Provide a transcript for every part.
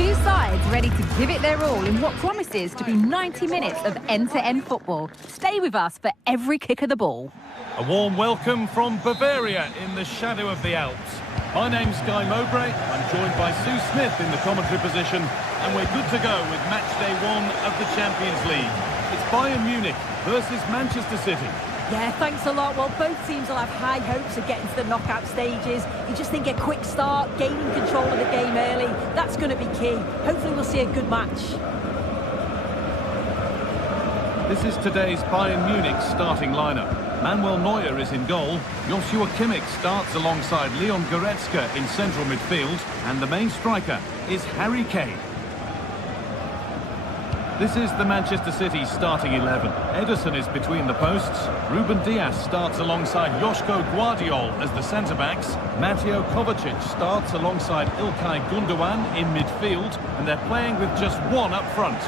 Two sides ready to give it their all in what promises to be 90 minutes of end-to-end football. Stay with us for every kick of the ball. A warm welcome from Bavaria in the shadow of the Alps. My name's Guy Mowbray. I'm joined by Sue Smith in the commentary position, and we're good to go with match day 1 of the Champions League. It's Bayern Munich versus Manchester City. Yeah, thanks a lot. Well, both teams will have high hopes of getting to the knockout stages. You just think a quick start, gaining control of the game early, that's going to be key. Hopefully we'll see a good match. This is today's Bayern Munich starting lineup. Manuel Neuer is in goal. Joshua Kimmich starts alongside Leon Goretzka in central midfield. And the main striker is Harry Kane. This is the Manchester City starting 11. Ederson is between the posts. Ruben Dias starts alongside Joško Guardiol as the centre-backs. Mateo Kovacic starts alongside Ilkay Gundogan in midfield. And they're playing with just one up front.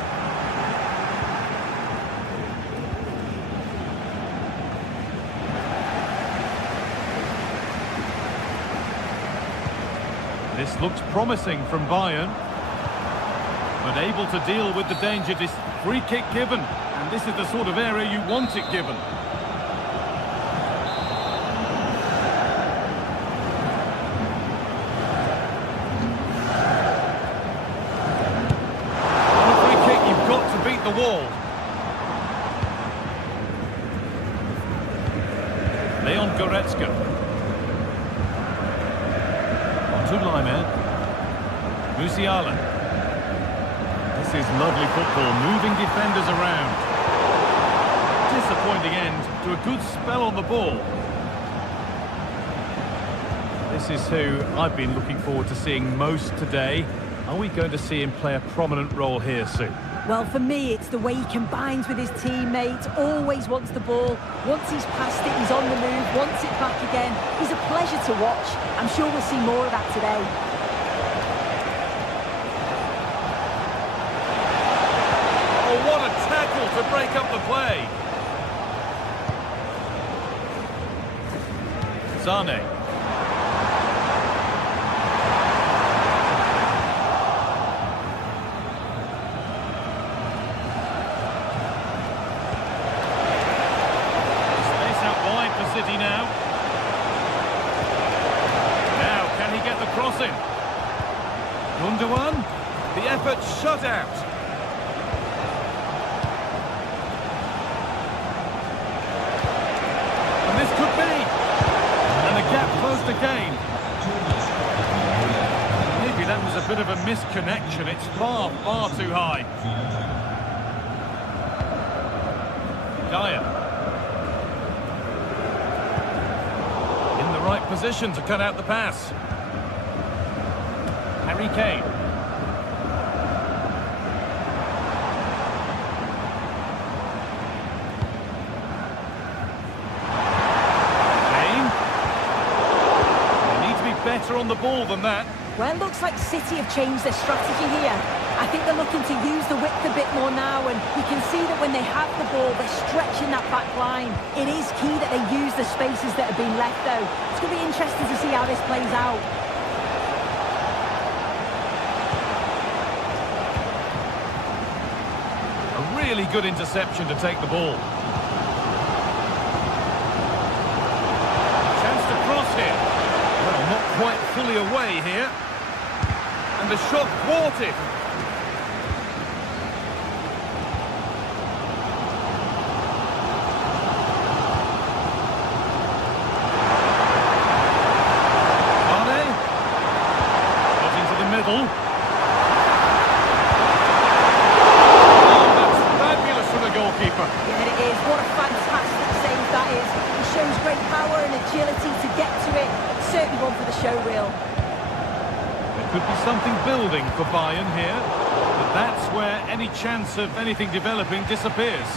This looks promising from Bayern, but able to deal with the danger. This free kick given, and this is the sort of area you want it given. On a free kick, you've got to beat the wall. Leon Goretzka. Lyman. Musiala. This is lovely football, moving defenders around. Disappointing end to a good spell on the ball. This is who I've been looking forward to seeing most today. Are we going to see him play a prominent role here, Sue? Well, for me, it's the way he combines with his teammates, always wants the ball. Once he's passed it, he's on the move, wants it back again. He's a pleasure to watch. I'm sure we'll see more of that today. Oh, what a tackle to break up the play. Sane. City now. Now, can he get the crossing? Gundogan, the effort shut out. And this could be. And the gap closed again. Maybe that was a bit of a misconnection. It's far, far too high. Dyer. Right position to cut out the pass. Harry Kane. Kane. They need to be better on the ball than that. Well, it looks like City have changed their strategy here. I think they're looking to use the width a bit more now, and you can see that when they have the ball, they're stretching that back line. It is key that they use the spaces that have been left, though. It's going to be interesting to see how this plays out. A really good interception to take the ball. Chance to cross here. Well, not quite fully away here. And the shot thwarted. Middle. Oh, that's fabulous from the goalkeeper. Yeah, it is. What a fantastic save that is. He shows great power and agility to get to it. Certainly one for the show reel. There could be something building for Bayern here, but that's where any chance of anything developing disappears.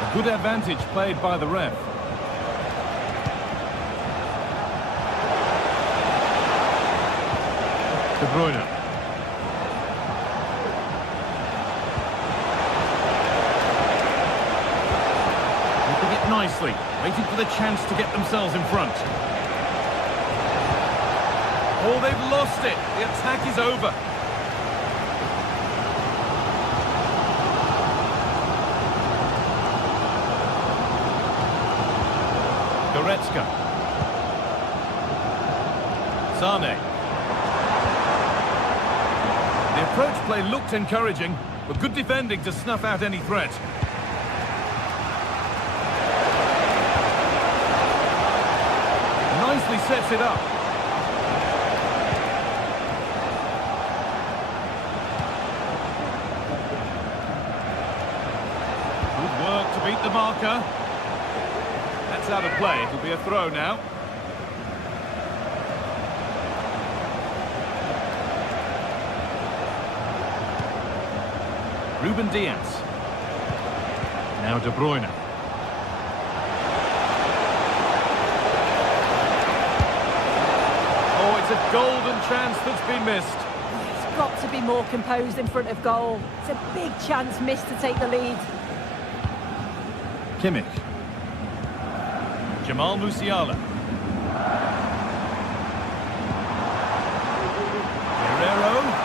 A good advantage played by the ref. De Bruyne. Keeping it nicely, waiting for the chance to get themselves in front. Oh, Oh, they've lost it. The attack is over. Goretzka. Sane. The approach play looked encouraging, but good defending to snuff out any threat. Nicely sets it up. Good work to beat the marker. That's out of play. It'll be a throw now. Ruben Dias. Now De Bruyne. Oh, it's a golden chance that's been missed. He's got to be more composed in front of goal. It's a big chance missed to take the lead. Kimmich. Jamal Musiala. Guerrero.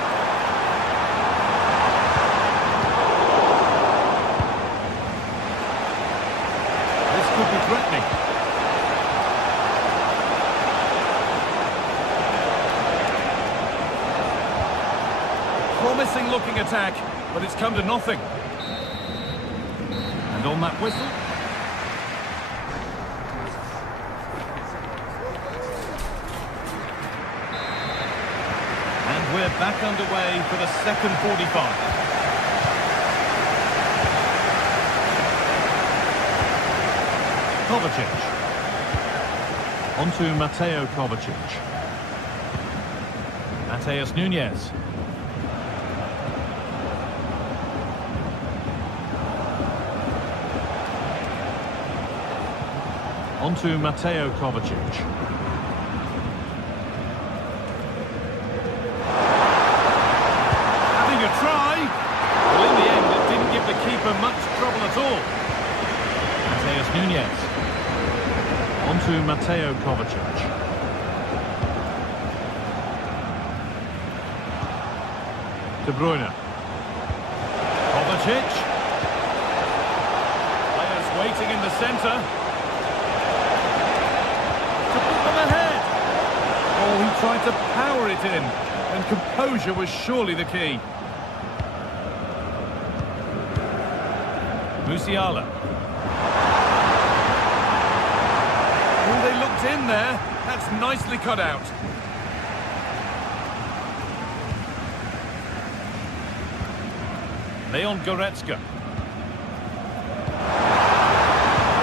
Could be threatening. Promising looking attack, but it's come to nothing. And on that whistle. And we're back underway for the second 45. Kovacic. On to Mateo Kovacic. Mateus Nunes. On to Mateo Kovacic. Having a try. Well, in the end, it didn't give the keeper much trouble at all. Mateus Nunes. On to Mateo Kovacic. De Bruyne. Kovacic. Players waiting in the centre. To put them ahead. Oh, he tried to power it in. And composure was surely the key. Musiala. They looked in there. That's nicely cut out. Leon Goretzka.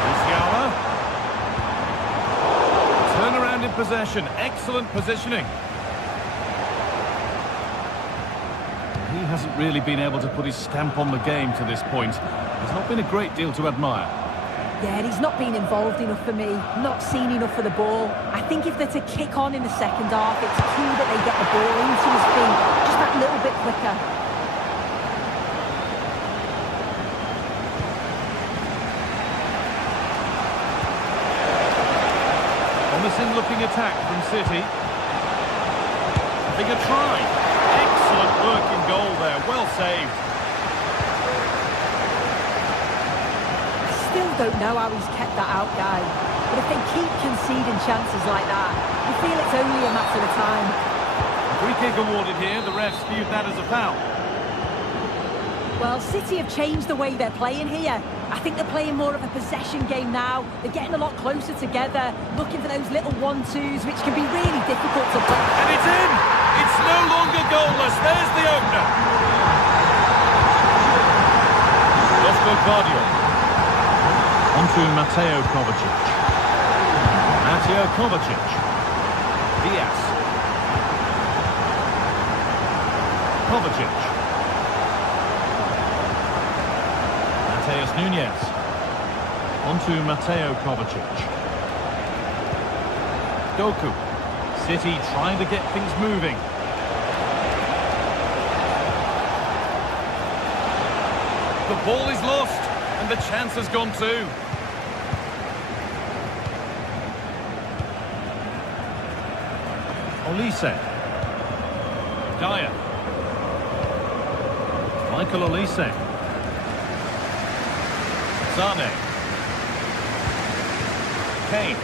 Musiala. Turn around in possession. Excellent positioning. He hasn't really been able to put his stamp on the game to this point. There's not been a great deal to admire. Yeah, he's not been involved enough for me, not seen enough for the ball. I think if they're to kick on in the second half, it's key that they get the ball into his feet just that little bit quicker. Promising looking attack from City. Having a try. Excellent work in goal there, well saved. Still don't know how he's kept that out, guy. But if they keep conceding chances like that, you feel it's only a matter of time. Free kick awarded here. The refs viewed that as a foul. Well, City have changed the way they're playing here. I think they're playing more of a possession game now. They're getting a lot closer together, looking for those little 1-2s, which can be really difficult to play. And it's in! It's no longer goalless. There's the opener. Josko Gvardiol. On to Mateo Kovacic. Mateo Kovacic. Dias. Kovacic. Mateus Nunes. On to Mateo Kovacic. Doku. City trying to get things moving. The ball is lost, and the chance has gone too. Olise. Dyer. Michael Olise. Sane. Kane.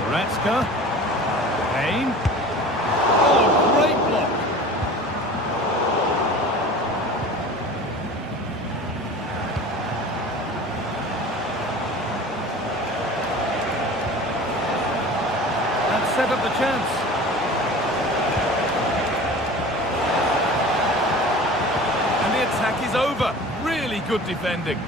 Goretzka. Kane. Oh, great block. And set up the chance. And the attack is over. Really good defending.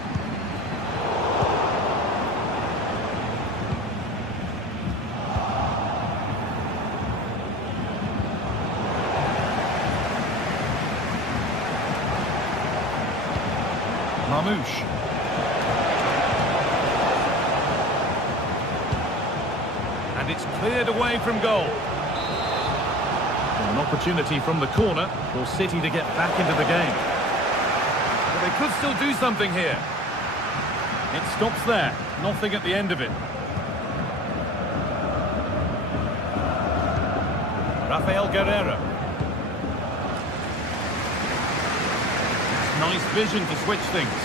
Mamouche. And it's cleared away from goal. An opportunity from the corner for City to get back into the game. But they could still do something here. It stops there. Nothing at the end of it. Rafael Guerreiro. Nice vision to switch things.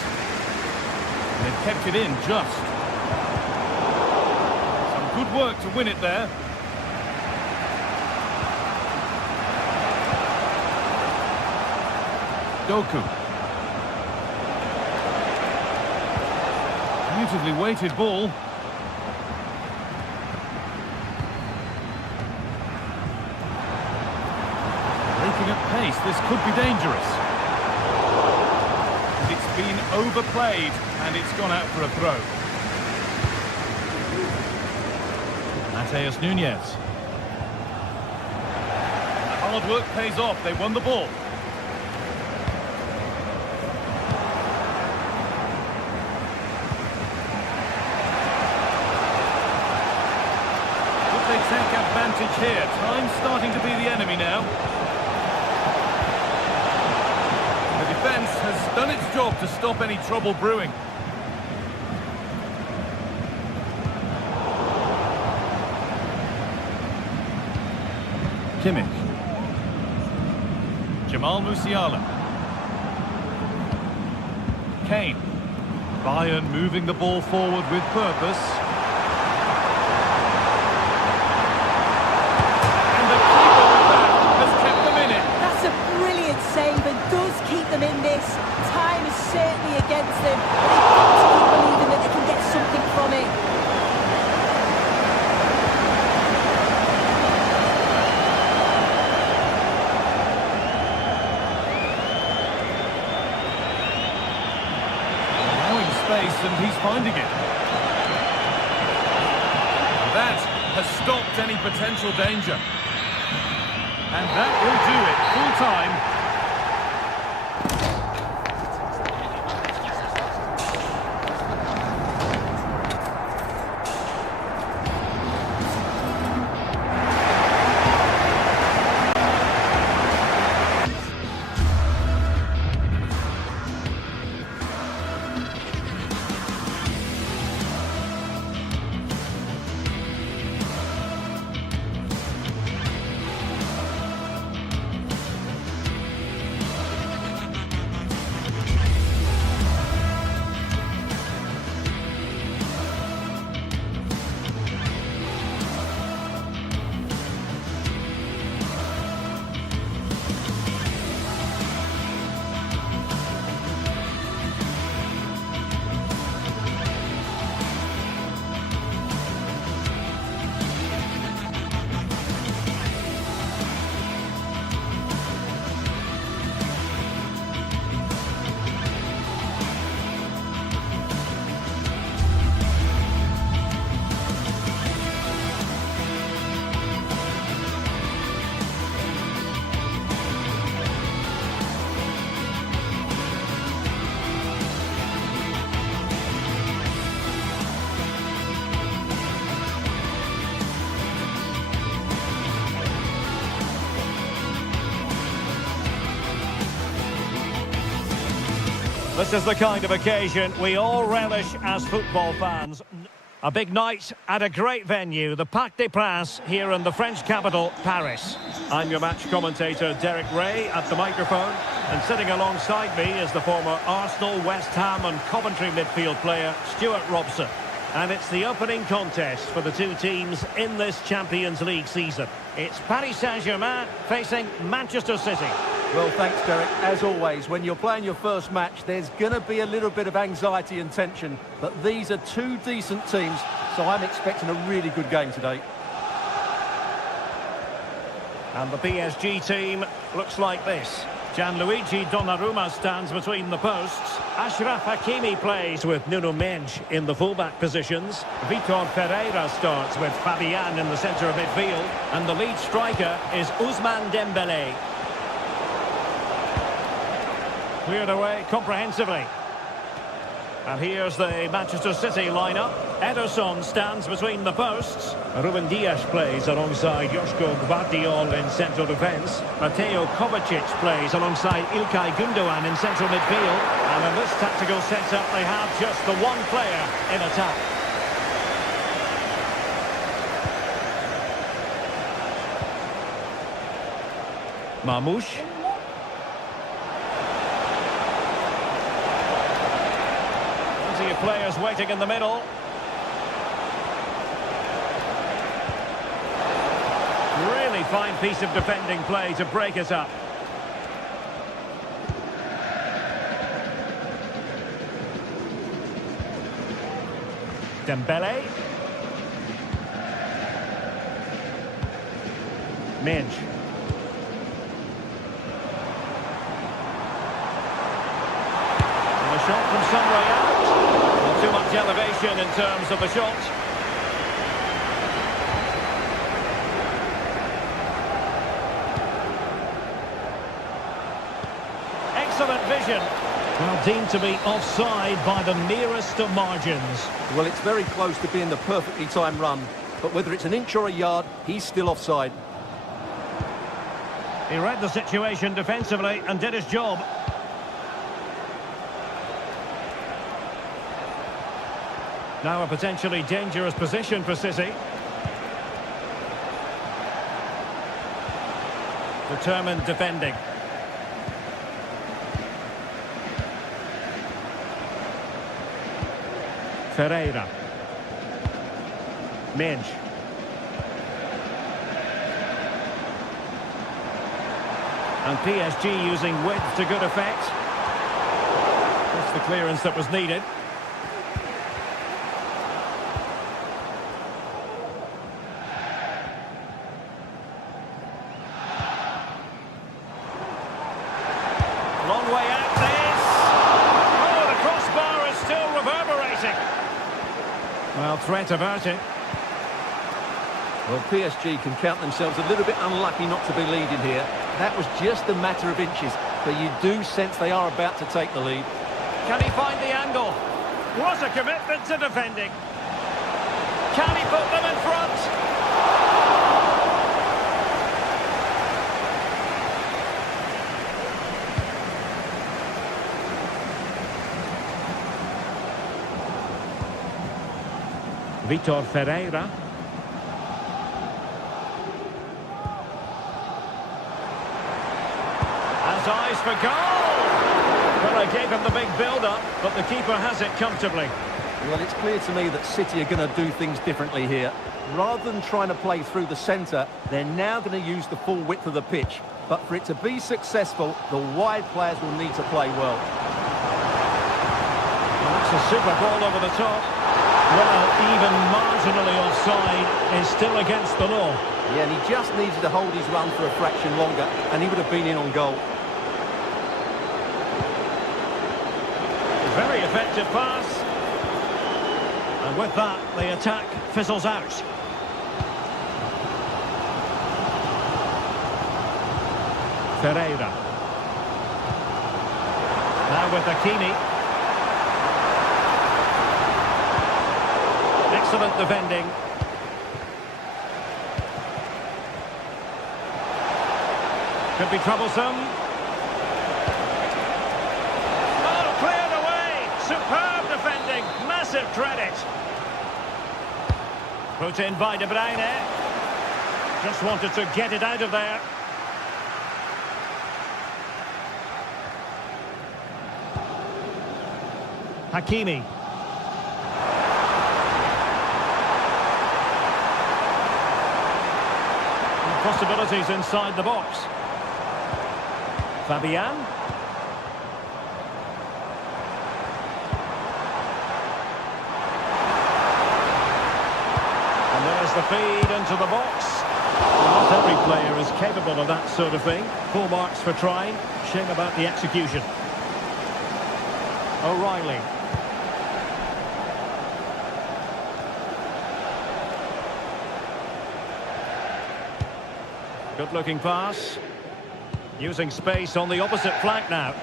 And they've kept it in just. Some good work to win it there. Doku. Beautifully weighted ball. Breaking at pace, this could be dangerous. It's been overplayed and it's gone out for a throw. Mateus Nunes. The hard work pays off, they won the ball. Could they take advantage here? Time's starting to be the enemy now. Defence has done its job to stop any trouble brewing. Kimmich. Jamal Musiala. Kane. Bayern moving the ball forward with purpose. And the keeper with that has kept them in it. That's a brilliant save and does keep them in this. Time is certainly against them, but they've got to keep believing that they can get something from it. Allowing space and he's finding it. That has stopped any potential danger. And that will do it. Full time. This is the kind of occasion we all relish as football fans. A big night at a great venue, the Parc des Princes, here in the French capital, Paris. I'm your match commentator, Derek Ray, at the microphone. And sitting alongside me is the former Arsenal, West Ham and Coventry midfield player, Stuart Robson. And it's the opening contest for the two teams in this Champions League season. It's Paris Saint-Germain facing Manchester City. Well, thanks, Derek. As always, when you're playing your first match, there's going to be a little bit of anxiety and tension. But these are two decent teams, so I'm expecting a really good game today. And the PSG team looks like this. Gianluigi Donnarumma stands between the posts. Achraf Hakimi plays with Nuno Mendes in the fullback positions. Vitor Pereira starts with Fabian in the centre of midfield. And the lead striker is Ousmane Dembélé. Cleared away comprehensively. And here's the Manchester City lineup. Ederson stands between the posts. Ruben Dias plays alongside Joško Gvardiol in central defence. Mateo Kovacic plays alongside İlkay Gündoğan in central midfield. And in this tactical setup, they have just the one player in attack. Marmoush. Plenty of players waiting in the middle. Really fine piece of defending play to break it up. Dembélé. Mendes. And a shot from somewhere out. Not too much elevation in terms of the shot. Excellent vision. Well, deemed to be offside by the merest of margins. Well, it's very close to being the perfectly timed run. But whether it's an inch or a yard, he's still offside. He read the situation defensively and did his job. Now a potentially dangerous position for City. Determined defending. Ferreira. Mendes. And PSG using width to good effect. That's the clearance that was needed. Long way out this. Oh, the crossbar is still reverberating. Well, threat averted. Well, PSG can count themselves a little bit unlucky not to be leading here. That was just a matter of inches, but you do sense they are about to take the lead. Can he find the angle? What a commitment to defending. Can he put them in front? Vitor Ferreira. Has eyes for goal! Well, they gave him the big build-up, but the keeper has it comfortably. Well, it's clear to me that City are going to do things differently here. Rather than trying to play through the centre, they're now going to use the full width of the pitch. But for it to be successful, the wide players will need to play well. Well, that's a super ball over the top. Well, even marginally offside is still against the law. Yeah, and he just needed to hold his run for a fraction longer, and he would have been in on goal. Very effective pass. And with that, the attack fizzles out. Ferreira. Now with Hakimi. Excellent defending. Could be troublesome. Oh, cleared away. Superb defending. Massive credit. Put in by De Bruyne. Just wanted to get it out of there. Hakimi. Possibilities inside the box. Fabian. And there's the feed into the box. Not every player is capable of that sort of thing. Full marks for trying. Shame about the execution. O'Reilly. Good-looking pass. Using space on the opposite flank now.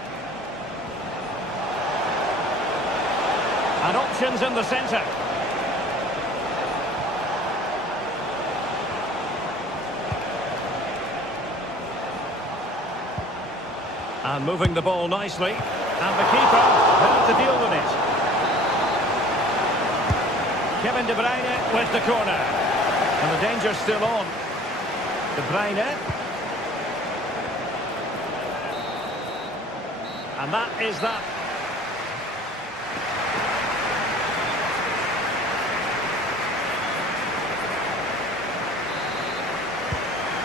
And options in the centre. And moving the ball nicely. And the keeper had to deal with it. Kevin De Bruyne with the corner. And the danger's still on. De Bruyne. And that is that.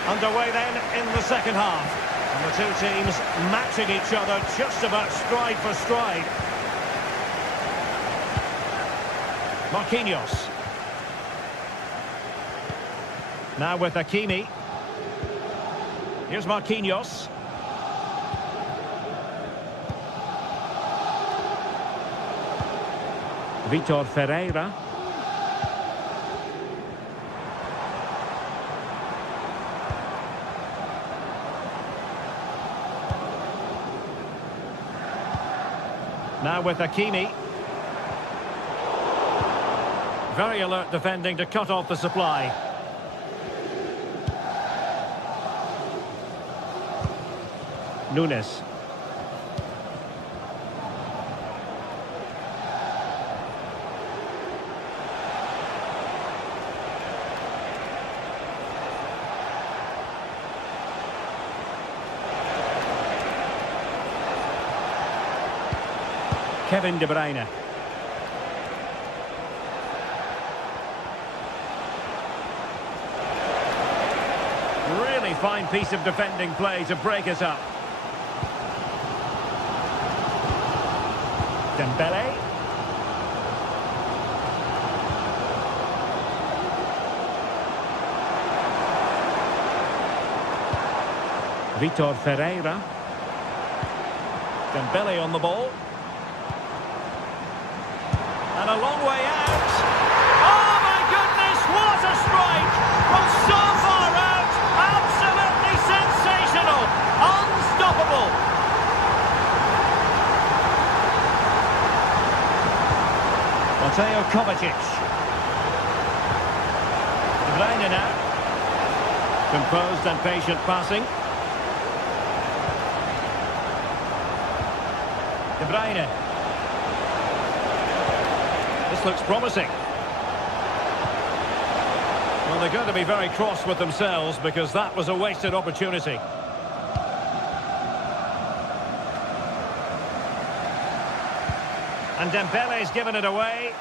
Underway then in the second half. And the two teams matching each other just about stride for stride. Marquinhos. Now with Hakimi. Here's Marquinhos. Vitor Ferreira. Now with Hakimi. Very alert defending to cut off the supply. Nunes. Kevin De Bruyne. Really fine piece of defending play to break us up. Dembele. Vitor Ferreira. Dembele on the ball. And a long way out. Oh my goodness, what a strike! From so far out, absolutely sensational, unstoppable. Mateo Kovacic. De Bruyne now. Composed and patient passing. De Bruyne. This looks promising. Well, they're going to be very cross with themselves because that was a wasted opportunity. And Dembele's given it away.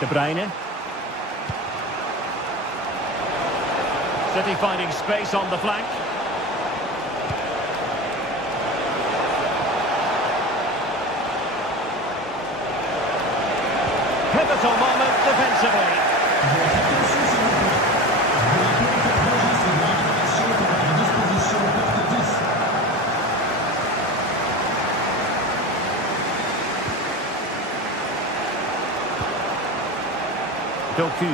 De Bruyne. City finding space on the flank. Pivotal moment defensively. Doku.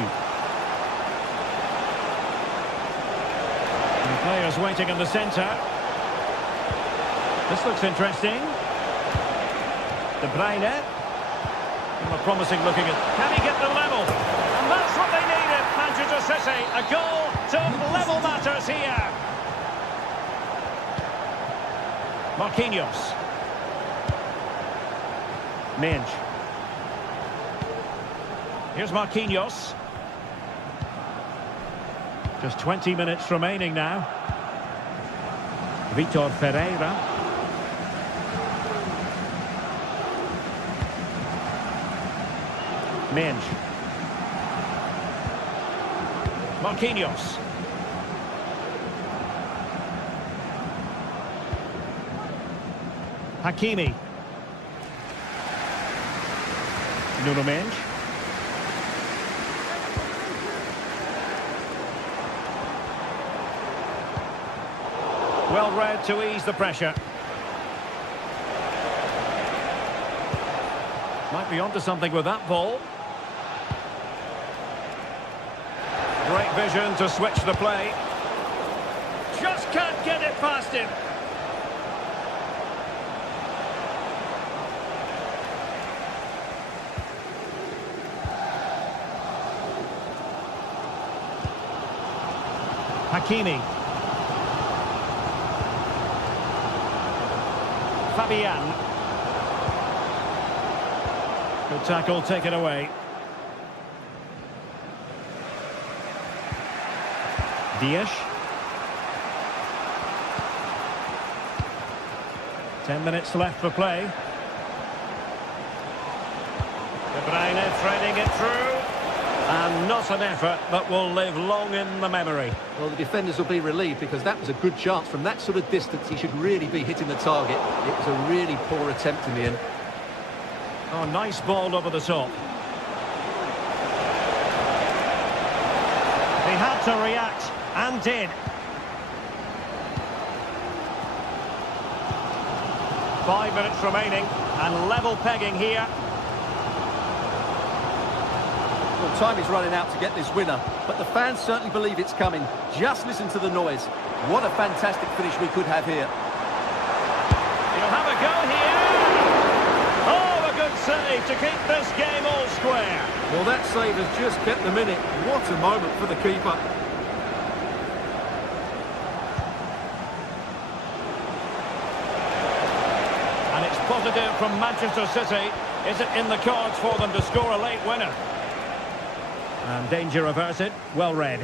And players waiting in the centre. This looks interesting. De Bruyne. And a promising looking at. Can he get the level? And that's what they needed, Manchester City. A goal to level matters here. Marquinhos. Minge. Here's Marquinhos. Just 20 minutes remaining now. Vitor Ferreira. Minge. Marquinhos. Hakimi. Nuno Mendes. Well read to ease the pressure. Might be onto something with that ball. Great vision to switch the play. Just can't get it past him. Hakimi. Fabian. Good tackle taken away. Dias. 10 minutes left for play. De Bruyne threading it through. And not an effort that will live long in the memory. Well, the defenders will be relieved because that was a good chance. From that sort of distance, he should really be hitting the target. It was a really poor attempt in the end. Oh, nice ball over the top. He had to react, and did. Five minutes remaining, and level pegging here. Well, time is running out to get this winner, but the fans certainly believe it's coming. Just listen to the noise. What a fantastic finish we could have here. He'll have a go here. Oh, a good save to keep this game all square. Well, that save has just kept them in it. What a moment for the keeper. And it's positive from Manchester City. Is it in the cards for them to score a late winner? And danger averted. Well read.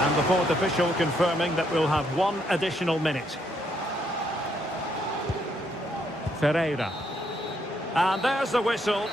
And the fourth official confirming that we'll have one additional minute. Ferreira. And there's the whistle.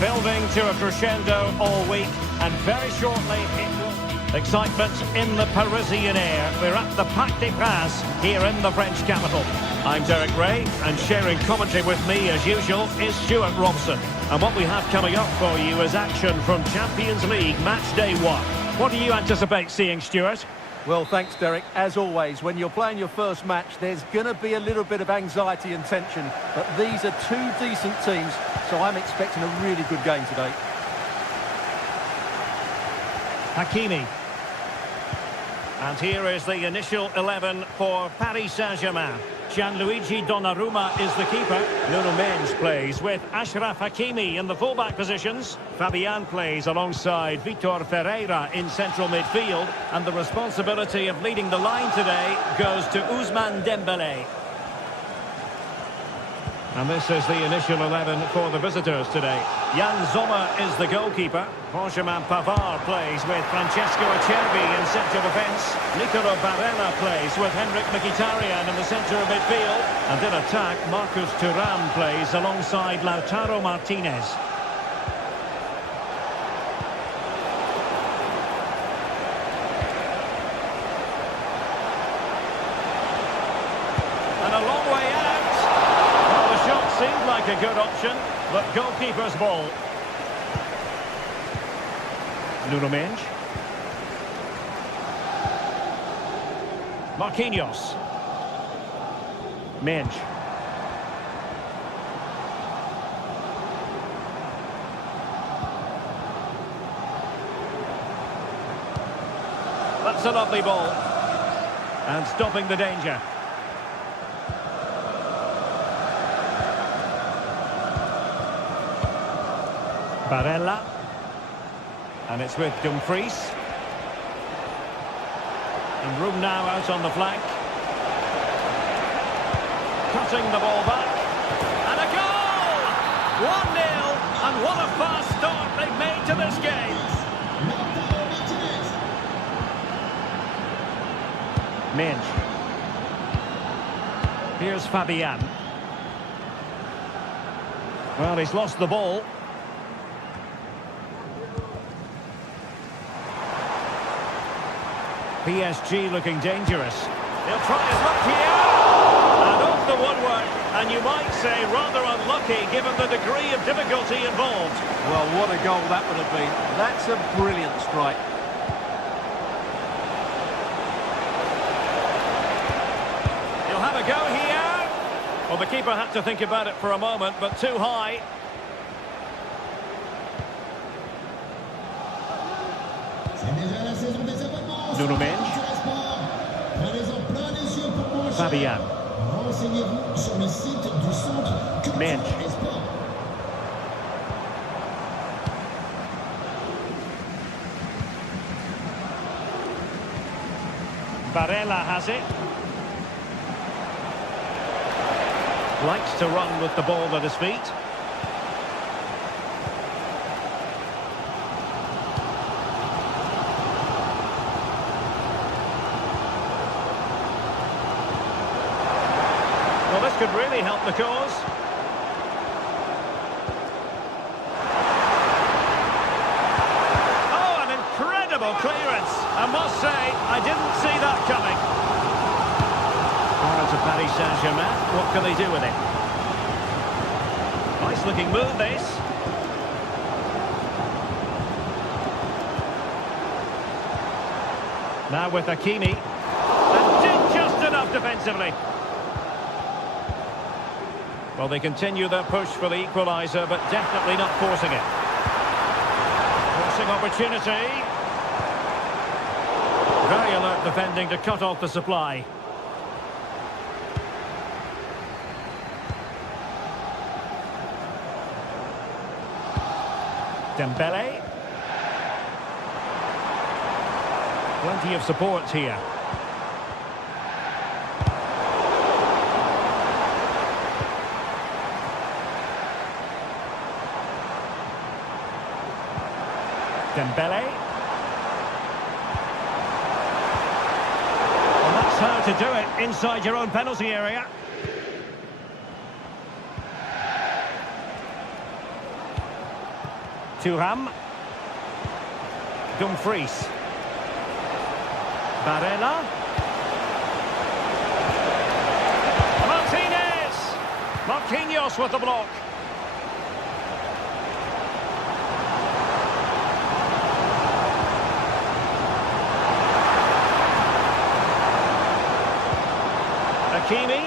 Building to a crescendo all week, and very shortly it will. Excitement in the Parisian air. We're at the Parc des Princes here in the French capital. I'm Derek Ray, and sharing commentary with me as usual is Stuart Robson. And what we have coming up for you is action from Champions League match day 1. What do you anticipate seeing, Stuart? Well, thanks, Derek. As always, when you're playing your first match, there's going to be a little bit of anxiety and tension. But these are two decent teams, so I'm expecting a really good game today. Hakimi. And here is the initial 11 for Paris Saint-Germain. Gianluigi Donnarumma is the keeper. Nuno Mendes plays with Achraf Hakimi in the fullback positions. Fabian plays alongside Vitor Ferreira in central midfield. And the responsibility of leading the line today goes to Ousmane Dembélé. And this is the initial 11 for the visitors today. Jan Sommer is the goalkeeper. Benjamin Pavard plays with Francesco Acerbi in central defence. Nicolo Barella plays with Henrik Mkhitaryan in the centre of midfield. And in attack, Marcus Thuram plays alongside Lautaro Martinez. And a long way out. Seemed like a good option, but goalkeeper's ball. Nuno Mendes. Marquinhos. Mendes. That's a lovely ball. And stopping the danger. Barella, and it's with Dumfries, and room now out on the flank, cutting the ball back, and a goal! 1-0, and what a fast start they've made to this game. Mendes. Here's Fabian. Well, he's lost the ball. PSG looking dangerous. They'll try his luck here. And off the woodwork. And you might say rather unlucky given the degree of difficulty involved. Well, what a goal that would have been. That's a brilliant strike. He'll have a go here. Well, the keeper had to think about it for a moment, but too high. Nuno Mendes. Fabian. Mendes. Barella has it. Likes to run with the ball at his feet. Well, this could really help the cause. Oh, an incredible clearance. I must say, I didn't see that coming. Corner to Paris Saint-Germain. What can they do with it? Nice looking move, this. Now with Hakimi. And did just enough defensively. Well, they continue their push for the equaliser, but definitely not forcing it. Forcing opportunity. Very alert defending to cut off the supply. Dembélé. Plenty of support here. Dembélé. And that's how to do it inside your own penalty area. Thuram. Dumfries. Barella. Martinez. Marquinhos with the block. Hakimi.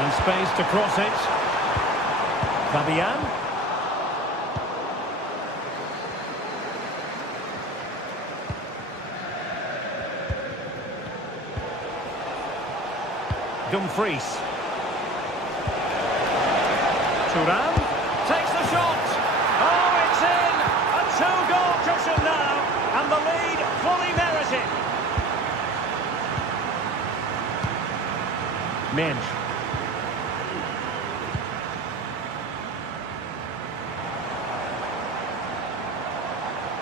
And space to cross it. Fabian. Dumfries. Thuram takes the shot. Oh, it's in! A two-goal cushion now, and the lead fully merited. Minge.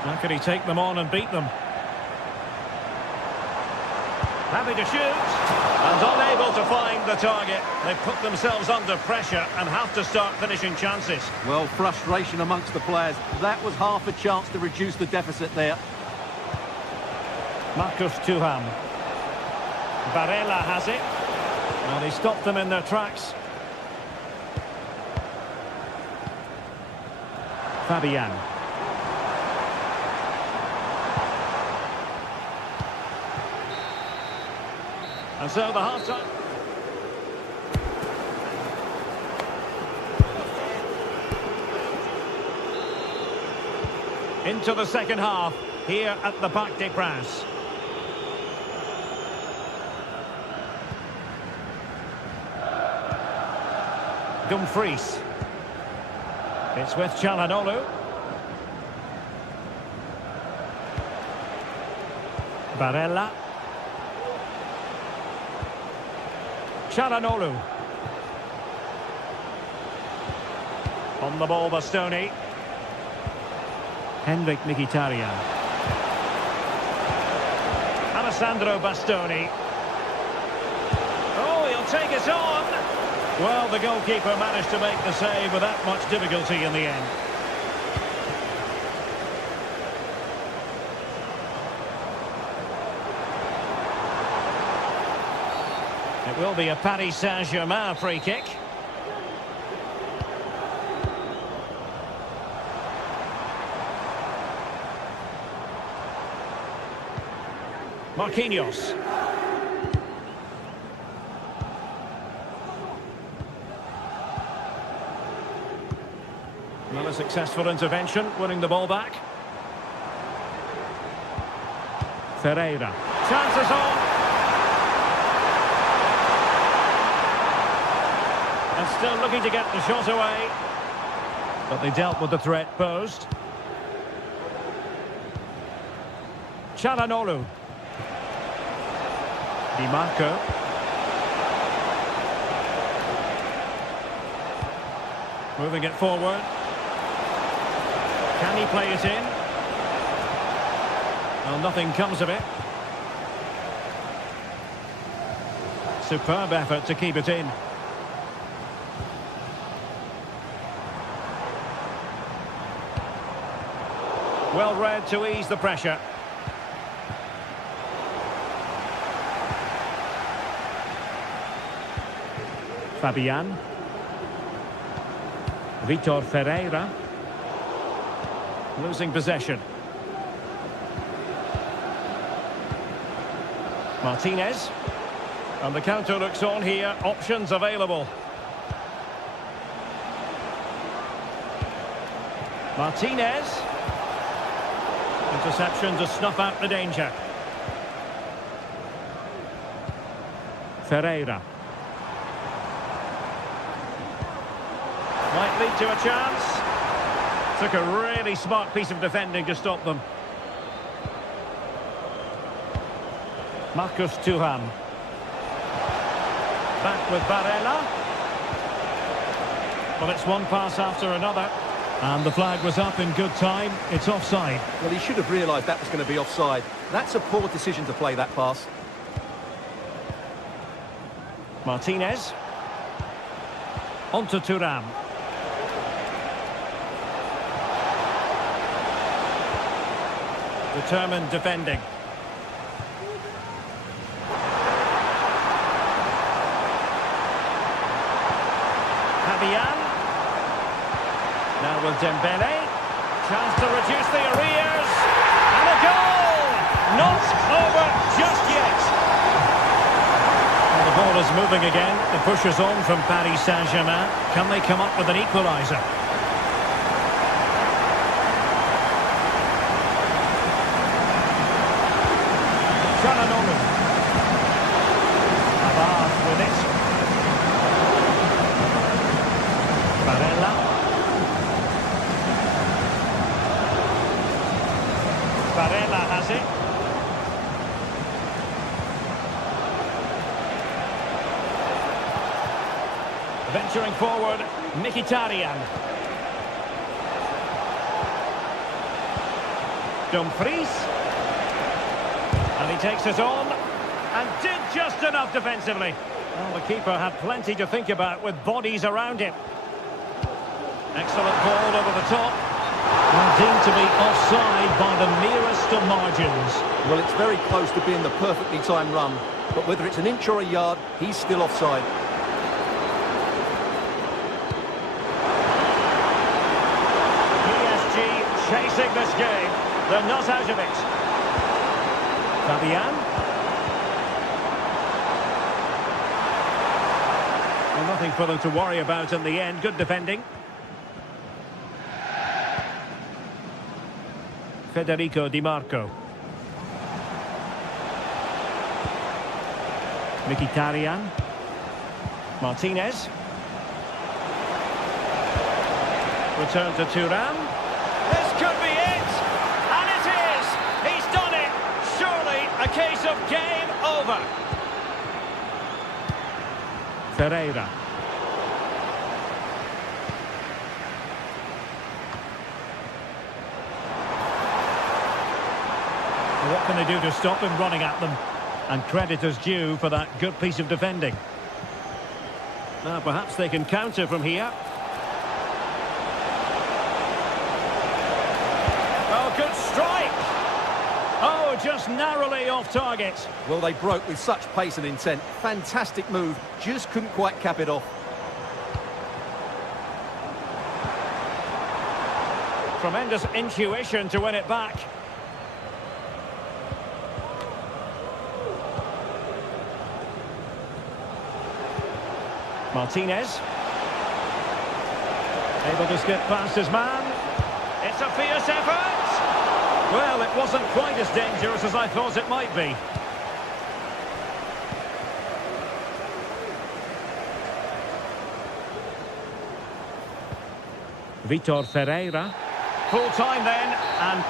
How can he take them on and beat them? Happy to shoot, and unable to find the target. They've put themselves under pressure and have to start finishing chances. Well, frustration amongst the players. That was half a chance to reduce the deficit there. Marcus Thuram. Barella has it. And he stopped them in their tracks. Fabian. And so the half-time... Into the second half, here at the Parc des Princes. Dumfries. It's with Çalhanoğlu. Barella. Çalhanoğlu. On the ball, Bastoni. Henrik Mkhitaryan. Alessandro Bastoni. Oh, he'll take it on. Well, the goalkeeper managed to make the save without much difficulty in the end. It will be a Paris Saint-Germain free kick. Marquinhos. Well, a successful intervention, winning the ball back. Ferreira. Chances on. And still looking to get the shot away. But they dealt with the threat posed. Çalhanoğlu. Di Marco. Moving it forward. Can he play it in? Well, nothing comes of it. Superb effort to keep it in. Well read to ease the pressure. Fabian. Vitor Ferreira. Losing possession. Martinez. And the counter looks on here. Options available. Martinez. Interception to snuff out the danger. Ferreira. Might lead to a chance. Took a really smart piece of defending to stop them. Marcus Thuram. Back with Barella. Well, it's one pass after another. And the flag was up in good time. It's offside. Well, he should have realised that was going to be offside. That's a poor decision to play that pass. Martinez. On to Thuram. Determined defending. Fabian. Now with Dembele. Chance to reduce the arrears. And a goal! Not over just yet. Well, the ball is moving again. The push is on from Paris Saint-Germain. Can they come up with an equaliser? Trananonu. Abad with it. Barella. Barella has it. Venturing forward, Mkhitaryan. Dumfries. And he takes it on, and did just enough defensively. Well, the keeper had plenty to think about with bodies around him. Excellent ball over the top. And deemed to be offside by the merest of margins. Well, it's very close to being the perfectly timed run, but whether it's an inch or a yard, he's still offside. PSG chasing this game. They're not out of it. Fabian. Well, nothing for them to worry about in the end. Good defending. Federico Di Marco. Mkhitaryan. Martinez. Return to Thuram. This could be it! And it is! He's done it! Surely a case of game over. Ferreira. What can they do to stop him running at them? And credit is due for that good piece of defending. Now perhaps they can counter from here. Oh, good strike! Oh, just narrowly off target. Well, they broke with such pace and intent. Fantastic move, just couldn't quite cap it off. Tremendous intuition to win it back. Martinez. Able to skip past his man. It's a fierce effort. Well, it wasn't quite as dangerous as I thought it might be. Vitor Ferreira. Full time then, and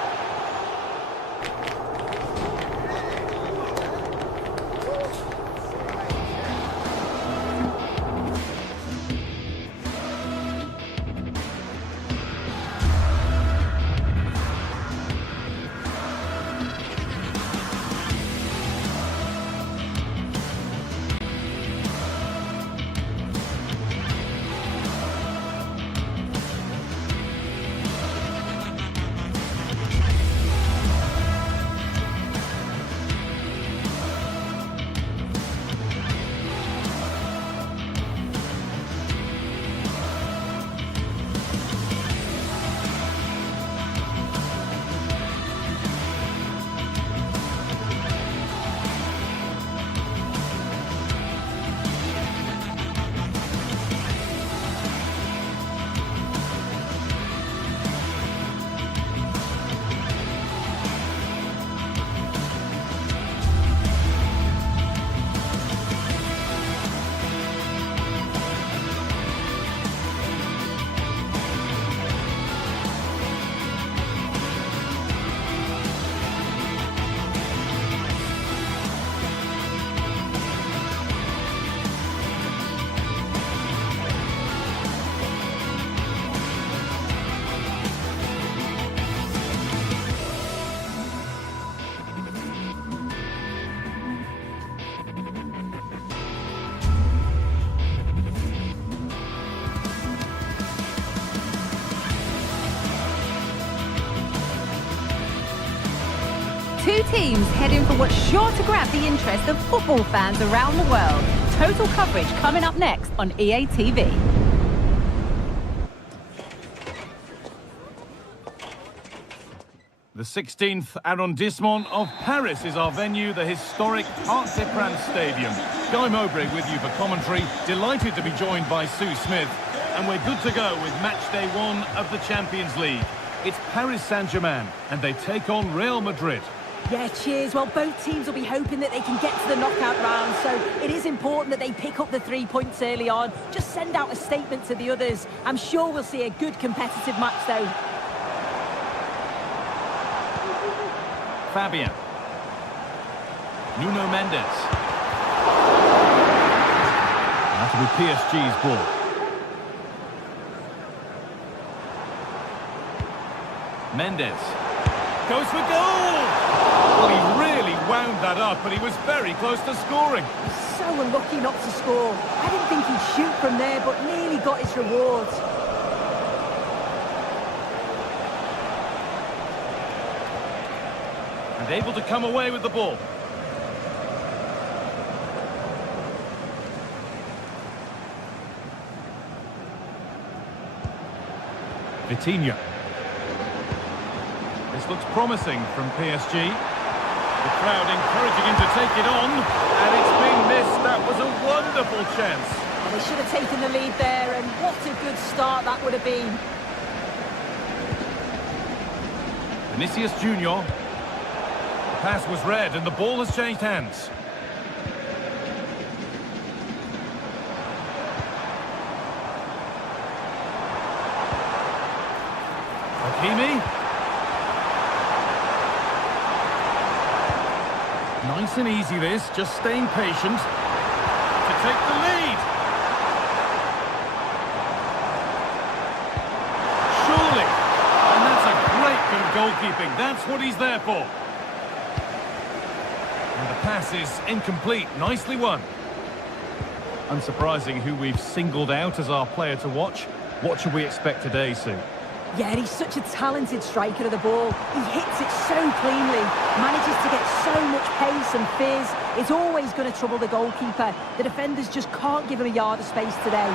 Two teams heading for what's sure to grab the interest of football fans around the world. Total coverage coming up next on EA TV. The 16th arrondissement of Paris is our venue, the historic Parc des Princes Stadium. Guy Mowbray with you for commentary. Delighted to be joined by Sue Smith. And we're good to go with match day 1 of the Champions League. It's Paris Saint-Germain, and they take on Real Madrid. Yeah, cheers. Well, both teams will be hoping that they can get to the knockout round, so it is important that they pick up the 3 points early on. Just send out a statement to the others. I'm sure we'll see a good competitive match, though. Fabian. Nuno Mendes. That'll be PSG's ball. Mendes. Goes for goal! Well, he really wound that up, but he was very close to scoring. He's so unlucky not to score. I didn't think he'd shoot from there, but nearly got his rewards. And able to come away with the ball. Vitinha. This looks promising from PSG. The crowd encouraging him to take it on. And it's been missed. That was a wonderful chance. Well, they should have taken the lead there, and what a good start that would have been. Vinicius Junior. The pass was read and the ball has changed hands. Hakimi. Nice and easy this, just staying patient to take the lead. Surely. And that's a great bit of goalkeeping. That's what he's there for. And the pass is incomplete. Nicely won. Unsurprising who we've singled out as our player to watch. What should we expect today, Sue? Yeah, he's such a talented striker of the ball. He hits it so cleanly, manages to get so much pace and fizz. It's always going to trouble the goalkeeper. The defenders just can't give him a yard of space today.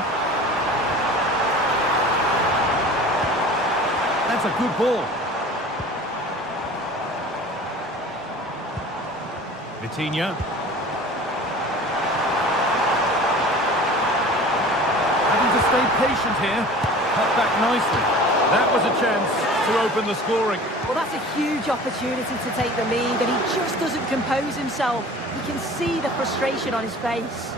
That's a good ball. Vitinha. Having to stay patient here. Cut back nicely. That was a chance to open the scoring. Well, that's a huge opportunity to take the lead, and he just doesn't compose himself. You can see the frustration on his face.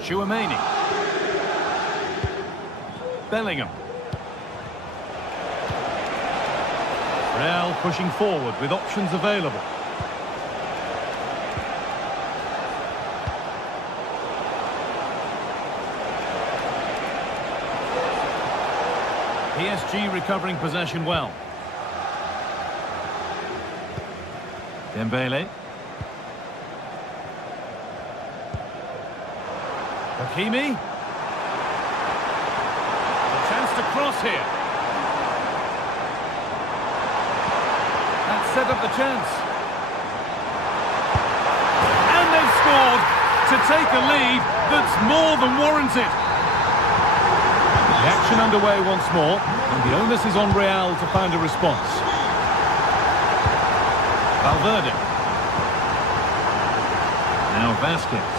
Tchouaméni. Bellingham. Real pushing forward with options available. PSG recovering possession well. Dembele. Hakimi. A chance to cross here. That set up the chance. And they've scored to take a lead that's more than warranted. The action underway once more, and the onus is on Real to find a response. Valverde. Now Vasquez.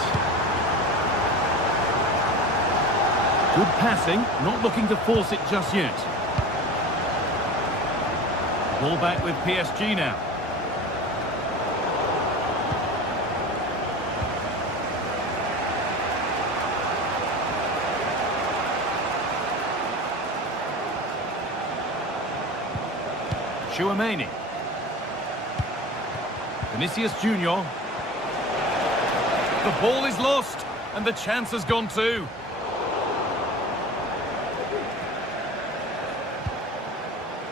Good passing, not looking to force it just yet. Ball back with PSG now. Tchouaméni. Vinicius Junior. The ball is lost, and the chance has gone too.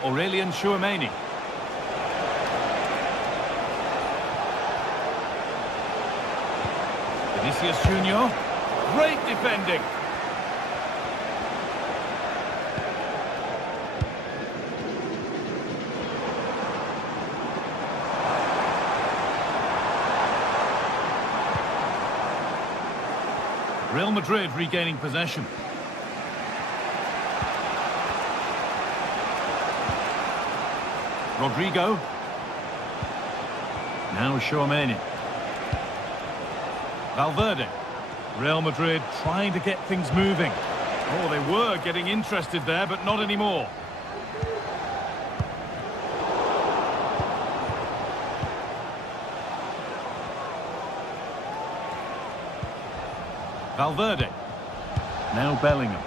Aurélien Tchouaméni. Vinicius Junior. Great defending. Real Madrid regaining possession. Rodrigo. Now Tchouaméni. Valverde. Real Madrid trying to get things moving. Oh, they were getting interested there, but not anymore. Valverde. Now Bellingham.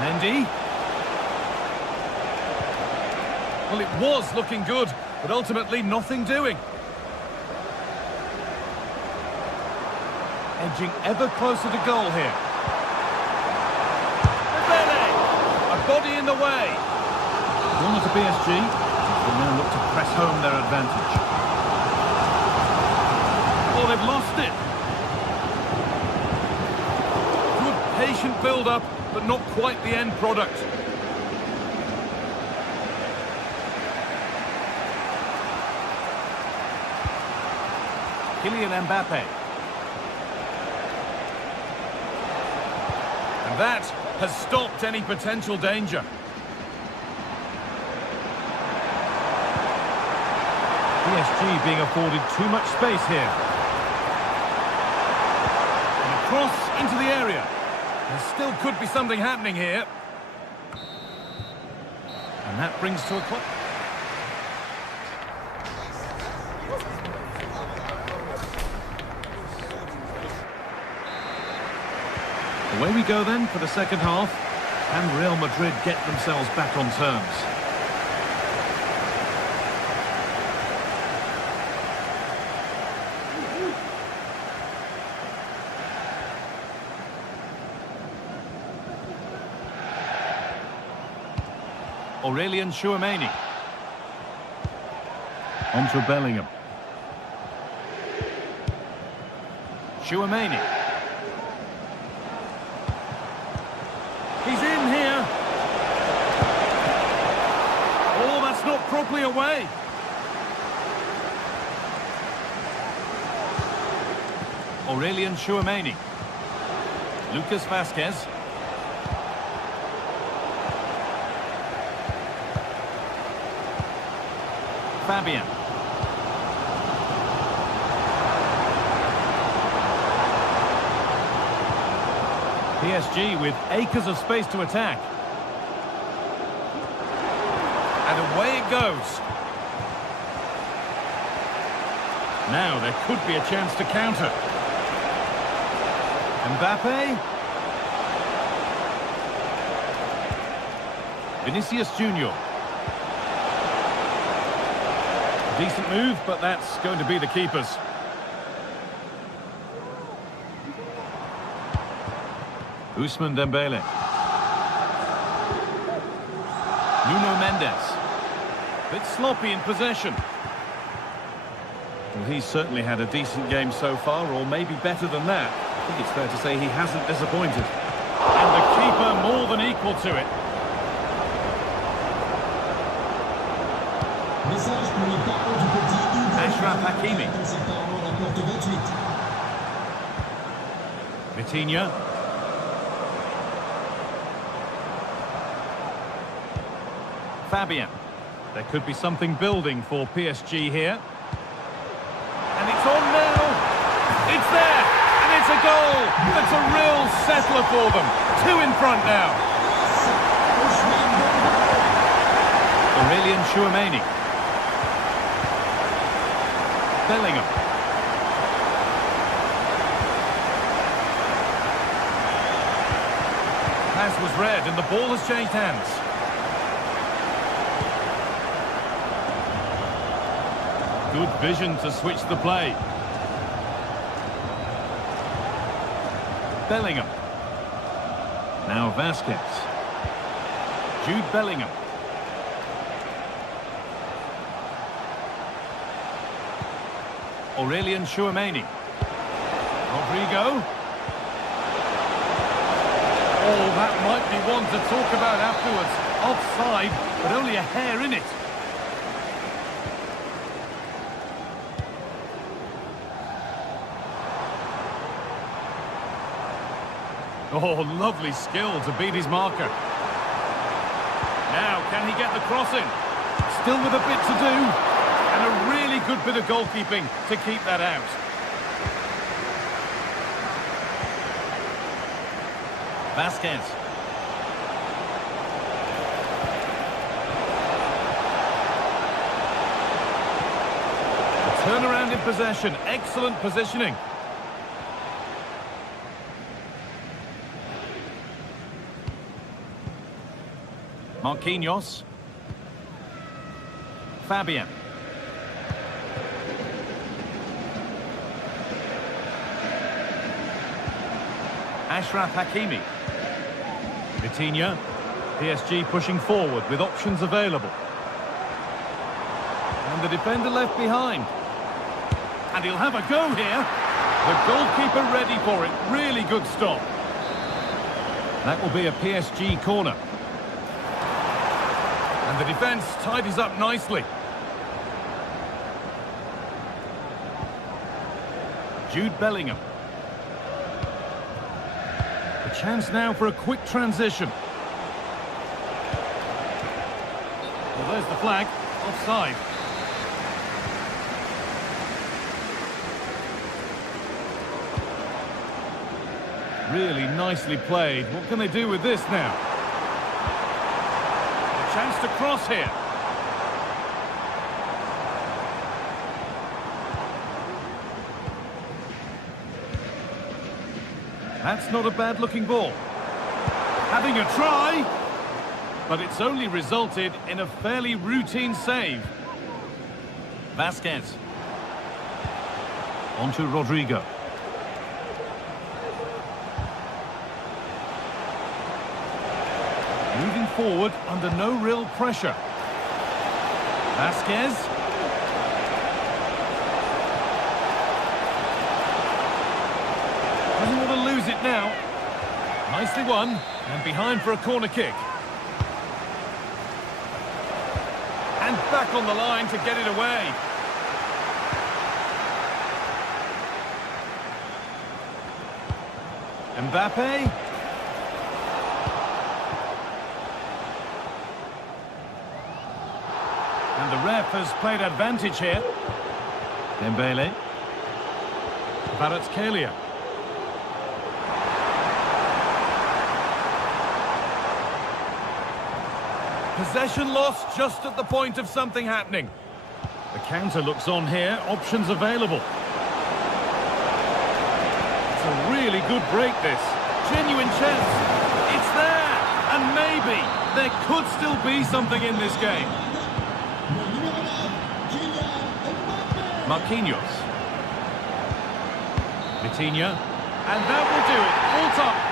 Mendy. Well, it was looking good, but ultimately nothing doing. Edging ever closer to goal here. Dembele! A body in the way. Corner to PSG. They now look to press home their advantage. Oh, they've lost it. Good patient build-up, but not quite the end product. Kylian Mbappe. And that has stopped any potential danger. PSG being afforded too much space here. And a cross into the area. There still could be something happening here. And that brings to a close. Away we go then for the second half, and Real Madrid get themselves back on terms. Aurelien Tchouaméni. Onto Bellingham. Tchouaméni. He's in here. Oh, that's not properly away. Aurelien Tchouaméni. Lucas Vazquez. Fabian. PSG with acres of space to attack. And away it goes. Now there could be a chance to counter. Mbappe. Vinicius Junior. Decent move, but that's going to be the keeper's. Ousmane Dembele. Nuno Mendes. Bit sloppy in possession. Well, he's certainly had a decent game so far, or maybe better than that. I think it's fair to say he hasn't disappointed. And the keeper more than equal to it. Achraf Hakimi. Vitinha. Fabian. There could be something building for PSG here. And it's on now. It's there. And it's a goal. That's a real settler for them. 2 in front now. Aurelien Tchouaméni. Bellingham. Pass was read and the ball has changed hands. Good vision to switch the play. Bellingham. Now Vazquez. Jude Bellingham. Aurelien Tchouaméni. Rodrigo. Oh, that might be one to talk about afterwards. Offside, but only a hair in it. Oh, lovely skill to beat his marker. Now, can he get the cross in? Still with a bit to do. And a really good bit of goalkeeping to keep that out. Vasquez. A turnaround in possession. Excellent positioning. Marquinhos. Fabian. Ashraf Hakimi. Vitinha. PSG pushing forward with options available. And the defender left behind. And he'll have a go here. The goalkeeper ready for it. Really good stop. That will be a PSG corner. And the defence tidies up nicely. Jude Bellingham. A chance now for a quick transition. Well, there's the flag. Offside. Really nicely played. What can they do with this now? A chance to cross here. That's not a bad-looking ball. Having a try, but it's only resulted in a fairly routine save. Vasquez. On to Rodrigo. Moving forward under no real pressure. Vasquez. Doesn't want to lose it now. Nicely won, and behind for a corner kick. And back on the line to get it away. Mbappe. And the ref has played advantage here. Dembele. Kvaratskhelia. Possession lost just at the point of something happening. The counter looks on here. Options available. It's a really good break, this. Genuine chance. It's there. And maybe there could still be something in this game. Marquinhos. Vitinha. And that will do it. Full time.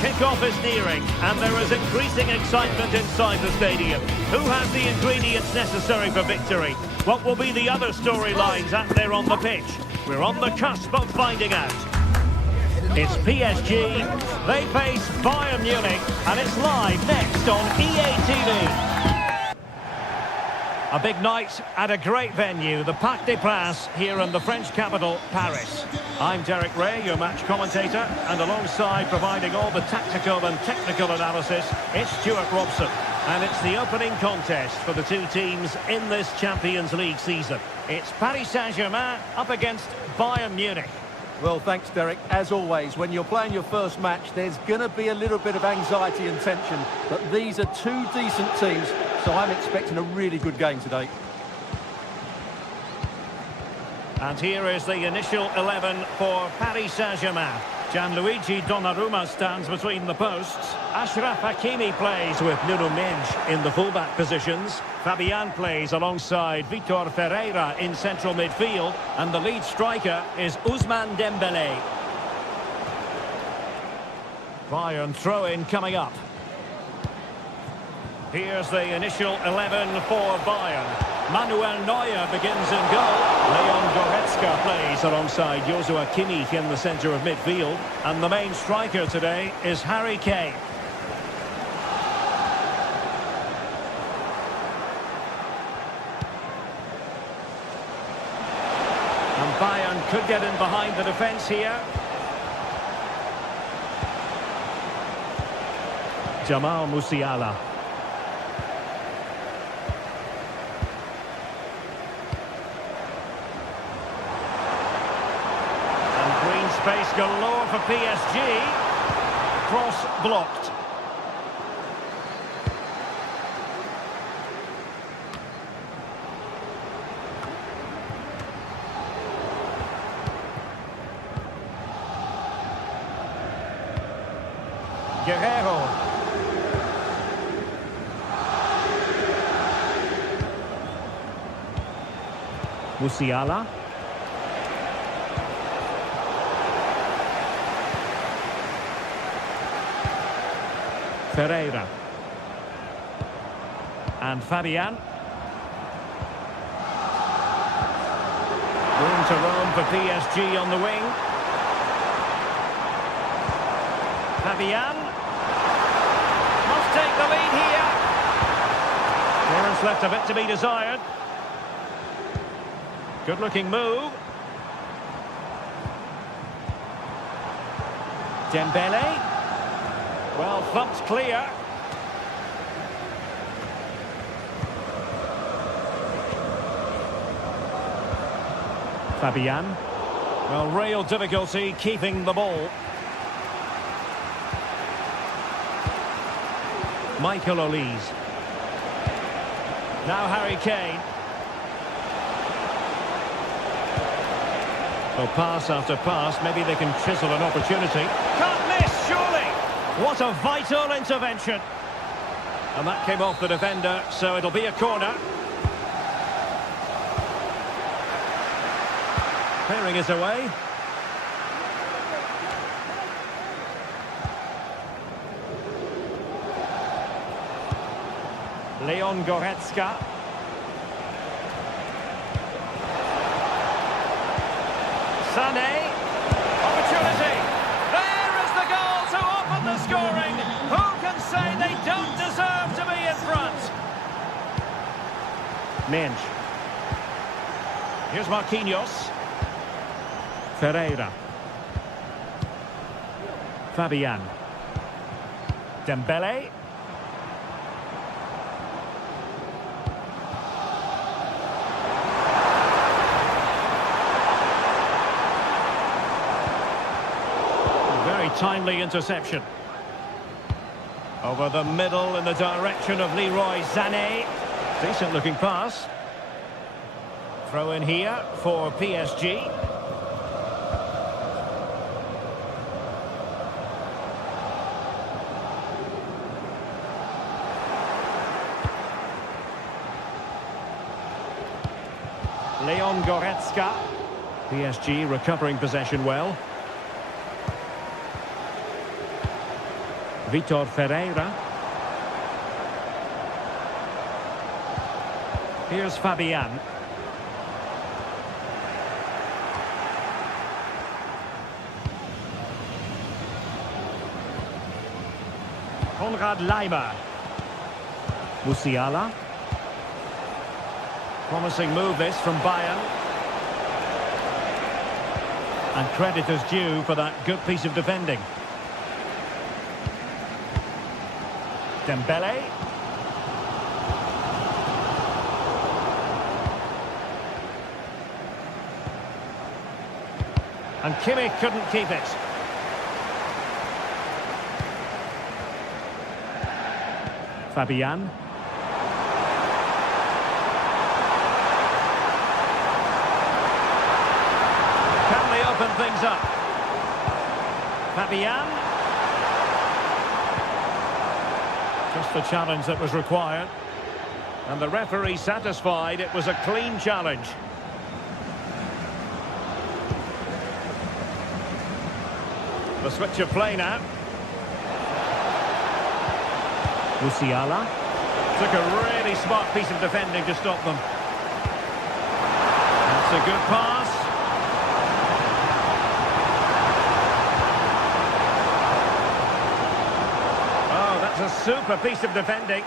Kick-off is nearing, and there is increasing excitement inside the stadium. Who has the ingredients necessary for victory? What will be the other storylines out there on the pitch? We're on the cusp of finding out. It's PSG, they face Bayern Munich, and it's live next on EA TV. A big night at a great venue, the Parc des Princes, here in the French capital, Paris. I'm Derek Ray, your match commentator, and alongside providing all the tactical and technical analysis, it's Stuart Robson. And it's the opening contest for the two teams in this Champions League season. It's Paris Saint-Germain up against Bayern Munich. Well, thanks, Derek. As always, when you're playing your first match, there's going to be a little bit of anxiety and tension. But these are two decent teams, so I'm expecting a really good game today. And here is the initial 11 for Paris Saint-Germain. Gianluigi Donnarumma stands between the posts. Achraf Hakimi plays with Nuno Mendes in the fullback positions. Fabian plays alongside Vitor Ferreira in central midfield. And the lead striker is Ousmane Dembélé. Bayern throw-in coming up. Here's the initial 11 for Bayern. Manuel Neuer begins in goal. Leon Goretzka plays alongside Joshua Kimmich in the centre of midfield. And the main striker today is Harry Kane. And Bayern could get in behind the defence here. Jamal Musiala. Space galore for PSG. Cross blocked. Guerrero. Musiala. Ferreira. And Fabian. Room to roam for PSG on the wing. Fabian. Must take the lead here. Clearance left a bit to be desired. Good looking move. Dembélé. Well, thumped clear. Fabian. Well, real difficulty keeping the ball. Michael Olise. Now Harry Kane. Well, pass after pass. Maybe they can chisel an opportunity. Can't miss, surely. What a vital intervention. And that came off the defender, so it'll be a corner. Clearing is away. Leon Goretzka. Sané. Opportunity. There is the goal to open the scoring. Who can say they don't deserve to be in front? Mendes. Here's Marquinhos. Ferreira. Fabian. Dembélé. Very timely interception. Over the middle in the direction of Leroy Sané. Decent looking pass. Throw in here for PSG. Leon Goretzka. PSG recovering possession well. Vitor Ferreira. Here's Fabian. Konrad Laimer. Musiala. Promising move this from Bayern. And credit is due for that good piece of defending. Dembele. And Kimmich couldn't keep it. Fabian. Can they open things up? Fabian. Just the challenge that was required. And the referee satisfied it was a clean challenge. The switch of play now. Musiala. Took a really smart piece of defending to stop them. That's a good pass. Oh, that's a super piece of defending.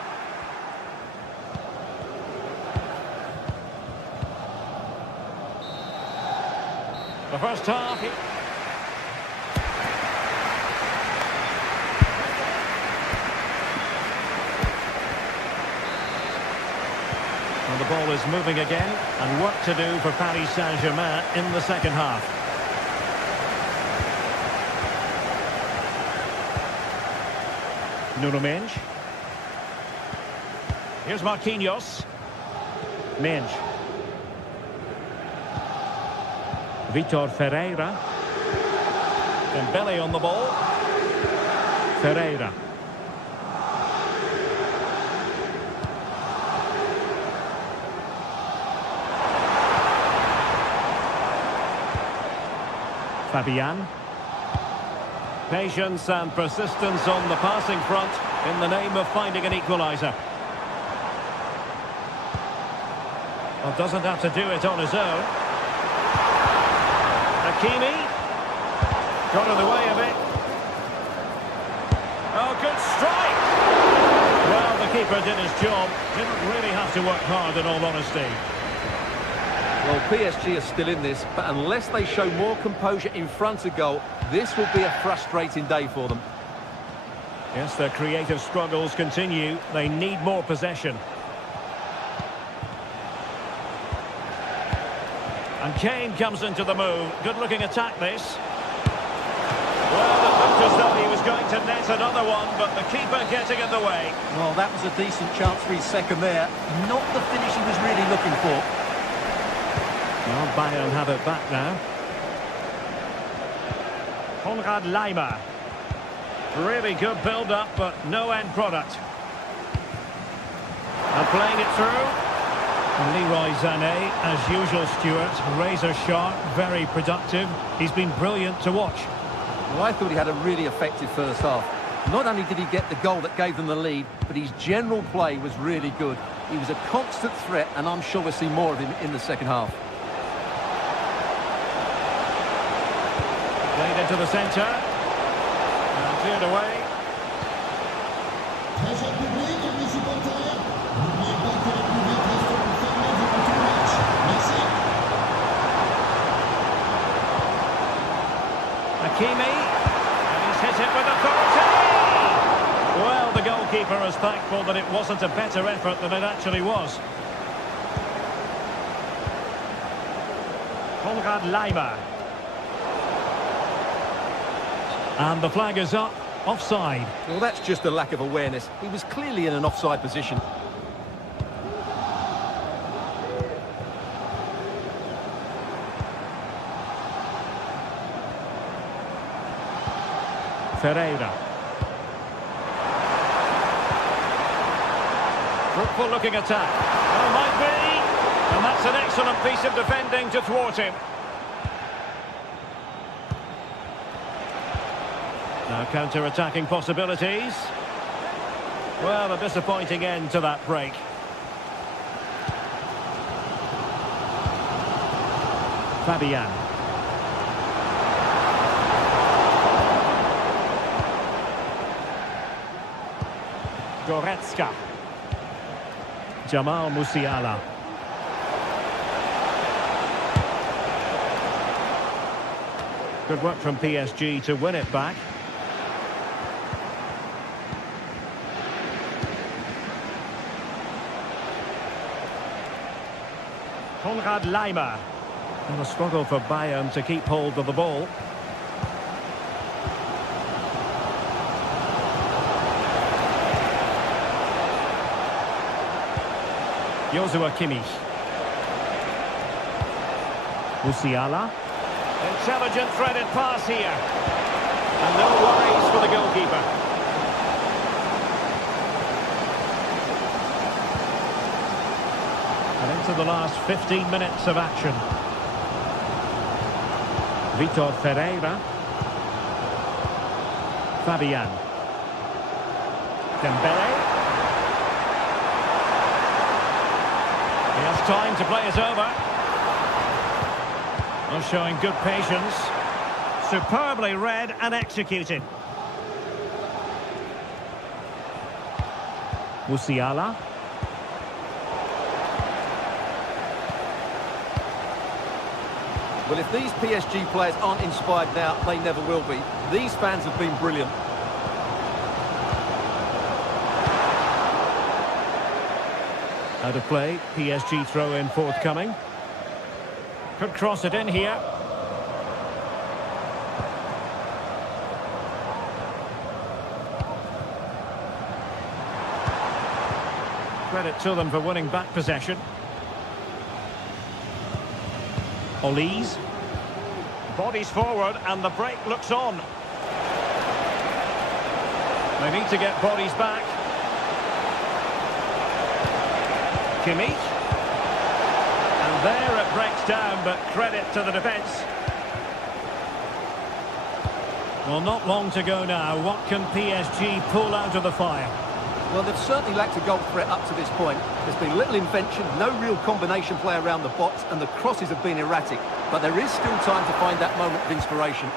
The first half. The ball is moving again, and work to do for Paris Saint-Germain in the second half. Nuno Mendes. Here's Marquinhos. Mendes. Vitor Ferreira. Dembele on the ball. Ferreira. Fabian. Patience and persistence on the passing front in the name of finding an equaliser. Well, doesn't have to do it on his own. Hakimi. Got in the way of it. Oh, good strike! Well, the keeper did his job. Didn't really have to work hard, in all honesty. Well, PSG are still in this, but unless they show more composure in front of goal, this will be a frustrating day for them. Yes, their creative struggles continue. They need more possession. And Kane comes into the move. Good-looking attack, this. Well, it looked as though he was going to net another one, but the keeper getting in the way. Well, that was a decent chance for his second there. Not the finish he was really looking for. Well, Bayern have it back now. Konrad Laimer. Really good build-up, but no end product. And playing it through. And Leroy Sané, as usual, Stuart, razor sharp, very productive. He's been brilliant to watch. Well, I thought he had a really effective first half. Not only did he get the goal that gave them the lead, but his general play was really good. He was a constant threat, and I'm sure we'll see more of him in the second half. Played into the centre. And cleared away. Hakimi. And he's hit it with authority. Well, the goalkeeper is thankful that it wasn't a better effort than it actually was. Konrad Laimer. And the flag is up, offside. Well, that's just a lack of awareness. He was clearly in an offside position. Ferreira. Fruitful looking attack. Oh, might be. And that's an excellent piece of defending to thwart him. Now counter-attacking possibilities. Well, a disappointing end to that break. Fabian. Goretzka. Jamal Musiala. Good work from PSG to win it back. Konrad Laimer. And a struggle for Bayern to keep hold of the ball. Joshua Kimmich. Musiala. Intelligent threaded pass here. And no worries for the goalkeeper. And into the last 15 minutes of action. Vitor Ferreira. Fabian. Dembele. He has time to play it over. Well, showing good patience. Superbly read and executed. Musiala. Well, if these PSG players aren't inspired now, they never will be. These fans have been brilliant. Out of play, PSG throw-in forthcoming. Could cross it in here. Credit to them for winning back possession. Olise. Bodies forward and the break looks on. They need to get bodies back. Kimmich. And there it breaks down, but credit to the defence. Well, not long to go now. What can PSG pull out of the fire? Well, they've certainly lacked a goal threat up to this point. There's been little invention, no real combination play around the box, and the crosses have been erratic. But there is still time to find that moment of inspiration.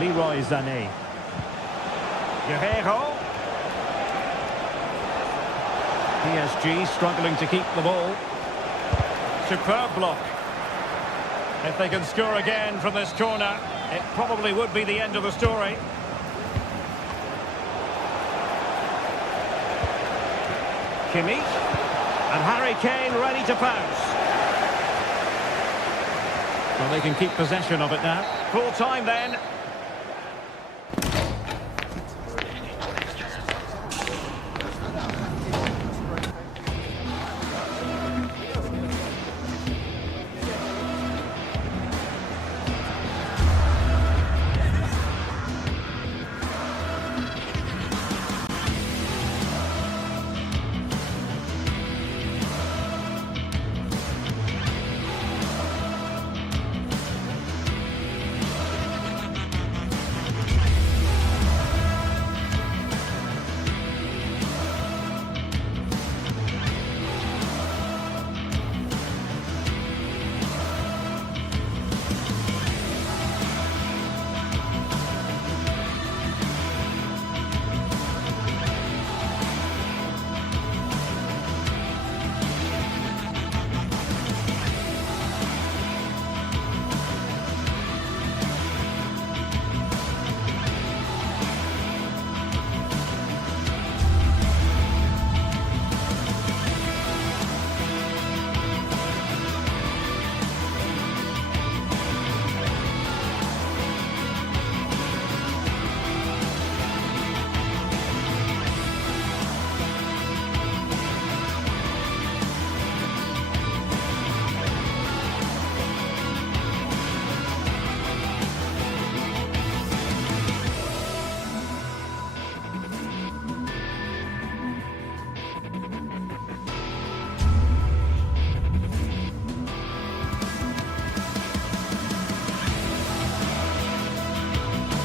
Leroy Sané. Guerreiro. PSG struggling to keep the ball. Superb block. If they can score again from this corner, it probably would be the end of the story. Kimmich. And Harry Kane ready to pounce. Well, they can keep possession of it now. Full time then.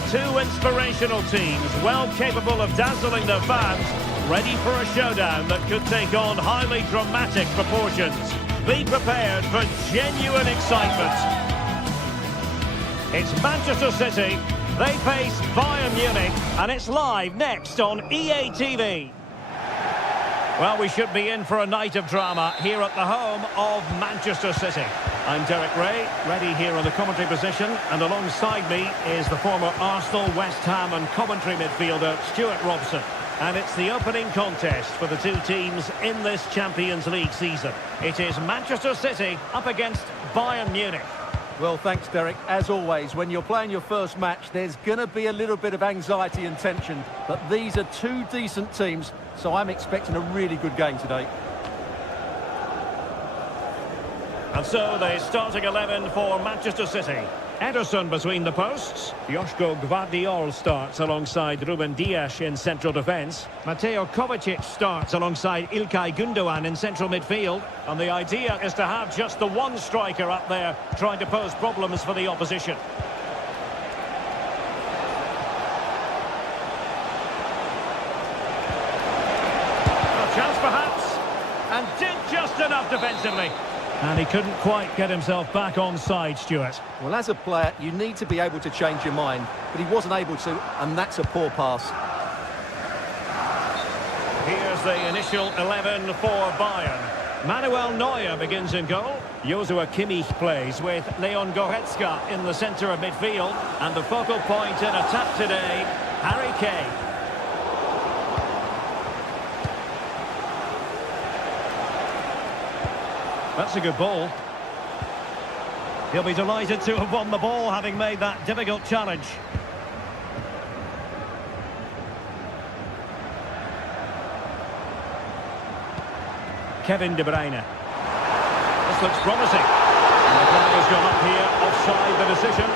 Two inspirational teams, well capable of dazzling their fans, ready for a showdown that could take on highly dramatic proportions. Be prepared for genuine excitement. It's Manchester City, they face Bayern Munich, and it's live next on EA TV. Well, we should be in for a night of drama here at the home of Manchester City. I'm Derek Ray, ready here on the commentary position, and alongside me is the former Arsenal, West Ham and Coventry midfielder Stuart Robson. And it's the opening contest for the two teams in this Champions League season. It is Manchester City up against Bayern Munich. Well, thanks, Derek. As always, when you're playing your first match, there's going to be a little bit of anxiety and tension. But these are two decent teams, so I'm expecting a really good game today. And so the starting 11 for Manchester City. Ederson between the posts. Joško Gvardiol starts alongside Ruben Dias in central defence. Mateo Kovacic starts alongside İlkay Gündoğan in central midfield. And the idea is to have just the one striker up there trying to pose problems for the opposition. A chance perhaps. And did just enough defensively. And he couldn't quite get himself back on side, Stuart. Well, as a player, you need to be able to change your mind, but he wasn't able to, and that's a poor pass. Here's the initial 11 for Bayern. Manuel Neuer begins in goal. Joshua Kimmich plays with Leon Goretzka in the centre of midfield. And the focal point in attack today, Harry Kane. That's a good ball. He'll be delighted to have won the ball, having made that difficult challenge. Kevin De Bruyne. This looks promising. And the flag has gone up here, offside the decision.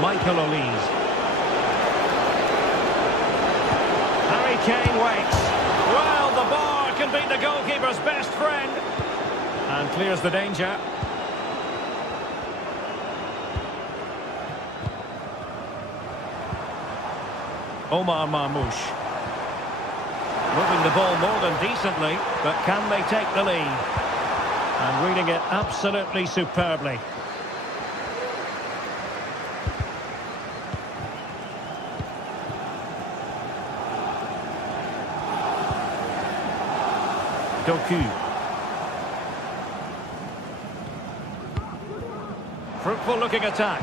Michael Olise. Harry Kane waits. Well, the bar can be the goalkeeper's best friend. And clears the danger. Omar Marmoush. Moving the ball more than decently, but can they take the lead? And reading it absolutely superbly. Doku. Fruitful looking attack.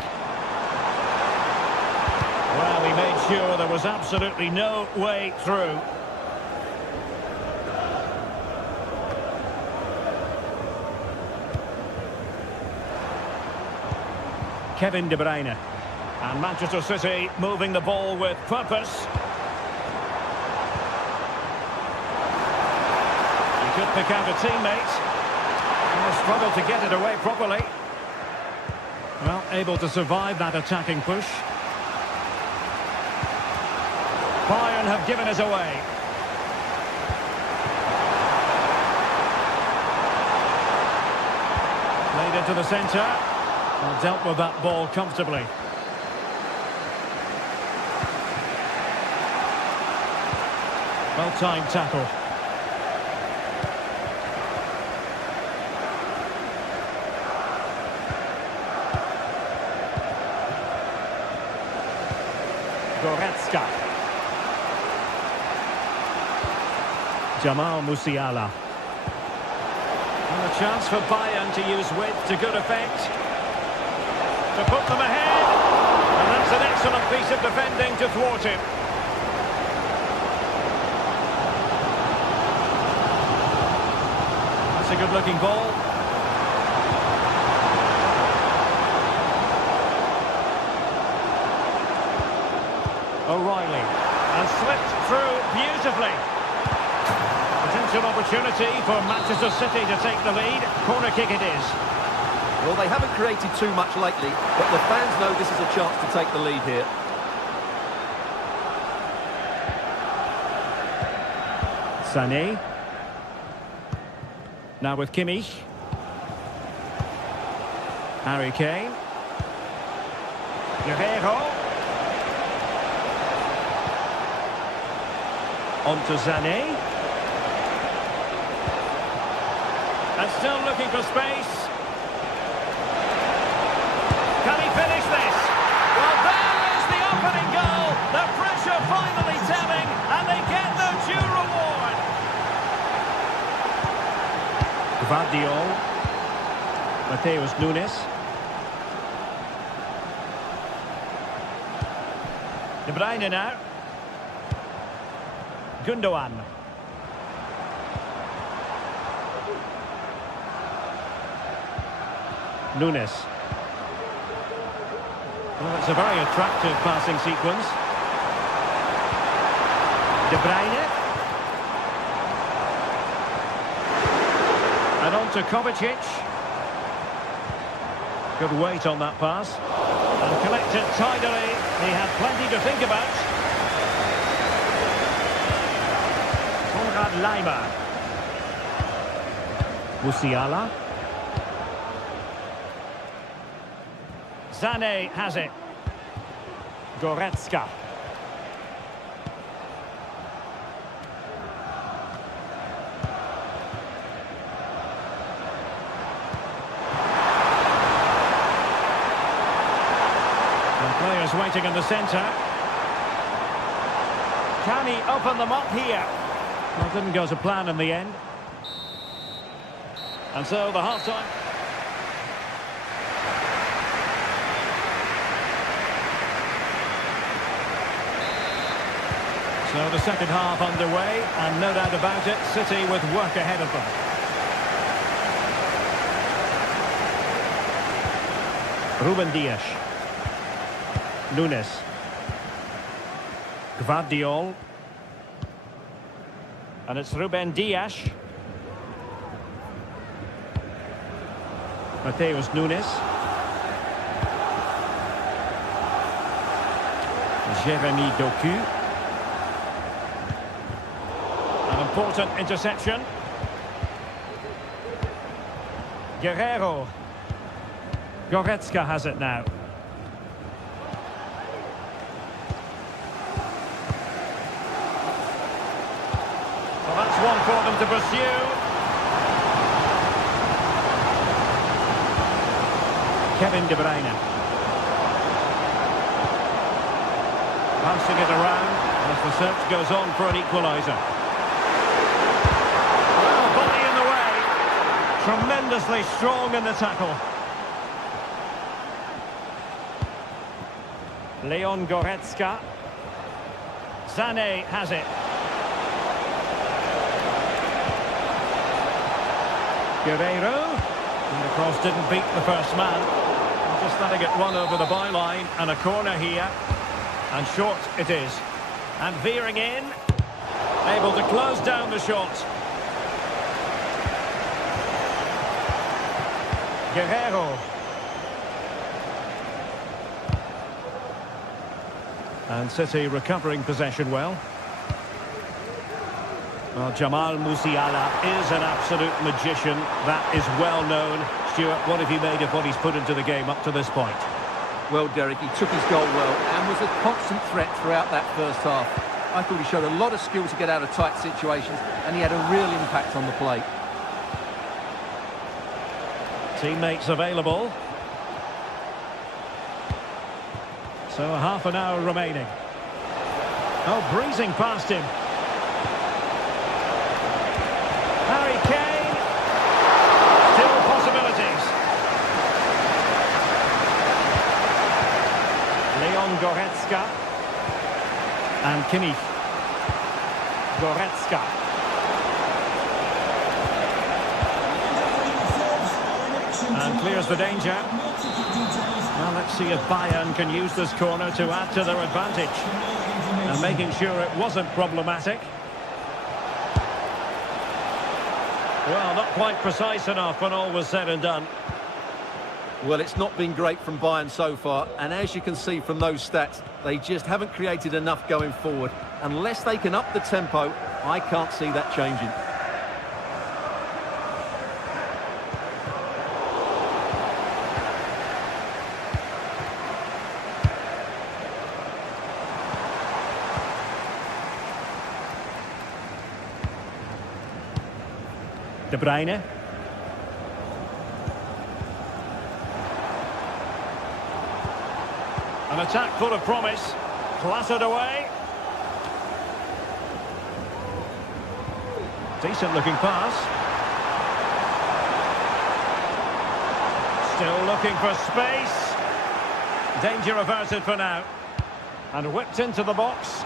Well, he made sure there was absolutely no way through. Kevin De Bruyne. And Manchester City moving the ball with purpose. Could pick out a teammate. Struggled to get it away properly. Well, able to survive that attacking push. Bayern have given us away. Played into the centre. And dealt with that ball comfortably. Well-timed tackle. Goretzka. Jamal Musiala. And a chance for Bayern to use width to good effect. To put them ahead. And that's an excellent piece of defending to thwart him. That's a good-looking ball. O'Reilly, and slipped through beautifully. Potential opportunity for Manchester City to take the lead. Corner kick it is. Well, they haven't created too much lately, but the fans know this is a chance to take the lead here. Sané. Now with Kimmich. Harry Kane. Guerreiro. On to Sané. And still looking for space. Can he finish this? Well, there is the opening goal. The pressure finally telling. Gvardiol. Mateus Nunes. De Bruyne now. Gundogan. Nunes. Well, it's a very attractive passing sequence. De Bruyne. And on to Kovacic. Good weight on that pass. And collected tidily. He had plenty to think about. Konrad Laimer. Musiala. Sané has it. Goretzka. And players waiting in the centre. Can he open them up here? Well, didn't go to plan in the end. And so the half-time. So the second half underway, and no doubt about it, City with work ahead of them. Ruben Dias. Nunes. Gvardiol. And it's Ruben Dias. Mateus Nunes. Jeremy Doku. Important interception. Guerrero. Goretzka has it now. Well, that's one for them to pursue. Kevin De Bruyne. Passing it around as the search goes on for an equaliser. Tremendously strong in the tackle. Leon Goretzka. Sané has it. Guerrero. And the cross didn't beat the first man. Just letting it run over the byline. And a corner here. And short it is. And veering in. Able to close down the shot. Guerrero. And City recovering possession well. Well, Jamal Musiala is an absolute magician. That is well known. Stuart, what have you made of what he's put into the game up to this point? Well, Derek, he took his goal well and was a constant threat throughout that first half. I thought he showed a lot of skill to get out of tight situations, and he had a real impact on the play. Teammates available. So half an hour remaining. Oh, breezing past him. Harry Kane. Still possibilities. Leon Goretzka. And Kimmich. Goretzka. And clears the danger. Well, let's see if Bayern can use this corner to add to their advantage. And making sure it wasn't problematic. Well, not quite precise enough when all was said and done. Well, it's not been great from Bayern so far, and as you can see from those stats, they just haven't created enough going forward. Unless they can up the tempo, I can't see that changing. De Bruyne. An attack full of promise. Clattered away. Decent looking pass. Still looking for space. Danger averted for now. And whipped into the box.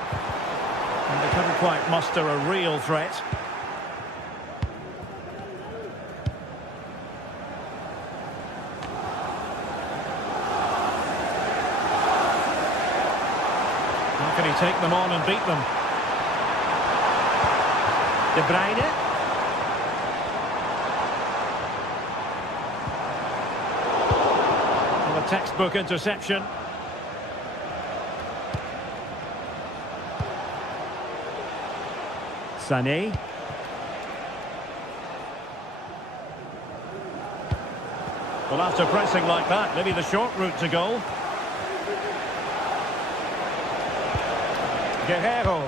And they couldn't quite muster a real threat. How can he take them on and beat them? De Bruyne. And a textbook interception. Sané. Well, after pressing like that, maybe the short route to goal. Guerrero.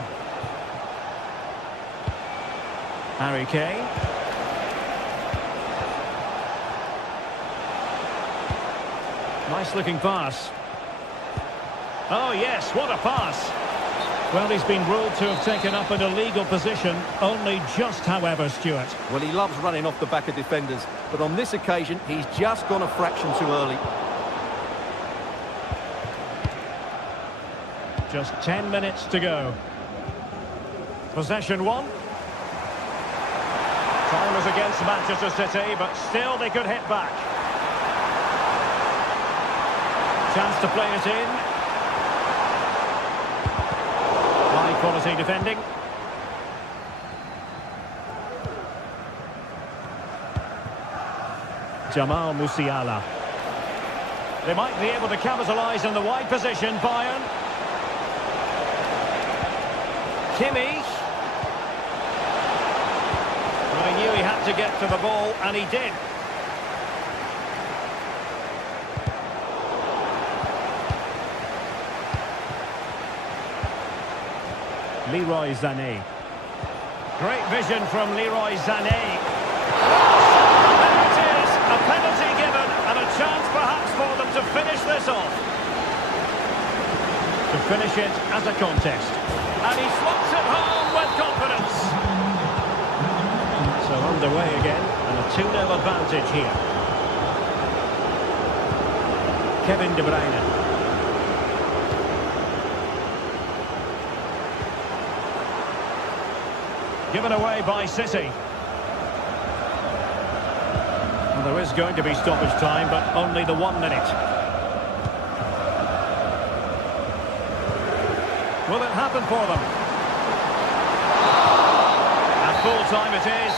Harry Kane. Nice looking pass. Oh yes, what a pass. Well, he's been ruled to have taken up an illegal position, only just, however, Stuart. Well, he loves running off the back of defenders, but on this occasion, he's just gone a fraction too early. Just 10 minutes to go. Possession one. Time was against Manchester City, but still they could hit back. Chance to play it in. High quality defending. Jamal Musiala. They might be able to capitalise in the wide position, Bayern. Kimmich. Well, he knew he had to get to the ball, and he did. Leroy Sané. Great vision from Leroy Sané. And there it is, a penalty given, and a chance perhaps for them to finish this off. To finish it as a contest. And he slots it home with confidence. So underway again, and a 2-0 advantage here. Kevin De Bruyne. Given away by City. Well, there is going to be stoppage time, but only the 1 minute. Will it happen for them? At full time it is.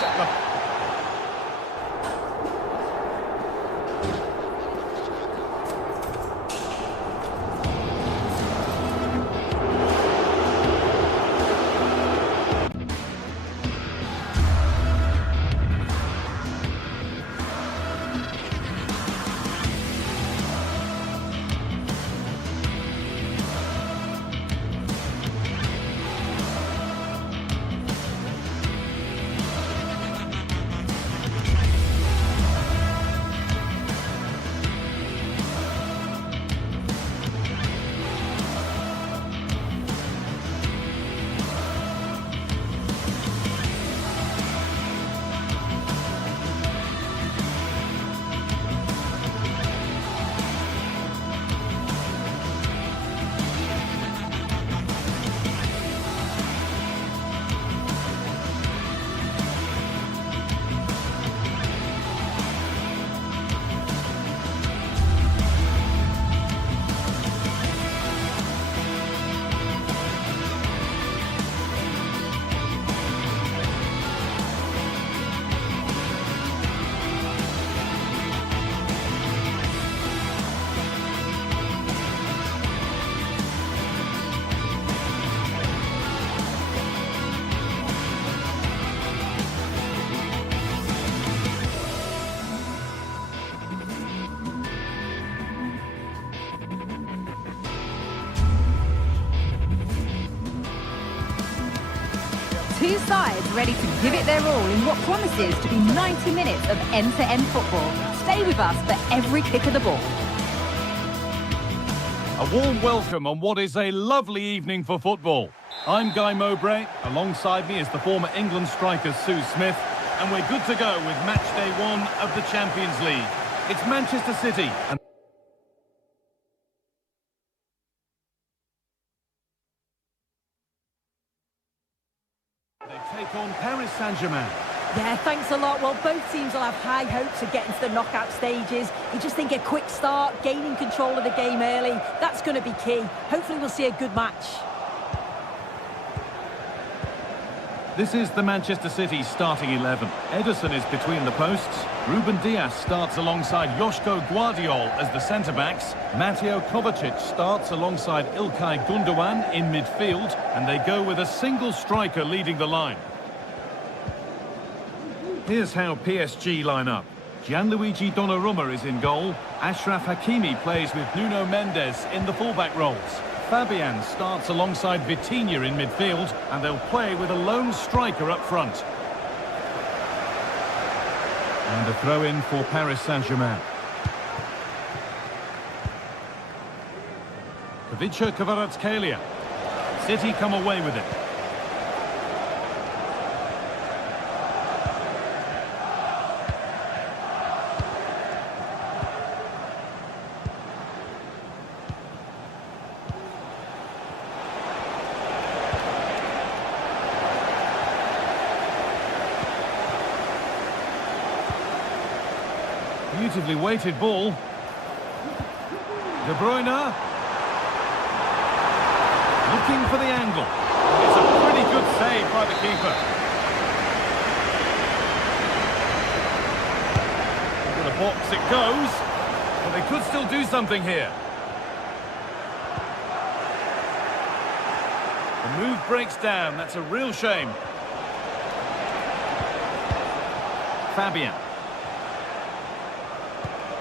Two sides ready to give it their all in what promises to be 90 minutes of end-to-end football. Stay with us for every kick of the ball. A warm welcome on what is a lovely evening for football. I'm Guy Mowbray. Alongside me is the former England striker Sue Smith. And we're good to go with match day 1 of the Champions League. It's Manchester City. And they take on Paris Saint-Germain. Yeah, thanks a lot. Well, both teams will have high hopes of getting to the knockout stages. You just think a quick start, gaining control of the game early, that's going to be key. Hopefully we'll see a good match. This is the Manchester City starting 11. Ederson is between the posts. Ruben Dias starts alongside Joško Guardiol as the centre-backs. Mateo Kovacic starts alongside Ilkay Gundogan in midfield. And they go with a single striker leading the line. Here's how PSG line up. Gianluigi Donnarumma is in goal. Achraf Hakimi plays with Nuno Mendes in the fullback roles. Fabian starts alongside Vitinha in midfield, and they'll play with a lone striker up front. And a throw-in for Paris Saint-Germain. Kavica Kvaratskhelia. City come away with it. Beautifully weighted ball. De Bruyne. Looking for the angle. It's a pretty good save by the keeper. Into the box it goes. But they could still do something here. The move breaks down. That's a real shame. Fabian.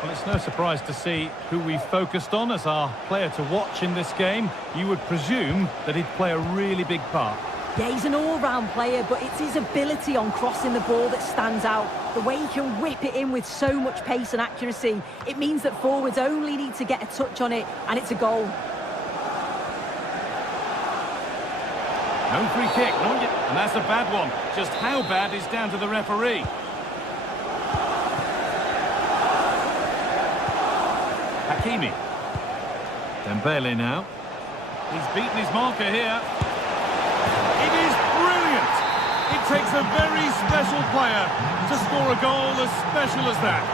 Well, it's no surprise to see who we focused on as our player to watch in this game. You would presume that he'd play a really big part. Yeah, he's an all-round player, but it's his ability on crossing the ball that stands out. The way he can whip it in with so much pace and accuracy. It means that forwards only need to get a touch on it, and it's a goal. No free kick, not yet. And that's a bad one. Just how bad is down to the referee. Hakimi. Dembele now. He's beaten his marker here. It is brilliant! It takes a very special player to score a goal as special as that.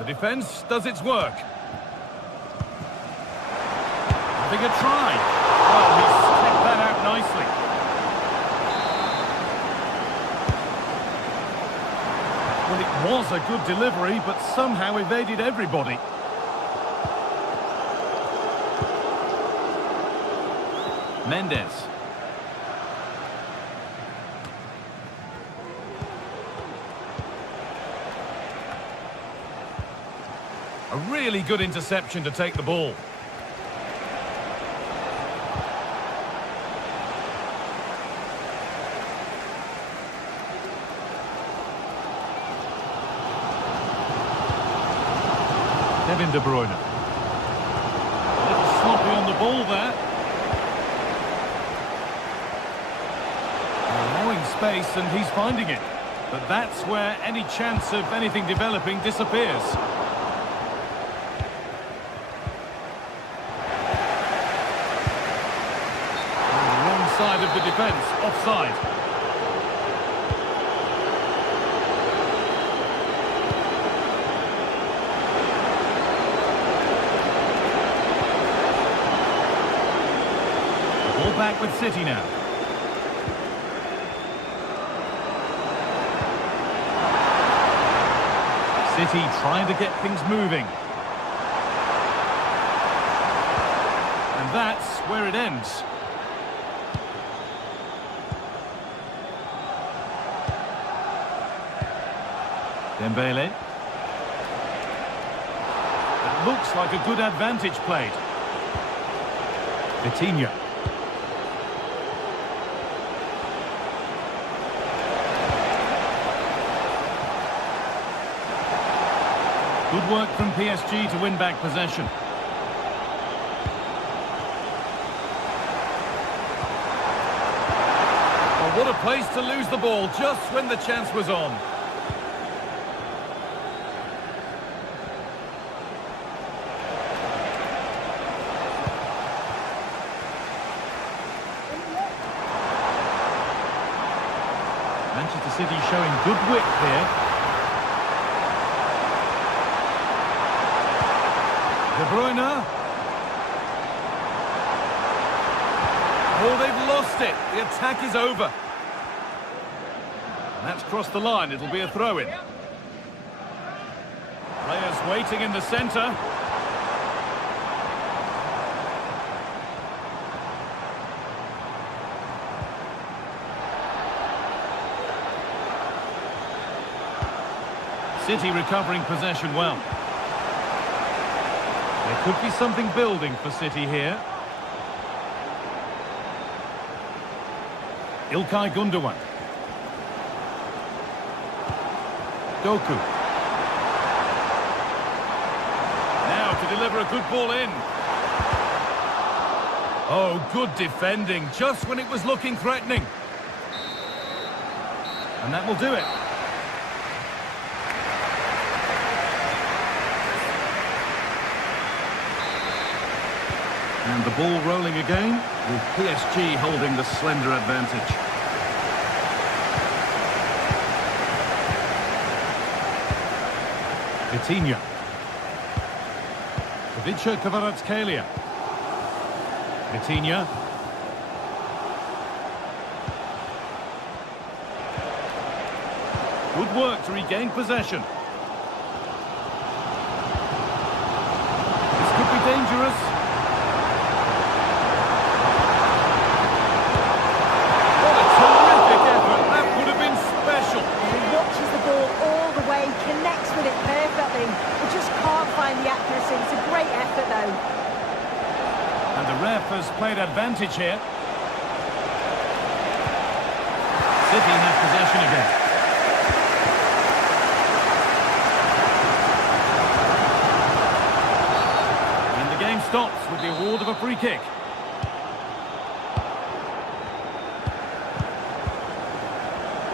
The defence does its work. Having a try. Well, he's kept that out nicely. Well, it was a good delivery, but somehow evaded everybody. Mendes. A really good interception to take the ball. Kevin De Bruyne. A little sloppy on the ball there. Allowing space and he's finding it. But that's where any chance of anything developing disappears. On the wrong side of the defence, offside. Back with City now. City trying to get things moving. And that's where it ends. Dembele. It looks like a good advantage played. Vitinha. Good work from PSG to win back possession. Oh, what a place to lose the ball just when the chance was on. Manchester City showing good width here. De Bruyne. Oh, they've lost it. The attack is over. And that's crossed the line. It'll be a throw-in. Players waiting in the centre. City recovering possession well. There could be something building for City here. İlkay Gundogan. Doku. Now to deliver a good ball in. Oh, good defending, just when it was looking threatening. And that will do it. And the ball rolling again, with PSG holding the slender advantage. Vitinha. Ivica Kvaratskhelia. Vitinha. Good work to regain possession. This could be dangerous. What a terrific effort. That would have been special. He watches the ball all the way, connects with it perfectly. He just can't find the accuracy. It's a great effort, though. And the ref has played advantage here. City have possession again. And the game stops with the award of a free kick.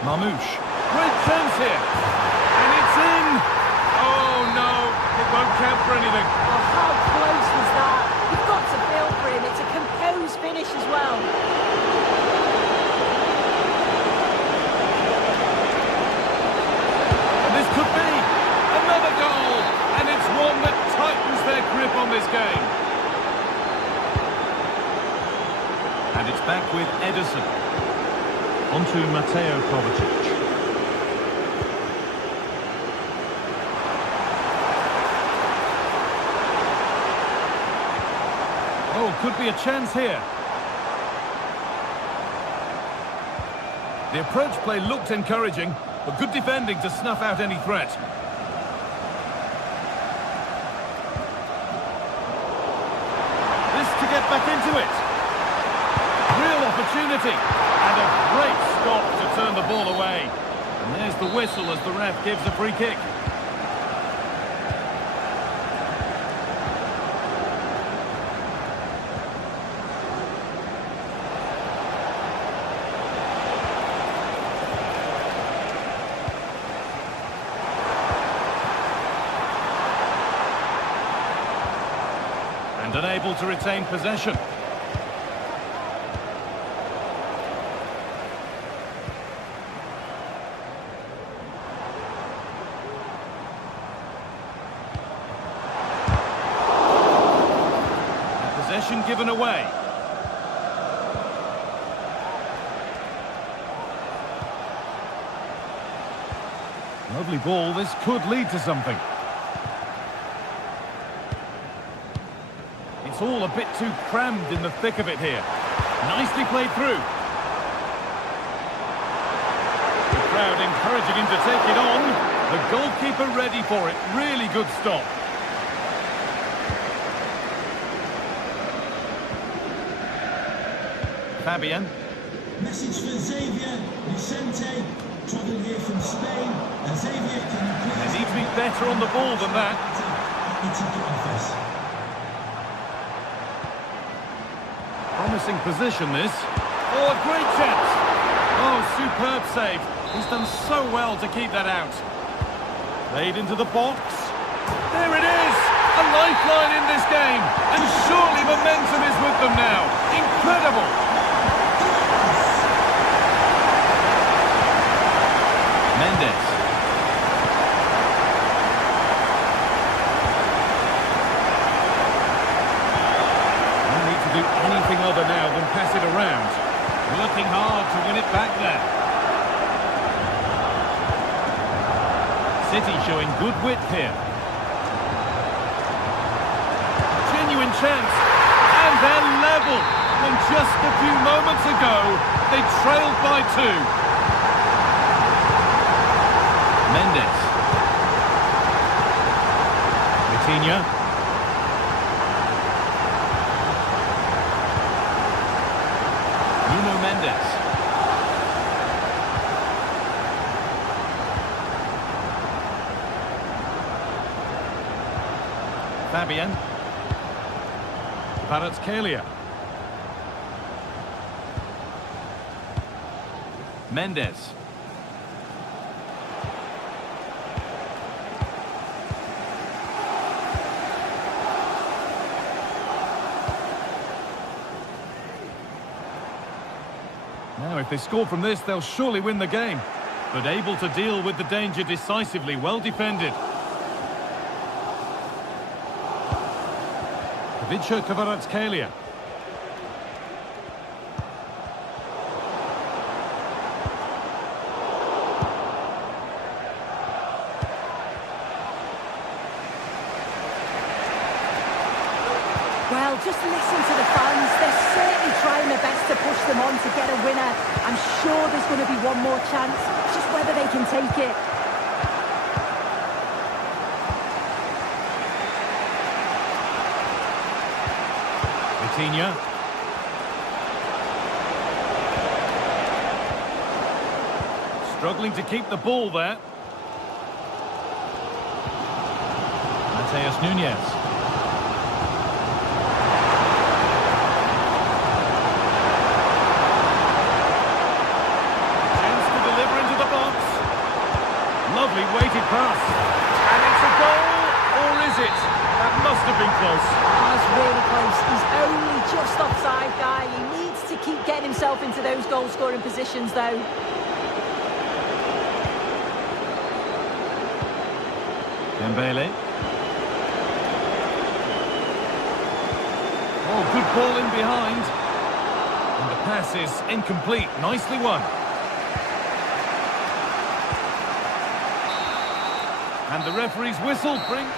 Mamouche. Great chance here. And it's in. Oh, no. It won't count for anything. Oh, how close was that? You've got to feel for him. It's a composed finish as well. And this could be another goal. And it's one that tightens their grip on this game. And it's back with Ederson. Onto Mateo Kovacic. Oh, could be a chance here. The approach play looked encouraging, but good defending to snuff out any threat. This to get back into it. Real opportunity. And a great stop to turn the ball away. And there's the whistle as the ref gives a free kick. And unable to retain possession. Possession given away. Lovely ball. This could lead to something. It's all a bit too crammed in the thick of it here. Nicely played through. The crowd encouraging him to take it on. The goalkeeper ready for it. Really good stop. Fabian. Message for Xavier, Vicente, travelling here from Spain. Xavier, can you please... They need to be better on the ball than that. Promising position, this. Oh, a great chance. Oh, superb save. He's done so well to keep that out. Played into the box. There it is! A lifeline in this game. And surely momentum is with them now. Incredible! Mendes. No need to do anything other now than pass it around. Working hard to win it back there. City showing good width here. Genuine chance. And they're level. When just a few moments ago, they trailed by 2. Mendes. Vitinha. Nuno Mendes. Fabian. Kvaratskhelia. Mendes. Now, if they score from this, they'll surely win the game. But able to deal with the danger decisively, well defended. Vicha Kvaratskhelia. Well, just listen to the fans. They're certainly trying their best to push them on to get a winner. I'm sure there's going to be one more chance. It's just whether they can take it. Vitinha. Struggling to keep the ball there. Mateus Nunes. Chance to deliver into the box. Lovely weighted pass. And it's a goal, or is it? That must have been close. That's really close. He's only just offside, guy. He needs to keep getting himself into those goal-scoring positions, though. Dembele. Oh, good ball in behind. And the pass is incomplete. Nicely won. And the referee's whistle brings...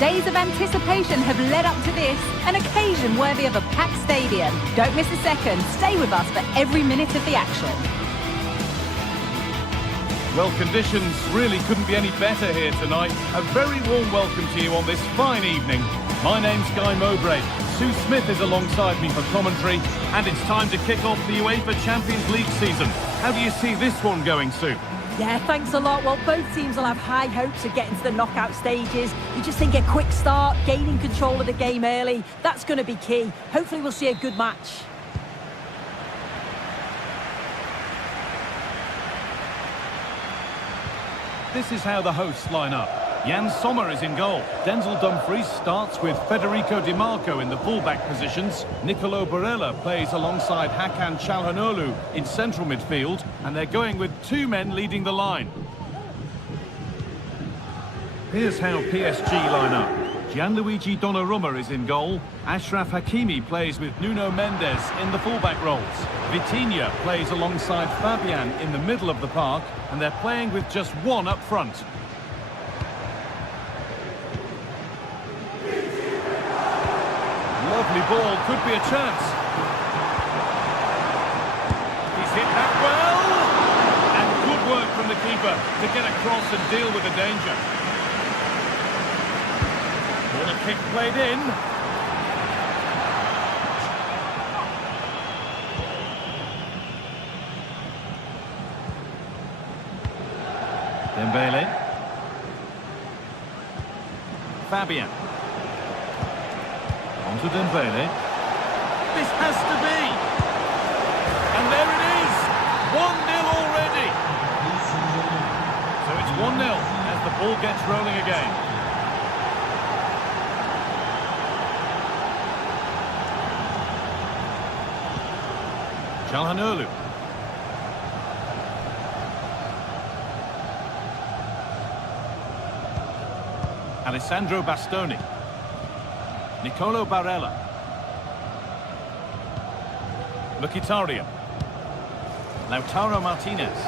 Days of anticipation have led up to this, an occasion worthy of a packed stadium. Don't miss a second. Stay with us for every minute of the action. Well, conditions really couldn't be any better here tonight. A very warm welcome to you on this fine evening. My name's Guy Mowbray. Sue Smith is alongside me for commentary, and it's time to kick off the UEFA Champions League season. How do you see this one going, Sue? Yeah, thanks a lot. Well, both teams will have high hopes of getting to the knockout stages. You just think a quick start, gaining control of the game early, that's going to be key. Hopefully we'll see a good match. This is how the hosts line up. Jan Sommer is in goal. Denzel Dumfries starts with Federico Di Marco in the full-back positions. Nicolo Barella plays alongside Hakan Çalhanoğlu in central midfield. And they're going with two men leading the line. Here's how PSG line up. Gianluigi Donnarumma is in goal. Achraf Hakimi plays with Nuno Mendes in the full-back roles. Vitinha plays alongside Fabian in the middle of the park. And they're playing with just one up front. Lovely ball, could be a chance. He's hit that well. And good work from the keeper to get across and deal with the danger. Corner kick played in. Dembele. Fabian. On to Dembele. This has to be. And there it is. 1-0 already. So it's 1-0 as the ball gets rolling again. Çalhanoğlu. Alessandro Bastoni. Nicolo Barella. Mkhitaryan. Lautaro Martinez.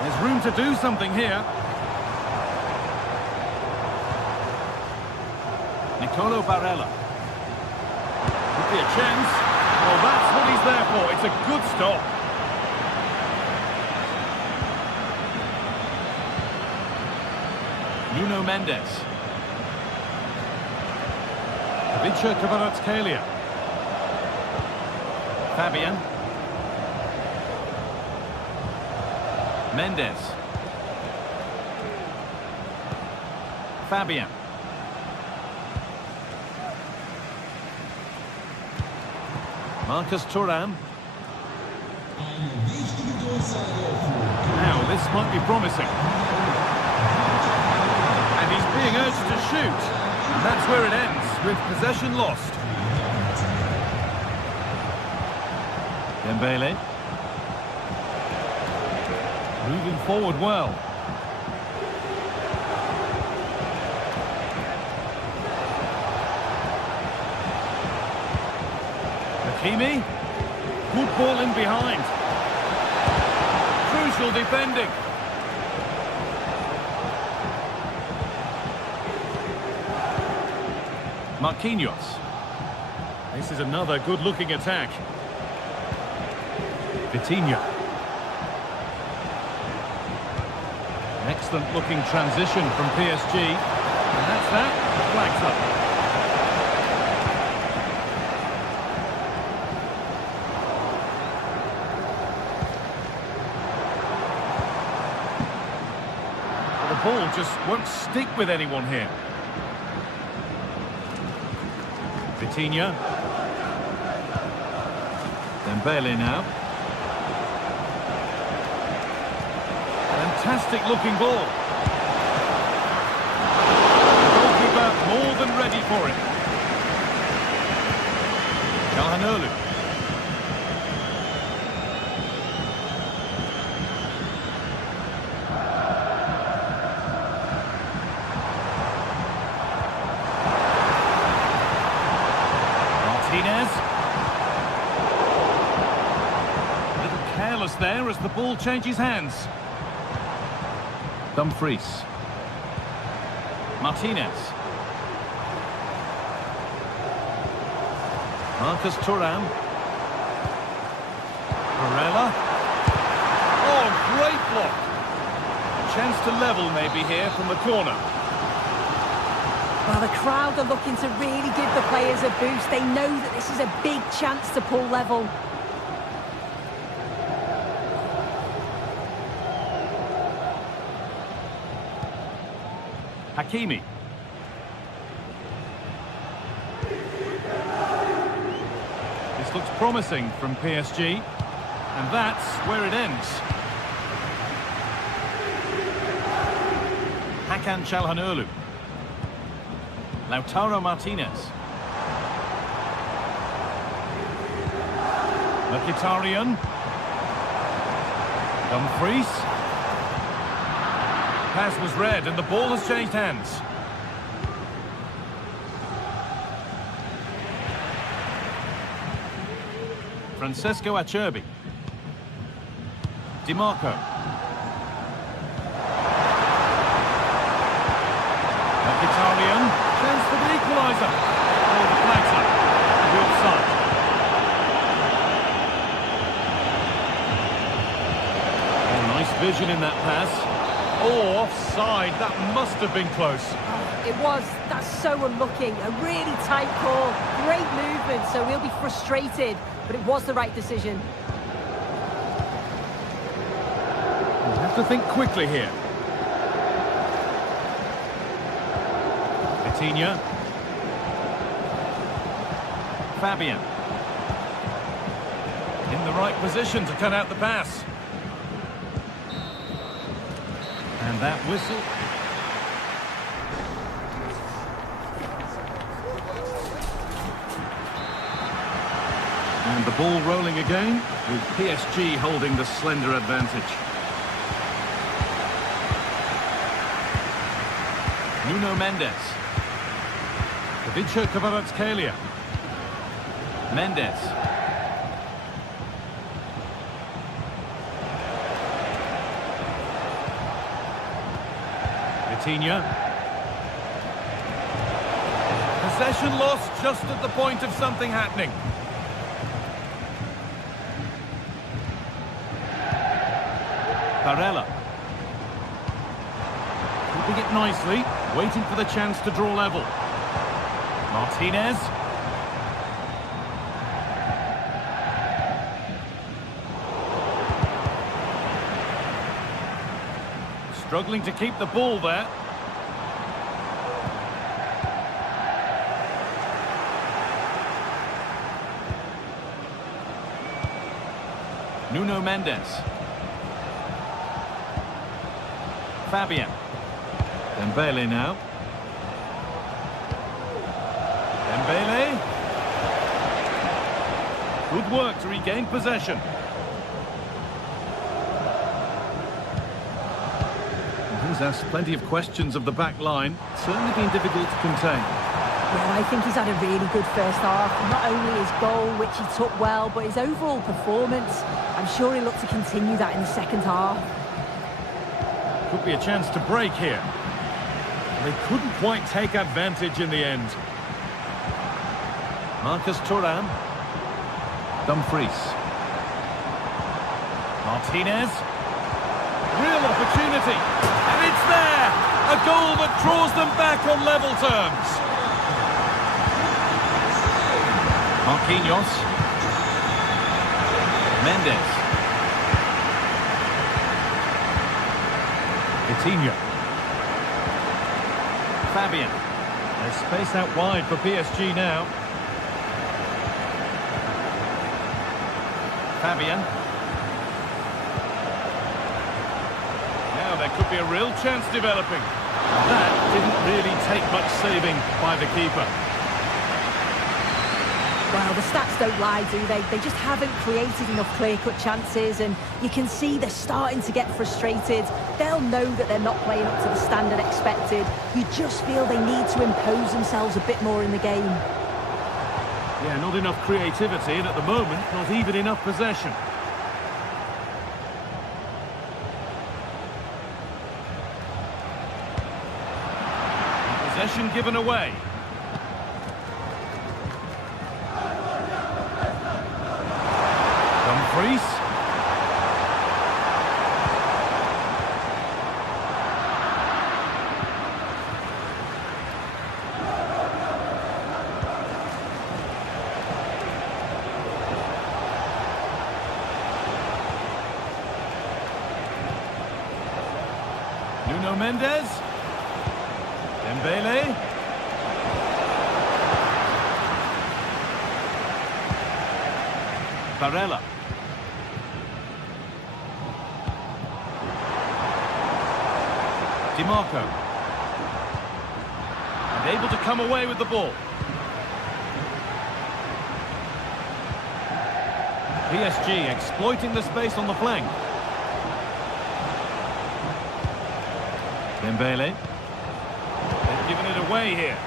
There's room to do something here. Nicolo Barella. Could be a chance. Well, that's what he's there for. It's a good stop. Nuno Mendes. Vince Kvaratskhelia. Fabian. Mendes. Fabian. Marcus Thuram. Now, this might be promising. And he's being urged to shoot. And that's where it ends, with possession lost. Dembele. Moving forward well. Hakimi. Good ball in behind. Crucial defending. Marquinhos. This is another good-looking attack. Vitinha. An excellent-looking transition from PSG. And that's that. Flags up. The ball just won't stick with anyone here. Vitinha. Dembele now. Fantastic looking ball. The goalkeeper more than ready for it. Çalhanoğlu. Martinez. A little careless there as the ball changes hands. Dumfries. Martinez. Marcus Thuram. Barella. Oh, great block. Chance to level maybe here from the corner. Well, the crowd are looking to really give the players a boost. They know that this is a big chance to pull level. Hakimi. This looks promising from PSG. And that's where it ends. Hakan Çalhanoğlu. Lautaro Martinez. Mkhitaryan. Dumfries. Pass was read and the ball has changed hands. Francesco Acerbi. Di Marco. Mkhitaryan. Chance for the equaliser. Oh, the flag's up. The offside. Oh, nice vision in that pass. Oh, offside. That must have been close. It was. That's so unlucky. A really tight call. Great movement, so he'll be frustrated. But it was the right decision. You have to think quickly here. Vitinha. Fabian. In the right position to cut out the pass. And that whistle. And the ball rolling again, with PSG holding the slender advantage. Nuno Mendes. Ivica Kvaratskhelia. Mendes. Vitinha. Possession lost just at the point of something happening. Barella. Keeping it nicely, waiting for the chance to draw level. Martinez. Struggling to keep the ball there. Nuno Mendes. Fabian. Dembele now. Dembele. Good work to regain possession. He's asked plenty of questions of the back line. Certainly been difficult to contain. Yeah, I think he's had a really good first half. Not only his goal, which he took well, but his overall performance. I'm sure he'll look to continue that in the second half. Could be a chance to break here. They couldn't quite take advantage in the end. Marcus Thuram. Dumfries. Martinez. Real opportunity. And it's there! A goal that draws them back on level terms. Marquinhos. Mendes. Vitinha. Fabian. There's space out wide for PSG now. Fabian. Now there could be a real chance developing. That didn't really take much saving by the keeper. Well, the stats don't lie, do they? They just haven't created enough clear-cut chances, and you can see they're starting to get frustrated. They'll know that they're not playing up to the standard expected. You just feel they need to impose themselves a bit more in the game. Yeah, not enough creativity, and at the moment, not even enough possession. Possession given away. Dumfries. Nuno Mendes. Dembele. Barella. DiMarco. And able to come away with the ball. PSG exploiting the space on the flank. Dembele. They've given it away here.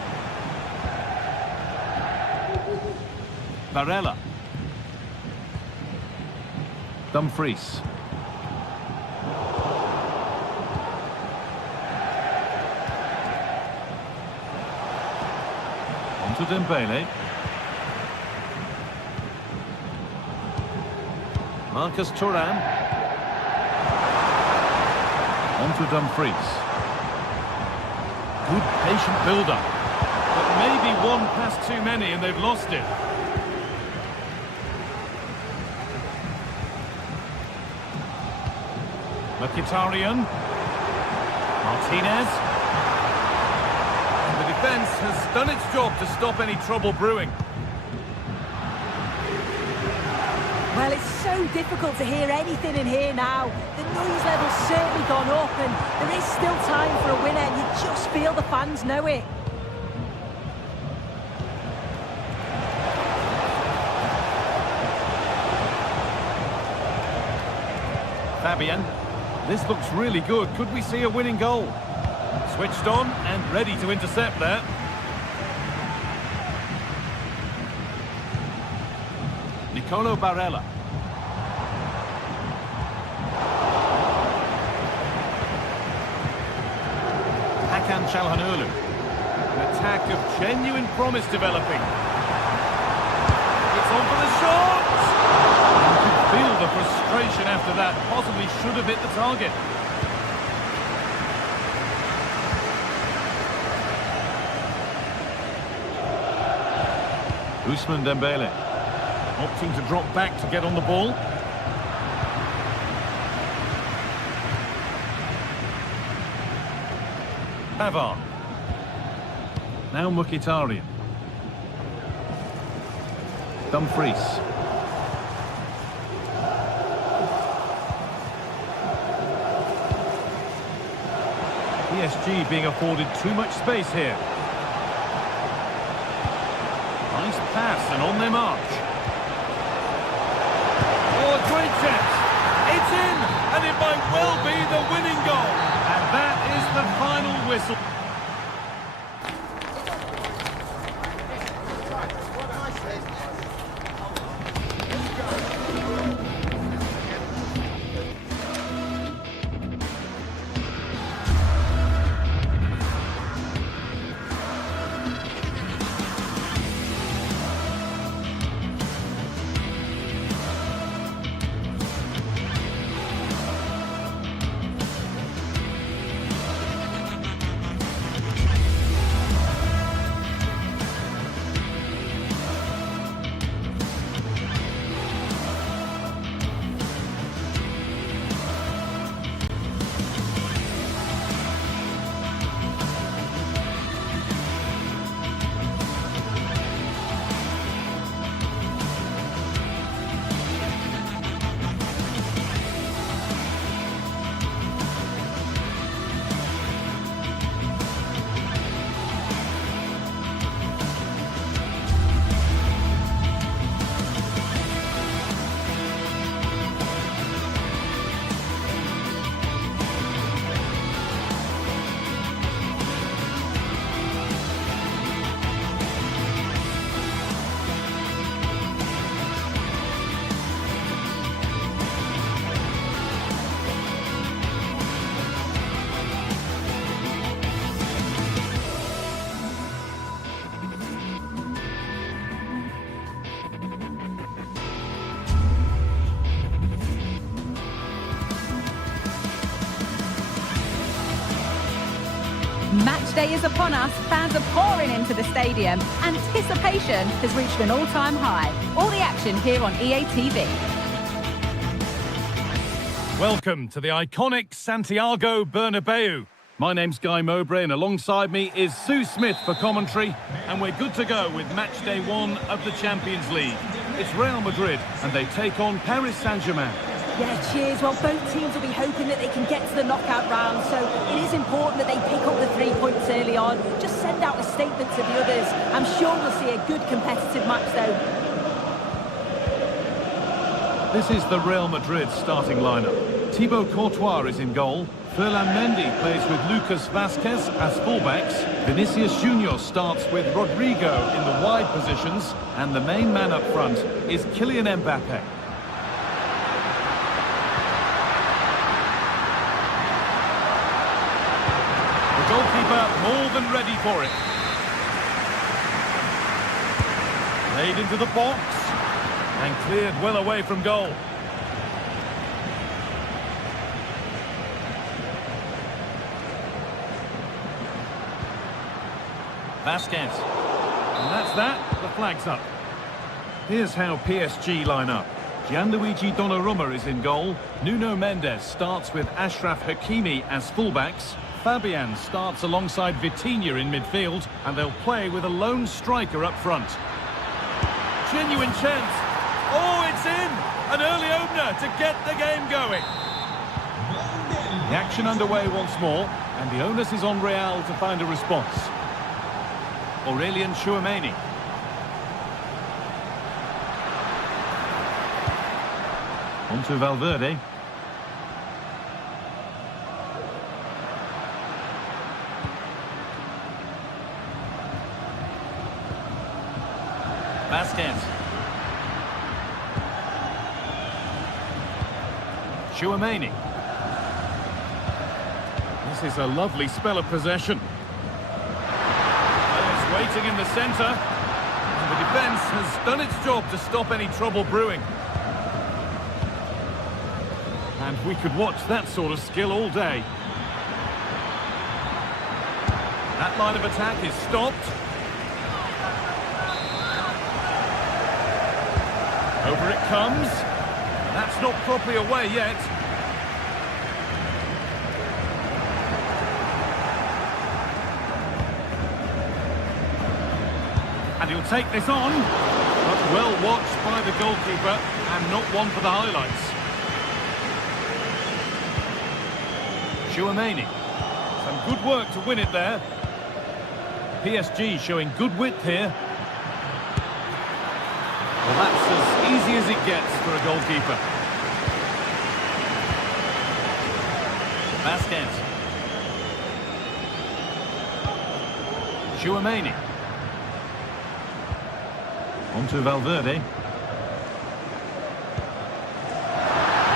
Barella. Dumfries. On to Dembele. Marcus Thuram. On to Dumfries. Good patient build-up. But maybe one pass too many and they've lost it. Mkhitaryan. Martinez. And the defence has done its job to stop any trouble brewing. Well, it's so difficult to hear anything in here now. The noise level's certainly gone up and there is still time for a winner. You just feel the fans know it. Fabian. This looks really good. Could we see a winning goal? Switched on and ready to intercept there. Nicolo Barella. Hakan Çalhanoğlu. An attack of genuine promise developing. It's on for the shot! You can feel the frustration after that. Possibly should have hit the target. Ousmane Dembele. Opting to drop back to get on the ball. Pavard. Now Mkhitaryan. Dumfries. PSG being afforded too much space here. Nice pass and on their march. Oh, a great chance. It's in, and it might well be the winning goal. And that is the final whistle. Match day is upon us. Fans are pouring into the stadium. Anticipation has reached an all-time high. All the action here on EA TV. Welcome to the iconic Santiago Bernabeu. My name's Guy Mowbray, and alongside me is Sue Smith for commentary, and we're good to go with match day 1 of the Champions League. It's Real Madrid, and they take on Paris Saint-Germain. Yeah, cheers. Well, both teams will be hoping that they can get to the knockout round, so it is important that they pick up the 3 points early on. Just send out a statement to the others. I'm sure we'll see a good competitive match, though. This is the Real Madrid starting lineup. Thibaut Courtois is in goal. Ferland Mendy plays with Lucas Vazquez as fullbacks. Vinicius Junior starts with Rodrigo in the wide positions. And the main man up front is Kylian Mbappe. The goalkeeper more than ready for it. Laid into the box. And cleared well away from goal. Vazquez. And that's that. The flag's up. Here's how PSG line up. Gianluigi Donnarumma is in goal. Nuno Mendes starts with Achraf Hakimi as fullbacks. Fabian starts alongside Vitinha in midfield. And they'll play with a lone striker up front. Genuine chance. Oh, it's in! An early opener to get the game going. The action underway once more, and the onus is on Real to find a response. Aurelien Tchouameni. On to Valverde. Vazquez. Tchouameni. This is a lovely spell of possession. Well, it's waiting in the centre. And the defence has done its job to stop any trouble brewing. And we could watch that sort of skill all day. That line of attack is stopped. Over it comes. That's not properly away yet. And he'll take this on. But well watched by the goalkeeper and not one for the highlights. Tchouameni. Some good work to win it there. PSG showing good width here. Well, that's as easy as it gets for a goalkeeper. Vazquez. Tchouameni. On to Valverde.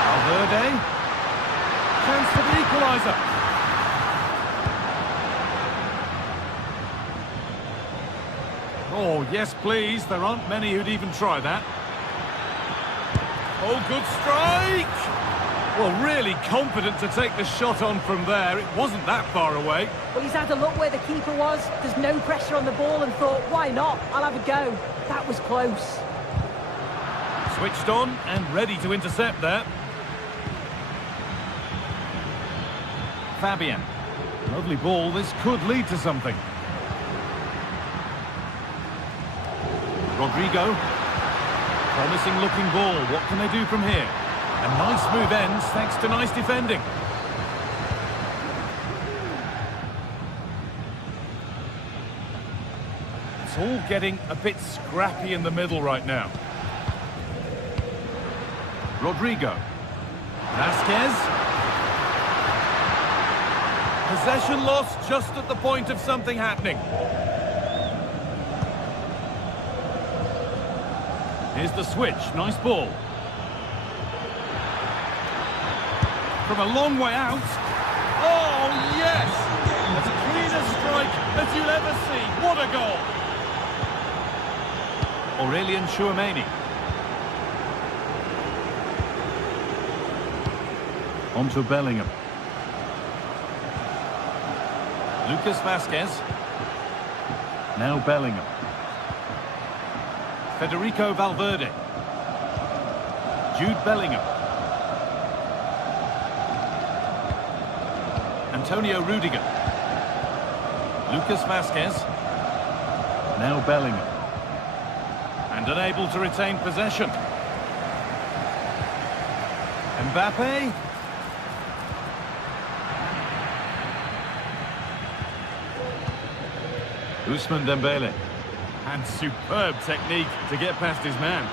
Valverde. Chance for the equaliser. Oh, yes, please. There aren't many who'd even try that. Oh, good strike! Well, really confident to take the shot on from there. It wasn't that far away. Well, he's had a look where the keeper was. There's no pressure on the ball and thought, why not? I'll have a go. That was close. Switched on and ready to intercept there. Fabian. Lovely ball. This could lead to something. Rodrigo. Promising looking ball. What can they do from here? A nice move ends thanks to nice defending. It's all getting a bit scrappy in the middle right now. Rodrigo. Vazquez. Possession lost just at the point of something happening. Here's the switch. Nice ball. From a long way out. Oh, yes! As clean a strike as you'll ever see. What a goal! Aurelien Tchouameni. On to Bellingham. Lucas Vazquez. Now Bellingham. Federico Valverde. Jude Bellingham. And Antonio Rudiger. Lucas Vazquez. Now Bellingham. And unable to retain possession. Mbappe. Ousmane Dembele. And superb technique to get past his man.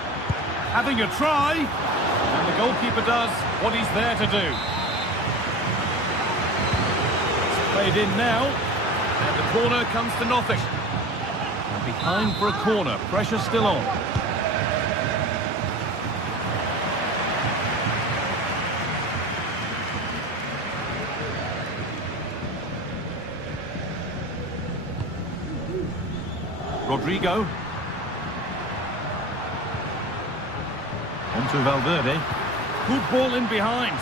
Having a try. And the goalkeeper does what he's there to do. It's played in now. And the corner comes to nothing. And behind for a corner. Pressure still on. Rodrigo. Onto Valverde. Good ball in behind.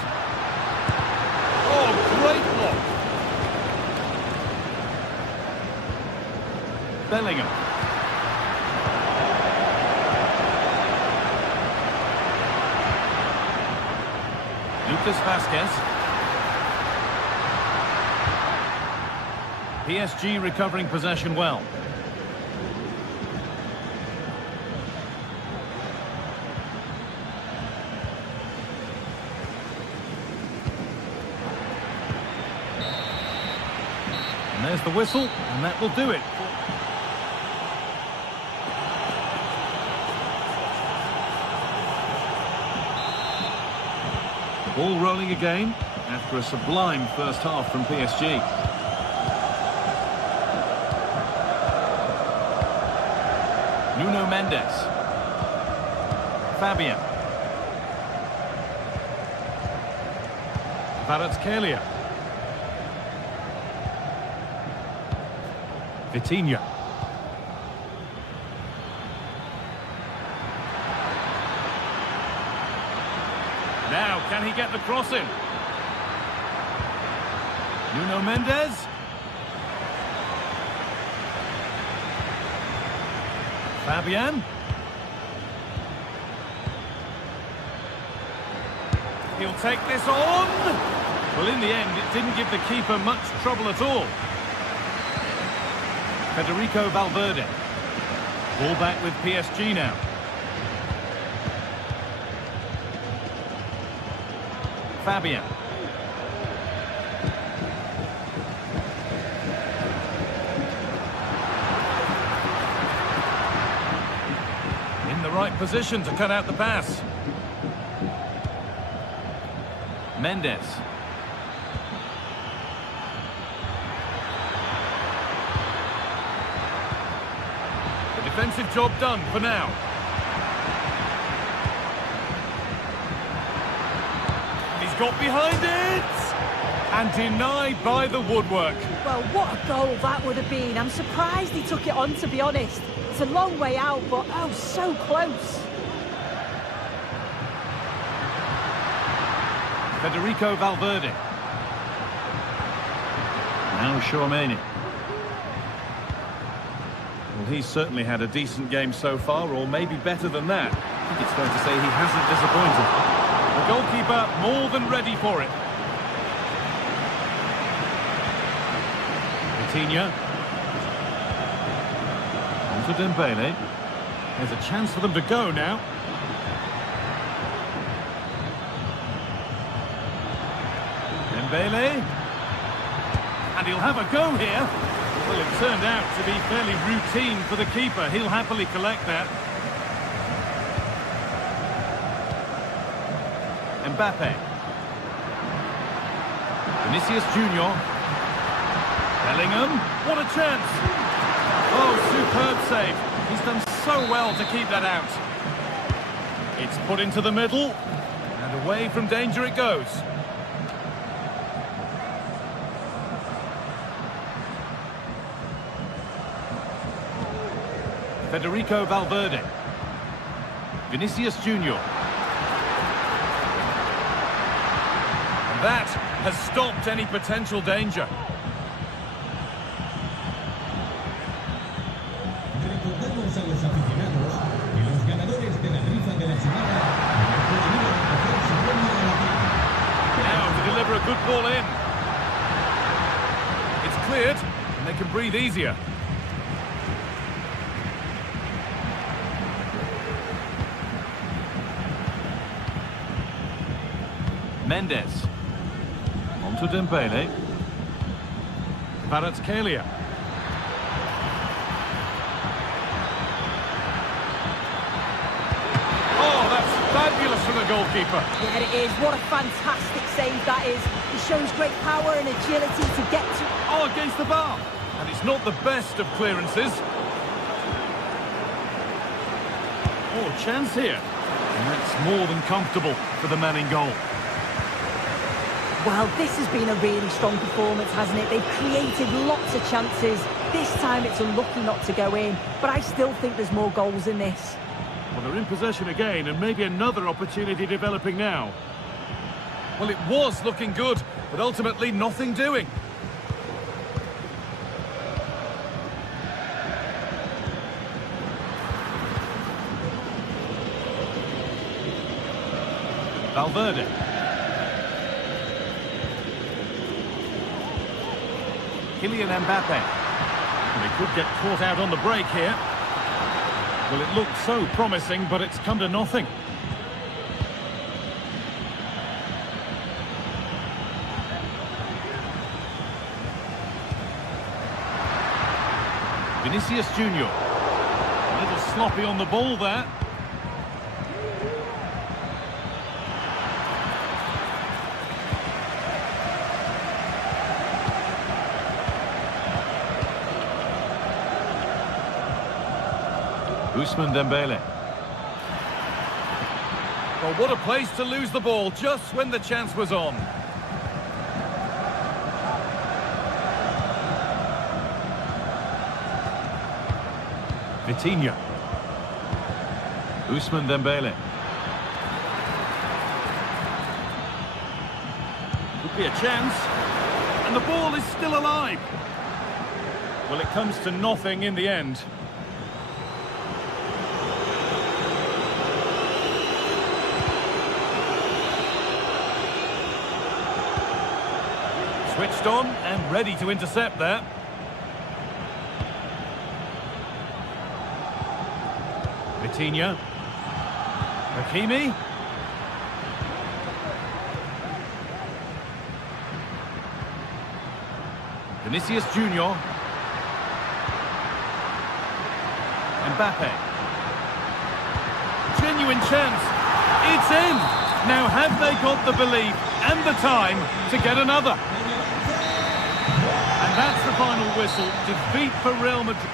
Oh, great block. Bellingham. Lucas Vazquez. PSG recovering possession well. And there's the whistle, and that will do it. Ball rolling again after a sublime first half from PSG. Nuno Mendes. Fabian. Kvaratskhelia. Vitinha. Now, can he get the cross in? Nuno Mendes. Fabian. He'll take this on. Well, in the end, it didn't give the keeper much trouble at all. Federico Valverde. Ball back with PSG now. Fabian. In the right position to cut out the pass. Mendes. The defensive job done for now. Got behind it and denied by the woodwork. Well, what a goal that would have been. I'm surprised he took it on, to be honest. It's a long way out, but oh, so close. Federico Valverde. Now Tchouaméni. Well, he's certainly had a decent game so far, or maybe better than that. I think it's fair to say he hasn't disappointed. The goalkeeper more than ready for it. Vitinha. Onto Dembele. There's a chance for them to go now. Dembele. And he'll have a go here. Well, it turned out to be fairly routine for the keeper. He'll happily collect that. Mbappe. Vinicius Junior. Bellingham. What a chance. Oh, superb save. He's done so well to keep that out. It's put into the middle. And away from danger it goes. Federico Valverde. Vinicius Junior. That has stopped any potential danger. Recordamos a los aficionados que los ganadores de la rifa de la semana podrán recoger su premio de la rifa. Now to deliver a good ball in. cleared, and they can breathe easier. Mendes. On to Dembele. Kvaratskhelia. Oh, that's fabulous from the goalkeeper. Yeah, it is. What a fantastic save that is. He shows great power and agility to get to... Oh, against the bar. And it's not the best of clearances. Oh, chance here. And that's more than comfortable for the man in goal. Well, this has been a really strong performance, hasn't it? They've created lots of chances. This time it's unlucky not to go in, but I still think there's more goals in this. Well, they're in possession again, and maybe another opportunity developing now. Well, it was looking good, but ultimately nothing doing. Valverde. Kylian Mbappe. And he could get caught out on the break here. Well, it looked so promising, but it's come to nothing. Vinicius Junior. A little sloppy on the ball there. Ousmane Dembele. Well, what a place to lose the ball just when the chance was on. Vitinha. Ousmane Dembele. Could be a chance. And the ball is still alive. Well, it comes to nothing in the end. Switched on and ready to intercept there. Vitinha. Hakimi. Vinicius Junior. Mbappe. Genuine chance. It's in. Now have they got the belief and the time to get another? And that's the final whistle. Defeat for Real Madrid.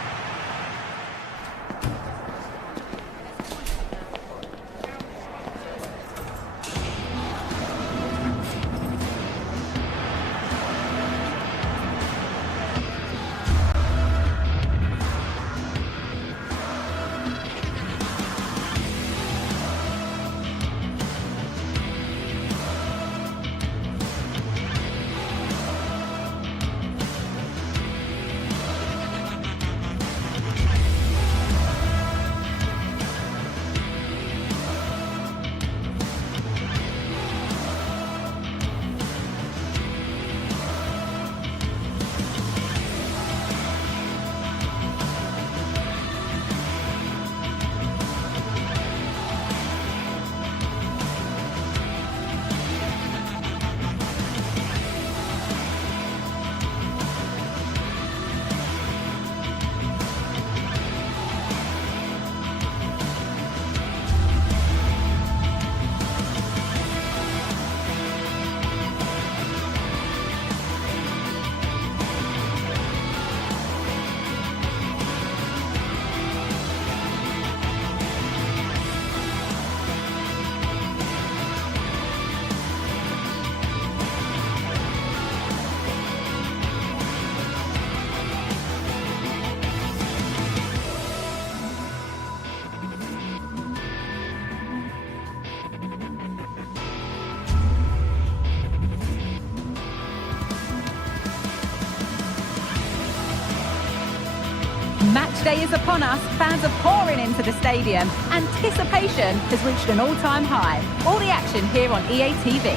Match day is upon us. Fans are pouring into the stadium. Anticipation has reached an all-time high. All the action here on EA TV.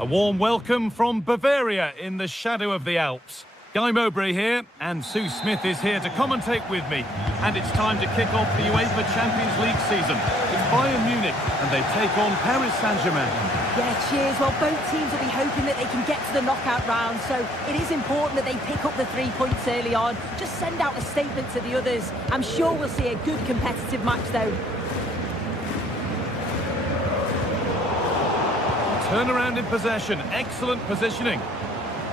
A warm welcome from Bavaria in the shadow of the Alps. Guy Mowbray here, and Sue Smith is here to commentate with me. And it's time to kick off the UEFA Champions League season. It's Bayern Munich, and they take on Paris Saint-Germain. Yeah, cheers. Well, both teams will be hoping that they can get to the knockout round, so it is important that they pick up the 3 points early on. Just send out a statement to the others. I'm sure we'll see a good competitive match, though. Turnaround in possession, excellent positioning.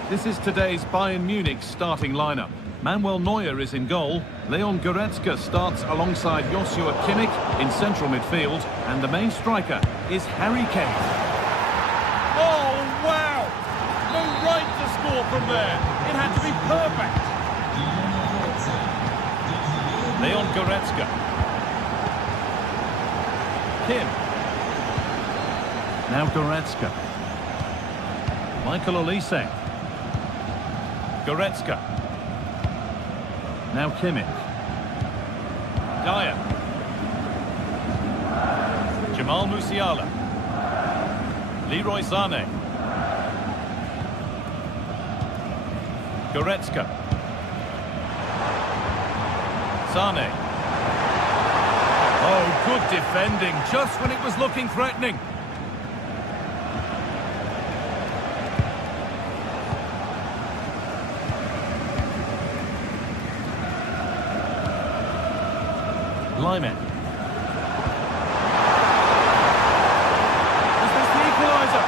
This is today's Bayern Munich starting lineup. Manuel Neuer is in goal. Leon Goretzka starts alongside Joshua Kimmich in central midfield. And the main striker is Harry Kane. Oh, wow! No right to score from there. It had to be perfect. Leon Goretzka. Kim. Now Goretzka. Michael Olise. Goretzka. Now Kimmich. Dyer. Jamal Musiala. Leroy Sané. Goretzka. Sané. Oh, good defending, just when it was looking threatening. Lyman. Is this the equaliser?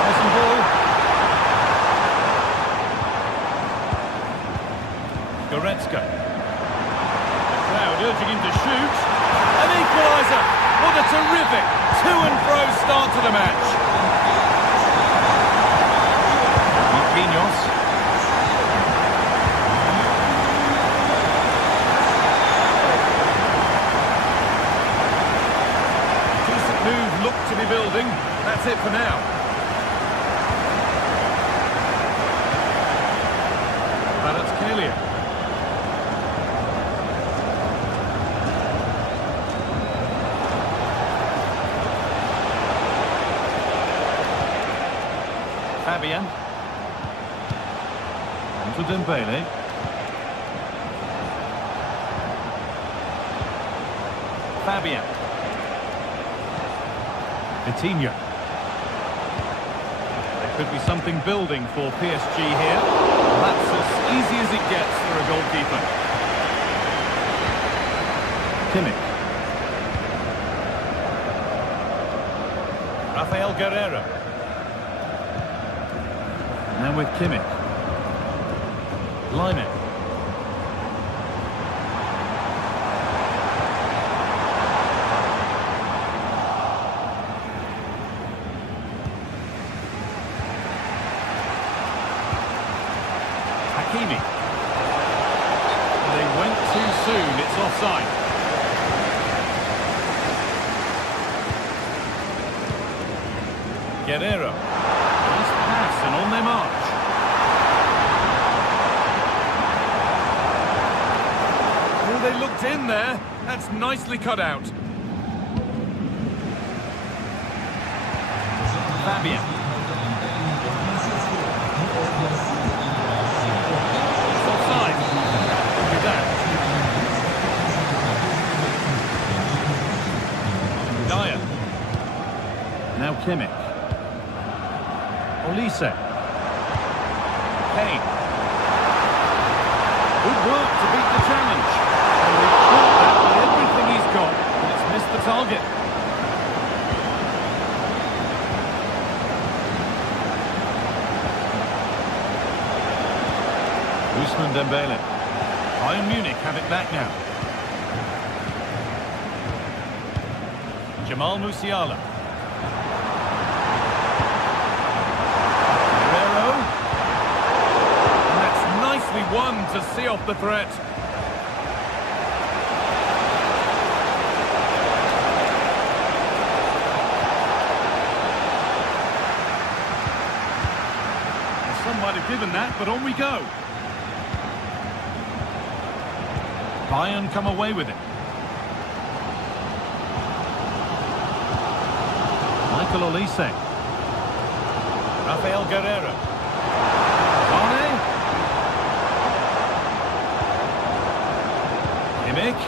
Nice and ball. Goretzka. The crowd urging him to shoot. An equaliser. What a terrific to-and-fro start to the match. Marquinhos. Look to be building. That's it for now. Kvaratskhelia. Fabian. On to Dembele. Fabian. Coutinho. There could be something building for PSG here. That's as easy as it gets for a goalkeeper. Kimmich. Rafael Guerreiro. Now with Kimmich. Lyman. They went too soon, it's offside. Guerreiro. Nice pass and on their march. Oh, they looked in there. That's nicely cut out. Fabian. Dyer. Now Kimmich. Olise. Kane. Good work to beat the challenge. And he caught that with everything he's got, but it's missed the target. Ousmane Dembele. Bayern Munich have it back now. Jamal Musiala. Guerreiro. And that's nicely won to see off the threat. Some might have given that, but on we go. Bayern come away with it. Michael Olise. Rafael Guerreiro. Varane. Kimmich.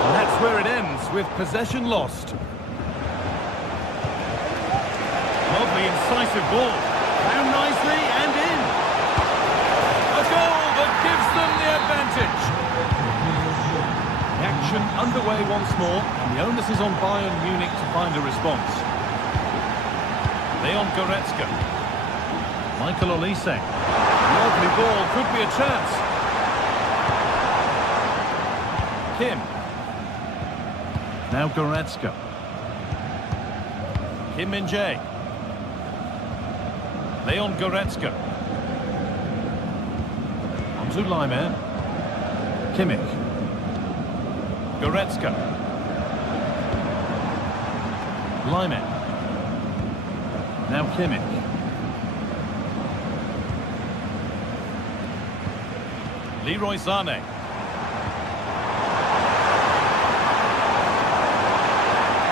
And that's where it ends, with possession lost. Lovely, incisive ball. Down nicely and in. A goal that gives them the advantage. The action underway once more, and the onus is on Bayern Munich to find a response. Leon Goretzka. Michael Olise. Lovely ball, could be a chance. Kim. Now Goretzka. Kim Min-jae. Leon Goretzka. On to Lyman. Kimmich. Goretzka. Lyman. Now Kimmich. Leroy Sané.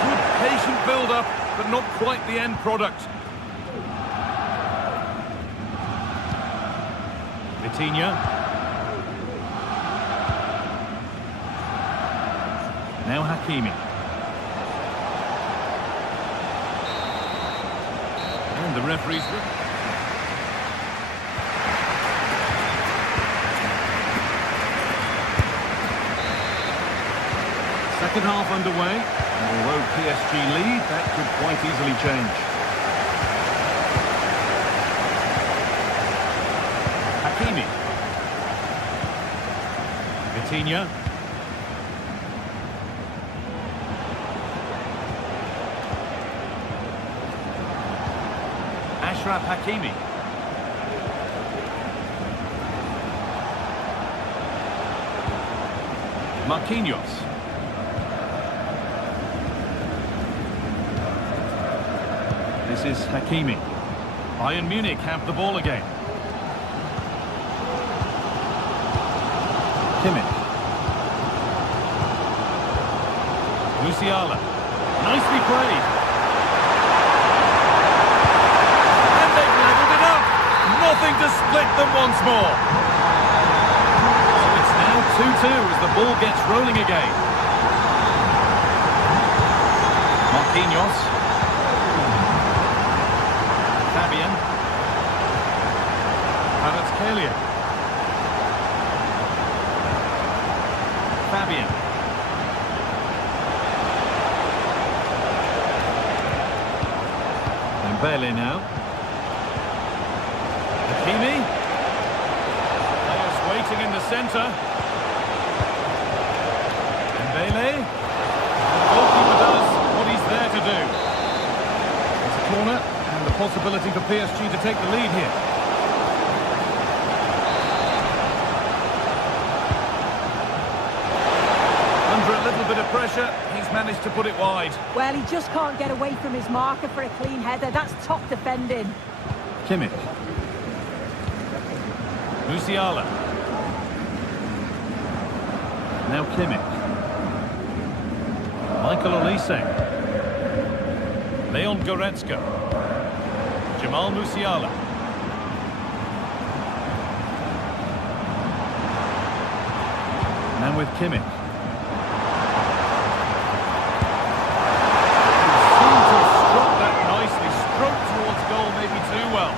Good patient build-up, but not quite the end product. Vitinha. Now Hakimi. And the referee's... Second half underway. And although PSG lead, that could quite easily change. Hakimi. Vitinha. Ashraf Hakimi. Marquinhos. This is Hakimi. Bayern Munich have the ball again. Kimmich. Musiala. Nicely played. And they've levelled it up. Nothing to split them once more. So it's now 2-2 as the ball gets rolling again. Marquinhos. Fabian. Kvaratskhelia. Fabian. Dembele now. Hakimi. Players waiting in the centre. Dembele. The goalkeeper does what he's there to do. It's a corner. And the possibility for PSG to take the lead here. Under a little bit of pressure, he's managed to put it wide. Well, he just can't get away from his marker for a clean header. That's top defending. Kimmich. Musiala. Now Kimmich. Michael Olise. Leon Goretzka. Jamal Musiala. Now with Kimmich. Seemed to have struck that nicely. Stroked towards goal, maybe too well.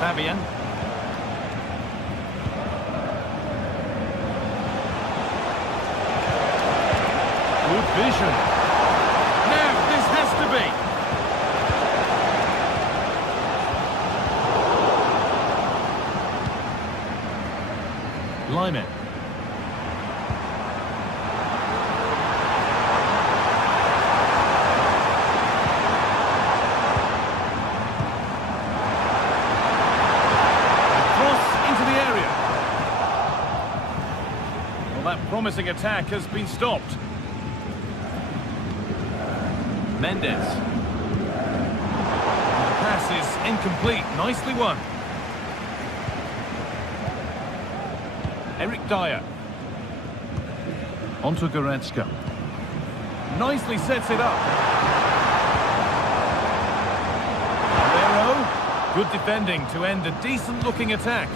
Fabian. Good vision. Now, this has to be. Lyman. Cross into the area. Well, that promising attack has been stopped. Mendes. The pass is incomplete. Nicely won. Eric Dyer. On to Goretzka. Nicely sets it up. Guerrero. Good defending to end a decent-looking attack.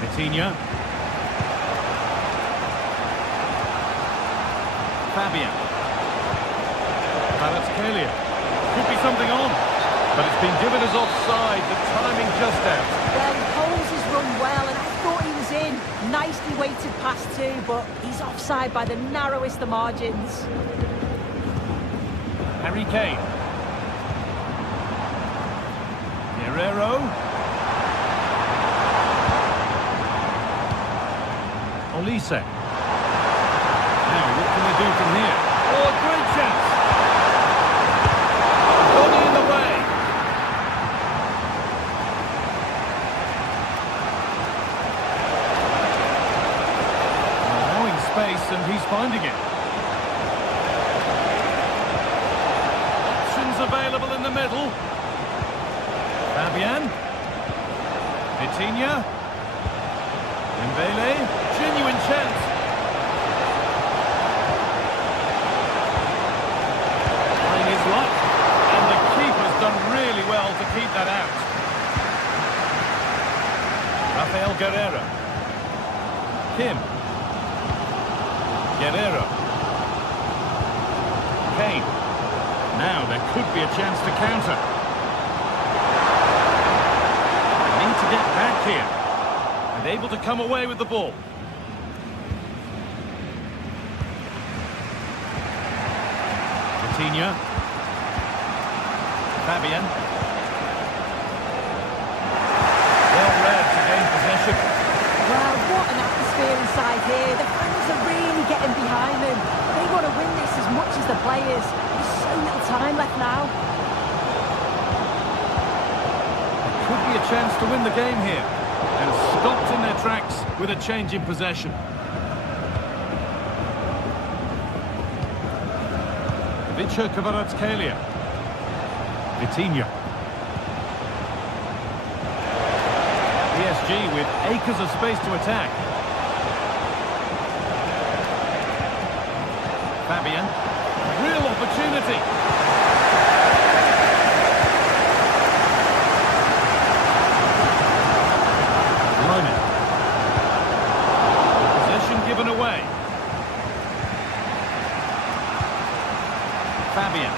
Vitinha. Fabian. Kvaratskhelia. Could be something on, but it's been given as offside. The timing just out. Well, he holds his run well, and I thought he was in. Nicely weighted pass too, but he's offside by the narrowest of margins. Harry Kane. Guerrero. Olise. Now, what can we do from here? Oh, a great chance! Body in the way. Allowing space, and he's finding it. Options available in the middle. Fabian. Vitinha. Dembele. Genuine chance. Trying his luck. And the keeper's done really well to keep that out. Rafael Guerrero. Kim. Guerrero. Kane. Now there could be a chance to counter. Need to get back here. And able to come away with the ball. Vitinha. Fabian. Well read to gain possession. Well, what an atmosphere inside here. The fans are really getting behind them. They want to win this as much as the players. There's so little time left now. There could be a chance to win the game here. And stopped in their tracks with a change in possession. Vicha Kvaratskhelia. Vitinha. PSG with acres of space to attack. Fabian. Real opportunity. Possession given away. Fabian.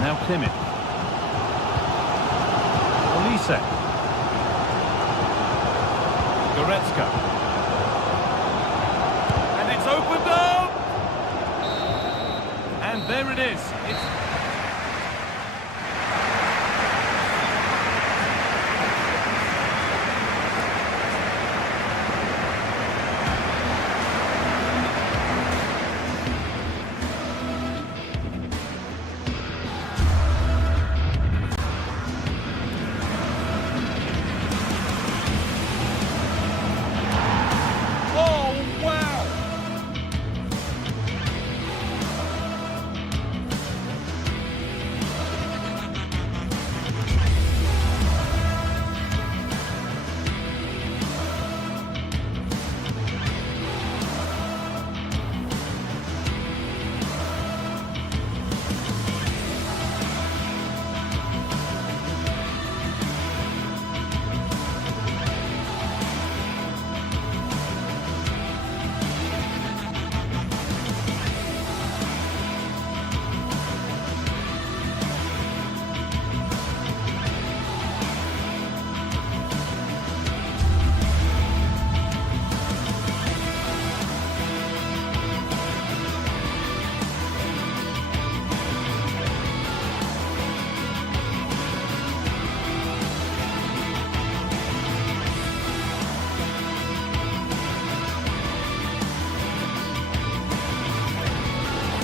Now Kimmich. Olise. Goretzka. And it's opened up! And there it is. It's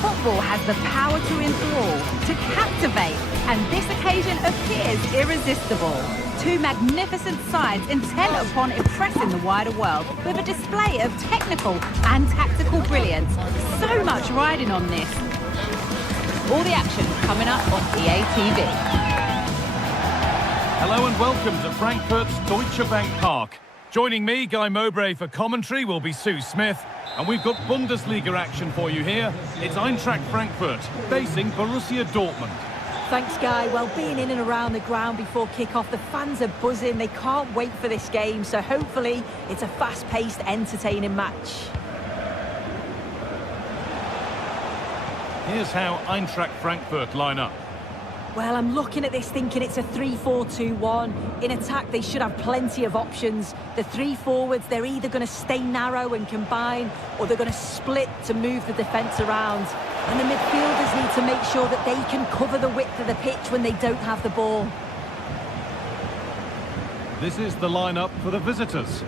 Football has the power to enthrall, to captivate, and this occasion appears irresistible. Two magnificent sides intent upon impressing the wider world with a display of technical and tactical brilliance. So much riding on this. All the action coming up on EA TV. Hello and welcome to Frankfurt's Deutsche Bank Park. Joining me, Guy Mowbray, for commentary will be Sue Smith. And we've got Bundesliga action for you here. It's Eintracht Frankfurt facing Borussia Dortmund. Thanks, Guy. Well, being in and around the ground before kick-off, the fans are buzzing. They can't wait for this game. So hopefully it's a fast-paced, entertaining match. Here's how Eintracht Frankfurt line up. Well, I'm looking at this thinking it's a 3-4-2-1. In attack, they should have plenty of options. The three forwards, they're either going to stay narrow and combine, or they're going to split to move the defence around. And the midfielders need to make sure that they can cover the width of the pitch when they don't have the ball. This is the lineup for the visitors.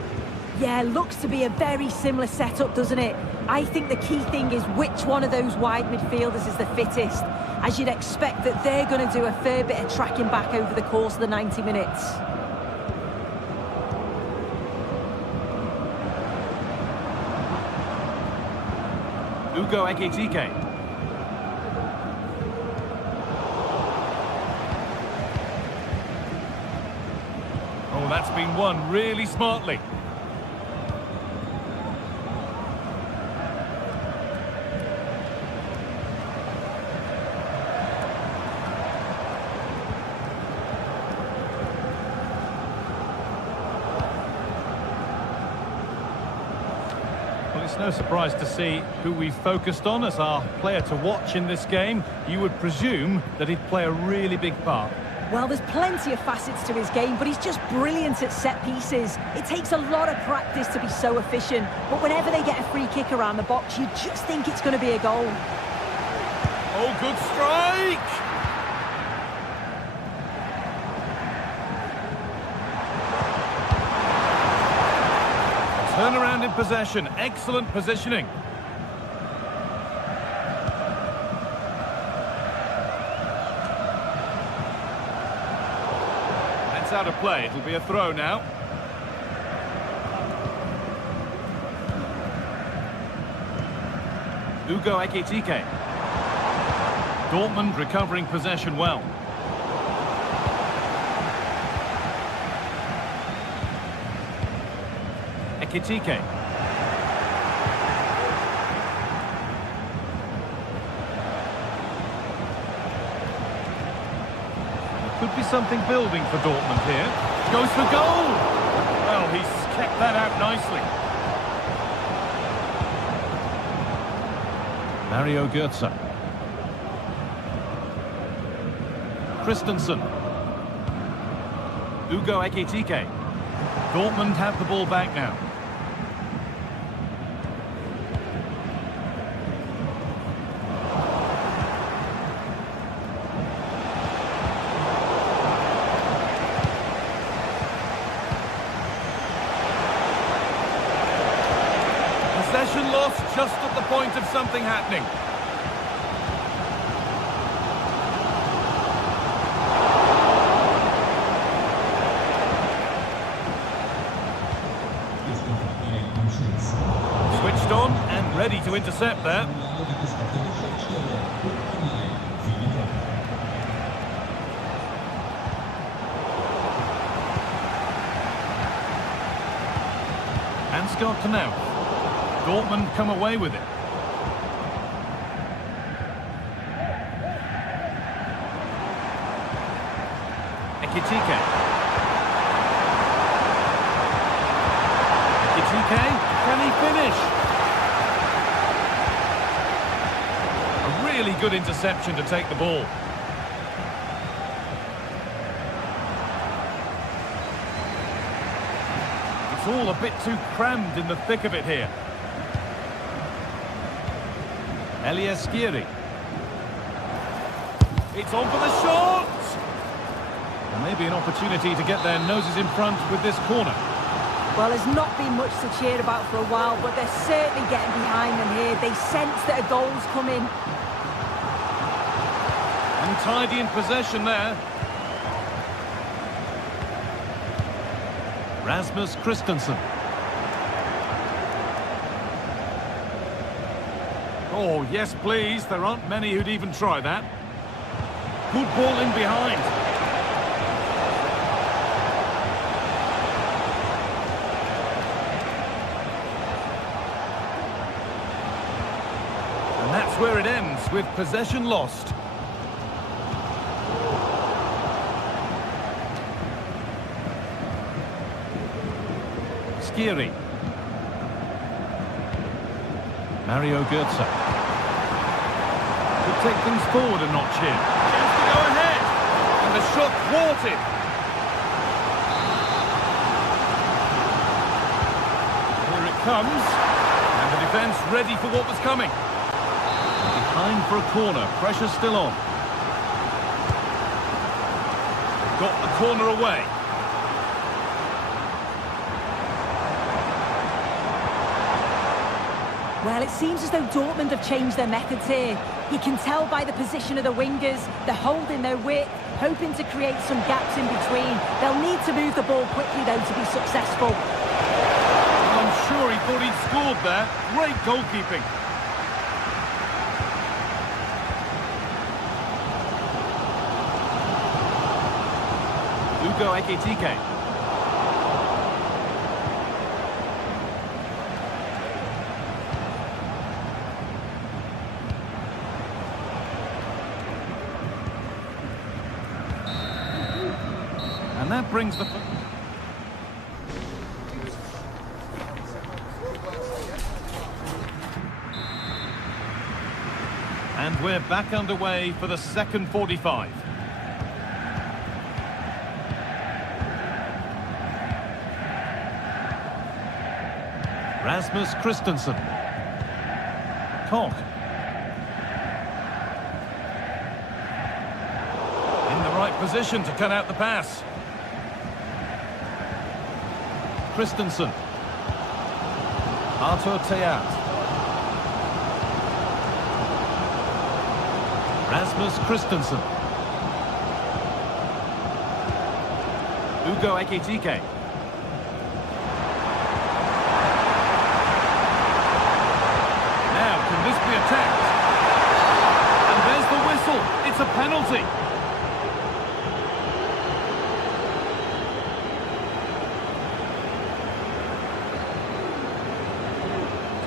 Yeah, looks to be a very similar setup, doesn't it? I think the key thing is which one of those wide midfielders is the fittest, as you'd expect that they're going to do a fair bit of tracking back over the course of the 90 minutes. Ugo Ekitike. Oh, that's been won really smartly. Well, it's no surprise to see who we focused on as our player to watch in this game. You would presume that he'd play a really big part. Well, there's plenty of facets to his game, but he's just brilliant at set pieces. It takes a lot of practice to be so efficient, but whenever they get a free kick around the box, you just think it's going to be a goal. Oh, good strike! Turnaround in possession, excellent positioning. That's out of play, it'll be a throw now. Ugo Ekitike. Dortmund recovering possession well. Ekitike. Could be something building for Dortmund here. Goes for goal! Well, he's kept that out nicely. Mario Götze. Christensen. Ugo Ekitike. Dortmund have the ball back now. Possession lost just at the point of something happening. Switched on and ready to intercept there. Ansgar Knauf. Dortmund come away with it. Ekitike. Ekitike, can he finish? A really good interception to take the ball. It's all a bit too crammed in the thick of it here. Elias Skiri. It's on for the shot! And maybe an opportunity to get their noses in front with this corner. Well, there's not been much to cheer about for a while, but they're certainly getting behind them here. They sense that a goal's coming. Untidy in possession there. Rasmus Christensen. Oh, yes, please. There aren't many who'd even try that. Good ball in behind. where it ends, with possession lost. Skiri. Mario Götze. Could take things forward a notch here. Chance to go ahead. And the shot thwarted. Here it comes. And the defence ready for what was coming. Behind for a corner. Pressure still on. Got the corner away. Well, it seems as though Dortmund have changed their methods here. You can tell by the position of the wingers. They're holding their width, hoping to create some gaps in between. They'll need to move the ball quickly, though, to be successful. I'm sure he thought he'd scored there. Great goalkeeping. Ugo Ekitike. And that brings the... And we're back underway for the second 45. Rasmus Christensen. Koch. In the right position to cut out the pass. Christensen. Artur Teat. Rasmus Christensen. Ugo Ekitike. Now, can this be attacked? And there's the whistle. It's a penalty.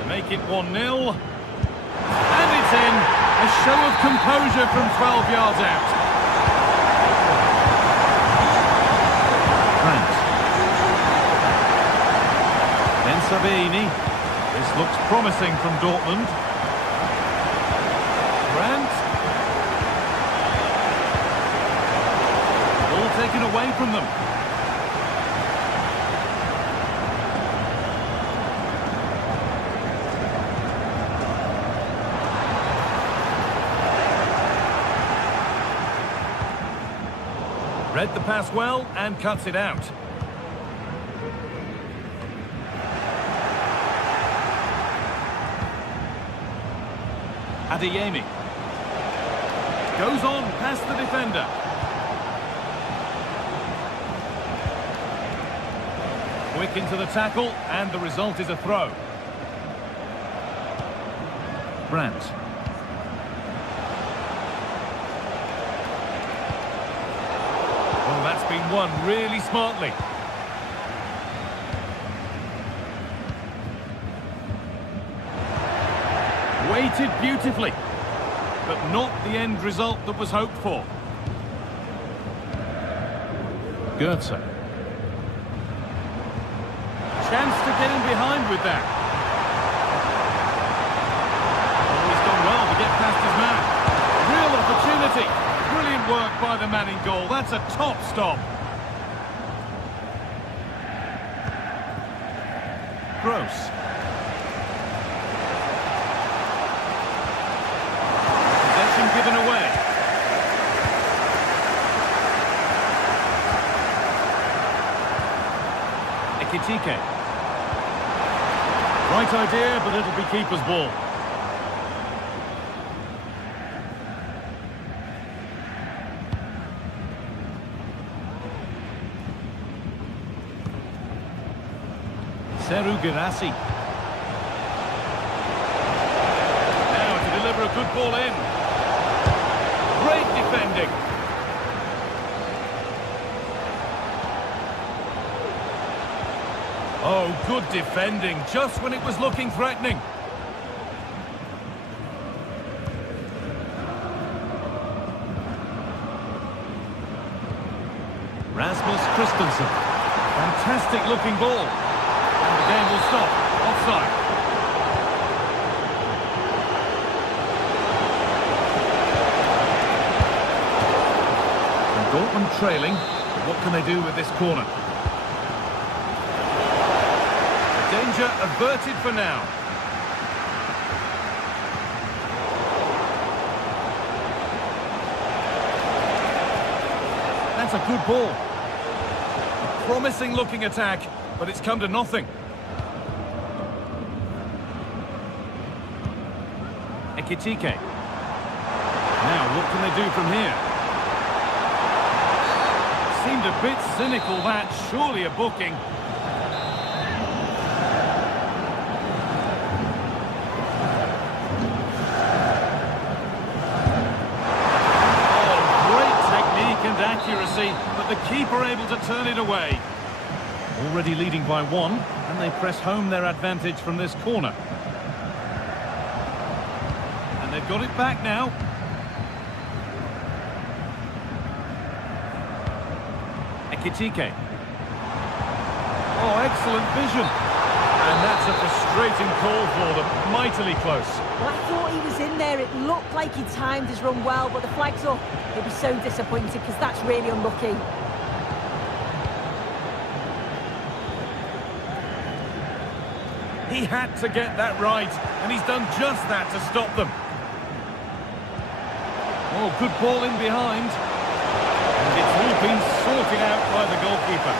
Make it 1-0, and it's in. A show of composure from 12 yards out. Grant. Then Savini. This looks promising from Dortmund. Grant. Ball taken away from them. Read the pass well and cuts it out. Adeyemi. Goes on past the defender. Quick into the tackle, and the result is a throw. Brandt. That's been won really smartly. Weighted beautifully, but not the end result that was hoped for. Götze. Chance to get in behind with that. Oh, he's done well to get past his man. Real opportunity. Brilliant work by the man in goal. That's a top stop. Gross. Possession given away. Ekitike. Right idea, but it'll be keeper's ball. Seru Girassi. Now to deliver a good ball in. Great defending. Oh, good defending, just when it was looking threatening. fantastic-looking ball. And the game will stop. Offside. And Dortmund trailing. What can they do with this corner? Danger averted for now. That's a good ball. A promising-looking attack, but it's come to nothing. Ekitike. Now, what can they do from here? Seemed a bit cynical, that. Surely a booking. And accuracy, but the keeper able to turn it away. Already leading by 1, and they press home their advantage from this corner. And they've got it back now. Ekitike. Oh, excellent vision. And that's a frustrating call for them. Mightily close. Well, I thought he was in there. It looked like he timed his run well, but the flag's up. He'll be so disappointed because that's really unlucky. He had to get that right, and he's done just that to stop them. Oh, good ball in behind. And it's all been sorted out by the goalkeeper.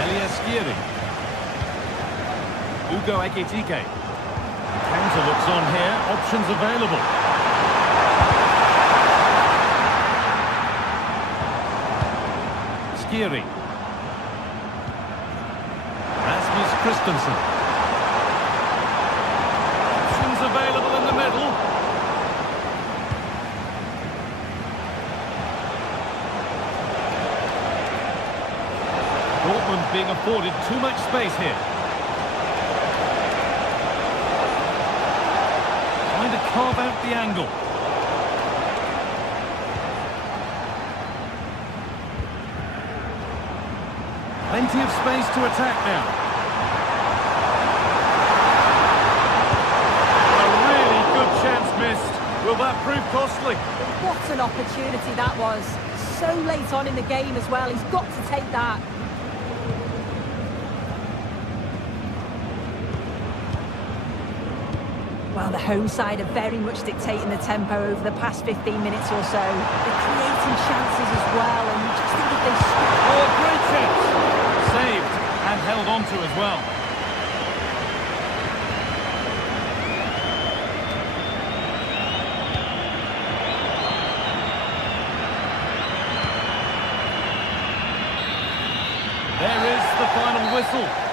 Eliaskiri. Ugo Ekitike. Counter looks on here, options available. Skiri. Rasmus Christensen. Options available in the middle. Dortmund being afforded too much space here. Trying to carve out the angle. Plenty of space to attack now. A really good chance missed. Will that prove costly? What an opportunity that was. So late on in the game as well. He's got to take that. Well, the home side are very much dictating the tempo over the past 15 minutes or so. They're creating chances as well, and you just think if they... Oh, a great chance! Saved and held on to as well. There is the final whistle.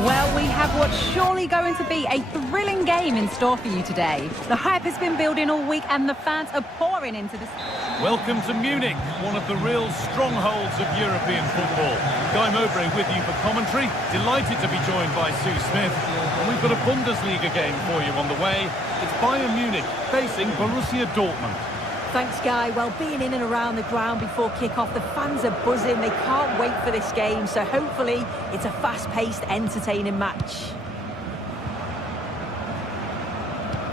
Well, we have what's surely going to be a thrilling game in store for you today. The hype has been building all week and the fans are pouring into this. Welcome to Munich, one of the real strongholds of European football. Guy Mowbray with you for commentary. Delighted to be joined by Sue Smith. And we've got a Bundesliga game for you on the way. It's Bayern Munich facing Borussia Dortmund. Thanks, Guy. Well, being in and around the ground before kick-off, the fans are buzzing. They can't wait for this game, so hopefully it's a fast-paced, entertaining match.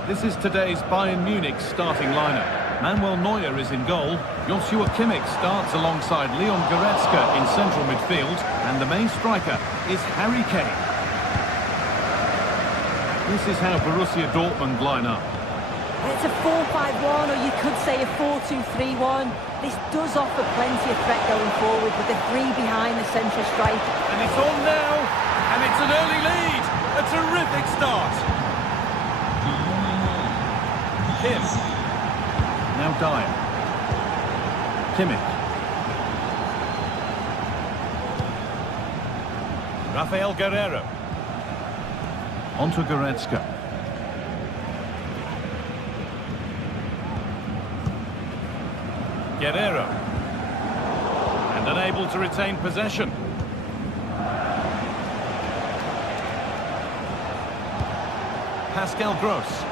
This is today's Bayern Munich starting lineup. Manuel Neuer is in goal. Joshua Kimmich starts alongside Leon Goretzka in central midfield. And the main striker is Harry Kane. This is how Borussia Dortmund line up. It's a 4-5-1, or you could say a 4-2-3-1. This does offer plenty of threat going forward with the three behind the central striker. And it's on now, and it's an early lead. A terrific start. Kim. Now Dyer. Kimmich. Rafael Guerreiro. On to Goretzka. Guerreiro. And unable to retain possession. Pascal Gross.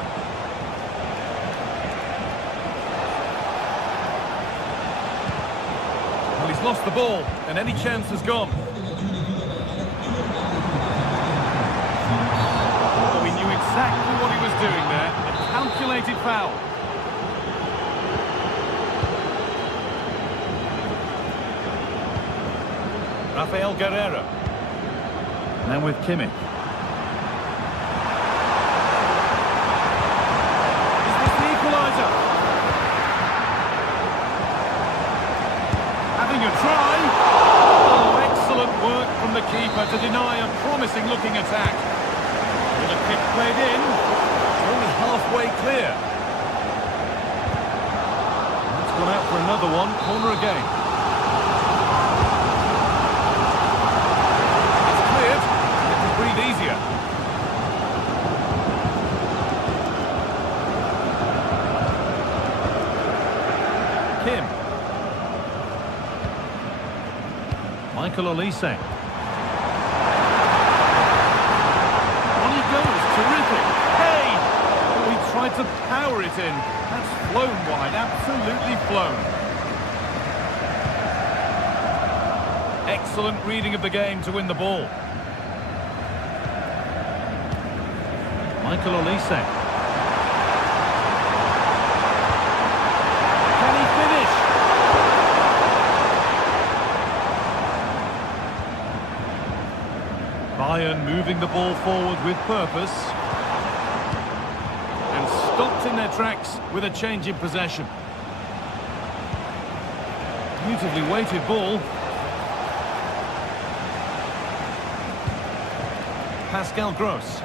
Well, he's lost the ball, and any chance has gone. Oh, he knew exactly what he was doing there. A calculated foul. Rafael Guerreiro. Now with Kimmich. Is this the equaliser? Having a try. Oh, excellent work from the keeper to deny a promising looking attack. With a kick played in, only halfway clear. It's gone out for another one, corner again. Breathe easier. Kim. Michael Olise. On he goes, terrific. Hey! Oh, he tried to power it in. That's flown wide, absolutely flown. Excellent reading of the game to win the ball. Michael Olise. Can he finish? Bayern moving the ball forward with purpose. And stopped in their tracks with a change in possession. Beautifully weighted ball. Pascal Gross.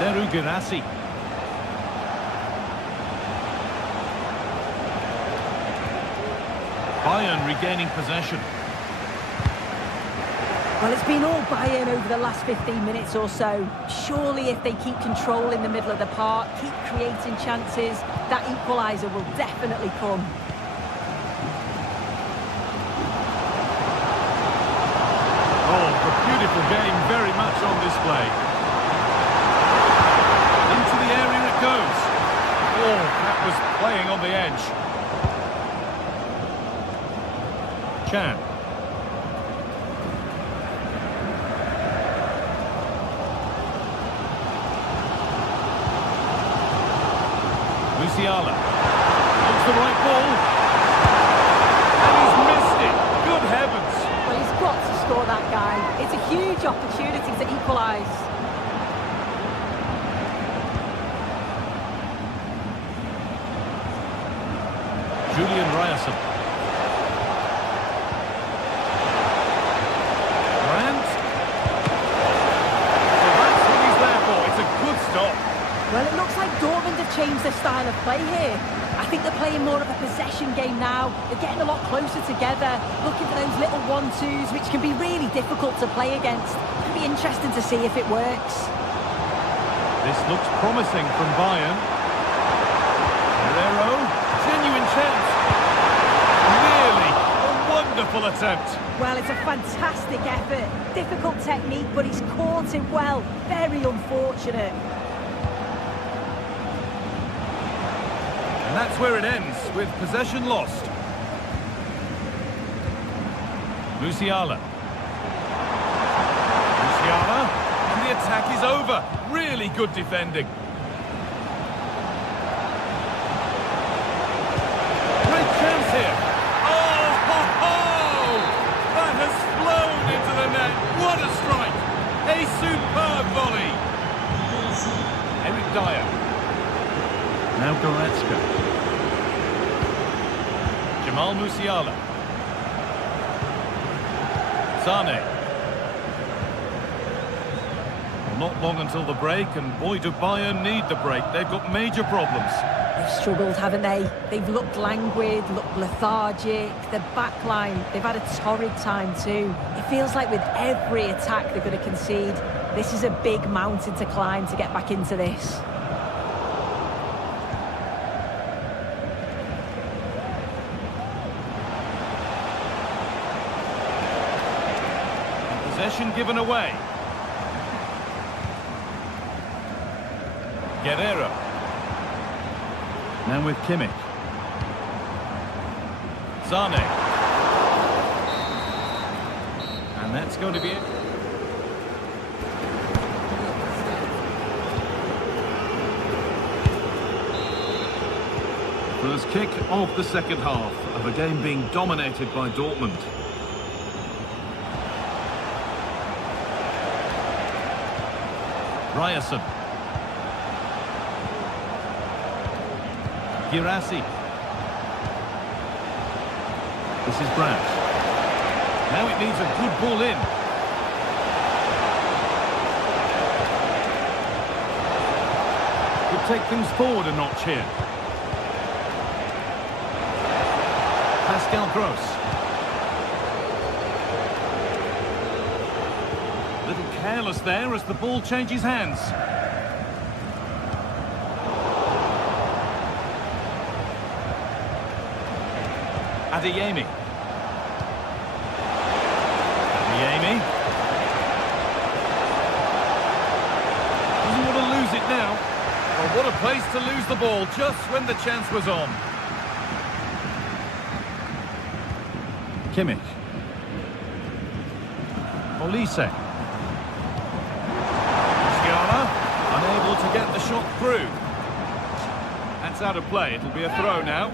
Seru Girassi. Bayern regaining possession. Well, it's been all Bayern over the last 15 minutes or so. Surely if they keep control in the middle of the park, keep creating chances, that equaliser will definitely come. Oh, a beautiful game, very much on display. Into the area it goes. Oh, that was playing on the edge. Chan. Musiala. Looks the right ball. And he's missed it. Good heavens. Well, he's got to score, that guy. It's a huge opportunity to equalise. Julian Ryerson. Grant. Well, that's what he's there for. It's a good stop. Well, it looks like Dortmund have changed their style of play here. I think they're playing more of a possession game now. They're getting a lot closer together, looking for those little 1-2s, which can be really difficult to play against. It'll be interesting to see if it works. This looks promising from Bayern. Guerrero, genuine chance. Really, a wonderful attempt. Well, it's a fantastic effort. Difficult technique, but he's caught it well. Very unfortunate. And that's where it ends, with possession lost. Musiala. And the attack is over. Really good defending. Great chance here. Oh, ho, ho! That has flown into the net. What a strike. A superb volley. Eric Dyer. Now Goretzka. Jamal Musiala. Sane. Well, not long until the break, and boy do Bayern need the break. They've got major problems. They've struggled, haven't they? They've looked languid, looked lethargic. The back line, they've had a torrid time too. It feels like with every attack they're going to concede. This is a big mountain to climb to get back into this. Possession given away. Guerrero. Now with Kimmich. Sane. And that's going to be it. First kick of the second half of a game being dominated by Dortmund. Ryerson. Girassi. This is Brandt. Now it needs a good ball in. Could take things forward a notch here. Pascal Gross. Little careless there as the ball changes hands. Adeyemi. Doesn't want to lose it now. Well, what a place to lose the ball just when the chance was on. Kimmich. Olise. Musiala, unable to get the shot through. That's out of play. It'll be a throw now.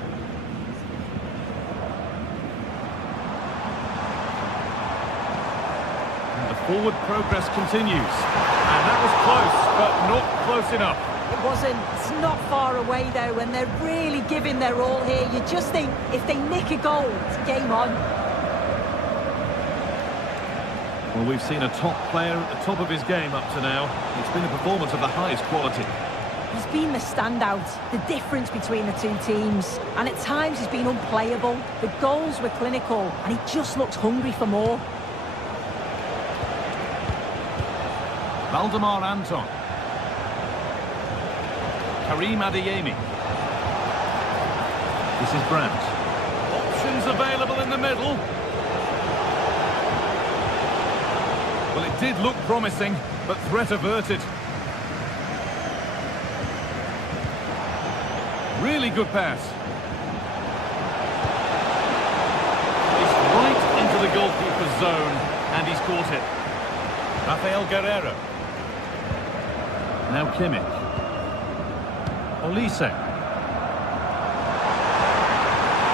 And the forward progress continues. And that was close, but not close enough. It wasn't. It's not far away though, and they're really giving their all here. You just think if they nick a goal, it's game on. Well, we've seen a top player at the top of his game up to now. It's been a performance of the highest quality. He's been the standout, the difference between the two teams. And at times he's been unplayable. The goals were clinical, and he just looks hungry for more. Valdemar Anton. Karim Adeyemi. This is Brandt. Options available in the middle. Well, it did look promising, but threat averted. Really good pass. It's right into the goalkeeper's zone, and he's caught it. Rafael Guerrero. Now Kimmich. Olise.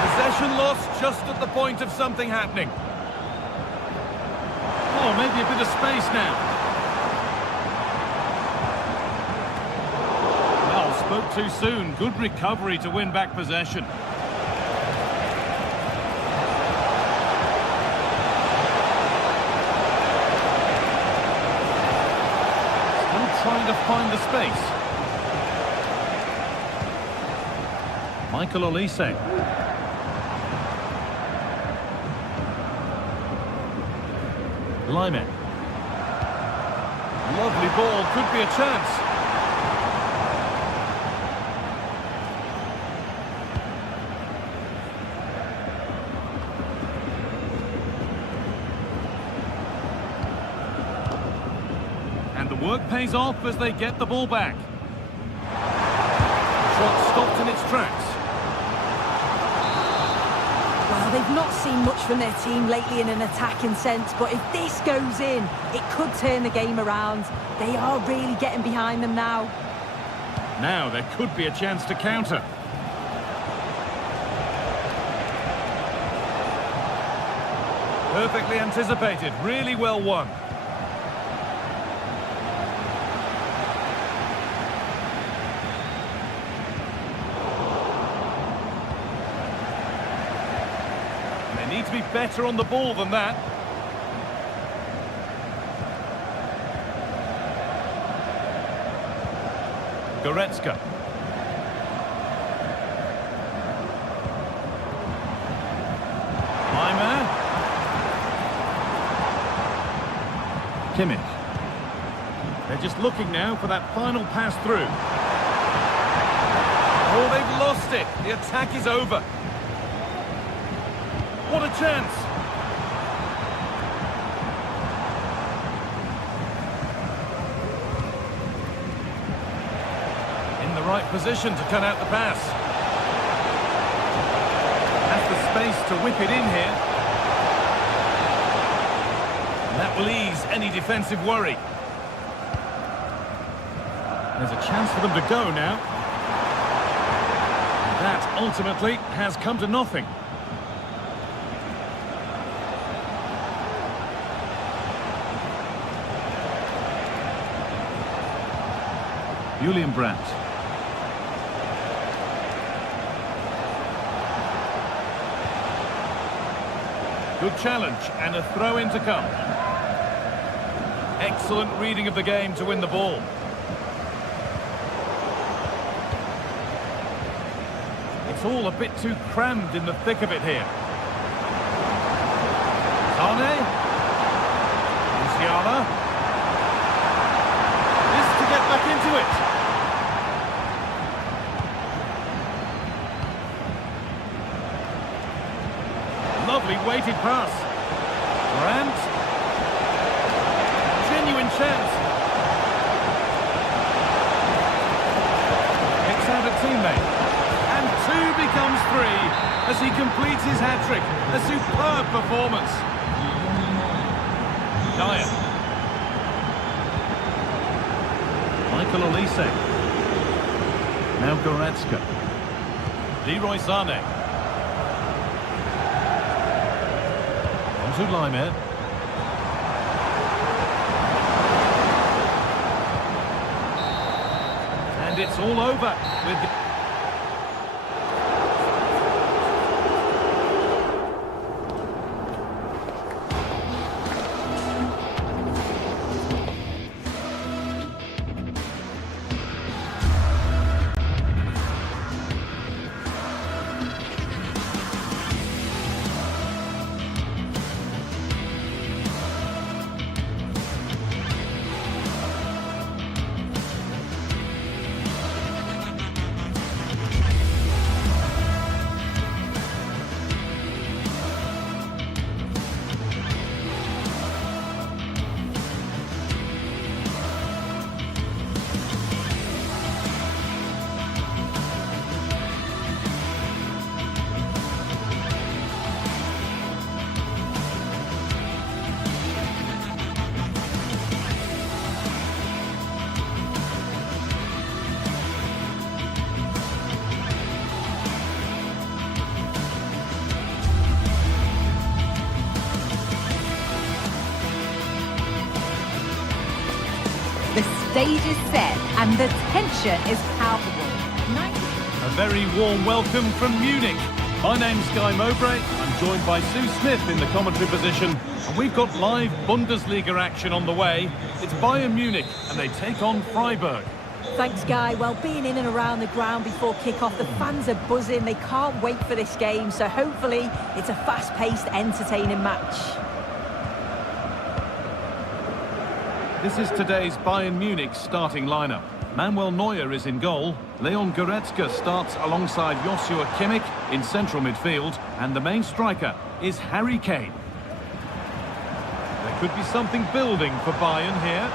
Possession lost just at the point of something happening. Oh, maybe a bit of space now. Well, spoke too soon. Good recovery to win back possession. Still trying to find the space. Michael Olise. Lyman. Lovely ball, could be a chance. And the work pays off as they get the ball back. Shot stopped in its tracks. Well, they've not seen much from their team lately in an attacking sense, but if this goes in, it could turn the game around. They are really getting behind them now. Now there could be a chance to counter. Perfectly anticipated, really well won. They need to be better on the ball than that. Goretzka. Lyman. Kimmich. They're just looking now for that final pass through. Oh, they've lost it. The attack is over. What a chance. Right position to cut out the pass. Has the space to whip it in here. And that will ease any defensive worry. There's a chance for them to go now. That ultimately has come to nothing. Julian Brandt. Good challenge, and a throw-in to come. Excellent reading of the game to win the ball. It's all a bit too crammed in the thick of it here. Sane. Musiala. This to get back into it. Lovely weighted pass. Brandt. Genuine chance. Kicks out a teammate. And 2 becomes 3 as he completes his hat-trick. A superb performance. Dyer. Michael Olise. Now Goretzka. Leroy Sané. To Lyman. And it's all over with the... The stage is set and the tension is palpable. A very warm welcome from Munich. My name's Guy Mowbray. I'm joined by Sue Smith in the commentary position. And we've got live Bundesliga action on the way. It's Bayern Munich and they take on Freiburg. Thanks, Guy. Well, being in and around the ground before kick-off, the fans are buzzing. They can't wait for this game. So hopefully it's a fast-paced, entertaining match. This is today's Bayern Munich starting lineup. Manuel Neuer is in goal. Leon Goretzka starts alongside Joshua Kimmich in central midfield. And the main striker is Harry Kane. There could be something building for Bayern here.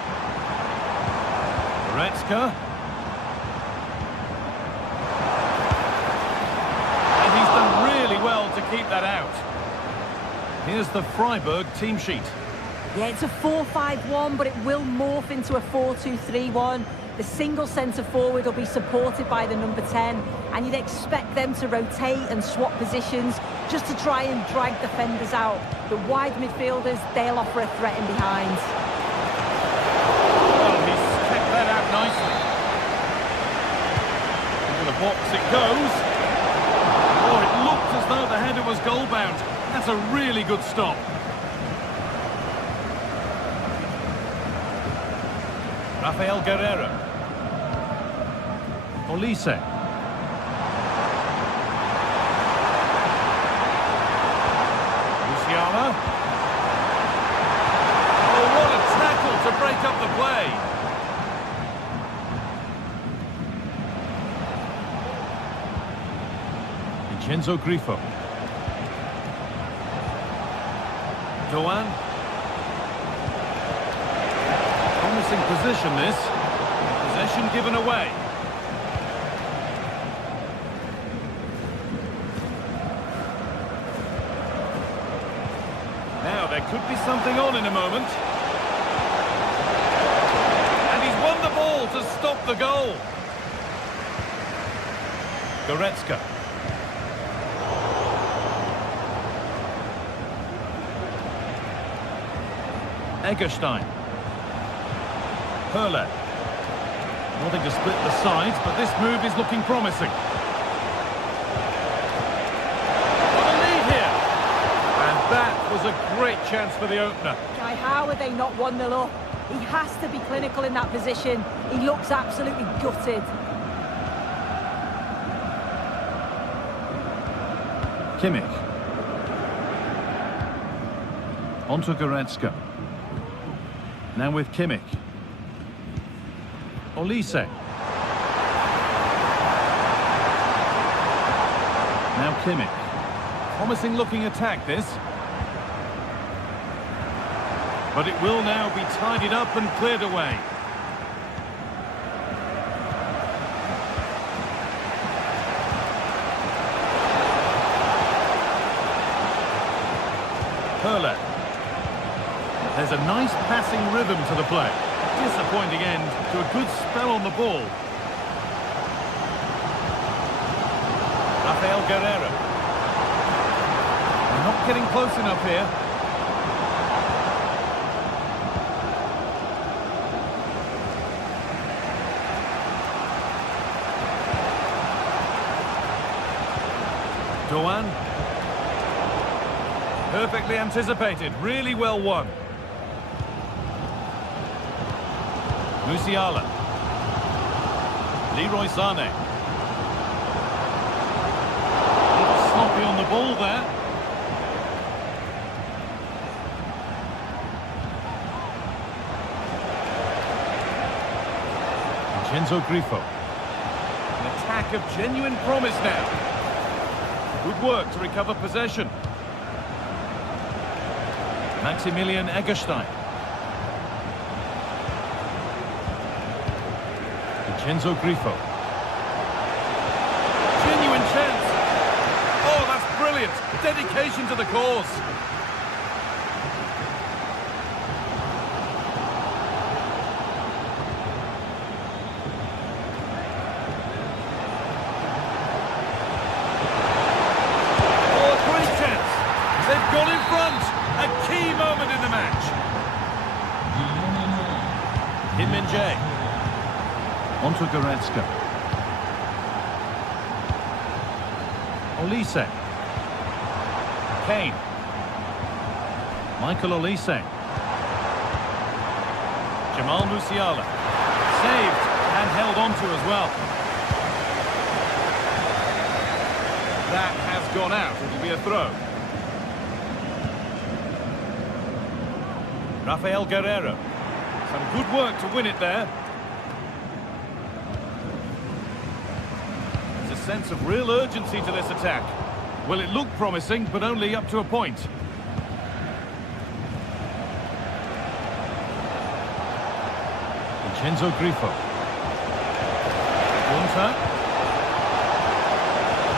Goretzka. And he's done really well to keep that out. Here's the Freiburg team sheet. Yeah, it's a 4-5-1, but it will morph into a 4-2-3-1. The single centre-forward will be supported by the number 10, and you'd expect them to rotate and swap positions just to try and drag defenders out. The wide midfielders, they'll offer a threat in behind. Well, he's kept that out nicely. Into the box it goes. Oh, it looked as though the header was goal-bound. That's a really good stop. Rafael Guerreiro. Olise. Musiala. Oh, what a tackle to break up the play. Vincenzo Grifo. Doan. Promising position this. Possession given away. Now there could be something on in a moment. And he's won the ball to stop the goal. Goretzka. Eggestein. Perle. Nothing to split the sides, but this move is looking promising. What a lead here! And that was a great chance for the opener. Guy, how are they not 1-0 up? He has to be clinical in that position. He looks absolutely gutted. Kimmich. On to Goretzka. Now with Kimmich. Olise. Now Kimmich. Promising looking attack this. But it will now be tidied up and cleared away. Perle. There's a nice passing rhythm to the play. Disappointing end to a good spell on the ball. Rafael Guerreiro. They're not getting close enough here. Doan. Perfectly anticipated, really well won. Musiala. Leroy Sané. Sloppy on the ball there. Vincenzo Grifo. An attack of genuine promise now. Good work to recover possession. Maximilian Eggestein. Vincenzo Grifo. Genuine chance. Oh, that's brilliant. Dedication to the cause. Oh, a great chance. They've got in front. A key moment in the match. Kim Min-jae. On to Goretzka. Olise. Kane. Michael Olise. Jamal Musiala. Saved and held on to as well. That has gone out. It'll be a throw. Rafael Guerreiro. Some good work to win it there. There's a sense of real urgency to this attack. Well, it looked promising, but only up to a point. Vincenzo Grifo. Gunter.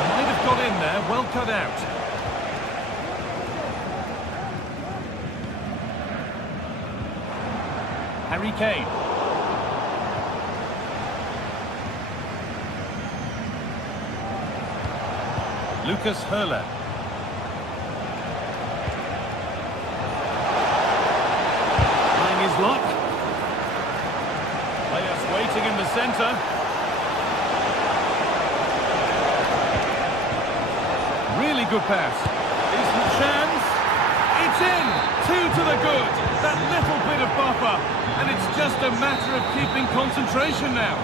Might have got in there, well cut out. Harry Kane. Lucas Höhler. Trying his luck. Players waiting in the centre. Really good pass. Decent chance. It's in. 2 to the good. That little bit of buffer. And it's just a matter of keeping concentration now.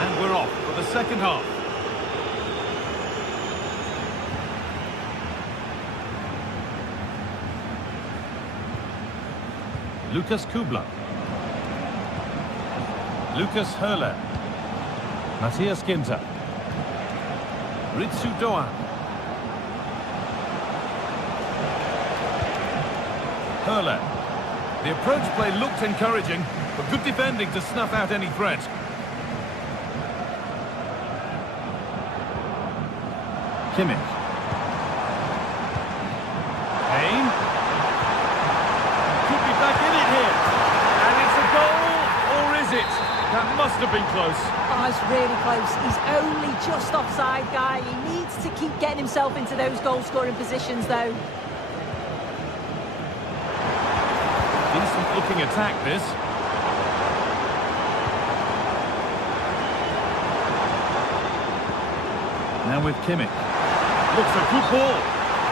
And we're off for the second half. Lukas Kubla. Lucas Höhler. Matthias Ginter. Ritsu Doan. Höhler. The approach play looked encouraging, but good defending to snuff out any threat. Kimmich. Kane. Could be back in it here. And it's a goal, or is it? That must have been close. Oh, it's really close. He's only just offside, guy. He needs to keep getting himself into those goal-scoring positions, though. Decent-looking attack, this. Now with Kimmich. Looks a good ball,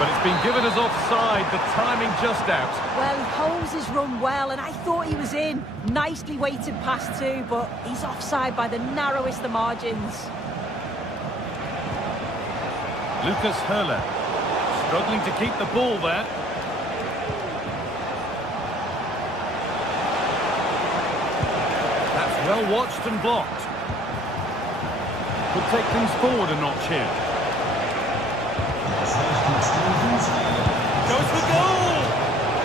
but it's been given as offside. The timing just out. Well, he holds his run well, and I thought he was in. Nicely weighted pass too, but he's offside by the narrowest of margins. Lucas Höhler. Struggling to keep the ball there. That's well watched and blocked. Could take things forward a notch here. Goes for goal!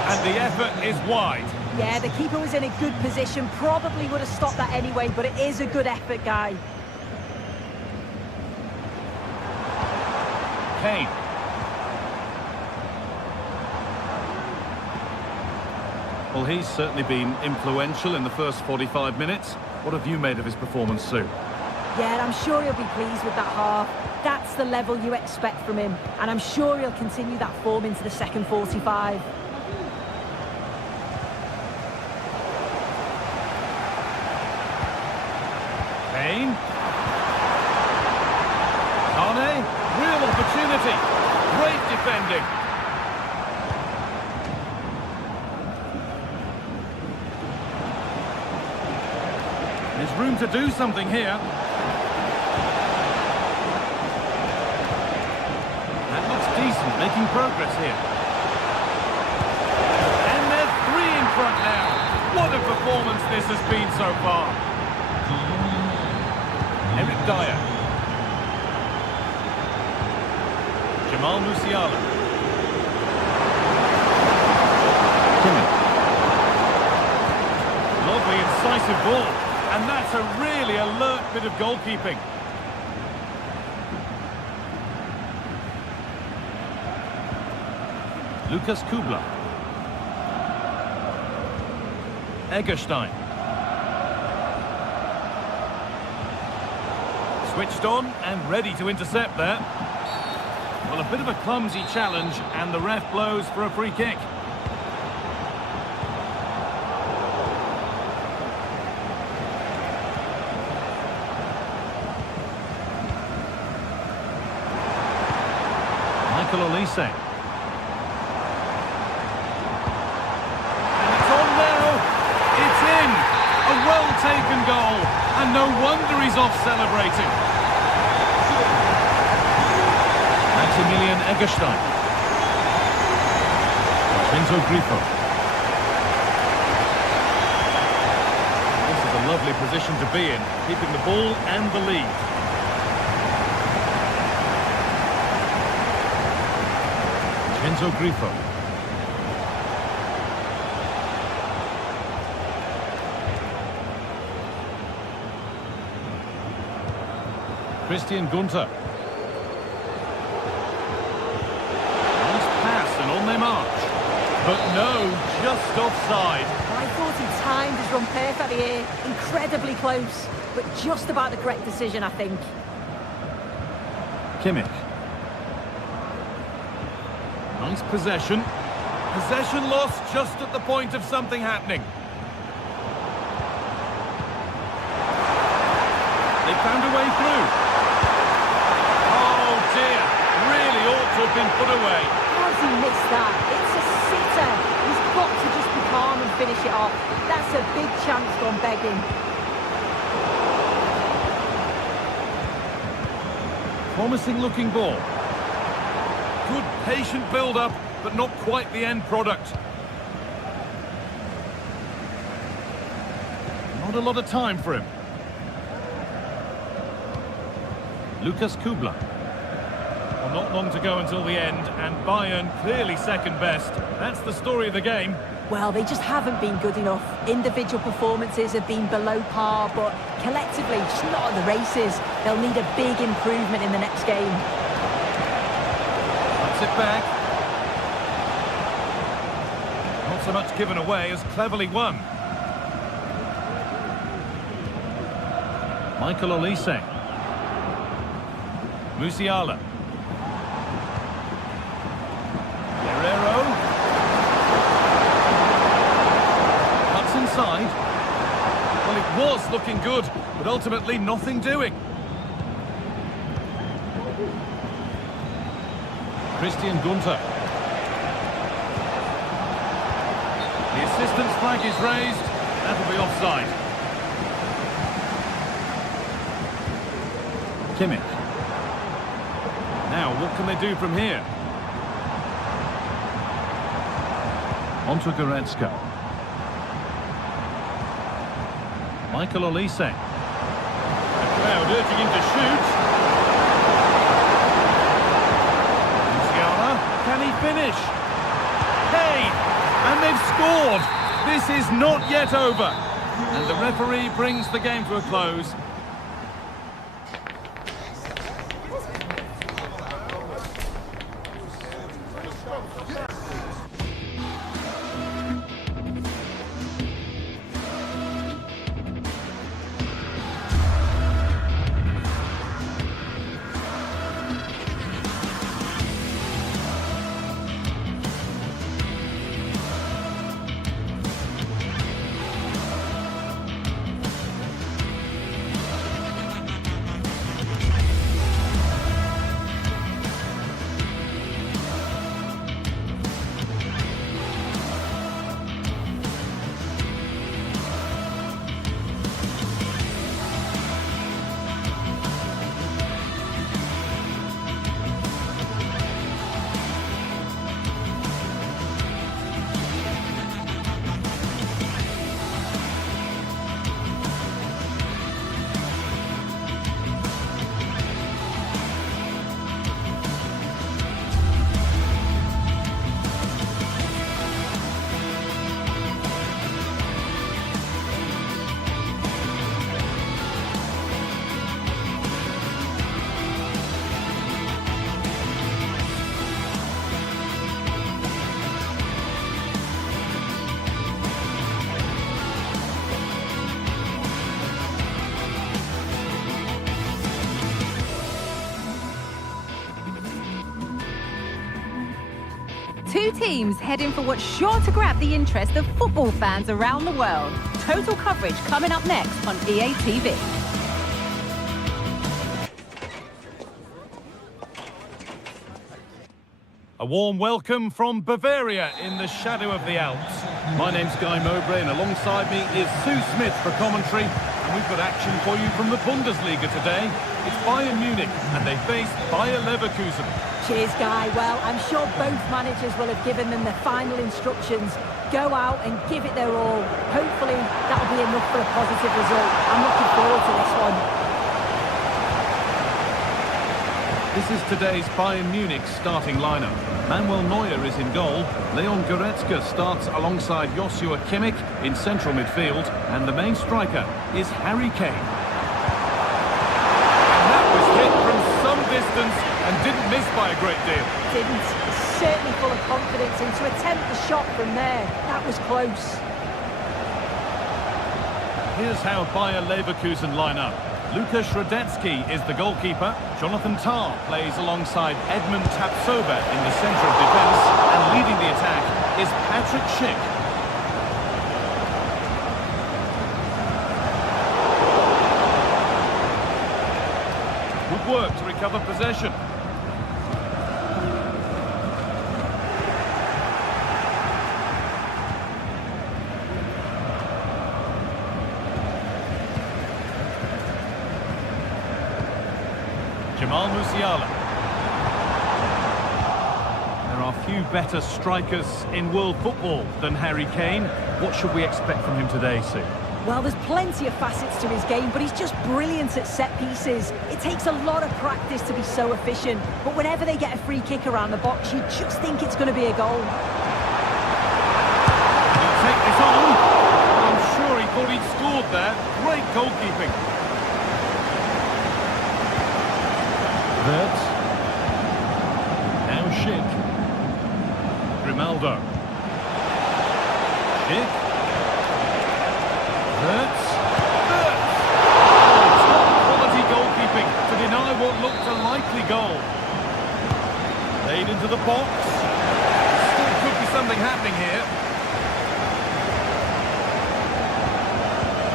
And the effort is wide. Yeah, the keeper was in a good position. Probably would have stopped that anyway, but it is a good effort, guy. Kane. Well, he's certainly been influential in the first 45 minutes. What have you made of his performance, Sue? Yeah, and I'm sure he'll be pleased with that half. That's the level you expect from him, and I'm sure he'll continue that form into the second 45. Kane. Kane, real opportunity. Great defending. There's room to do something here. That looks decent, making progress here. And they're 3 in front now. What a performance this has been so far. Eric Dyer. Jamal Musiala. Kimmich. Lovely, incisive ball. And that's a really alert bit of goalkeeping. Lucas Kubla. Egerstein. Switched on and ready to intercept there. Well, a bit of a clumsy challenge, and the ref blows for a free kick. Michael Olise. And it's on now. It's in. A well-taken goal. And no wonder he's off celebrating. Maximilian Eggestein. Vincenzo Grifo. This is a lovely position to be in, keeping the ball and the lead. Vincenzo Grifo. Christian Gunter. Nice pass and on they march. But no, just offside. I thought he timed his run perfectly here. Incredibly close, but just about the correct decision, I think. Kimmich. Nice possession. Possession lost just at the point of something happening. They found a way through. Oh dear, really ought to have been put away. How's he missed that? It's a sitter. He's got to just be calm and finish it off. That's a big chance gone begging. Promising looking ball. Good patient build-up, but not quite the end product. Not a lot of time for him. Lucas Kubla. Well, not long to go until the end, and Bayern clearly second best. That's the story of the game. Well, they just haven't been good enough. Individual performances have been below par, but collectively, just not at the races. They'll need a big improvement in the next game. Puts it back. Not so much given away as cleverly won. Michael Olise. Musiala. Guerrero. Cuts inside. Well, it was looking good, but ultimately nothing doing. Christian Gunter. The assistant's flag is raised. That'll be offside. Kimmich. Now, what can they do from here? On to Goretzka. Michael Olise. The crowd urging him to shoot. Musiala, can he finish? Hey! And they've scored! This is not yet over. And the referee brings the game to a close. Two teams heading for what's sure to grab the interest of football fans around the world. Total coverage coming up next on EA TV. A warm welcome from Bavaria in the shadow of the Alps. My name's Guy Mowbray and alongside me is Sue Smith for commentary. And we've got action for you from the Bundesliga today. It's Bayern Munich, and they face Bayer Leverkusen. Cheers, Guy. Well, I'm sure both managers will have given them the final instructions. Go out and give it their all. Hopefully, that'll be enough for a positive result. I'm looking forward to this one. This is today's Bayern Munich starting lineup. Manuel Neuer is in goal. Leon Goretzka starts alongside Joshua Kimmich in central midfield. And the main striker is Harry Kane. And that was hit from some distance and didn't miss by a great deal. Didn't. Certainly full of confidence, and to attempt the shot from there, that was close. Here's how Bayer Leverkusen line up. Lukas Radetzky is the goalkeeper. Jonathan Tah plays alongside Edmund Tapsoba in the centre of defence. And leading the attack is Patrick Schick. Good work to recover possession. Jamal Musiala. There are few better strikers in world football than Harry Kane. What should we expect from him today, Sue? Well, there's plenty of facets to his game, but he's just brilliant at set pieces. It takes a lot of practice to be so efficient, but whenever they get a free kick around the box, you just think it's going to be a goal. He'll take this on. I'm sure he thought he'd scored there. Great goalkeeping. Wirtz. Now Schick. Grimaldo. Schick. Wirtz. Top quality goalkeeping to deny what looked a likely goal. Laid into the box. Still could be something happening here.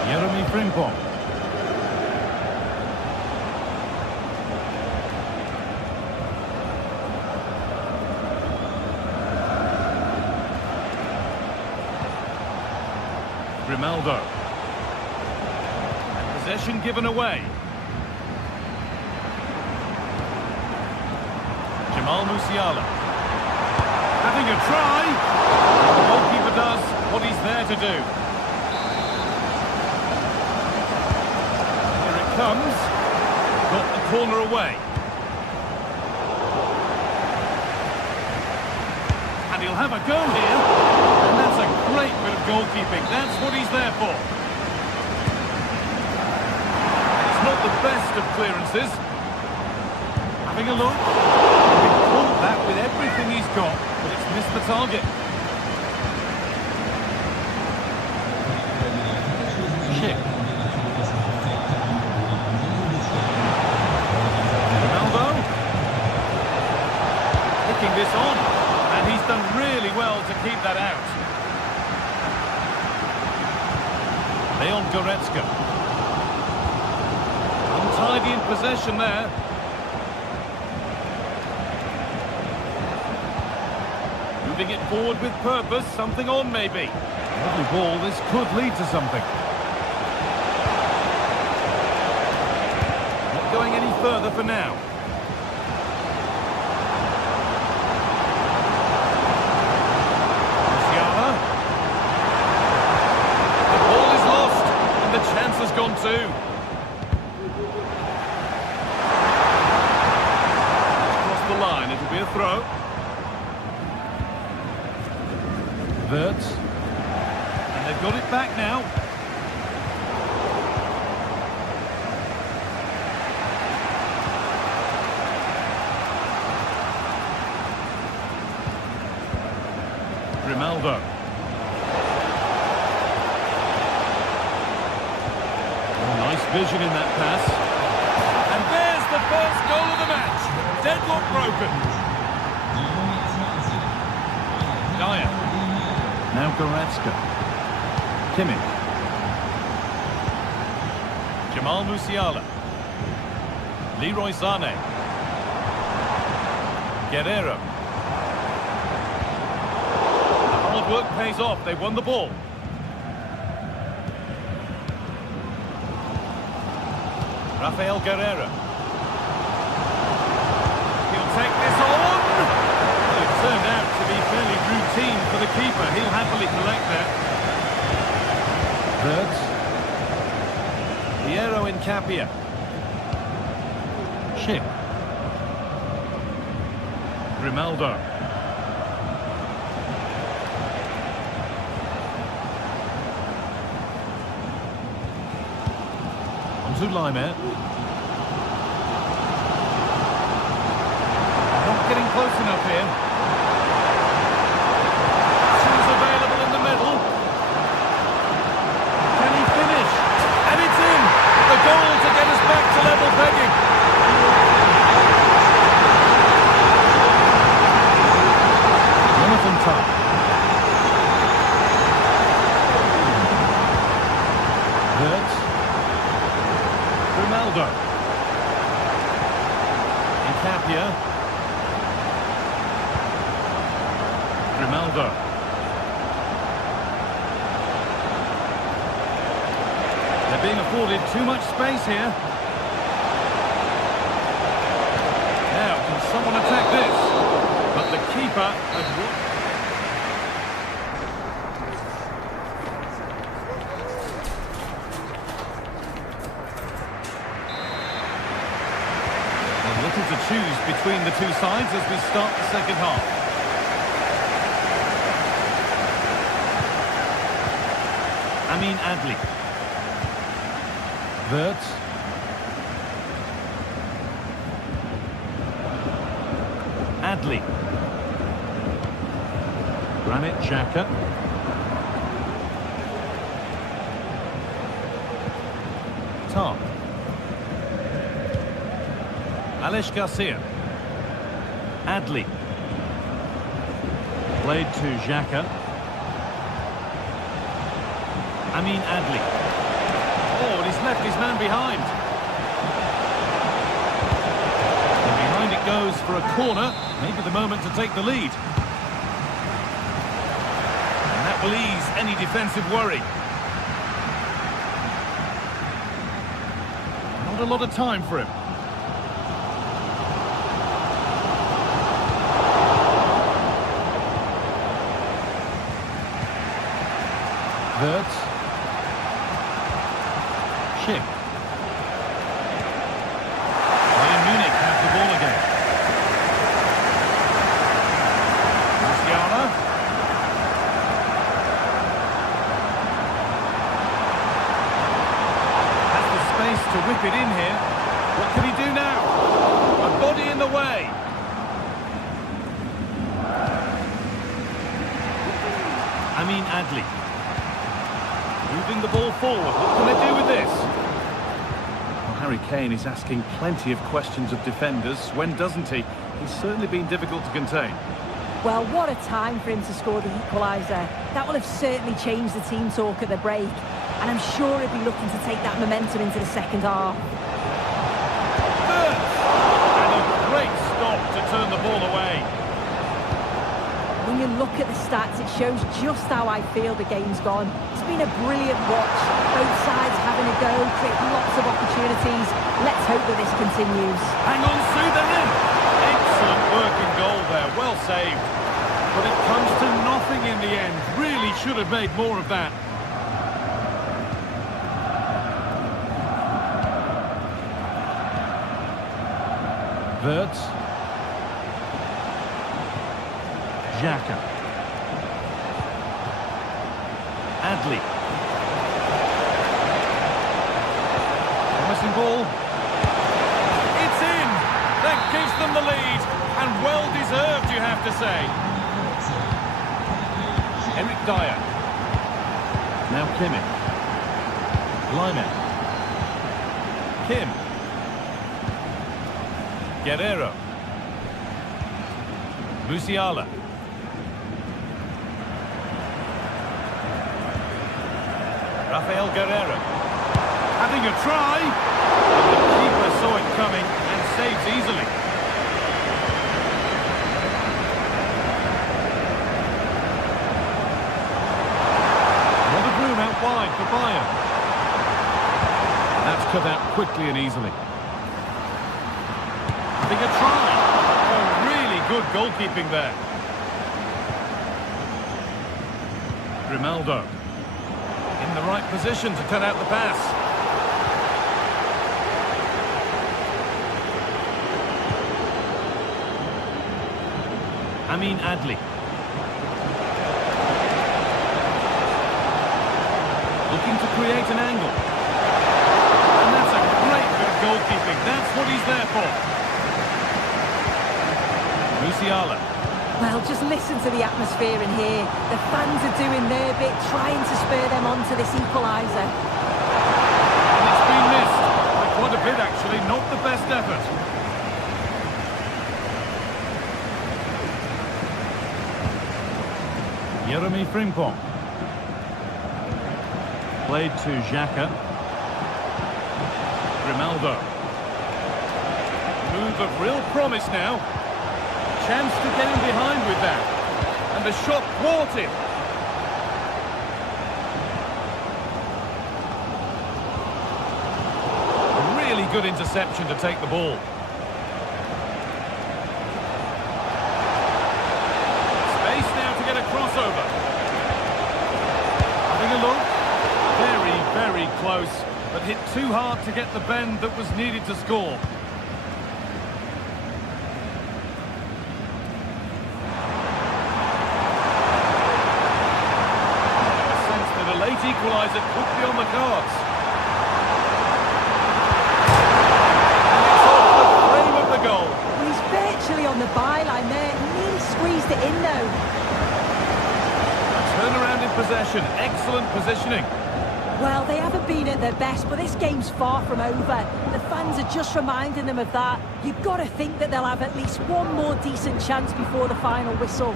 Jeremy Frimpong. Grimaldo. And possession given away. Jamal Musiala. Having a try. The goalkeeper does what he's there to do. Here it comes. Got the corner away. And he'll have a go here. And that's a great bit of goalkeeping. That's what he's there for. It's not the best of clearances. Having a look. He caught that with everything he's got, but it's missed the target. Schick. Ronaldo. Picking this on. And he's done really well to keep that out. Leon Goretzka. Untidy in possession there. Moving it forward with purpose. Something on, maybe. Lovely ball. This could lead to something. Not going any further for now. Has gone too. Across the line, it'll be a throw. Wirtz. And they've got it back now. Grimaldo. Vision in that pass. And there's the first goal of the match. Deadlock broken. Dyer. Now Goretzka. Kimmich. Jamal Musiala. Leroy Sané. Guerrero. The hard work pays off. They won the ball. Rafael Guerreiro. He'll take this on. Well, it turned out to be fairly routine for the keeper. He'll happily collect that. Wirtz. Piero Incapia. Schick. Grimaldo. On to Laimer. Not getting close enough here. Options available in the middle. Can he finish? And it's in! The goal to get us back to level pegging. Jonathan Tuck. Wirtz. Ronaldo. Incapia. Ronaldo. They're being afforded too much space here. Now, can someone attack this? But the keeper has... Little to choose between the two sides as we start the second half. Amin Adli. Wirtz. Adli. Granit Xhaka. Tom. Alex Garcia. Adli. Played to Xhaka. Amin Adli. Oh, and he's left his man behind. And behind it goes for a corner. Maybe the moment to take the lead. And that will ease any defensive worry. Not a lot of time for him. Wirtz. Schick. Bayern Munich have the ball again. Musiala. Has the space to whip it in here. What can he do now? A body in the way. Amin Adli. Moving the ball forward. What can they do with this? Well, Harry Kane is asking plenty of questions of defenders. When doesn't he? He's certainly been difficult to contain. Well, what a time for him to score the equaliser. That will have certainly changed the team talk at the break. And I'm sure he'll be looking to take that momentum into the second half. And a great stop to turn the ball away. When you look at the stats, it shows just how I feel the game's gone. It's been a brilliant watch. Both sides having a go, create lots of opportunities. Let's hope that this continues. Hang on, Sue, they're in. Excellent work in goal there, well saved. But it comes to nothing in the end. Really should have made more of that. Wirtz. Xhaka. Adli. Promising ball. It's in! That gives them the lead. And well deserved, you have to say. Eric Dyer. Now Kimmich. Laimer. Kim. Guerreiro. Musiala. Rafael Guerreiro. Having a try. And the keeper saw it coming and saves easily. A lot of room out wide for Bayern. That's cut out quickly. quickly and easily. Having a try. Oh, really good goalkeeping there. Grimaldo. In the right position to cut out the pass. Amin Adli. Looking to create an angle. And that's a great bit of goalkeeping. That's what he's there for. Musiala. Well, just listen to the atmosphere in here. The fans are doing their bit, trying to spur them on to this equaliser. And it's been missed. By quite a bit, actually. Not the best effort. Jeremy Frimpong. Played to Xhaka. Grimaldo. Move of real promise now. Chance to get in behind with that. And the shot thwarted. Really good interception to take the ball. Space now to get a crossover. Having a look. Very close, but hit too hard to get the bend that was needed to score. A sense that a late equaliser could be on the cards. And it's off the frame of the goal. He's virtually on the byline there. He squeezed it in though. A turnaround in possession, excellent positioning. Well, they haven't been at their best, but this game's far from over. The fans are just reminding them of that. You've got to think that they'll have at least one more decent chance before the final whistle.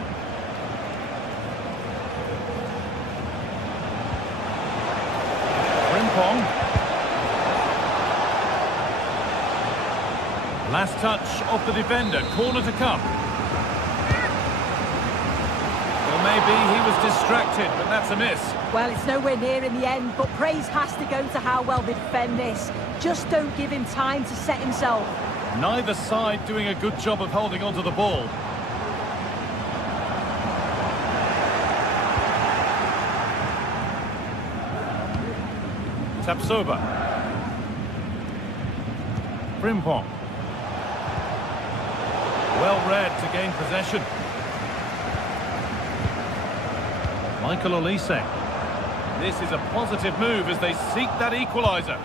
Frimpong. Last touch of the defender, corner to come. Well, maybe he was distracted, but that's a miss. Well, it's nowhere near in the end, but praise has to go to how well they defend this. Just don't give him time to set himself. Neither side doing a good job of holding onto the ball. Tapsoba. Frimpong. Well read to gain possession. Michael Olise. This is a positive move as they seek that equaliser.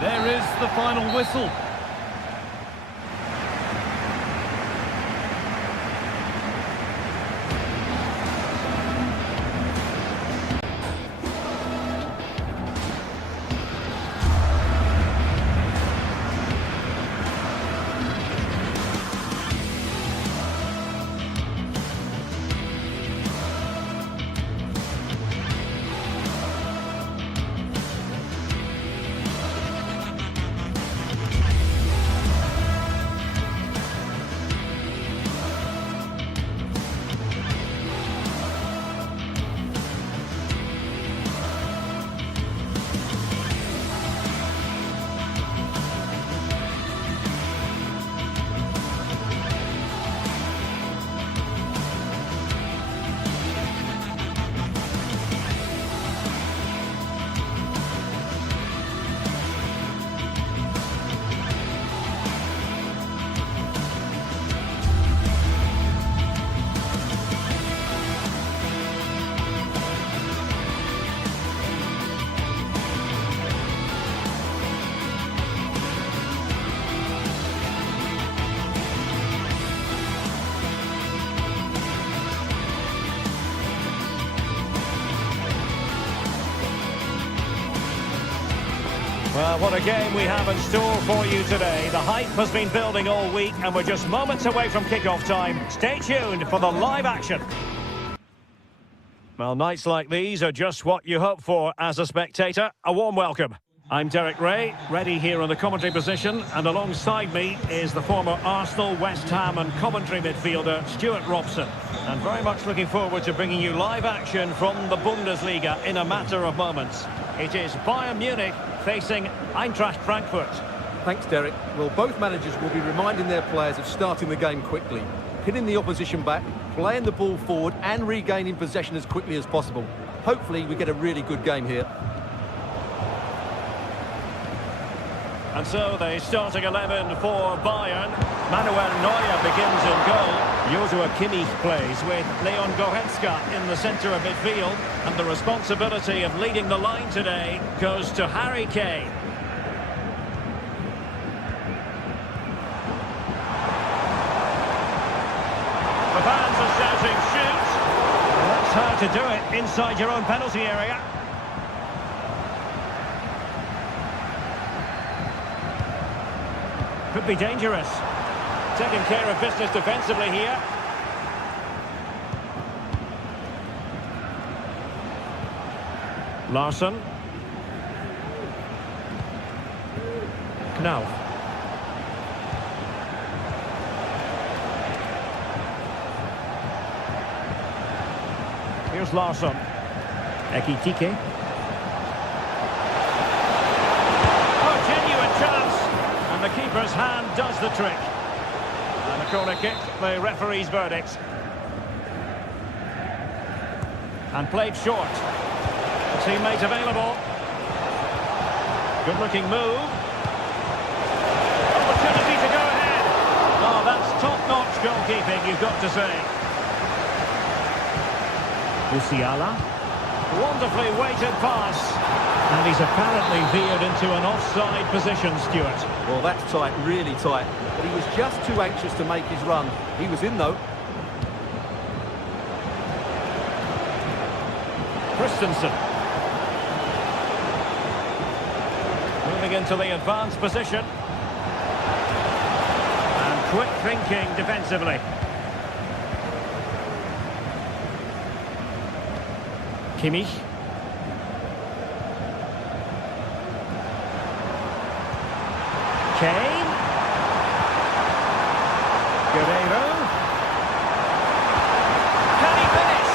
There is the final whistle. Well, what a game we have in store for you today. The hype has been building all week and we're just moments away from kick-off time. Stay tuned for the live action. Well, nights like these are just what you hope for as a spectator. A warm welcome. I'm Derek Ray, ready here on the commentary position, and alongside me is the former Arsenal, West Ham and Coventry midfielder, Stuart Robson. And very much looking forward to bringing you live action from the Bundesliga in a matter of moments. It is Bayern Munich facing Eintracht Frankfurt. Thanks, Derek. Well, both managers will be reminding their players of starting the game quickly, pinning the opposition back, playing the ball forward and regaining possession as quickly as possible. Hopefully we get a really good game here. And so the starting 11 for Bayern. Manuel Neuer begins in goal. Joshua Kimmich plays with Leon Goretzka in the centre of midfield. And the responsibility of leading the line today goes to Harry Kane. The fans are shouting, shoot! That's how to do it inside your own penalty area. Could be dangerous. Taking care of business defensively here. Larsson. Knauf. Here's Larsson. Ekitike. Oh, genuine chance. And the keeper's hand does the trick. And a corner kick, the referee's verdict. And played short. Teammate available. Good-looking move. Opportunity to go ahead. Oh, that's top-notch goalkeeping, you've got to say. Musiala. Wonderfully weighted pass. And he's apparently veered into an offside position, Stuart. Well, that's tight, really tight. But he was just too anxious to make his run. He was in, though. Christensen. Moving into the advanced position. And quick thinking defensively. Kimmich. Kane. Guerreiro. Can he finish?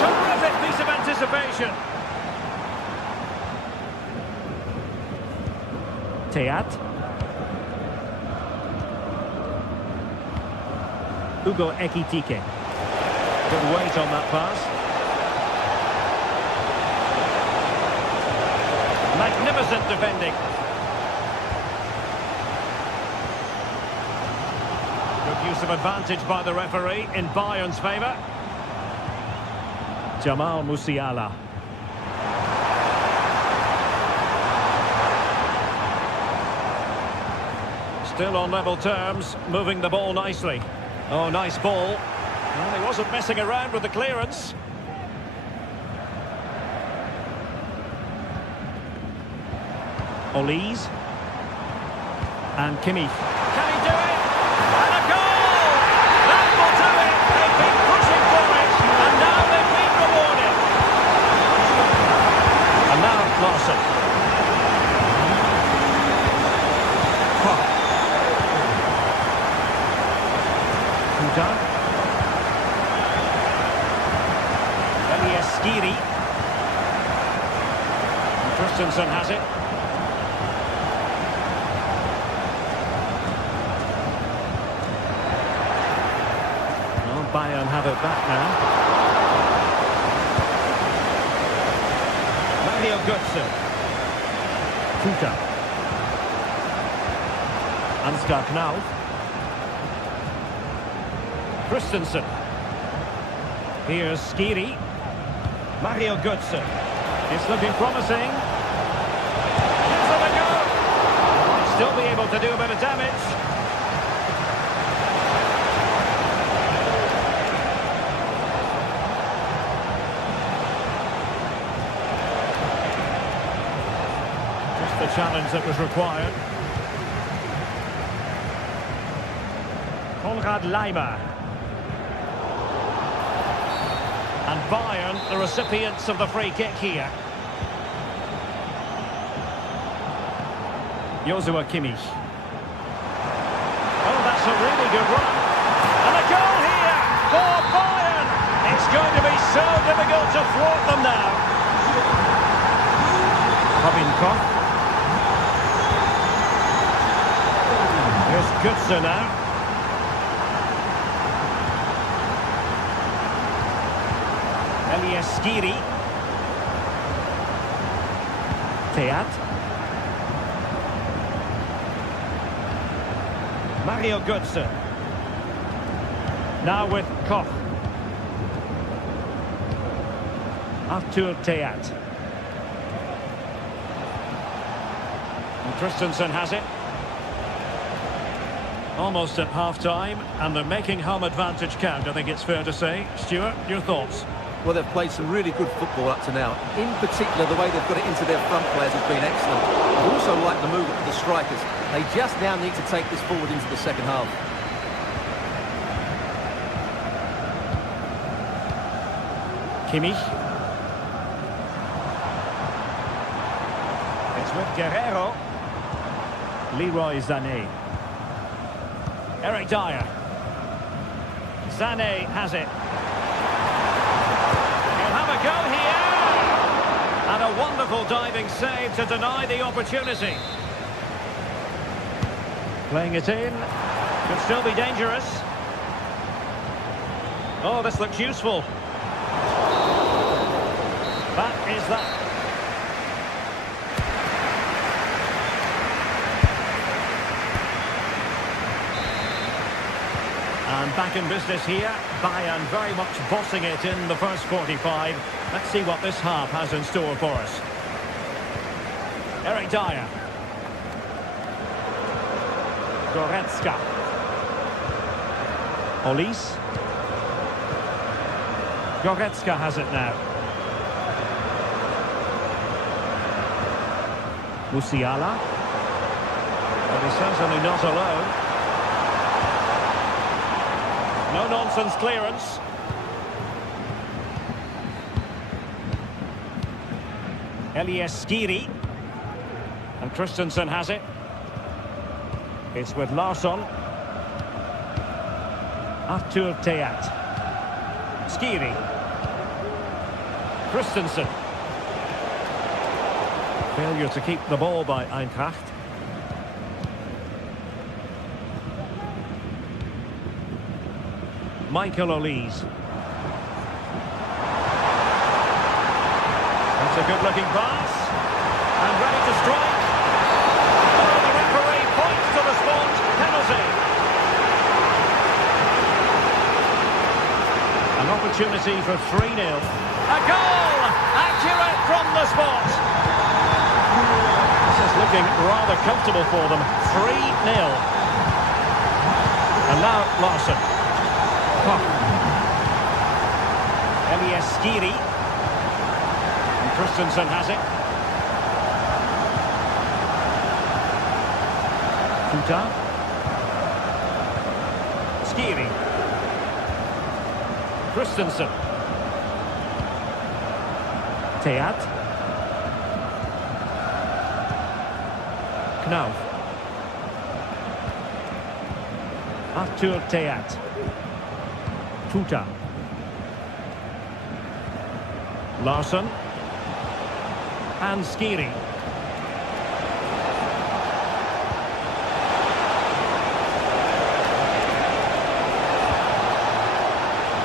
Terrific piece of anticipation. Teat. Hugo Ekitike. Good weight on that pass. Magnificent defending. Good use of advantage by the referee in Bayern's favour. Jamal Musiala. Still on level terms, moving the ball nicely. Oh, nice ball. Well, he wasn't messing around with the clearance. Olise. And Kimmich. Can he do it? And a goal! That will do it! They've been pushing for it, and now they've been rewarded. And now Larsson. Kuta. Skiri. Christensen has it. Well, Bayern have it back now. Mario Götze. Kuta. Ansgar Knauf. Christensen. Here's Skiri. Mario Götze. It's looking promising. Gives them a go. Might still be able to do a bit of damage. Just the challenge that was required. Konrad Laimer. And Bayern, the recipients of the free kick here. Joshua Kimmich. Oh, that's a really good run. And a goal here for Bayern. It's going to be so difficult to thwart them now. Koch. Here's Götze now. Skiri. Teat. Mario Götze. Now with Koch. Artur Teat. And Christensen has it. Almost at half-time, and they're making home advantage count, I think it's fair to say. Stuart, your thoughts? Well, they've played some really good football up to now. In particular, the way they've got it into their front players has been excellent. I also like the movement of the strikers. They just now need to take this forward into the second half. Kimmich. It's with Guerrero. Leroy Sané. Eric Dyer. Sané has it. Go here, and a wonderful diving save to deny the opportunity. Playing it in, could still be dangerous. Oh, this looks useful. That is that. And back in business here. Bayern very much bossing it in the first 45. Let's see what this half has in store for us. Eric Dyer. Goretzka. Olise. Goretzka has it now. Musiala. But he's certainly not alone. No-nonsense clearance. Skiri. And Christensen has it. It's with Larsson. Artur Teat. Skiri. Christensen. Failure to keep the ball by Eintracht. Michael Olise. That's a good-looking pass. And ready to strike. Oh, the referee points to the spot. Penalty. An opportunity for 3-0. A goal! Accurate from the spot. This is looking rather comfortable for them. 3-0. And now Larsson. Skiri. And Christensen has it. Kuta. Skiri. Christensen. Teat. Knauf. Artur Teat. Kuta. Larsson. And Skiri.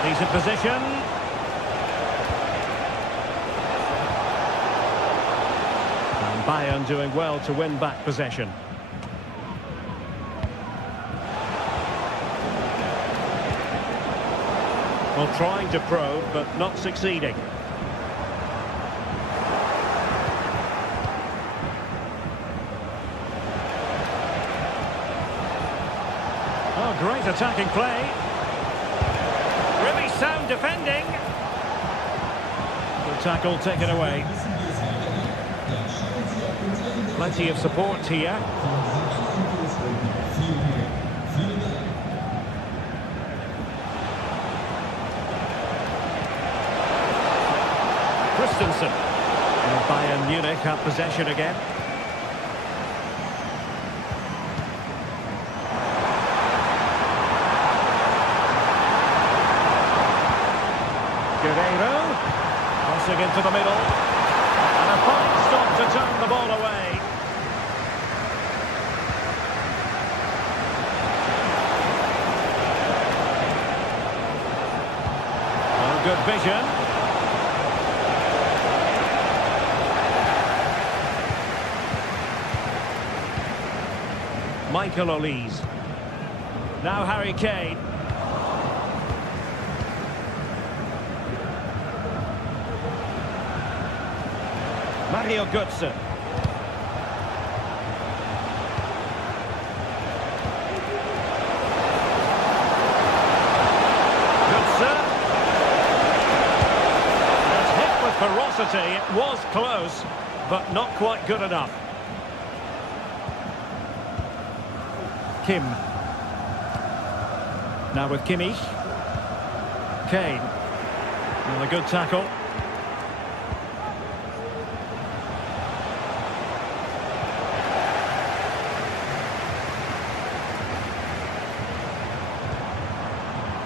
Decent position. And Bayern doing well to win back possession. Well, trying to probe, but not succeeding. Oh, great attacking play. Really sound defending. The tackle taken away. Plenty of support here. Christensen. And Bayern Munich have possession again. Crossing into the middle. And a fine stop to turn the ball away. Oh, good vision. Michael Olise. Now Harry Kane. Mario Götze. Götze. It's hit with ferocity. It was close, but not quite good enough. Kim. Now with Kimmich. Kane. And a good tackle.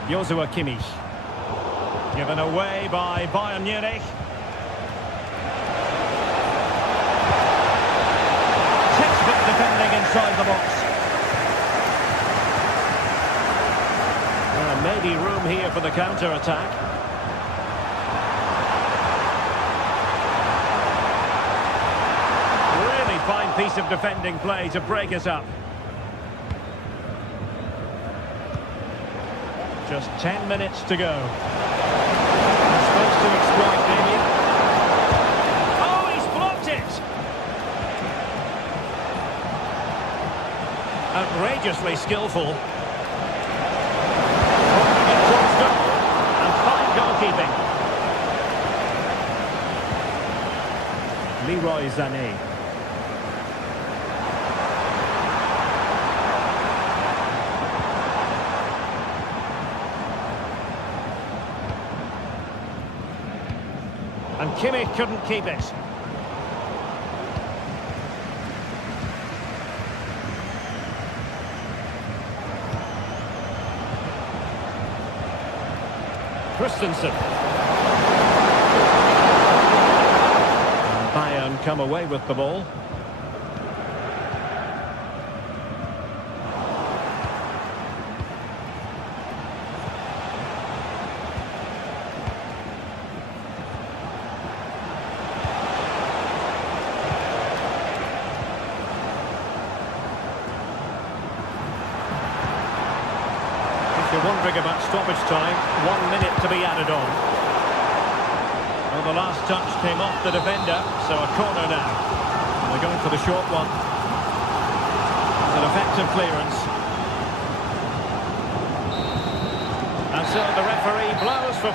Joshua Kimmich. Given away by Bayern Munich. Textbook defending inside the box. Maybe room here for the counter-attack. Really fine piece of defending play to break us up. Just 10 minutes to go. Supposed to exploit, maybe. Oh, he's blocked it! Outrageously skillful. Goalkeeping. Leroy Sané. And Kimmich couldn't keep it. Christensen. And Bayern come away with the ball. If you're wondering about stoppage time, 1 minute to be added on. Well, the last touch came off the defender, so a corner now. And they're going for the short one. An effective clearance. And so the referee blows for...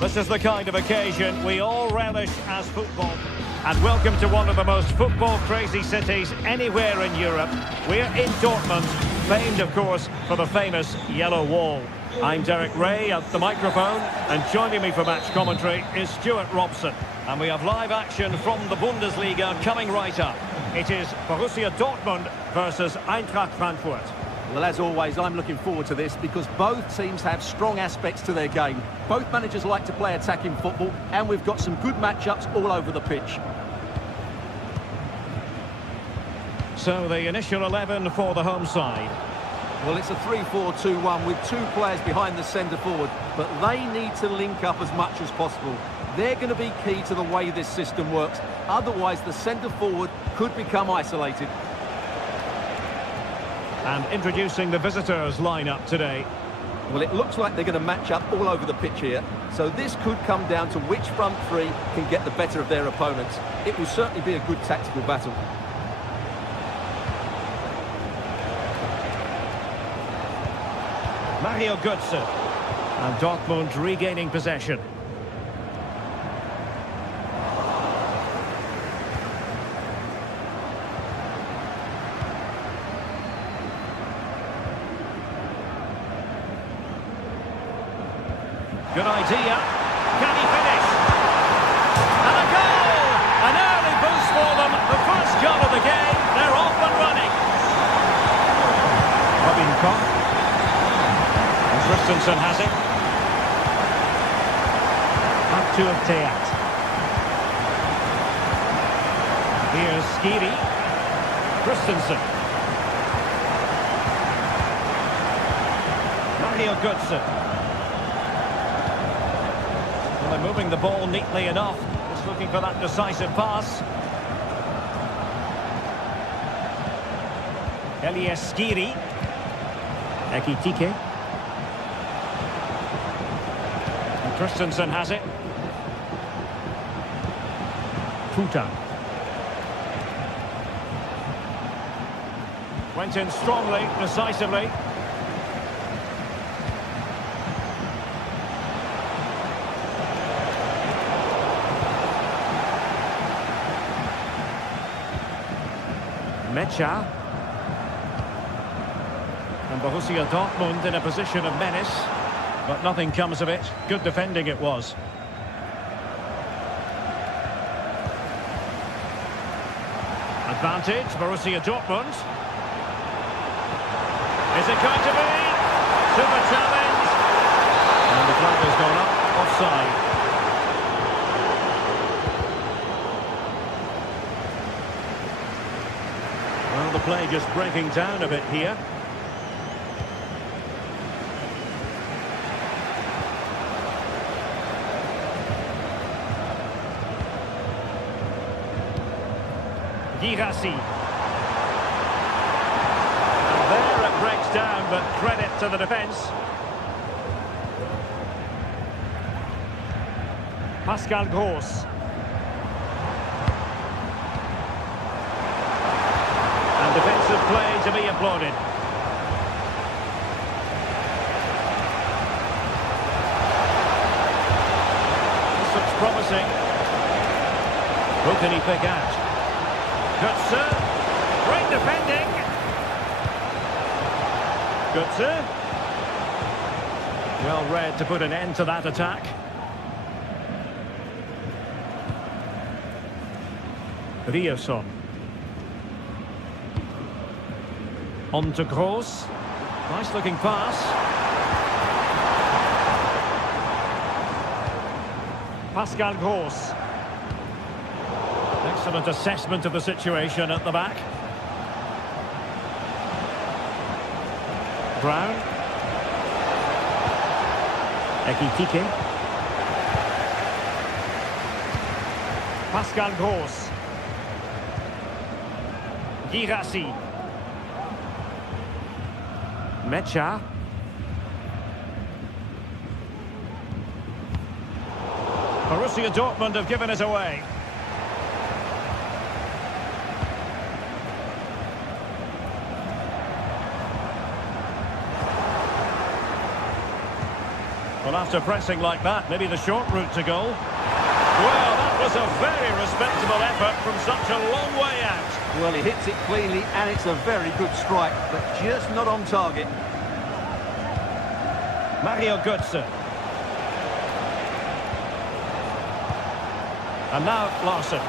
This is the kind of occasion we all relish as football. And welcome to one of the most football-crazy cities anywhere in Europe. We're in Dortmund, famed, of course, for the famous Yellow Wall. I'm Derek Ray at the microphone, and joining me for match commentary is Stuart Robson. And we have live action from the Bundesliga coming right up. It is Borussia Dortmund versus Eintracht Frankfurt. Well, as always, I'm looking forward to this because both teams have strong aspects to their game. Both managers like to play attacking football, and we've got some good matchups all over the pitch. So the initial 11 for the home side. Well, it's a 3-4-2-1 with two players behind the centre forward, but they need to link up as much as possible. They're going to be key to the way this system works. Otherwise, the centre forward could become isolated. And introducing the visitors lineup today. Well, it looks like they're going to match up all over the pitch here. So this could come down to which front three can get the better of their opponents. It will certainly be a good tactical battle. Mario Götze. And Dortmund regaining possession. Good idea. Can he finish? And a goal! An early boost for them. The first goal of the game. They're off and running. Robin Koch. And Christensen has it. Up to Teat. Here's Skiri. Christensen. Mario Götze. They're moving the ball neatly enough. Just looking for that decisive pass. Elias Skiri. Ekitike. And Christensen has it. Futa. Went in strongly, decisively. Mecha. And Borussia Dortmund in a position of menace, but nothing comes of it. Good defending it was. Advantage, Borussia Dortmund. Is it going to be? Super challenge. And the flag has gone up, offside. Well, the play just breaking down a bit here. Girassi. And there it breaks down, but credit to the defence. Pascal Gross. And defensive play to be applauded. This looks promising. Who can he pick out? Götze. Great defending. Götze. Well read to put an end to that attack. Ryerson. On to Gross. Nice looking pass. Pascal Gross. Excellent assessment of the situation at the back. Brown. Ekitike. Pascal Gross. Girassi. Mecha. Borussia Dortmund have given it away. Well, after pressing like that, maybe the short route to goal. Well, that was a very respectable effort from such a long way out. Well, he hits it cleanly, and it's a very good strike, but just not on target. Mario Götze. And now Larson.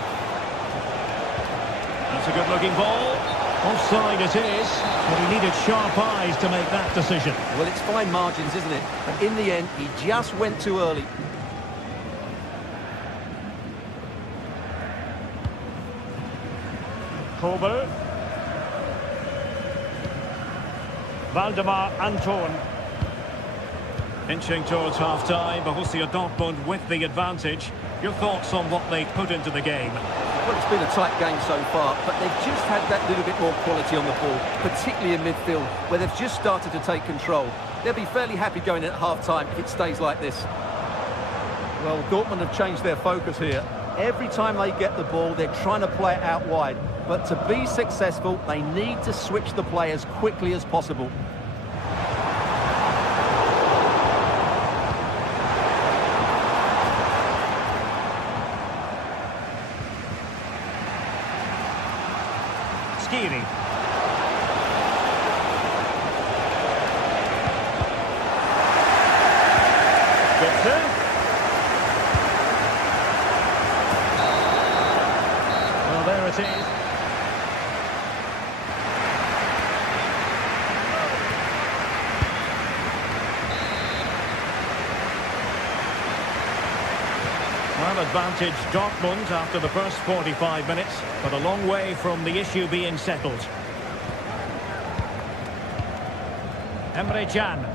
That's a good-looking ball. Offside it is, but he needed sharp eyes to make that decision. Well, it's fine margins, isn't it? But in the end, he just went too early. Kobe. Waldemar Anton. Inching towards half-time, Borussia Dortmund with the advantage. Your thoughts on what they put into the game? Well, it's been a tight game so far, but they've just had that little bit more quality on the ball, particularly in midfield, where they've just started to take control. They'll be fairly happy going in at half-time if it stays like this. Well, Dortmund have changed their focus here. Every time they get the ball, they're trying to play it out wide. But to be successful, they need to switch the play as quickly as possible. Skiri. Götze. Well, there it is. Well, advantage Dortmund after the first 45 minutes, but a long way from the issue being settled. Emre Can.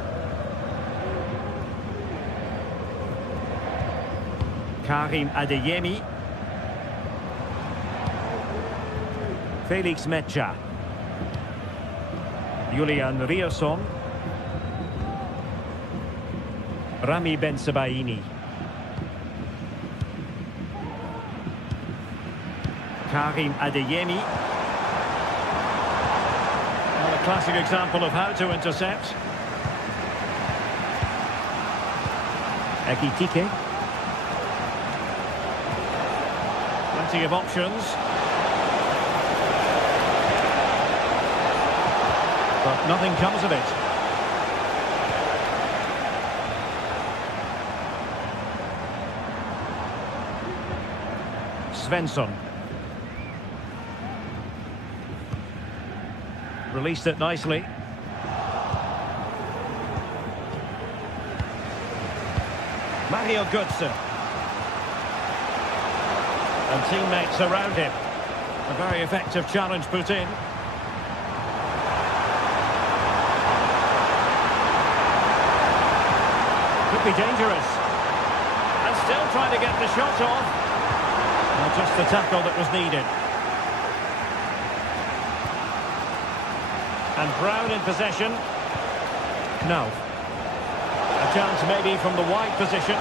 Karim Adeyemi. Felix Mecha. Julian Rierson. Rami Bensebaini. Karim Adeyemi. Well, a classic example of how to intercept. Ekitike. Plenty of options. But nothing comes of it. Svensson. Released it nicely. Mario Götze. And teammates around him. A very effective challenge put in. Could be dangerous. And still trying to get the shot off. Well, just the tackle that was needed. And Brown in possession. No. A chance maybe from the wide position.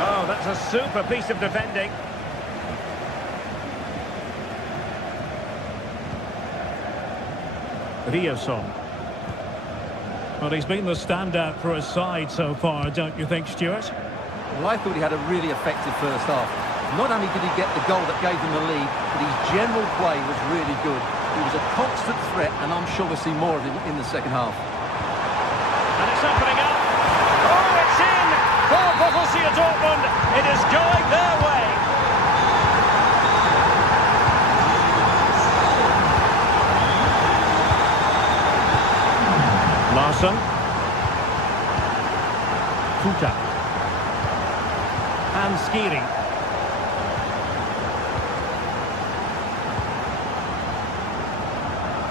Oh, that's a super piece of defending. Rierson. Well, he's been the standout for his side so far, don't you think, Stuart? Well, I thought he had a really effective first half. Not only did he get the goal that gave them the lead, but his general play was really good. He was a constant threat, and I'm sure we'll see more of him in the second half. And it's opening up. Oh, it's in! For Borussia Dortmund, it is going their way. Larson. Kuta. And Skiri.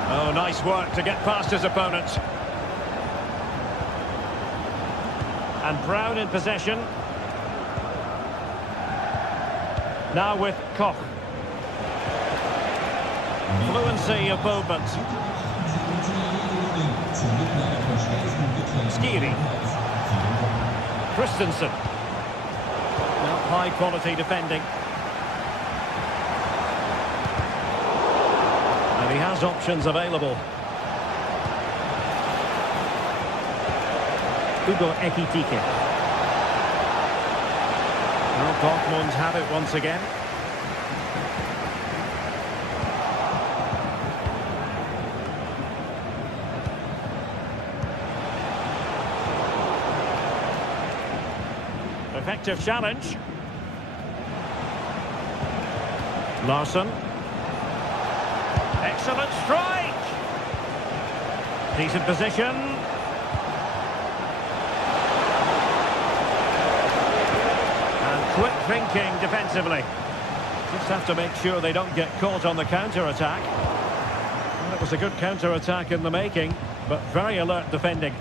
Oh, nice work to get past his opponent. And Brown in possession. Now with Koch. Fluency of movement. Skiri. Christensen. Well, high quality defending. And he has options available. Hugo Ekitike. Well, Dortmund have it once again. Effective challenge. Larsson. Excellent strike. Decent position. And quick thinking defensively. Just have to make sure they don't get caught on the counter-attack. Well, it was a good counter-attack in the making, but very alert defending.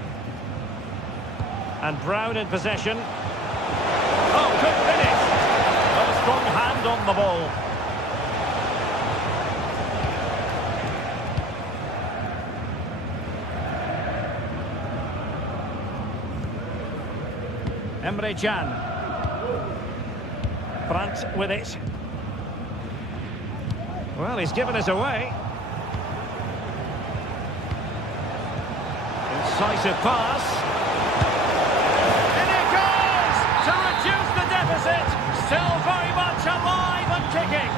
And Brown in possession. Oh, good finish! A strong hand on the ball. Emre Can. Brandt with it. Well, he's given us away. Incisive pass. In it goes! To reduce the deficit. Still very much alive and kicking.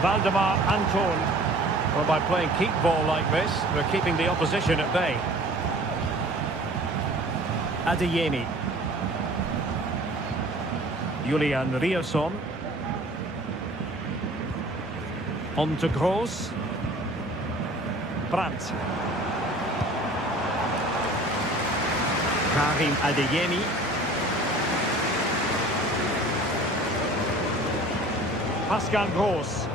Valdemar Anton. Well, by playing keep ball like this, they're keeping the opposition at bay. Adeyemi. Julian Riasson. On to Gross. Brandt. Karim Adeyemi. Pascal Gross.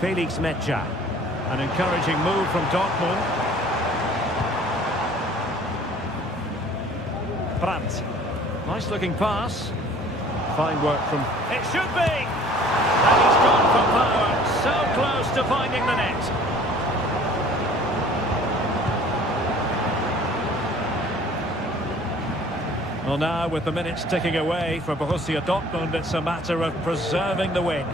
Felix Metscher. An encouraging move from Dortmund. Brandt. Nice looking pass. Fine work from... It should be! And he's gone for power. So close to finding the net. Well, now with the minutes ticking away for Borussia Dortmund, it's a matter of preserving the win.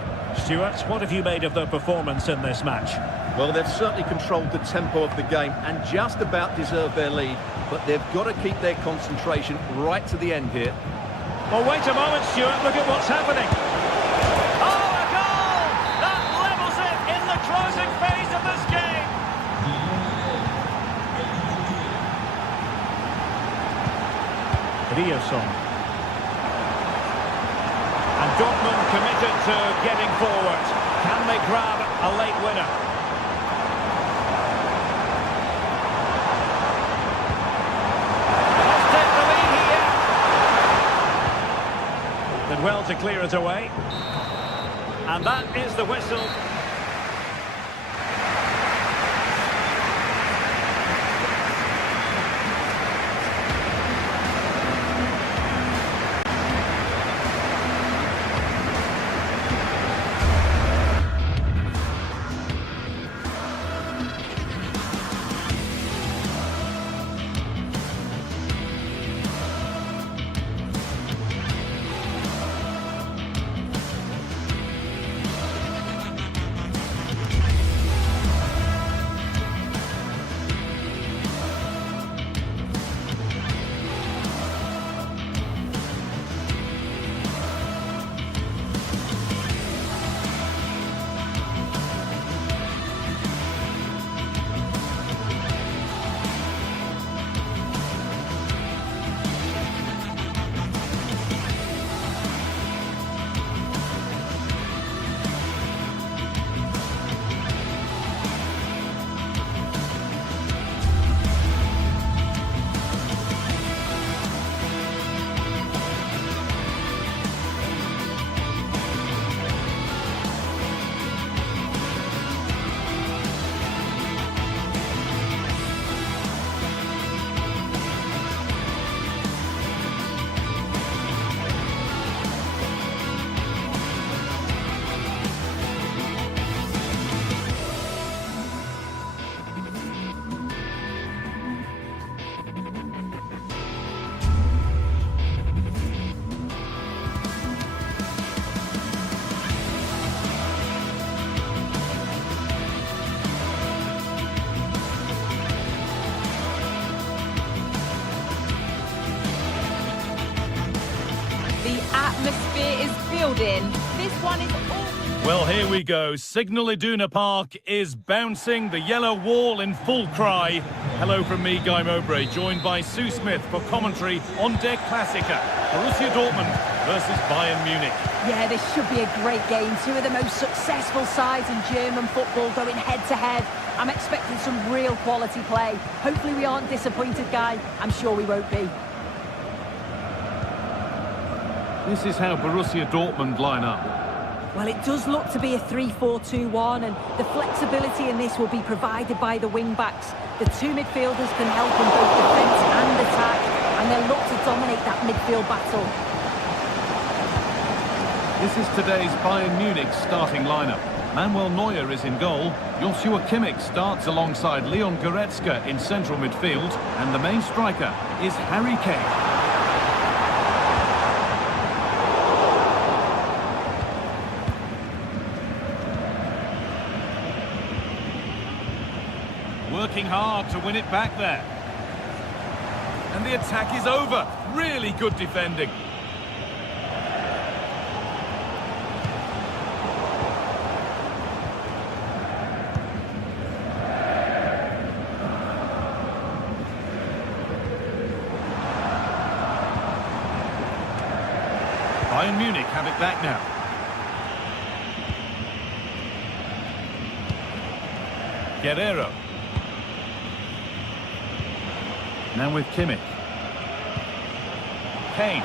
Stuart, what have you made of their performance in this match? Well, they've certainly controlled the tempo of the game and just about deserved their lead, but they've got to keep their concentration right to the end here. Well, wait a moment, Stuart. Look at what's happening. Oh, a goal! That levels it in the closing phase of this game. Riasson. And Dortmund committed to getting forward. Can they grab a late winner? Let's take the lead here. Did well to clear it away. And that is the whistle. reeled in. This one is all... Well, here we go. Signal Iduna Park is bouncing, the yellow wall in full cry. Hello from me, Guy Mowbray, joined by Sue Smith for commentary on Der Klassiker. Borussia Dortmund versus Bayern Munich. Yeah, this should be a great game. Two of the most successful sides in German football going head-to-head. I'm expecting some real quality play. Hopefully we aren't disappointed, Guy. I'm sure we won't be. This is how Borussia Dortmund line up. Well, it does look to be a 3-4-2-1, and the flexibility in this will be provided by the wing-backs. The two midfielders can help in both defence and attack, and they'll look to dominate that midfield battle. This is today's Bayern Munich starting lineup. Manuel Neuer is in goal. Joshua Kimmich starts alongside Leon Goretzka in central midfield, and the main striker is Harry Kane. Working hard to win it back there. And the attack is over. Really good defending. Bayern Munich have it back now. Guerrero. Now with Kimmich. Kane.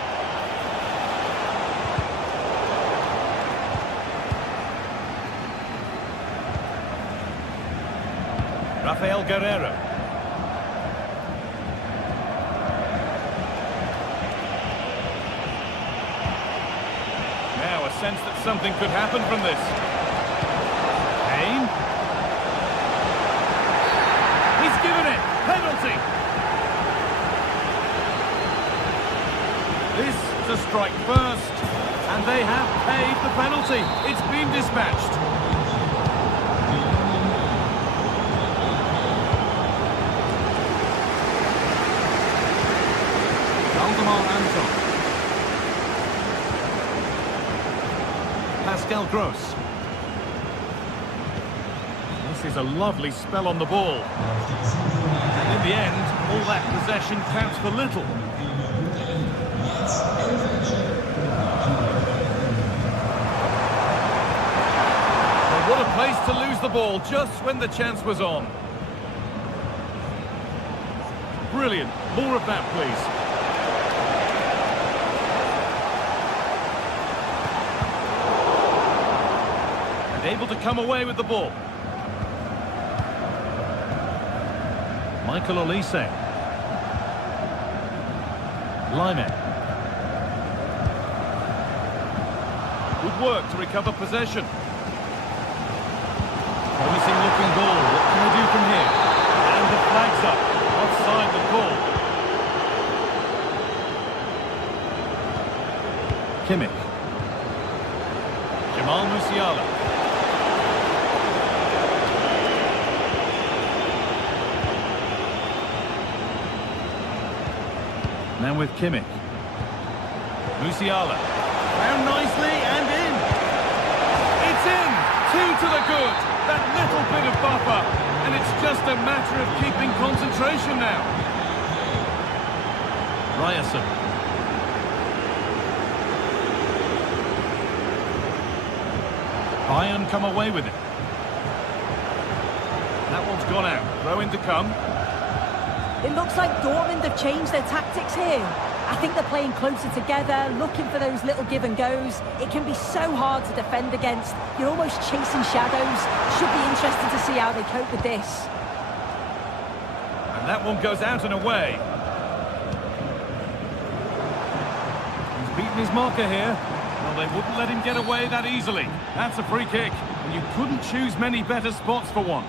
Rafael Guerrero. Now a sense that something could happen from this. Kane. He's given it. Penalty. This to strike first, and they have paid the penalty. It's been dispatched. Valdemar Anton. Pascal Gross. This is a lovely spell on the ball. And in the end, all that possession counts for little. What a place to lose the ball just when the chance was on. Brilliant. More of that, please. And able to come away with the ball. Michael Olise. Lyman. Good work to recover possession. Promising looking ball. What can they do from here? And the flag's up. Offside the call. Kimmich. Jamal Musiala. Now with Kimmich. Musiala. Found nicely and in. It's in. 2 to the good. That little bit of buffer, and it's just a matter of keeping concentration now. Ryerson. Bayern come away with it. That one's gone out. Throw in to come. It looks like Dortmund have changed their tactics here. I think they're playing closer together, looking for those little give and goes. It can be so hard to defend against. You're almost chasing shadows. Should be interesting to see how they cope with this. And that one goes out and away. He's beaten his marker here. Well, they wouldn't let him get away that easily. That's a free kick. And you couldn't choose many better spots for one.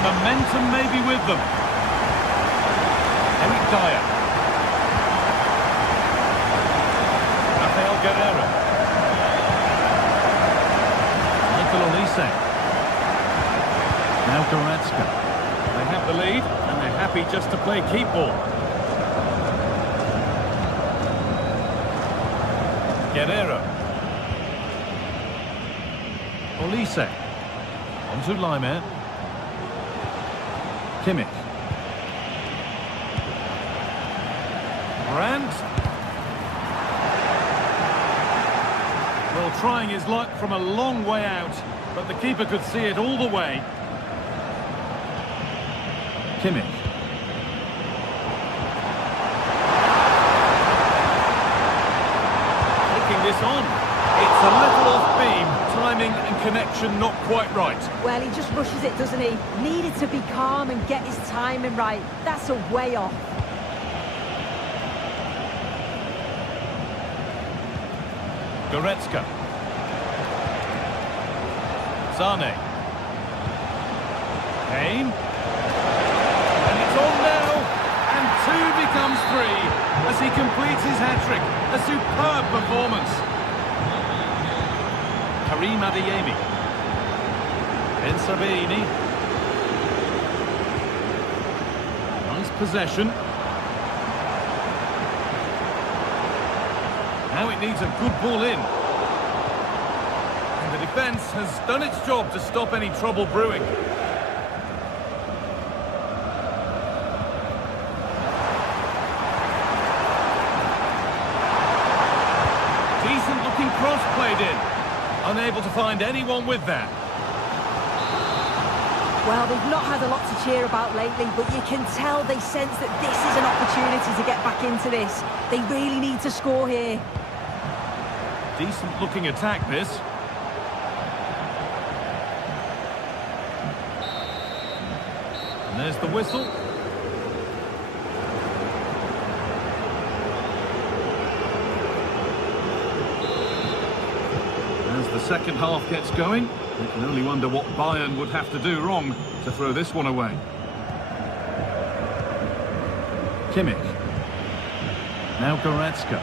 Momentum may be with them. Dyer. Rafael Guerreiro. Michael Olise. Now Goretzka. They have the lead, and they're happy just to play keep ball. Guerreiro. Olise. On to Laimer. Kimmich. Brandt. Well, trying his luck from a long way out, but the keeper could see it all the way. Kimmich. Taking this on. It's a little off beam. Timing and connection not quite right. Well, he just rushes it, doesn't he? Needed to be calm and get his timing right. That's a way off. Goretzka. Sane. Kane. And it's on now. And 2 becomes 3 as he completes his hat-trick. A superb performance. Karim Adeyemi. Ben Sabini. Nice possession. Now it needs a good ball in. And the defence has done its job to stop any trouble brewing. Decent looking cross played in. Unable to find anyone with that. Well, they've not had a lot to cheer about lately, but you can tell they sense that this is an opportunity to get back into this. They really need to score here. Decent looking attack, this. And there's the whistle. As the second half gets going, you can only wonder what Bayern would have to do wrong to throw this one away. Kimmich. Now Goretzka.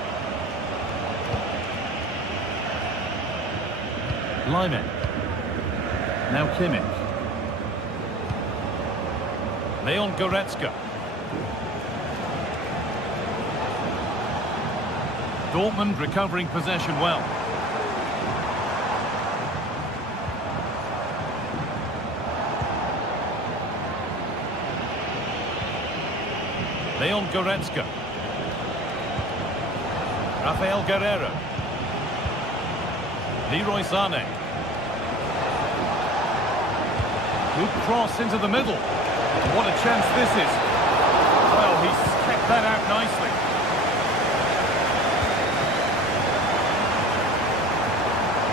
Laimer. Now Kimmich. Leon Goretzka. Dortmund recovering possession well. Leon Goretzka. Rafael Guerreiro. Leroy Sané. Good cross into the middle. What a chance this is. Well, he's kept that out nicely.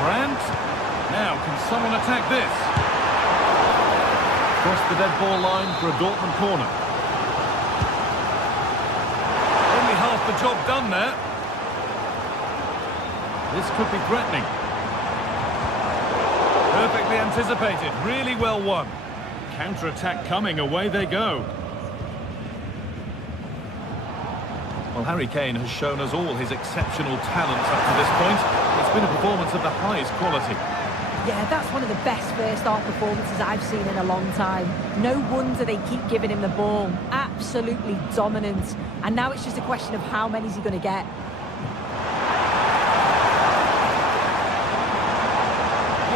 Brandt. Now, can someone attack this? Cross the dead ball line for a Dortmund corner. Only half the job done there. This could be threatening. Perfectly anticipated, really well won. Counter-attack coming, away they go. Well, Harry Kane has shown us all his exceptional talents up to this point. It's been a performance of the highest quality. Yeah, that's one of the best first-half performances I've seen in a long time. No wonder they keep giving him the ball. Absolutely dominant. And now it's just a question of how many is he going to get.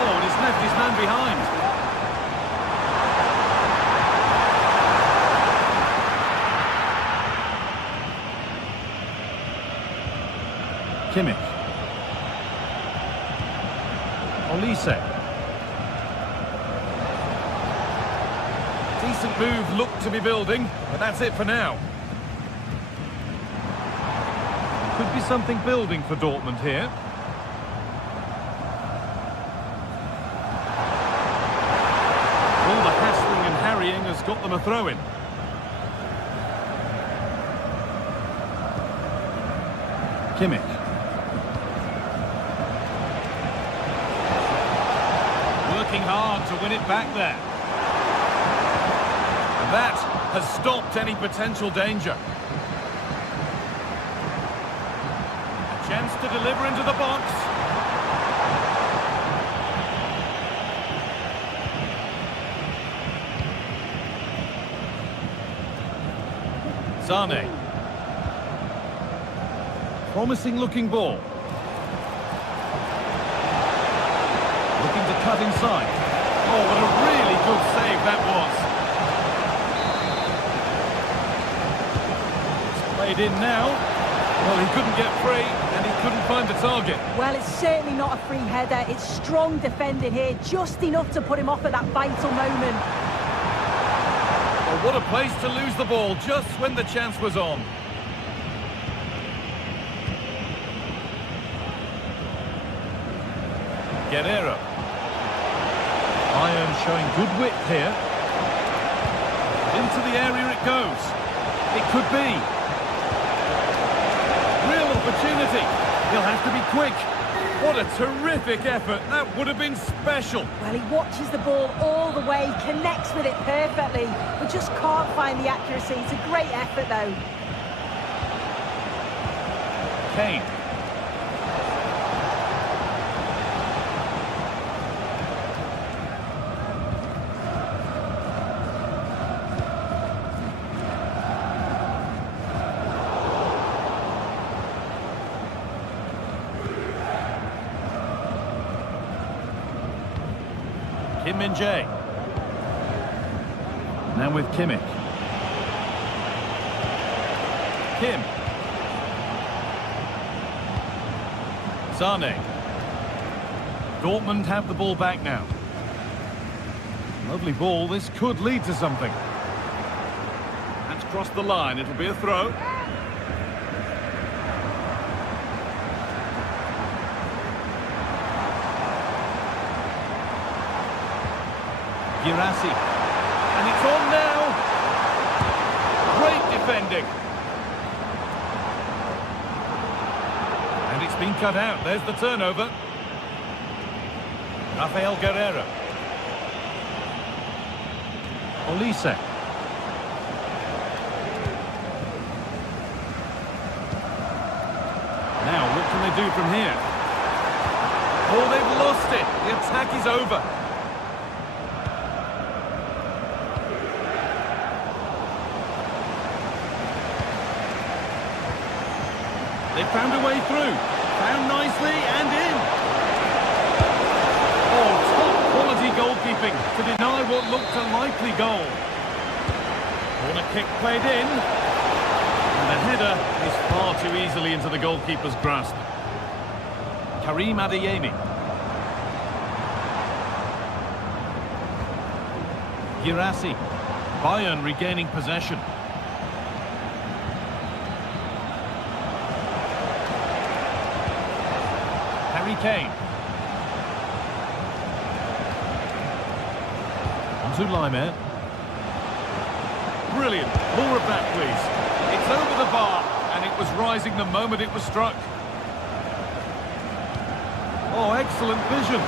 Oh, he's left his man behind. Kimmich. Olise. Decent move looked to be building, but that's it for now. Could be something building for Dortmund here. All the hassling and harrying has got them a throw-in. Kimmich. Working hard to win it back there. And that has stopped any potential danger. to deliver into the box. Sane. Promising looking ball. Looking to cut inside. Oh, what a really good save that was. It's played in now. Well, he couldn't get free and he couldn't find the target. Well, it's certainly not a free header. It's strong defending here, just enough to put him off at that vital moment. Well, what a place to lose the ball just when the chance was on. Guerrero. Bayern showing good width here. Into the area it goes. It could be. Real opportunity. He'll have to be quick. What a terrific effort. That would have been special. Well, he watches the ball all the way, connects with it perfectly, but just can't find the accuracy. It's a great effort, though. Kane. Kim Min-jae. Now with Kimmich. Kim. Sane. Dortmund have the ball back now. Lovely ball. This could lead to something. That's crossed the line. It'll be a throw. Girassi. And it's on now. Great defending. And it's been cut out. There's the turnover. Rafael Guerrero. Olise. Now, what can they do from here? Oh, they've lost it. The attack is over. They found a way through. Found nicely and in. Oh, top quality goalkeeping to deny what looked a likely goal. Corner kick played in. And the header is far too easily into the goalkeeper's grasp. Karim Adeyemi. Girassi. Bayern regaining possession. Kane. Onto Laimer. Brilliant. More of that, please. It's over the bar, and it was rising the moment it was struck. Oh, excellent vision.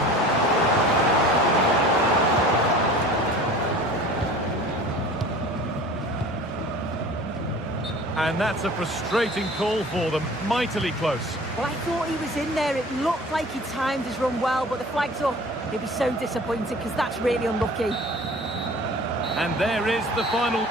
And that's a frustrating call for them. Mightily close. Well, I thought he was in there. It looked like he timed his run well, but the flag's up. He'll be so disappointed because that's really unlucky. And there is the final.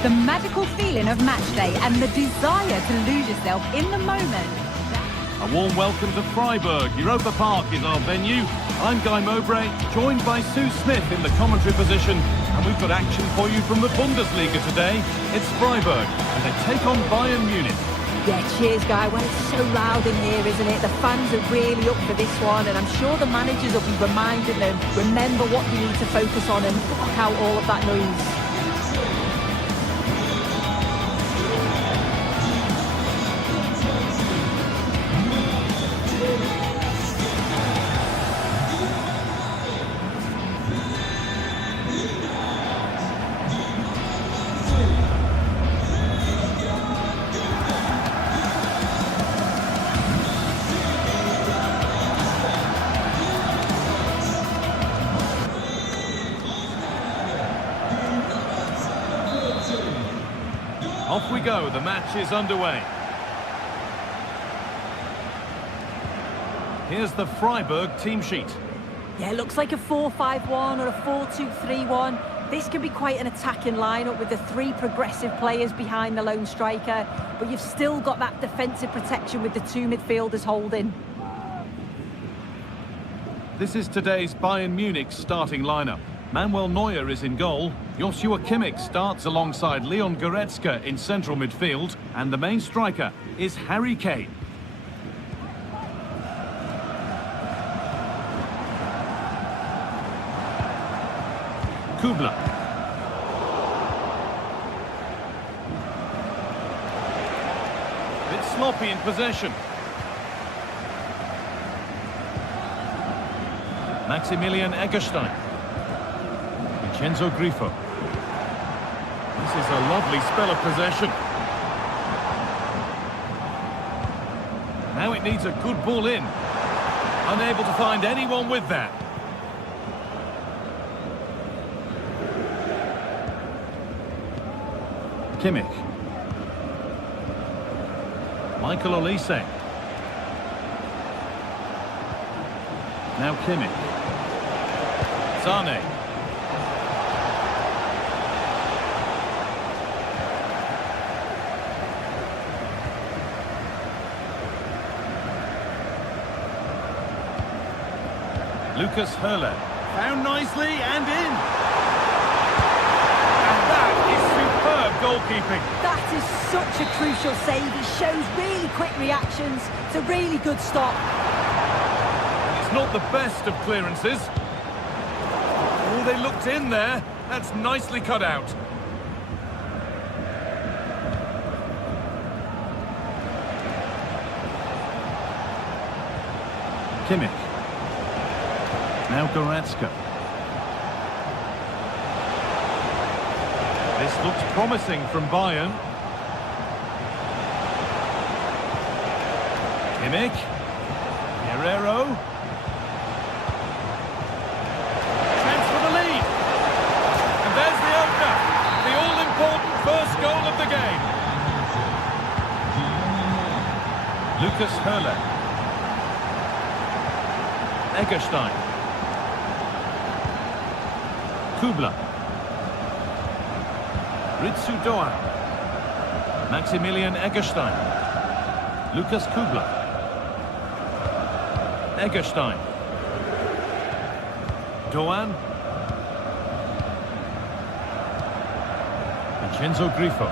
The magical feeling of match day and the desire to lose yourself in the moment. A warm welcome to Freiburg. Europa Park is our venue. I'm Guy Mowbray, joined by Sue Smith in the commentary position. And we've got action for you from the Bundesliga today. It's Freiburg, and they take on Bayern Munich. Yeah, cheers, Guy. Well, it's so loud in here, isn't it? The fans are really up for this one, and I'm sure the managers will be reminding them, remember what you need to focus on and block out all of that noise. Off we go, the match is underway. Here's the Freiburg team sheet. Yeah, it looks like a 4-5-1 or a 4-2-3-1. This can be quite an attacking lineup with the three progressive players behind the lone striker, but you've still got that defensive protection with the two midfielders holding. This is today's Bayern Munich starting lineup. Manuel Neuer is in goal. Joshua Kimmich starts alongside Leon Goretzka in central midfield. And the main striker is Harry Kane. Kubla. Bit sloppy in possession. Maximilian Eggestein. Vincenzo Grifo. This is a lovely spell of possession. Now it needs a good ball in. Unable to find anyone with that. Kimmich. Michael Olise. Now Kimmich. Sane. Lucas Höhle, found nicely and in. And that is superb goalkeeping. That is such a crucial save. It shows really quick reactions. It's a really good stop. And it's not the best of clearances. Oh, they looked in there. That's nicely cut out. Kimmich. Now Goretzka. This looks promising from Bayern. Kimmich. Guerrero. Chance for the lead. And there's the opener. The all-important first goal of the game. Lucas Höhle. Eggestein. Kubla. Ritsu Doan. Maximilian Eggestein. Lucas Kubla. Eggestein. Doan. Vincenzo Grifo.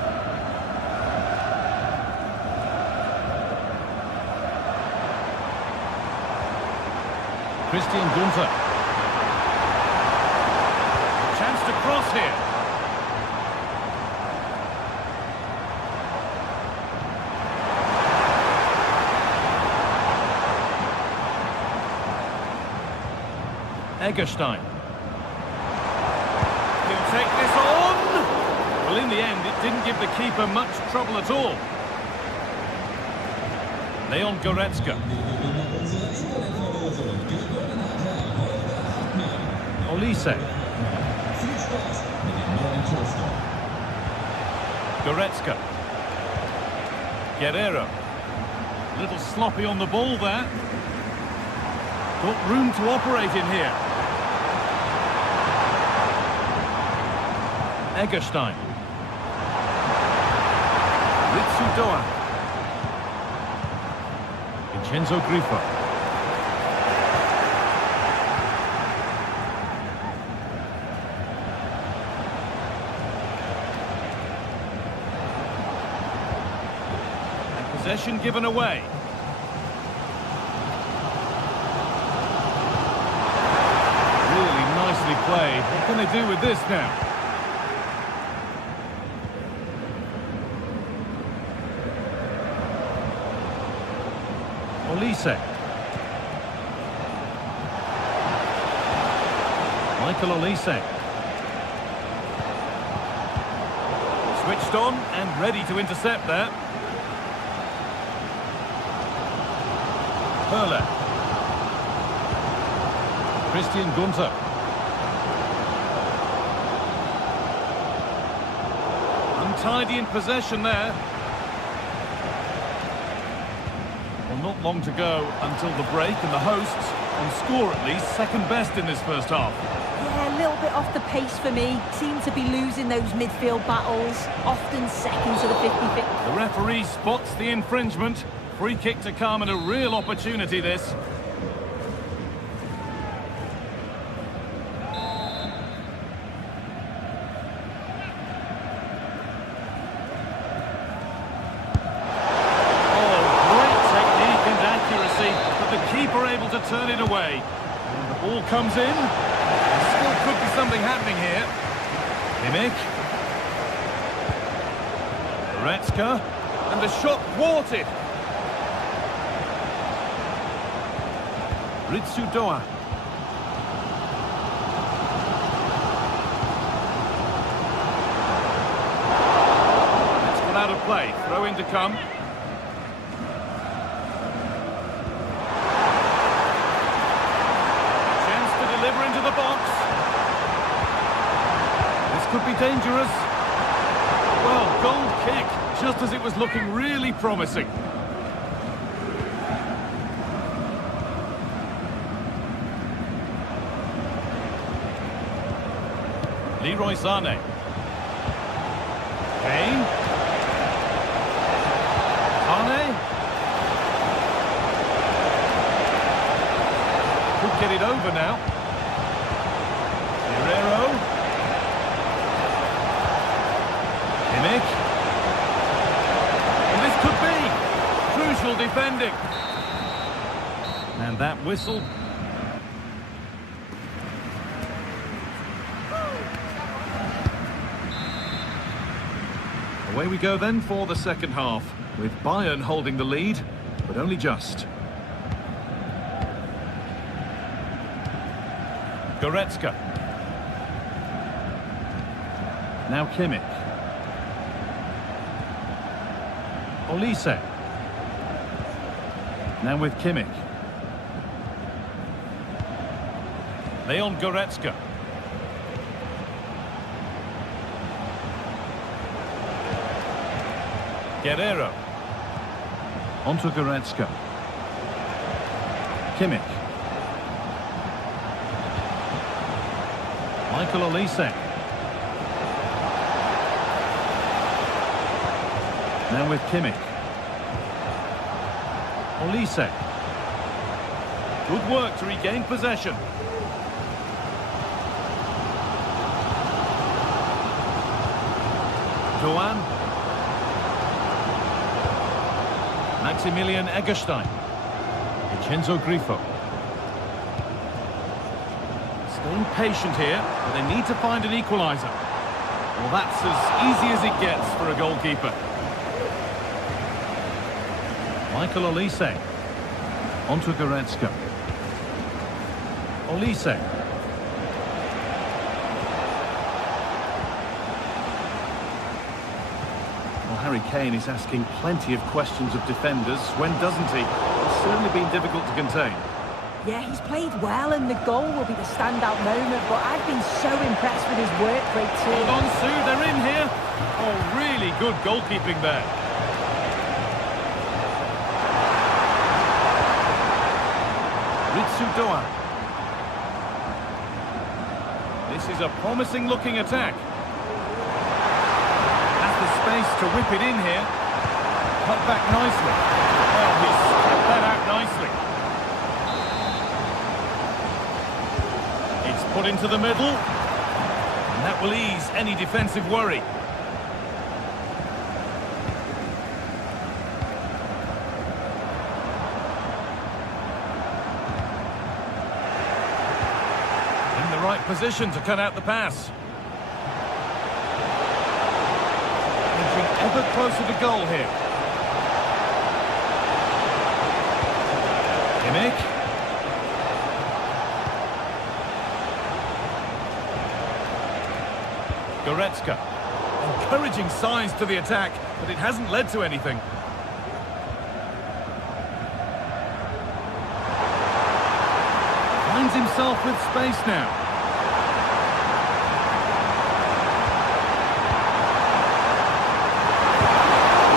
Christian Gunther. Chance to cross here. Eggestein. He'll take this on. Well, in the end, it didn't give the keeper much trouble at all. Leon Goretzka. Olise. Goretzka. Guerrero. A little sloppy on the ball there. Got room to operate in here. Eggestein. Ritsu Doan. Vincenzo Grifo. Possession given away. Really nicely played. What can they do with this now? Olise. Michael Olise. Switched on and ready to intercept there. Perle. Christian Gunther. Untidy in possession there. Well, not long to go until the break, and the hosts, on score at least, second best in this first half. Yeah, a little bit off the pace for me. Seem to be losing those midfield battles, often second to the 50-50. The referee spots the infringement. Free kick to come, and a real opportunity this. Able to turn it away. And the ball comes in. There still could be something happening here. Kimmich. Goretzka. And the shot thwarted. Ritsudoa. It's gone out of play. Throw in to come. Into the box. This could be dangerous. Well, goal kick, just as it was looking really promising. Leroy Sané. Kane. Sané. Could get it over now. Kimmich. And this could be crucial defending. And that whistle. Away we go then for the second half, with Bayern holding the lead, but only just. Goretzka. Now Kimmich. Olise. Now with Kimmich. Leon Goretzka. Guerrero. Onto Goretzka. Kimmich. Michael Olise. Now with Kimmich. Olise. Good work to regain possession. Doan. Maximilian Eggestein. Vincenzo Grifo. Staying patient here, but they need to find an equaliser. Well, that's as easy as it gets for a goalkeeper. Michael Olise. Onto Goretzka. Olise. Well, Harry Kane is asking plenty of questions of defenders. When doesn't he? It's certainly been difficult to contain. Yeah, he's played well, and the goal will be the standout moment, but I've been so impressed with his work rate too. Hold on, Sue, they're in here. Oh, really good goalkeeping there. Ritsudoa. This is a promising looking attack. Has the space to whip it in here. Cut back nicely. Well, he's cut that out nicely. It's put into the middle. And that will ease any defensive worry. position to cut out the pass. Inching ever closer to goal here. Kimmich. Goretzka. Encouraging signs to the attack, but it hasn't led to anything. Finds himself with space now.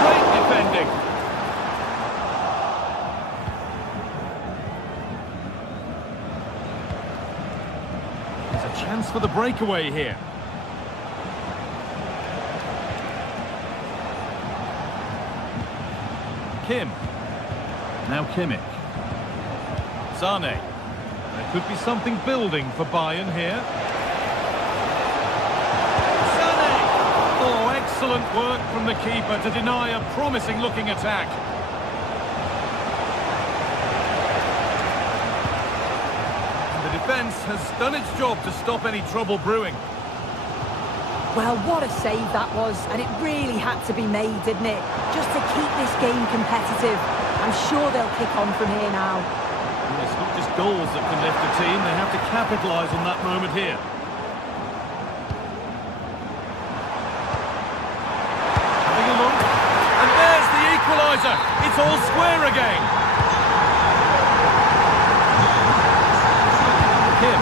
Great defending. There's a chance for the breakaway here. Kim. Now Kimmich. Sane. There could be something building for Bayern here. Sane! Oh, excellent work from the keeper to deny a promising-looking attack. And the defence has done its job to stop any trouble brewing. Well, what a save that was, and it really had to be made, didn't it? Just to keep this game competitive. I'm sure they'll kick on from here now. It's not just goals that can lift a team, they have to capitalise on that moment here. Having a look, and there's the equaliser. It's all square again. Kim.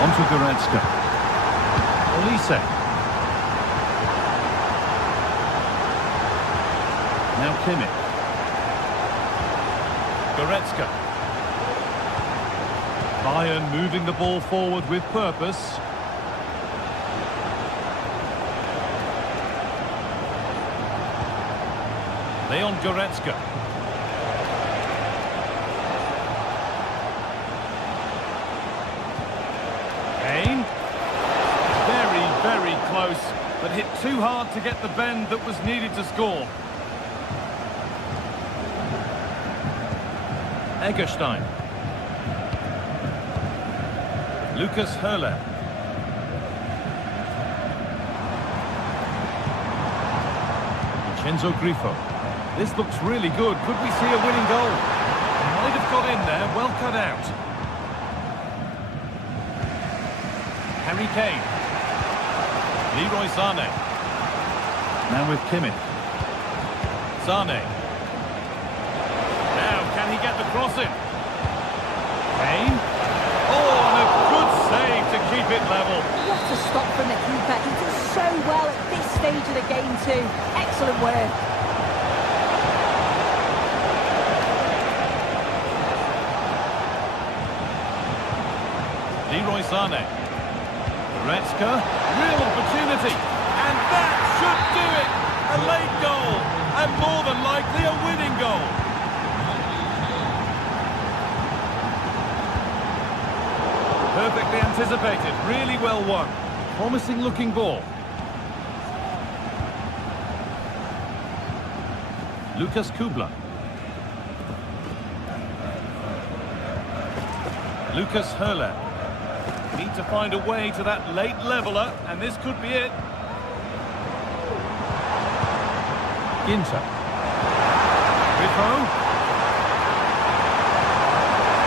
On to Goretzka. Olise. Now Kimmich. Goretzka. Bayern moving the ball forward with purpose. Leon Goretzka. Kane. Very close, but hit too hard to get the bend that was needed to score. Eggestein. Lucas Höhler. Vincenzo Grifo. This looks really good. Could we see a winning goal? Might have got in there, well cut out. Harry Kane. Leroy Sane. Now with Kimmich. Sane. Now, can he get the cross in? Kane. Oh, and a good save to keep it level. What a stop from the keeper. He does so well at this stage of the game too. Excellent work. Leroy Sane. Goretzka, real opportunity, and that should do it! A late goal, and more than likely a winning goal. Perfectly anticipated, really well won. Promising looking ball. Lucas Kubla. Lucas Höhler. Need to find a way to that late leveller, and this could be it. Ginter. Grifo.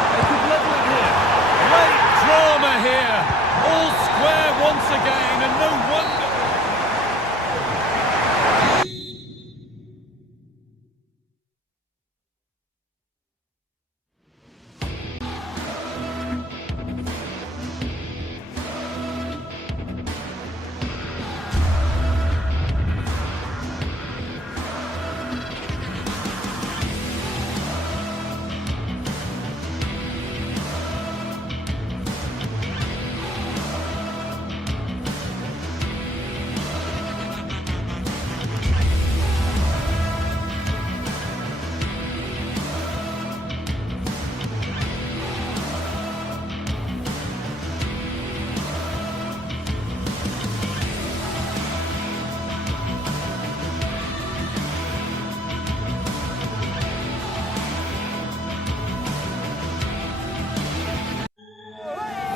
They could level it here. Late drama here. All square once again, and no wonder.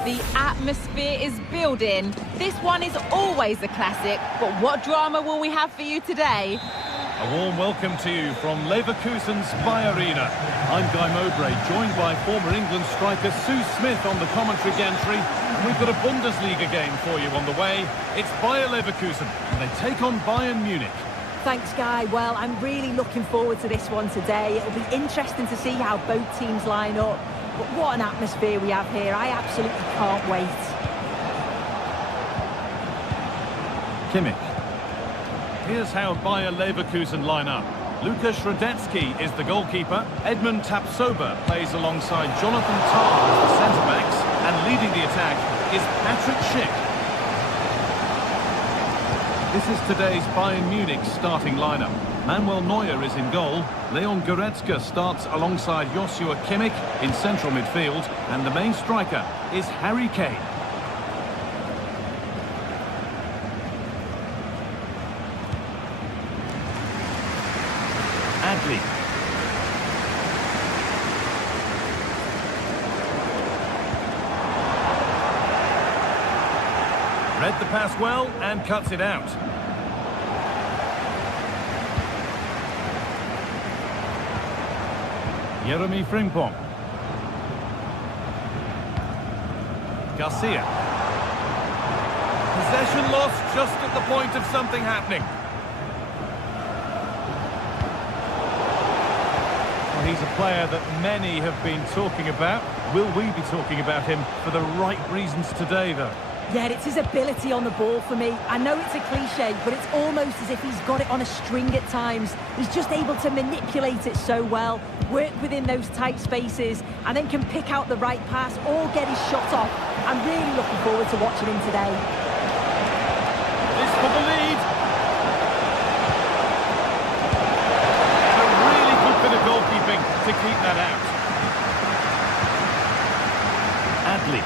The atmosphere is building. This one is always a classic, but what drama will we have for you today? A warm welcome to you from Leverkusen's Bayern. I'm Guy Mowbray, joined by former England striker Sue Smith on the commentary gantry. We've got a Bundesliga game for you on the way. It's Bayer Leverkusen, and they take on Bayern Munich. Thanks, Guy. Well, I'm really looking forward to this one today. It'll be interesting to see how both teams line up. But what an atmosphere we have here. I absolutely can't wait. Kimmich. Here's how Bayer Leverkusen line up. Lukas Radetzky is the goalkeeper. Edmund Tapsoba plays alongside Jonathan Tah as the centre-backs. And leading the attack is Patrick Schick. This is today's Bayern Munich starting lineup. Manuel Neuer is in goal. Leon Goretzka starts alongside Joshua Kimmich in central midfield. And the main striker is Harry Kane. Adli. Read the pass well and cuts it out. Jeremy Frimpong. Garcia. Possession lost just at the point of something happening. Well, he's a player that many have been talking about. Will we be talking about him for the right reasons today, though? Yeah, it's his ability on the ball for me. I know it's a cliche, but it's almost as if he's got it on a string at times. He's just able to manipulate it so well, work within those tight spaces, and then can pick out the right pass or get his shot off. I'm really looking forward to watching him today. This for the lead. A really good bit of goalkeeping to keep that out. Adli.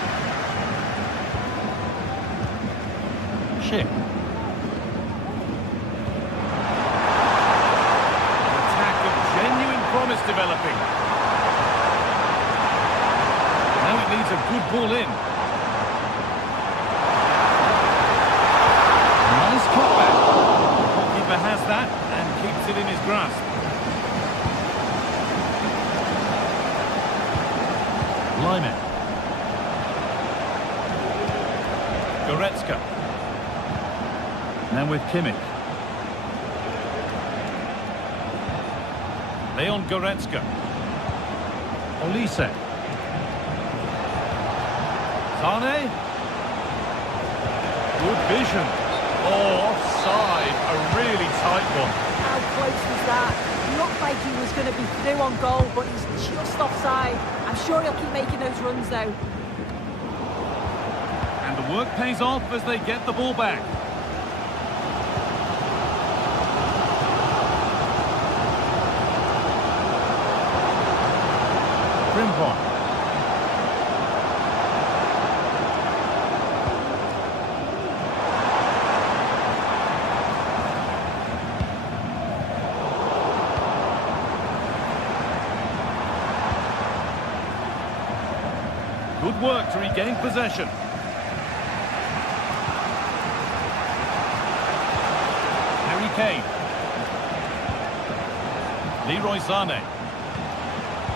Schick. An attack of genuine promise developing. Now it needs a good ball in. Nice cutback. The goalkeeper has that and keeps it in his grasp. Lyman. Goretzka. Now with Kimmich. Leon Goretzka. Olise. Sane. Good vision. Oh, offside. A really tight one. How close was that? Looked like he was going to be through on goal, but he's just offside. I'm sure he'll keep making those runs, though. And the work pays off as they get the ball back. Frimpong. Good work to regain possession. Harry Kane. Leroy Sané.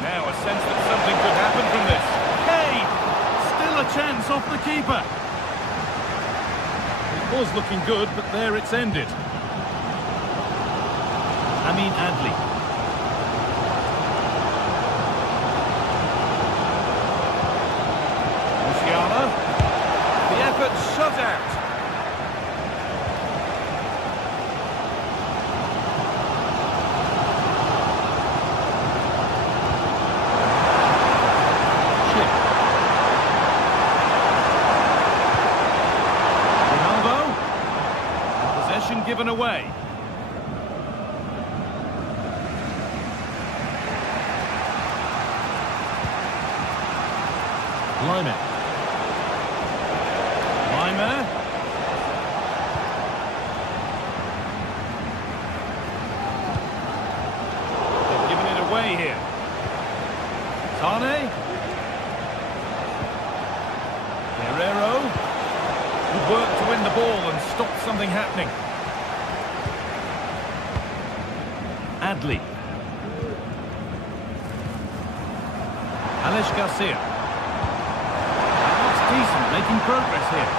Now a sense that something could happen from this. Kane! Still a chance off the keeper. It was looking good, but there it's ended. Amin Adli. Musiala. The effort shut out. Given away. Lyman. They've given it away here. Sane. something happening. Adli. Alex Garcia. That looks decent, making progress here.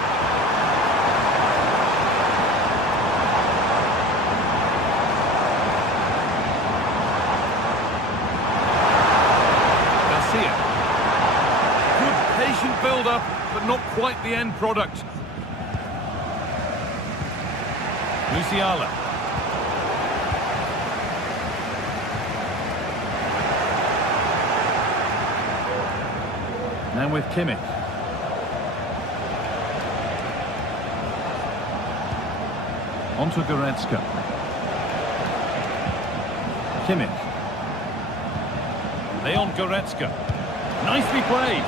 Garcia. Good patient build-up, but not quite the end product. Musiala. Now with Kimmich. On to Goretzka. Kimmich. Leon Goretzka. Nicely played,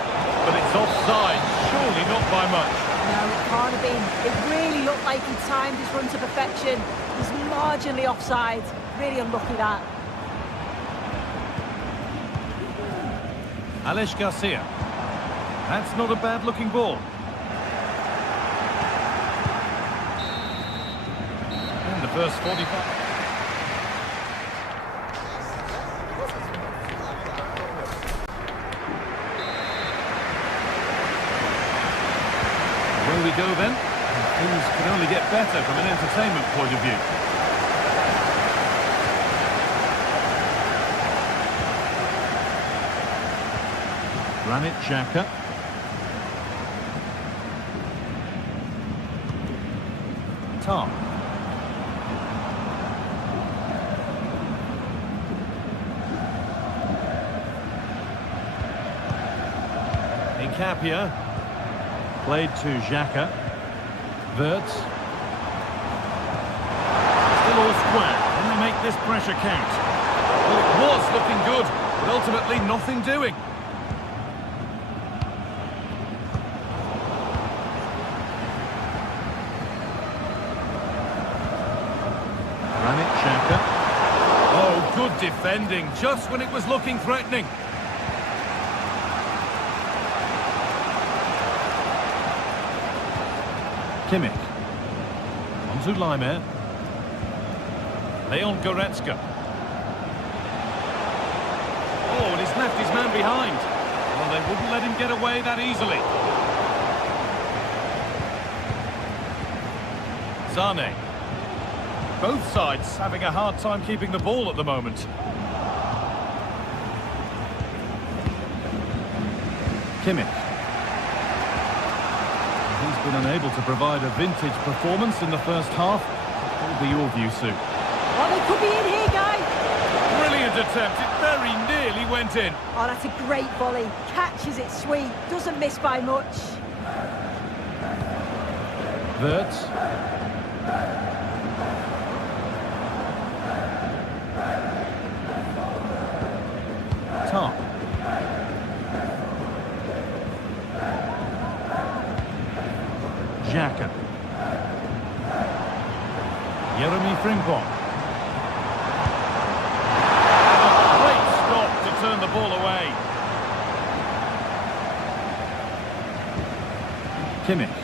but it's offside. Surely not by much. No, it can't have been. It really looked like he timed his run to perfection. He's marginally offside. Really unlucky that. Alex Garcia. That's not a bad-looking ball. In the first 45. Away we go then. Things can only get better from an entertainment point of view. Granit Xhaka. Tom. Nkapia. Played to Xhaka. Wirtz. Still all square. Can they make this pressure count? Well, it was looking good, but ultimately nothing doing. Oh, good defending, just when it was looking threatening. Kimmich. On to Laimer. Leon Goretzka. Oh, and he's left his man behind. Well, they wouldn't let him get away that easily. Sane. Both sides having a hard time keeping the ball at the moment. Kimmich. He's been unable to provide a vintage performance in the first half. What will be your view, Sue? Oh, they could be in here, guys. Brilliant attempt. It very nearly went in. Oh, that's a great volley. Catches it sweet. Doesn't miss by much. Wirtz. Top. Xhaka. Jeremy Frimpong. Great stop to turn the ball away. Kimmich.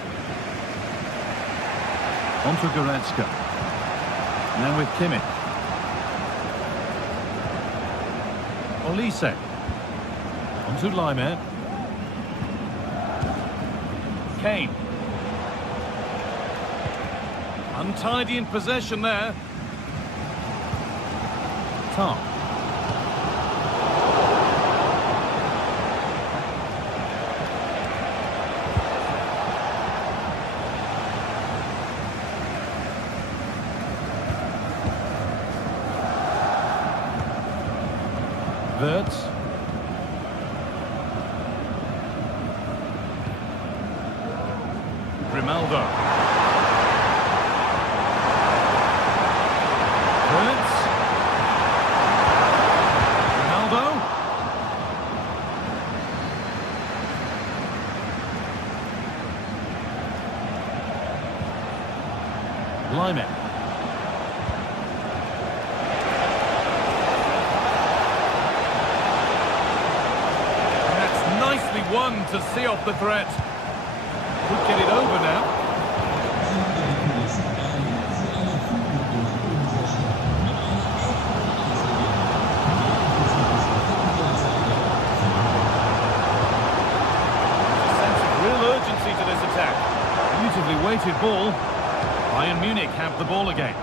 On to Goretzka. Now with Kimmich. Olise. On to Laimer. Kane. Untidy in possession there. Tom. Wirtz. Grimaldo. Wirtz. Grimaldo. Laimer. One to see off the threat. Could get it over now. dominated ball. Bayern Munich have the ball again.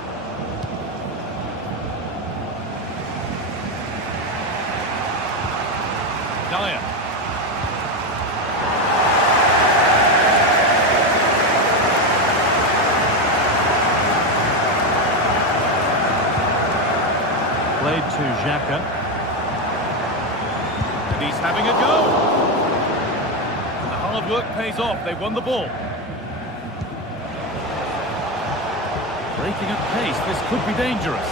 Dyer. Played to Xhaka. And he's having a go. And the hard work pays off. They won the ball. Breaking at pace, this could be dangerous.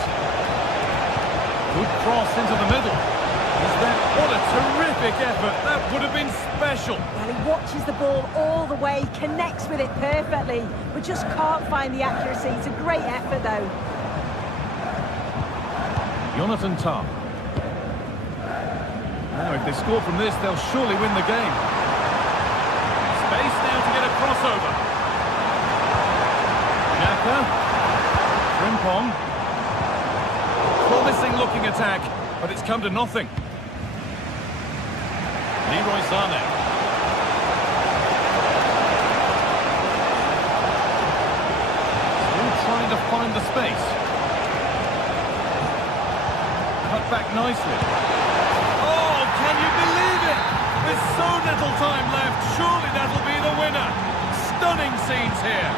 Good cross into the middle. Is that... What a terrific effort. That would have been special. Well, he watches the ball all the way, connects with it perfectly, but just can't find the accuracy. It's a great effort, though. Jonathan Tah. Now, if they score from this, they'll surely win the game. Space now to get a crossover. Xhaka. Frimpong. Promising looking attack, but it's come to nothing. Leroy Sané. Still trying to find the space. Cut back nicely. Oh, can you believe it? With so little time left, surely that'll be the winner. Stunning scenes here.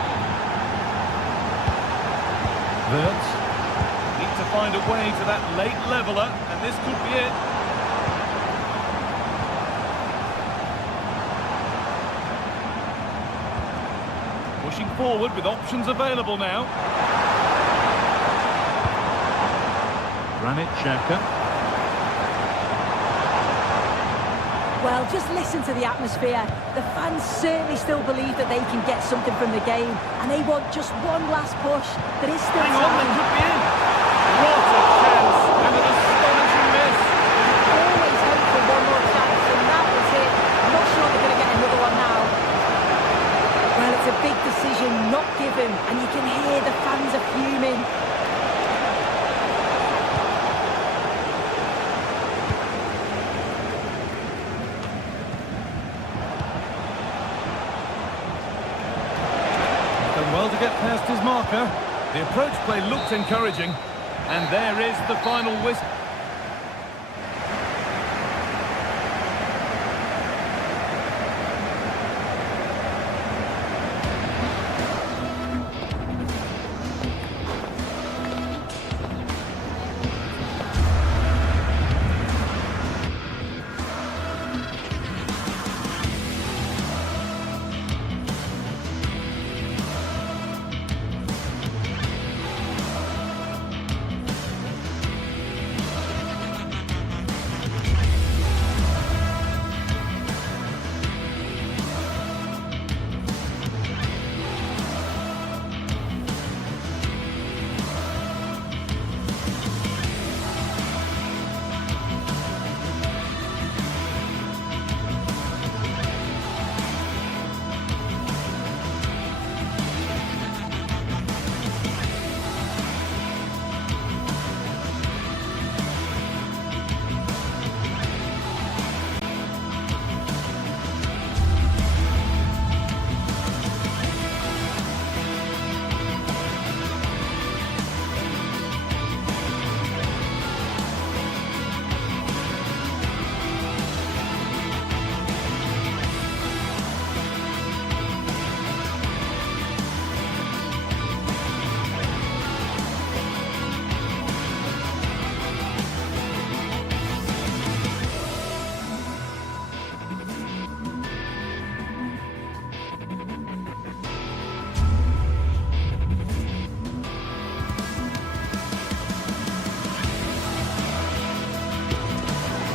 Wirtz. Need to find a way to that late leveller, and this could be it. Pushing forward with options available now. Granit Xhaka. Well, just listen to the atmosphere. The fans certainly still believe that they can get something from the game, and they want just one last push. There is still Hang on, they time. could be in. What a chance, and an astonishing miss. Always hope for one more chance, and that was it. I'm not sure they're going to get another one now. Well, it's a big decision, not given, and you can hear the fans are fuming. Done well to get past his marker. The approach play looked encouraging, and there is the final whistle.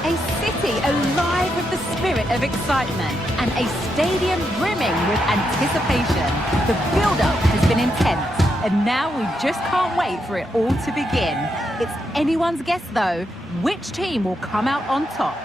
A city alive with the spirit of excitement and a stadium brimming with anticipation. The build-up has been intense, and now we just can't wait for it all to begin. It's anyone's guess, though, which team will come out on top.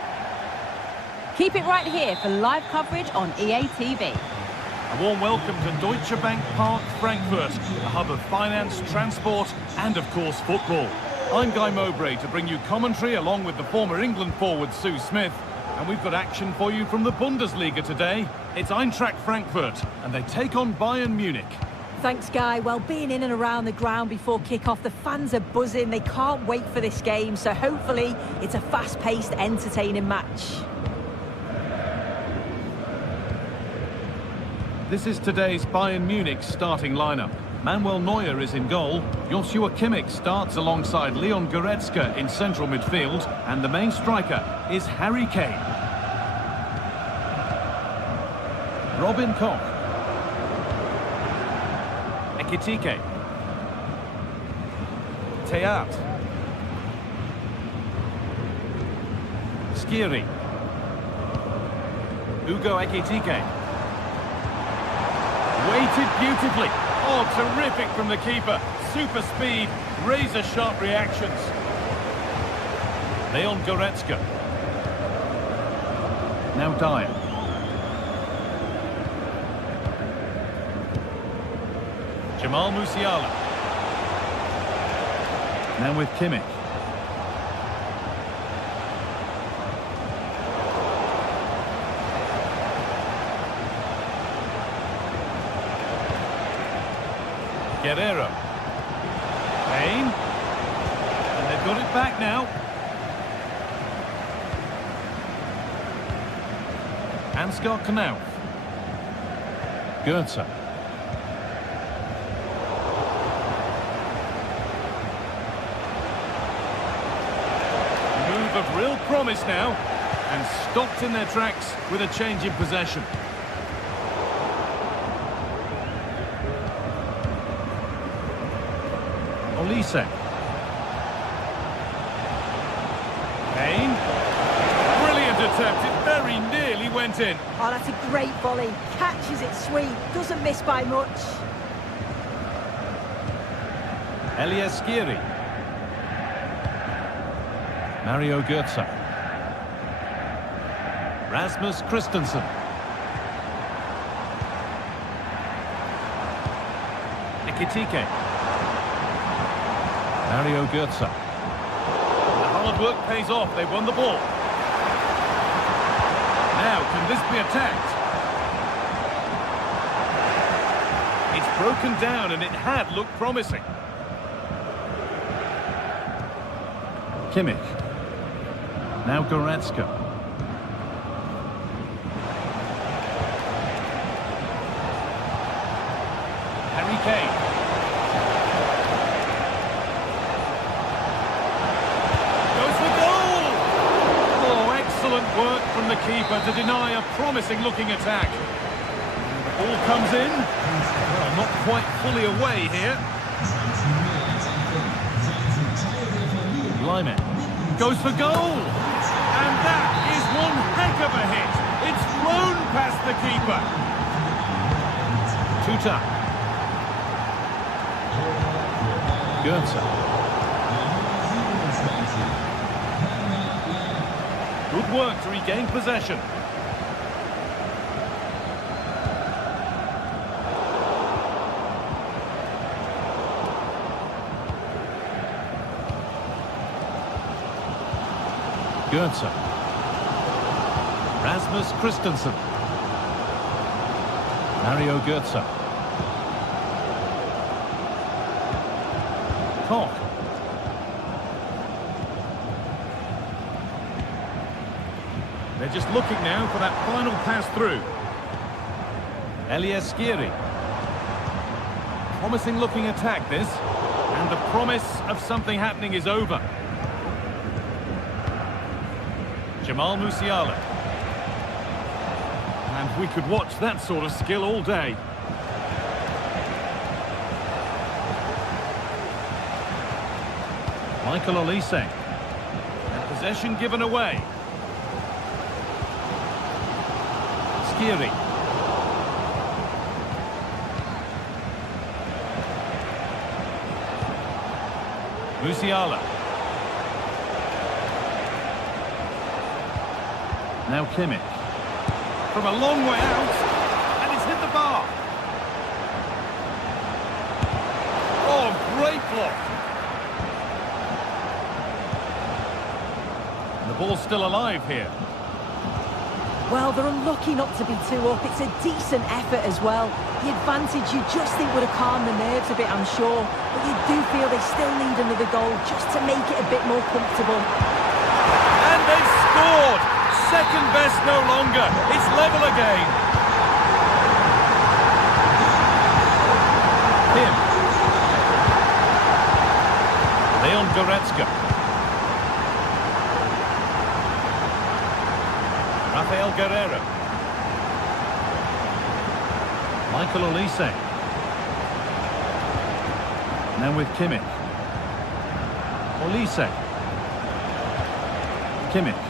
Keep it right here for live coverage on EA TV. A warm welcome to Deutsche Bank Park, Frankfurt, a hub of finance, transport, and of course football. I'm Guy Mowbray to bring you commentary along with the former England forward Sue Smith. And we've got action for you from the Bundesliga today. It's Eintracht Frankfurt, and they take on Bayern Munich. Thanks, Guy. Well, being in and around the ground before kick-off, the fans are buzzing. They can't wait for this game, so hopefully it's a fast-paced, entertaining match. This is today's Bayern Munich starting lineup. Manuel Neuer is in goal. Joshua Kimmich starts alongside Leon Goretzka in central midfield. And the main striker is Harry Kane. Robin Koch. Ekitike. Teat. Skiri. Ugo Ekitike. Weighted beautifully. Oh, terrific from the keeper. Super speed, razor-sharp reactions. Leon Goretzka. Now Dyer. Jamal Musiala. Now with Kimmich. Guerrero. Kane. And they've got it back now. Ansgar Knauf. Goetze. Move of real promise now. And stopped in their tracks with a change in possession. Olise. Kane. Brilliant attempt. It very nearly went in. Oh, that's a great volley. Catches it sweet. Doesn't miss by much. Elias Skiri. Mario Götze. Rasmus Christensen. Ekitike. Mario Götze. The hard work pays off. They've won the ball. Now, can this be attacked? It's broken down and it had looked promising. Kimmich. Now Goretzka. Harry Kane. Work from the keeper to deny a promising-looking attack. The ball comes in. Well, not quite fully away here. Lyman goes for goal. And that is one heck of a hit. It's flown past the keeper. Tuta. Goetze. Good work to regain possession. Goetze. Rasmus Christensen. Mario Götze. Koch. They're just looking now for that final pass through. Elias Skiri. Promising looking attack this. And the promise of something happening is over. Jamal Musiala. And we could watch that sort of skill all day. Michael Olise. And possession given away. Skiri. Musiala. Now Kimmich. From a long way out, and it's hit the bar. Oh, great block. And the ball's still alive here. Well, they're unlucky not to be 2 up. It's a decent effort as well. The advantage you just think would have calmed the nerves a bit, I'm sure. But you do feel they still need another goal just to make it a bit more comfortable. And they've scored! Second best no longer. It's level again. Kim. Leon Goretzka. Rafael Guerreiro. Michael Olise. Now with Kimmich. Olise. Kimmich.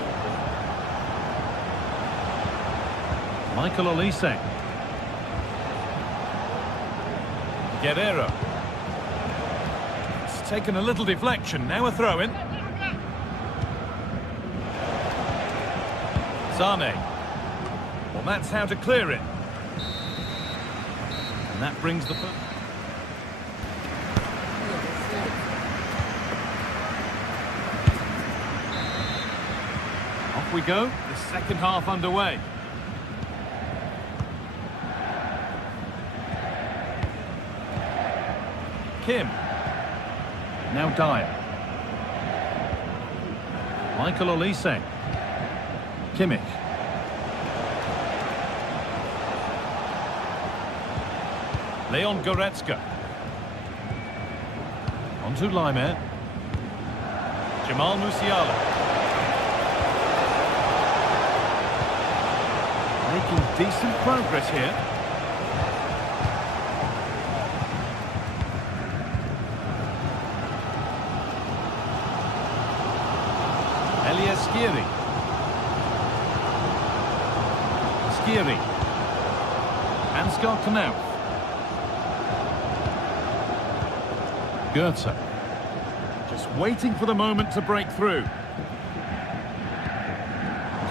Michael Olise. Guerreiro. It's taken a little deflection. Now a throw-in. Zane. Well, that's how to clear it. And that brings the... Off we go. The second half underway. Kim. Now Dyer. Michael Olise. Kimmich. Leon Goretzka. On to Laimer. Jamal Musiala. Making decent progress here. Elias Skiri. Skiri. Ansgar Knauf. Goetze. Just waiting for the moment to break through.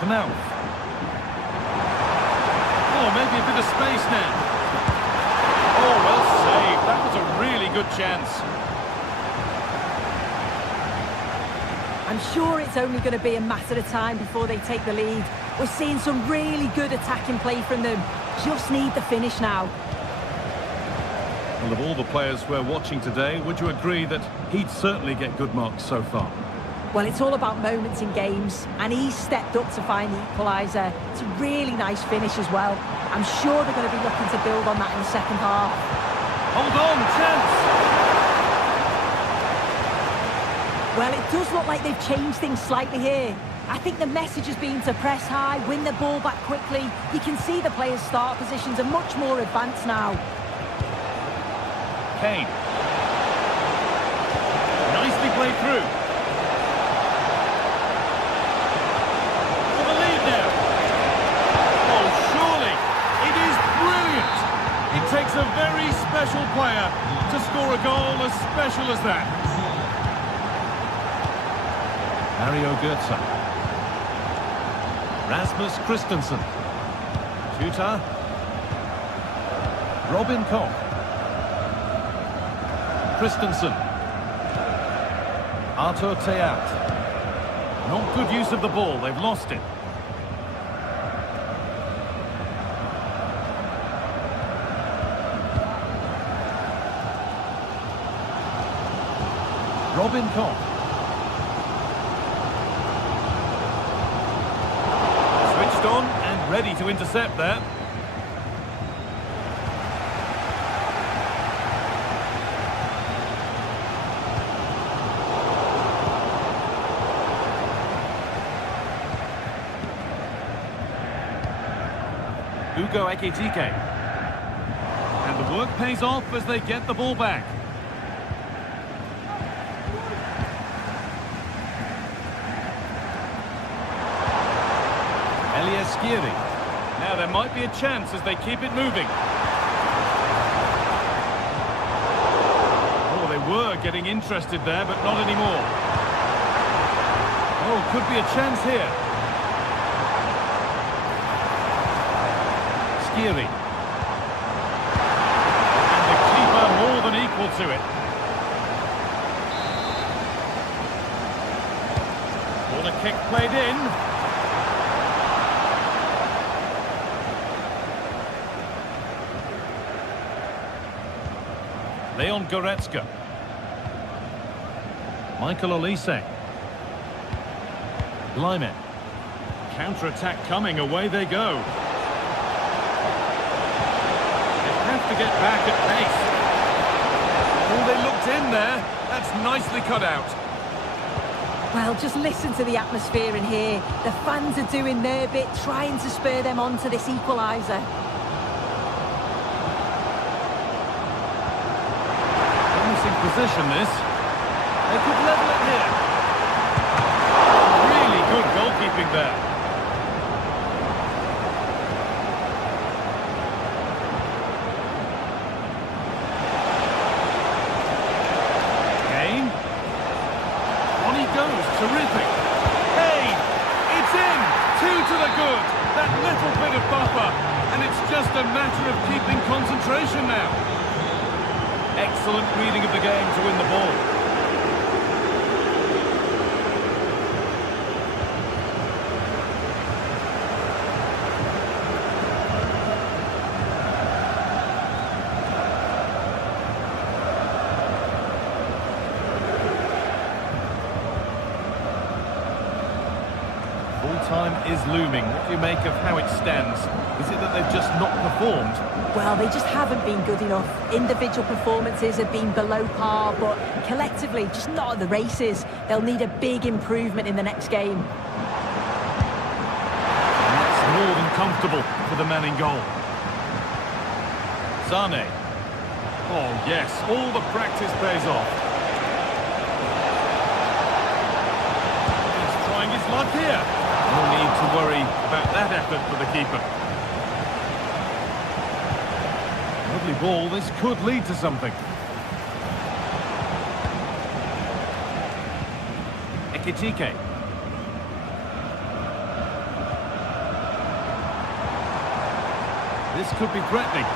Knauf. Oh, maybe a bit of space now. Oh, well saved. That was a really good chance. I'm sure it's only going to be a matter of time before they take the lead. We're seeing some really good attacking play from them. Just need the finish now. Well, of all the players we're watching today, would you agree that he'd certainly get good marks so far? Well, it's all about moments in games, and he's stepped up to find the equaliser. It's a really nice finish as well. I'm sure they're going to be looking to build on that in the second half. Hold on, chance! Well, it does look like they've changed things slightly here. I think the message has been to press high, win the ball back quickly. You can see the players' start positions are much more advanced now. Kane. Nicely played through. For the lead now. Oh, surely. It is brilliant. It takes a very special player to score a goal as special as that. Mario Götze. Rasmus Christensen. Shooter. Robin Koch. Christensen. Artur Theat. Not good use of the ball, they've lost it. Robin Koch. Switched on and ready to intercept there. Ugo Ekitike. And the work pays off as they get the ball back. Elias Skiri. Now there might be a chance as they keep it moving. Oh, they were getting interested there, but not anymore. Oh, could be a chance here. Skiri. And the keeper more than equal to it. Corner kick played in. Leon Goretzka. Michael Olise. Lyman. Counter-attack coming, away they go. They have to get back at pace. Oh, they looked in there. That's nicely cut out. Well, just listen to the atmosphere in here. The fans are doing their bit, trying to spur them on to this equaliser. Promising position, this. They could level it here. Really good goalkeeping there. Kane. On he goes, terrific. Kane, it's in, 2 to the good. That little bit of buffer, and it's just a matter of keeping concentration now. Excellent reading of the game to win the ball. Full-time is looming. What do you make of how it stands? Is it that they've just not performed? Well, they just haven't been good enough. Individual performances have been below par, but collectively, just not at the races. They'll need a big improvement in the next game. And that's more than comfortable for the man in goal. Sane. Oh, yes, all the practice pays off. He's trying his luck here. No need to worry about that effort for the keeper. Lovely ball, this could lead to something. Ekitike. This could be threatening.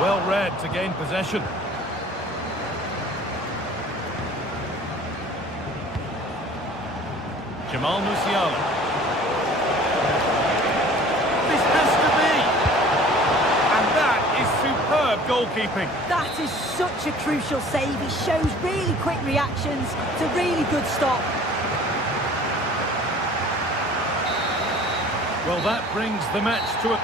Well read to gain possession. Jamal Musiala. This has to be. And that is superb goalkeeping. That is such a crucial save. He shows really quick reactions. It's a really good stop. Well, that brings the match to a...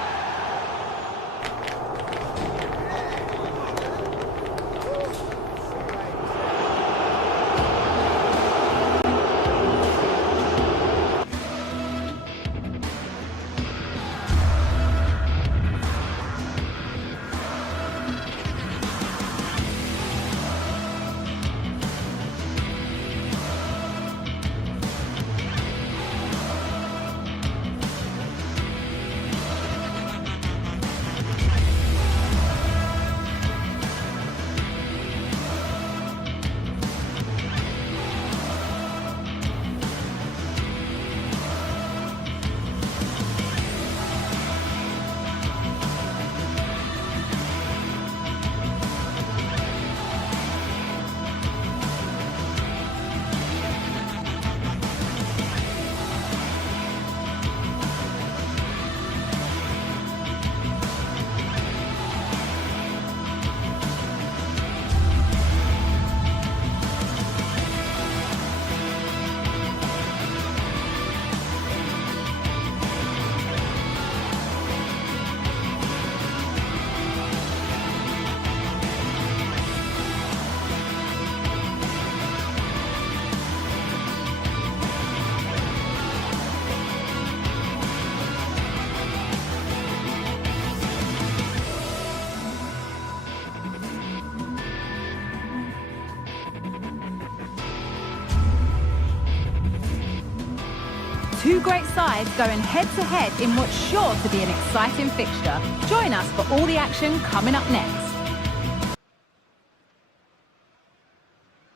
Two great sides going head-to-head in what's sure to be an exciting fixture. Join us for all the action coming up next.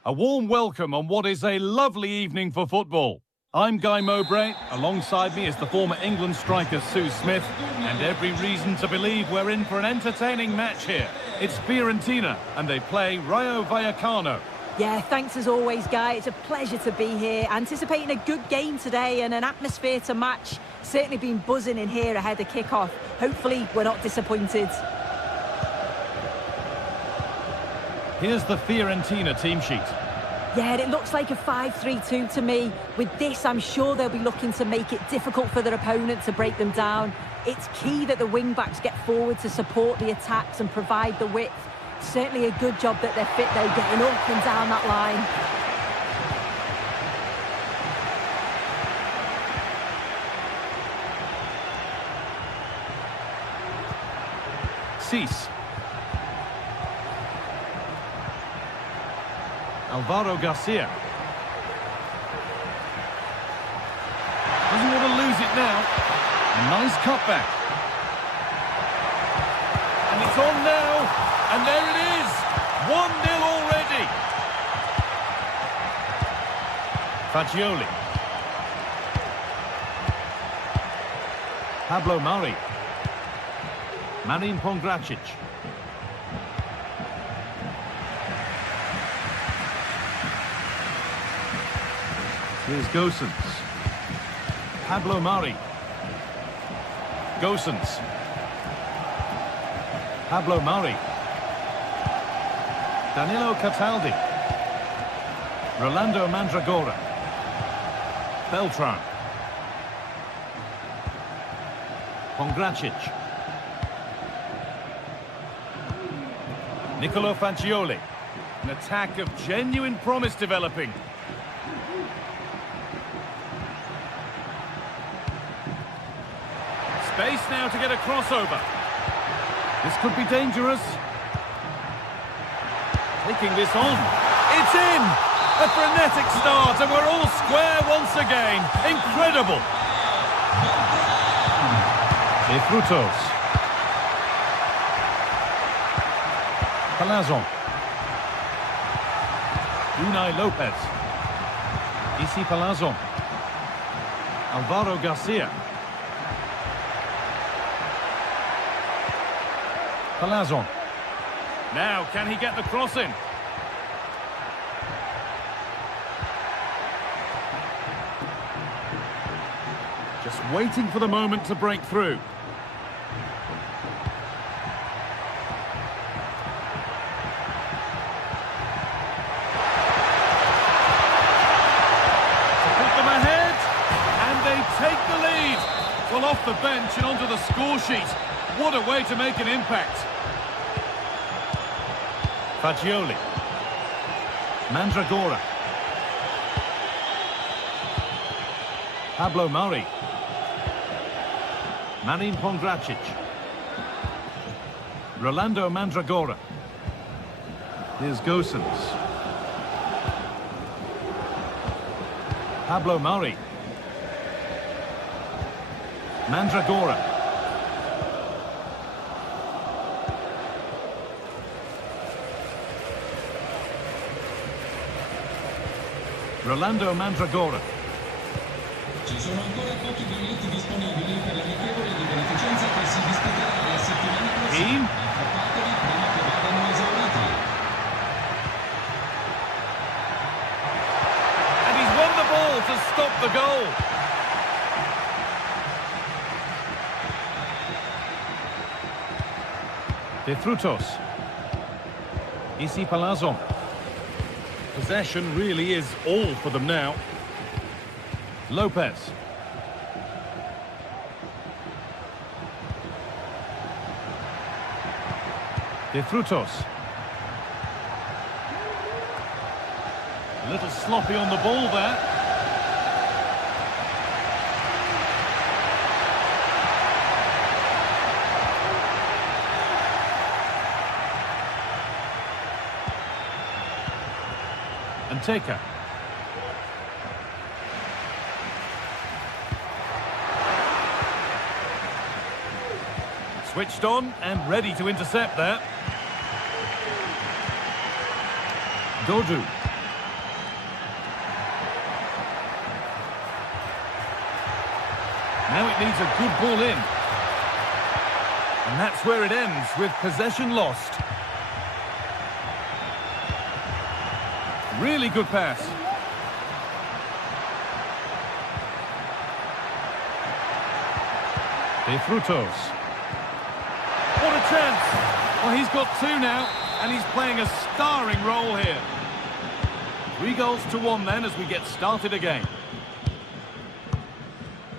A warm welcome on what is a lovely evening for football. I'm Guy Mowbray. Alongside me is the former England striker Sue Smith, and every reason to believe we're in for an entertaining match here. It's Fiorentina, and they play Rayo Vallecano. Yeah, thanks as always, Guy. It's a pleasure to be here. Anticipating a good game today and an atmosphere to match. Certainly been buzzing in here ahead of kick-off. Hopefully, we're not disappointed. Here's the Fiorentina team sheet. Yeah, it looks like a 5-3-2 to me. With this, I'm sure they'll be looking to make it difficult for their opponent to break them down. It's key that the wing-backs get forward to support the attacks and provide the width. Certainly a good job that they're fit, though, getting up and down that line. Cease. Alvaro Garcia. Doesn't want to lose it now. A nice cutback. And it's on now. And there it is. 1-0 already. Fagioli. Pablo Mari. Marin Pongracic. Here's Gosens. Pablo Mari. Gosens. Pablo Mari. Danilo Cataldi. Rolando Mandragora. Beltran. Pongracic. Nicolo Fagioli. An attack of genuine promise developing. Space now to get a crossover. This could be dangerous. Taking this on. It's in! A frenetic start, and we're all square once again. Incredible! De Frutos. Palazon. Unai Lopez. Isi Palazon. Alvaro Garcia. Palazon. Now, can he get the cross in? Just waiting for the moment to break through. To put them ahead, and they take the lead. Well, off the bench and onto the score sheet. What a way to make an impact. Fagioli. Mandragora. Pablo Mari. Marin Pongracic. Rolando Mandragora. Here's Gosens. Pablo Mari. Mandragora. Rolando Mandragora. Ci sono ancora pochi biglietti disponibili per l'amichevole di beneficenza che si disputerà la settimana prossima. Affrettatevi prima che vadano esauriti. And he's won the ball to stop the goal. De Frutos. Isi Palazon. Possession really is all for them now. Lopez. De Frutos. A little sloppy on the ball there. And Taker. Switched on and ready to intercept there. Dodu. Now it needs a good ball in. And that's where it ends, with possession lost. Really good pass. De Frutos. What a chance! Well, he's got two now, And he's playing a starring role here. 3-1 then as we get started again.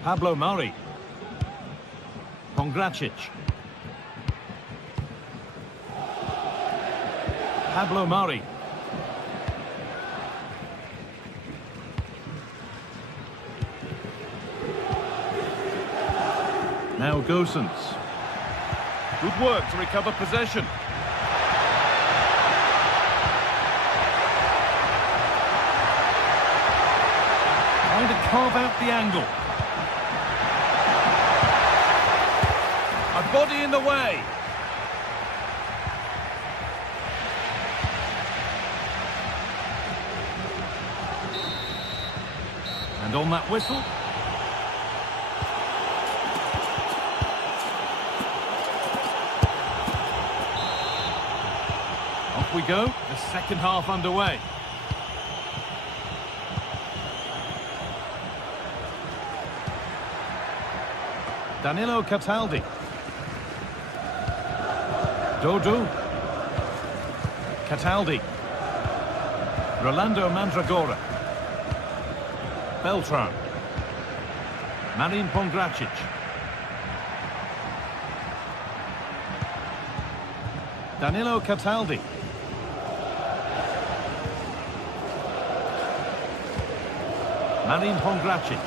Pablo Mari. Pongracic. Pablo Mari. Now Gosens. Good work to recover possession. Trying to carve out the angle. A body in the way. And on that whistle. Off we go, the second half underway. Danilo Cataldi. Dodo. Cataldi. Rolando Mandragora. Beltran. Marin Pongracic. Danilo Cataldi. Marin Pongracic.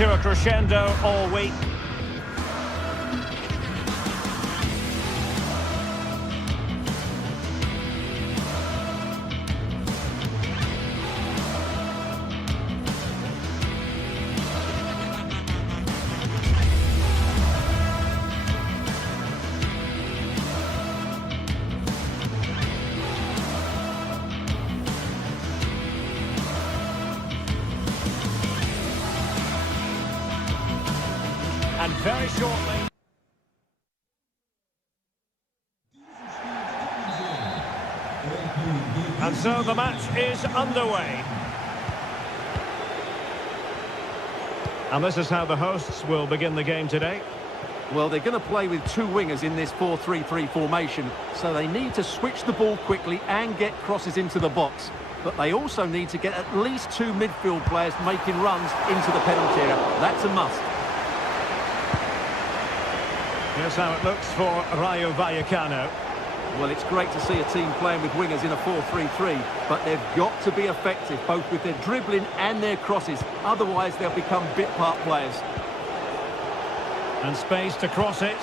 to a crescendo all week. And very shortly... And so the match is underway. And this is how the hosts will begin the game today. Well, they're going to play with two wingers in this 4-3-3 formation, so they need to switch the ball quickly and get crosses into the box. But they also need to get at least two midfield players making runs into the penalty area. That's a must. Here's how it looks for Rayo Vallecano. Well, it's great to see a team playing with wingers in a 4-3-3, but they've got to be effective, both with their dribbling and their crosses. Otherwise, they'll become bit-part players. And space to cross it.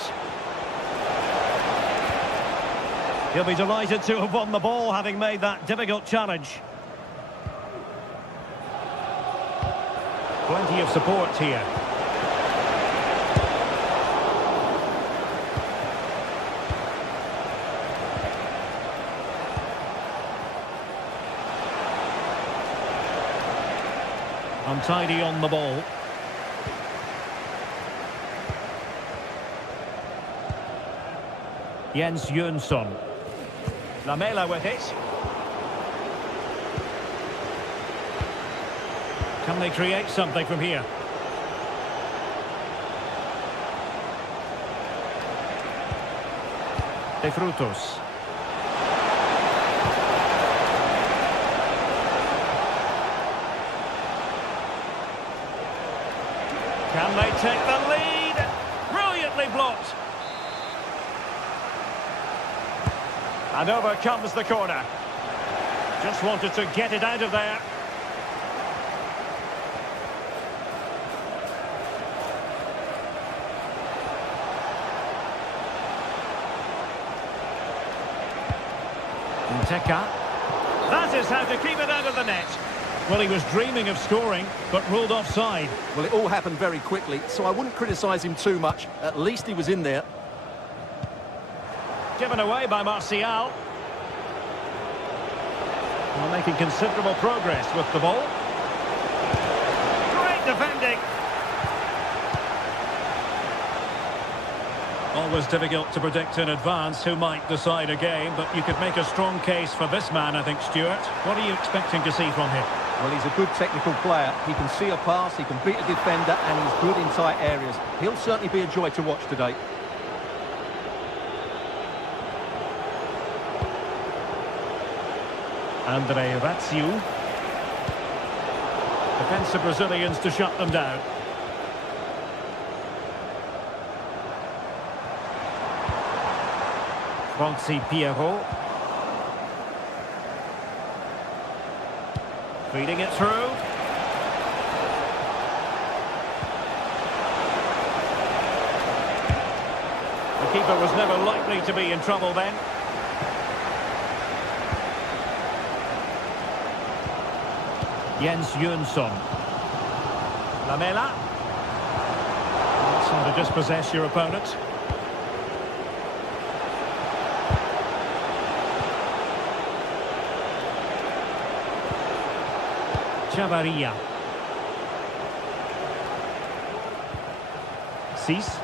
He'll be delighted to have won the ball, having made that difficult challenge. Plenty of support here. Untidy on the ball. Jens Jönsson. Lamela with it. Can they create something from here? De Frutos. Can they take the lead? Brilliantly blocked. And over comes the corner. Just wanted to get it out of there. Nteka. That is how to keep it out of the net. Well, he was dreaming of scoring, but ruled offside. Well, it all happened very quickly, so I wouldn't criticise him too much. At least he was in there. Given away by Martial. Well, making considerable progress with the ball. Great defending. Always difficult to predict in advance who might decide a game, but you could make a strong case for this man, I think, Stuart. What are you expecting to see from him? Well, he's a good technical player. He can see a pass, he can beat a defender, and he's good in tight areas. He'll certainly be a joy to watch today. Andre Ratsiu. Defensive Brazilians to shut them down. Franci Pierrot. Feeding it through. The keeper was never likely to be in trouble then. Jens Jönsson. Lamela. That's how to dispossess your opponent. Chavaria. Cis.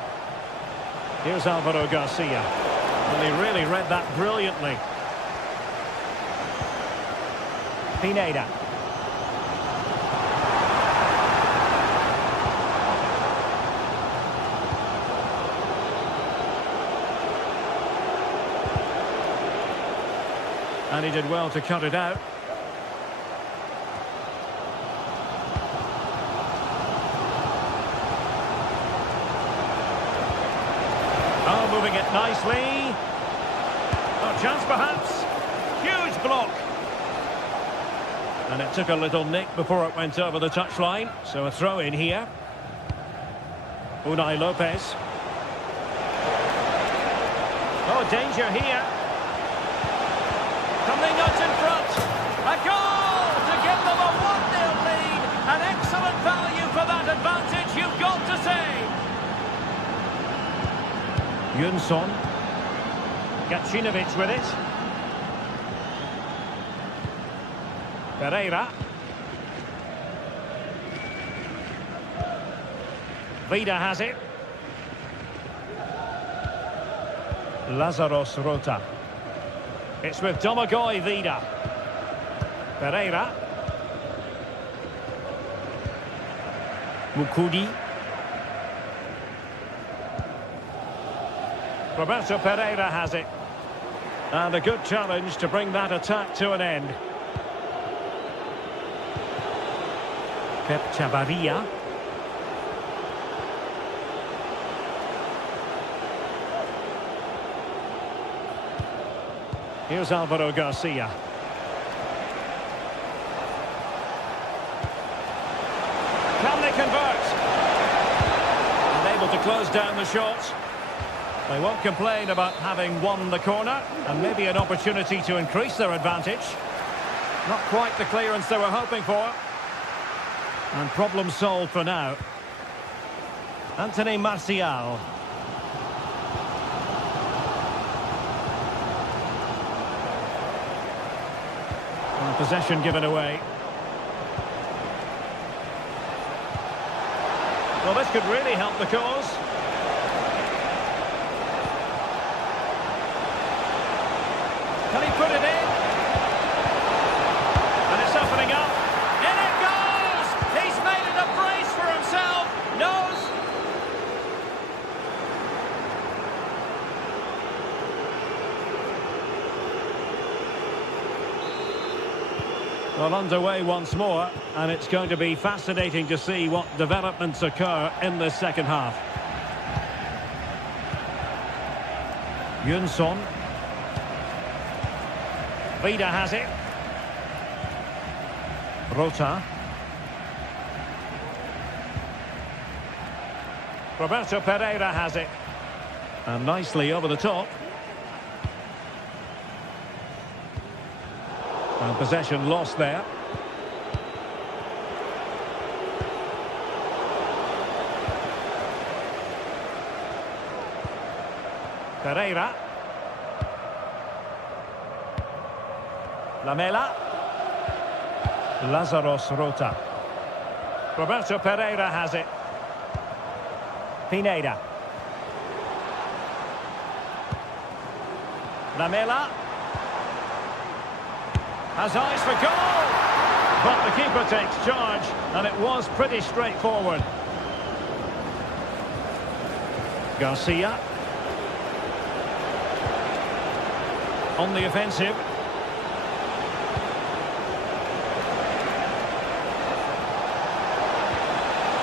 Here's Alvaro Garcia. And he really read that brilliantly. Pineda. And he did well to cut it out. Oh, moving it nicely. Oh, chance perhaps. Huge block. And it took a little nick before it went over the touchline. So a throw in here. Unai Lopez. Oh, danger here. Coming out in front. A goal to give them a 1-0 lead. An excellent value for that advantage, you've got to say. Jönsson. Gacinovic with it. Pereira. Vida has it. Lazaros Rota. It's with Domagoj Vida. Pereira. Mukudi. Roberto Pereira has it. And a good challenge to bring that attack to an end. Pep Chavarria. Here's Alvaro Garcia. Can they convert? Unable to close down the shots. They won't complain about having won the corner, and maybe an opportunity to increase their advantage. Not quite the clearance they were hoping for. And problem solved for now. Anthony Martial. And possession given away. Well, this could really help the cause. Can he put it in? And it's opening up. In it goes! He's made it a brace for himself. Knows. Well, underway once more, and it's going to be fascinating to see what developments occur in the second half. Jönsson. Vida has it. Rota. Roberto Pereira has it. And nicely over the top. And possession lost there. Pereira. Lamela. Lazaros Rota. Roberto Pereira has it. Pineda. Lamela. Has eyes for goal. But the keeper takes charge, and it was pretty straightforward. Garcia. On the offensive.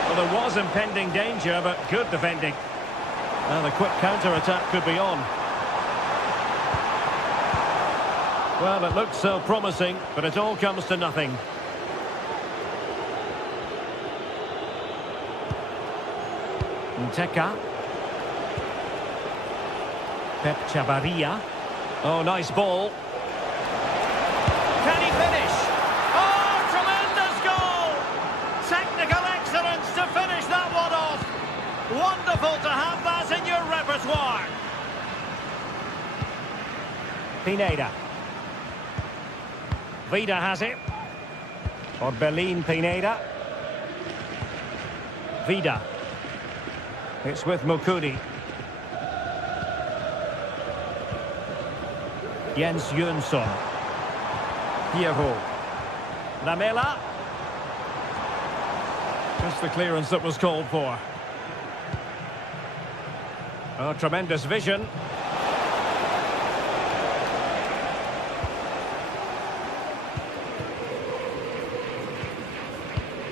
Well, there was impending danger, but good defending. Now the quick counter-attack could be on. Well, it looked so promising, but it all comes to nothing. Nteka. Pep Chavarria. Oh, nice ball. Can he finish? Oh, tremendous goal! Technical excellence to finish that one off. Wonderful to have that in your repertoire. Pineda. Vida has it. Orbelin Pineda. Vida. It's with Mukudi. Jens Jönsson. Pierrot. Lamela. Just the clearance that was called for. Oh, tremendous vision.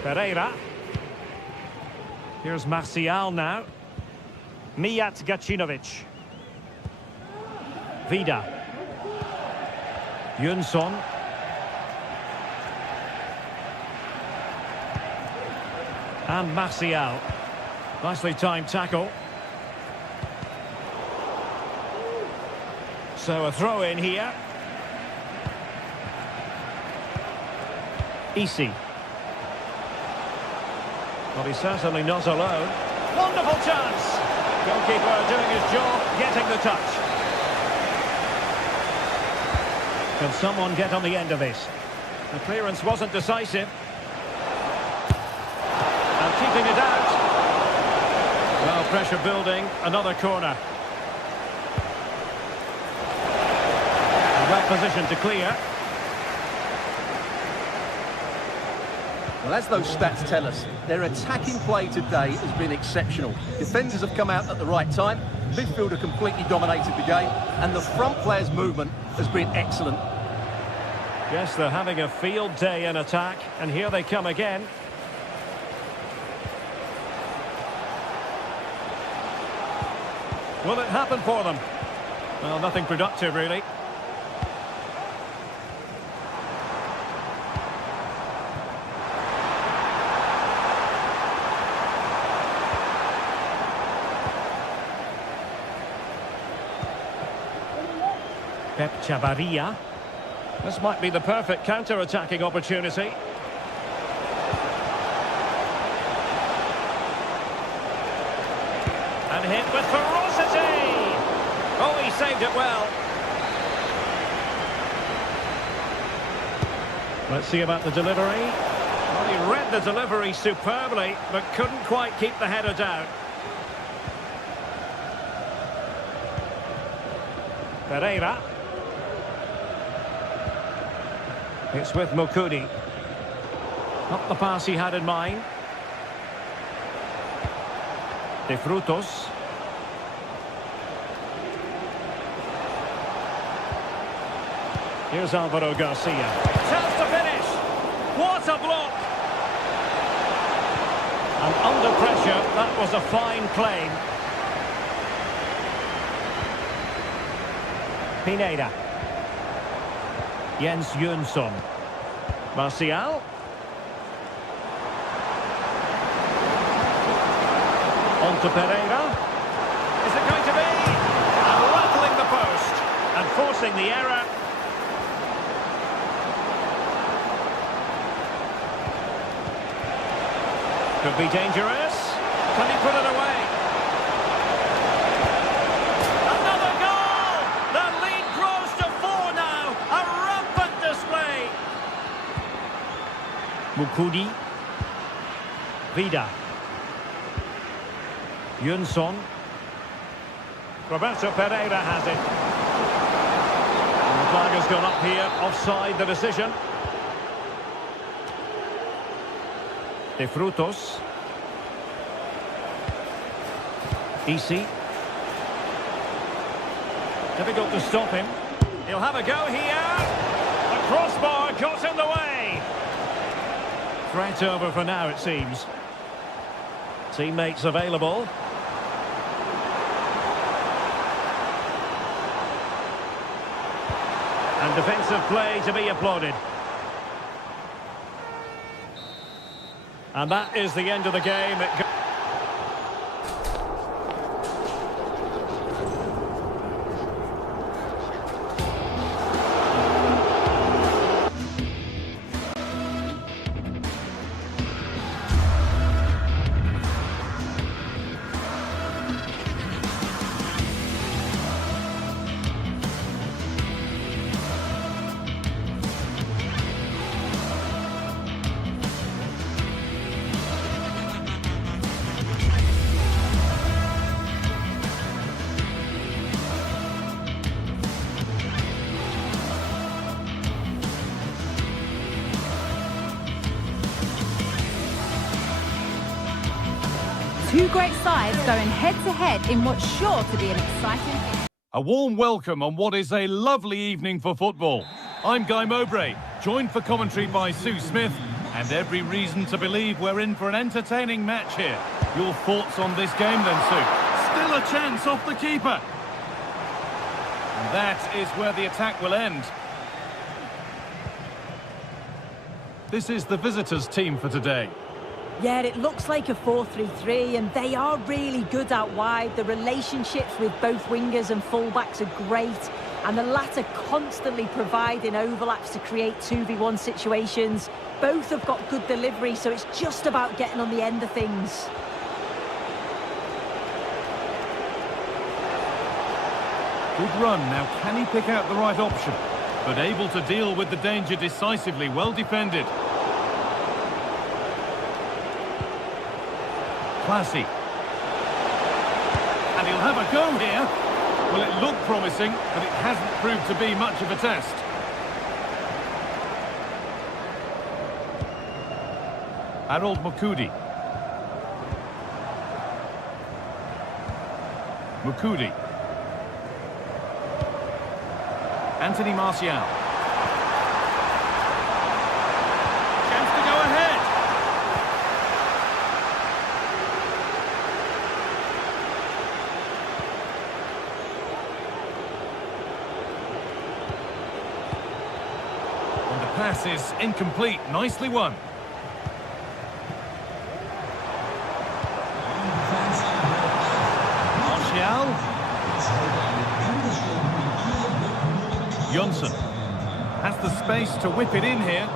Pereira. Here's Martial now. Mijat Gacinovic. Vida. Jönsson. And Martial. Nicely timed tackle. So a throw in here. Easy. Well, he's certainly not alone. Wonderful chance. Goalkeeper doing his job, getting the touch. Can someone get on the end of this? The clearance wasn't decisive. And keeping it out. Well, pressure building, another corner. Well positioned to clear. Well, as those stats tell us, their attacking play today has been exceptional. Defenders have come out at the right time, midfielder completely dominated the game, and the front players' movement has been excellent. Yes, they're having a field day in attack, and here they come again. Will it happen for them? Well, nothing productive, really. Pep Chavarria. This might be the perfect counter-attacking opportunity. And hit with ferocity! Oh, he saved it well. Let's see about the delivery. Well, he read the delivery superbly, but couldn't quite keep the header down. Pereira. It's with Mokudi. Not the pass he had in mind. De Frutos. Here's Alvaro Garcia. Chance to finish. What a block! And under pressure, that was a fine claim. Pineda. Jens Jönsson. Martial. On to Pereira. Is it going to be? And rattling the post. And forcing the error. Could be dangerous. Can he put it away? Another goal! The lead grows to 4 now. A rampant display. Mukudi. Vida. Jönsson. Roberto Pereira has it. And the flag has gone up here. Offside the decision. De Frutos. Easy. Difficult to stop him. He'll have a go here. The crossbar got in the way. Threat over for now, it seems. Teammates available. And defensive play to be applauded. And that is the end of the game. Two great sides going head-to-head in what's sure to be an exciting... A warm welcome on what is a lovely evening for football. I'm Guy Mowbray, joined for commentary by Sue Smith, and every reason to believe we're in for an entertaining match here. Your thoughts on this game then, Sue? Still a chance off the keeper. And that is where the attack will end. This is the visitors' team for today. Yeah, it looks like a 4-3-3, and they are really good out wide. The relationships with both wingers and fullbacks are great, and the latter constantly providing overlaps to create 2v1 situations. Both have got good delivery, so it's just about getting on the end of things. Good run. Now, can he pick out the right option? But able to deal with the danger decisively. Well defended. Classy. And he'll have a go here. Well, it looked promising, but it hasn't proved to be much of a test. Harold Mukudi. Mukudi. Anthony Martial. Chance to go ahead. And the pass is incomplete. Nicely won. Martial. Johnson has the space to whip it in here.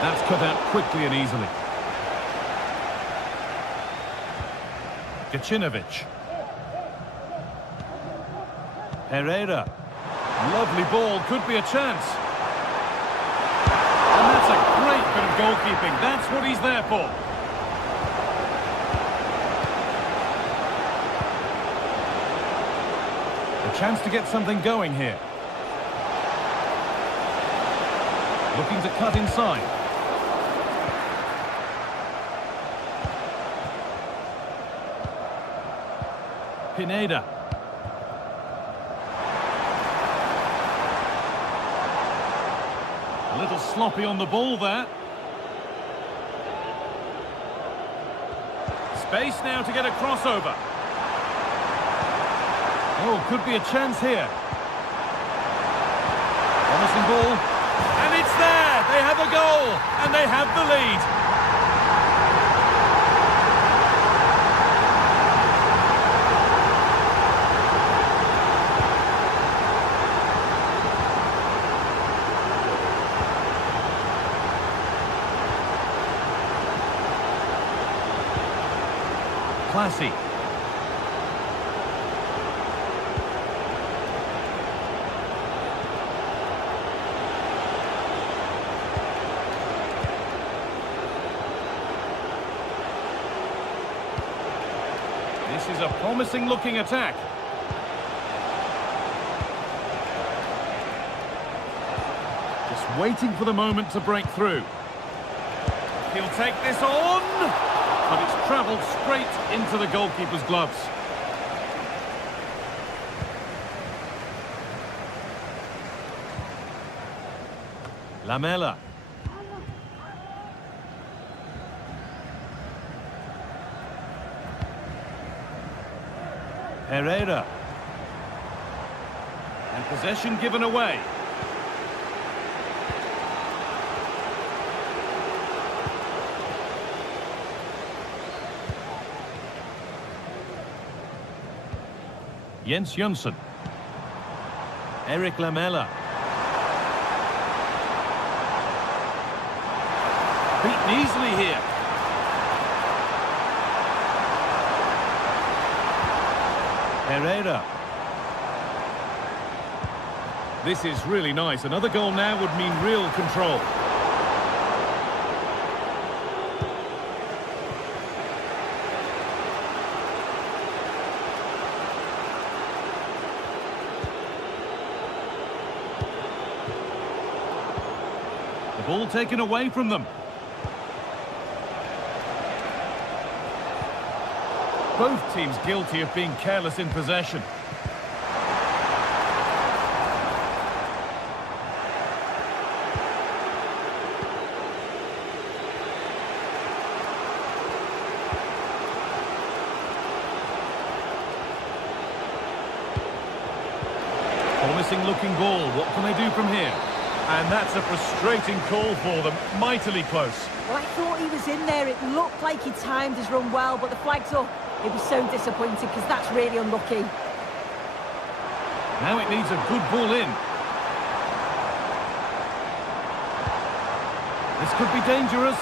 That's cut out quickly and easily. Gacinovic. Herrera. Lovely ball, could be a chance. And that's a great bit of goalkeeping. That's what he's there for. A chance to get something going here. Looking to cut inside. Pineda. A little sloppy on the ball there. Space now to get a crossover. Oh, could be a chance here. Promising ball. And it's there! They have a goal! And they have the lead. Classy. This is a promising looking attack. Just waiting for the moment to break through. He'll take this on! But it's travelled straight into the goalkeeper's gloves. Lamela. Herrera. And possession given away. Jens Jönsson. Eric Lamela. Beaten easily here. Herrera. This is really nice. Another goal now would mean real control. The ball taken away from them. Both teams guilty of being careless in possession. Promising looking ball. What can they do from here? And that's a frustrating call for them. Mightily close. Well, I thought he was in there. It looked like he timed his run well, but the flag's up. He'll be so disappointed because that's really unlucky. Now it needs a good ball in. This could be dangerous.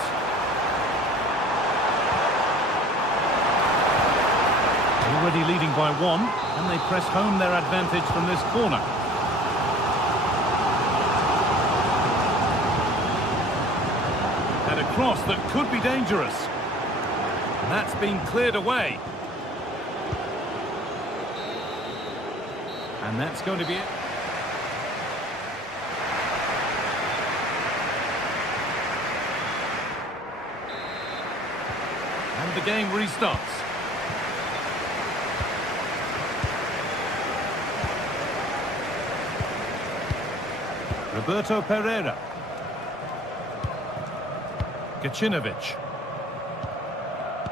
Already leading by one, and they press home their advantage from this corner. And a cross that could be dangerous. That's been cleared away. And that's going to be it. And the game restarts. Roberto Pereira. Gacinovic.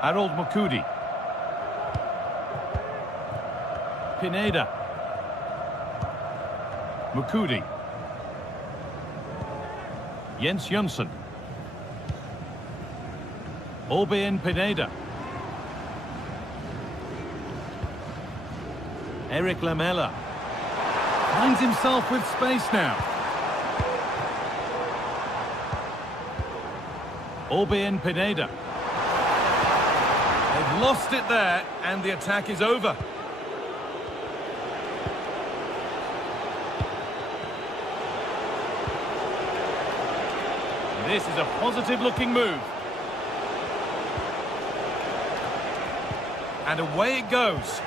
Harold Mukudi. Pineda. Mukudi. Jens Jönsson. Orbén Pineda. Eric Lamela. Finds himself with space now. Orbén Pineda. They've lost it there, and the attack is over. This is a positive-looking move. And away it goes.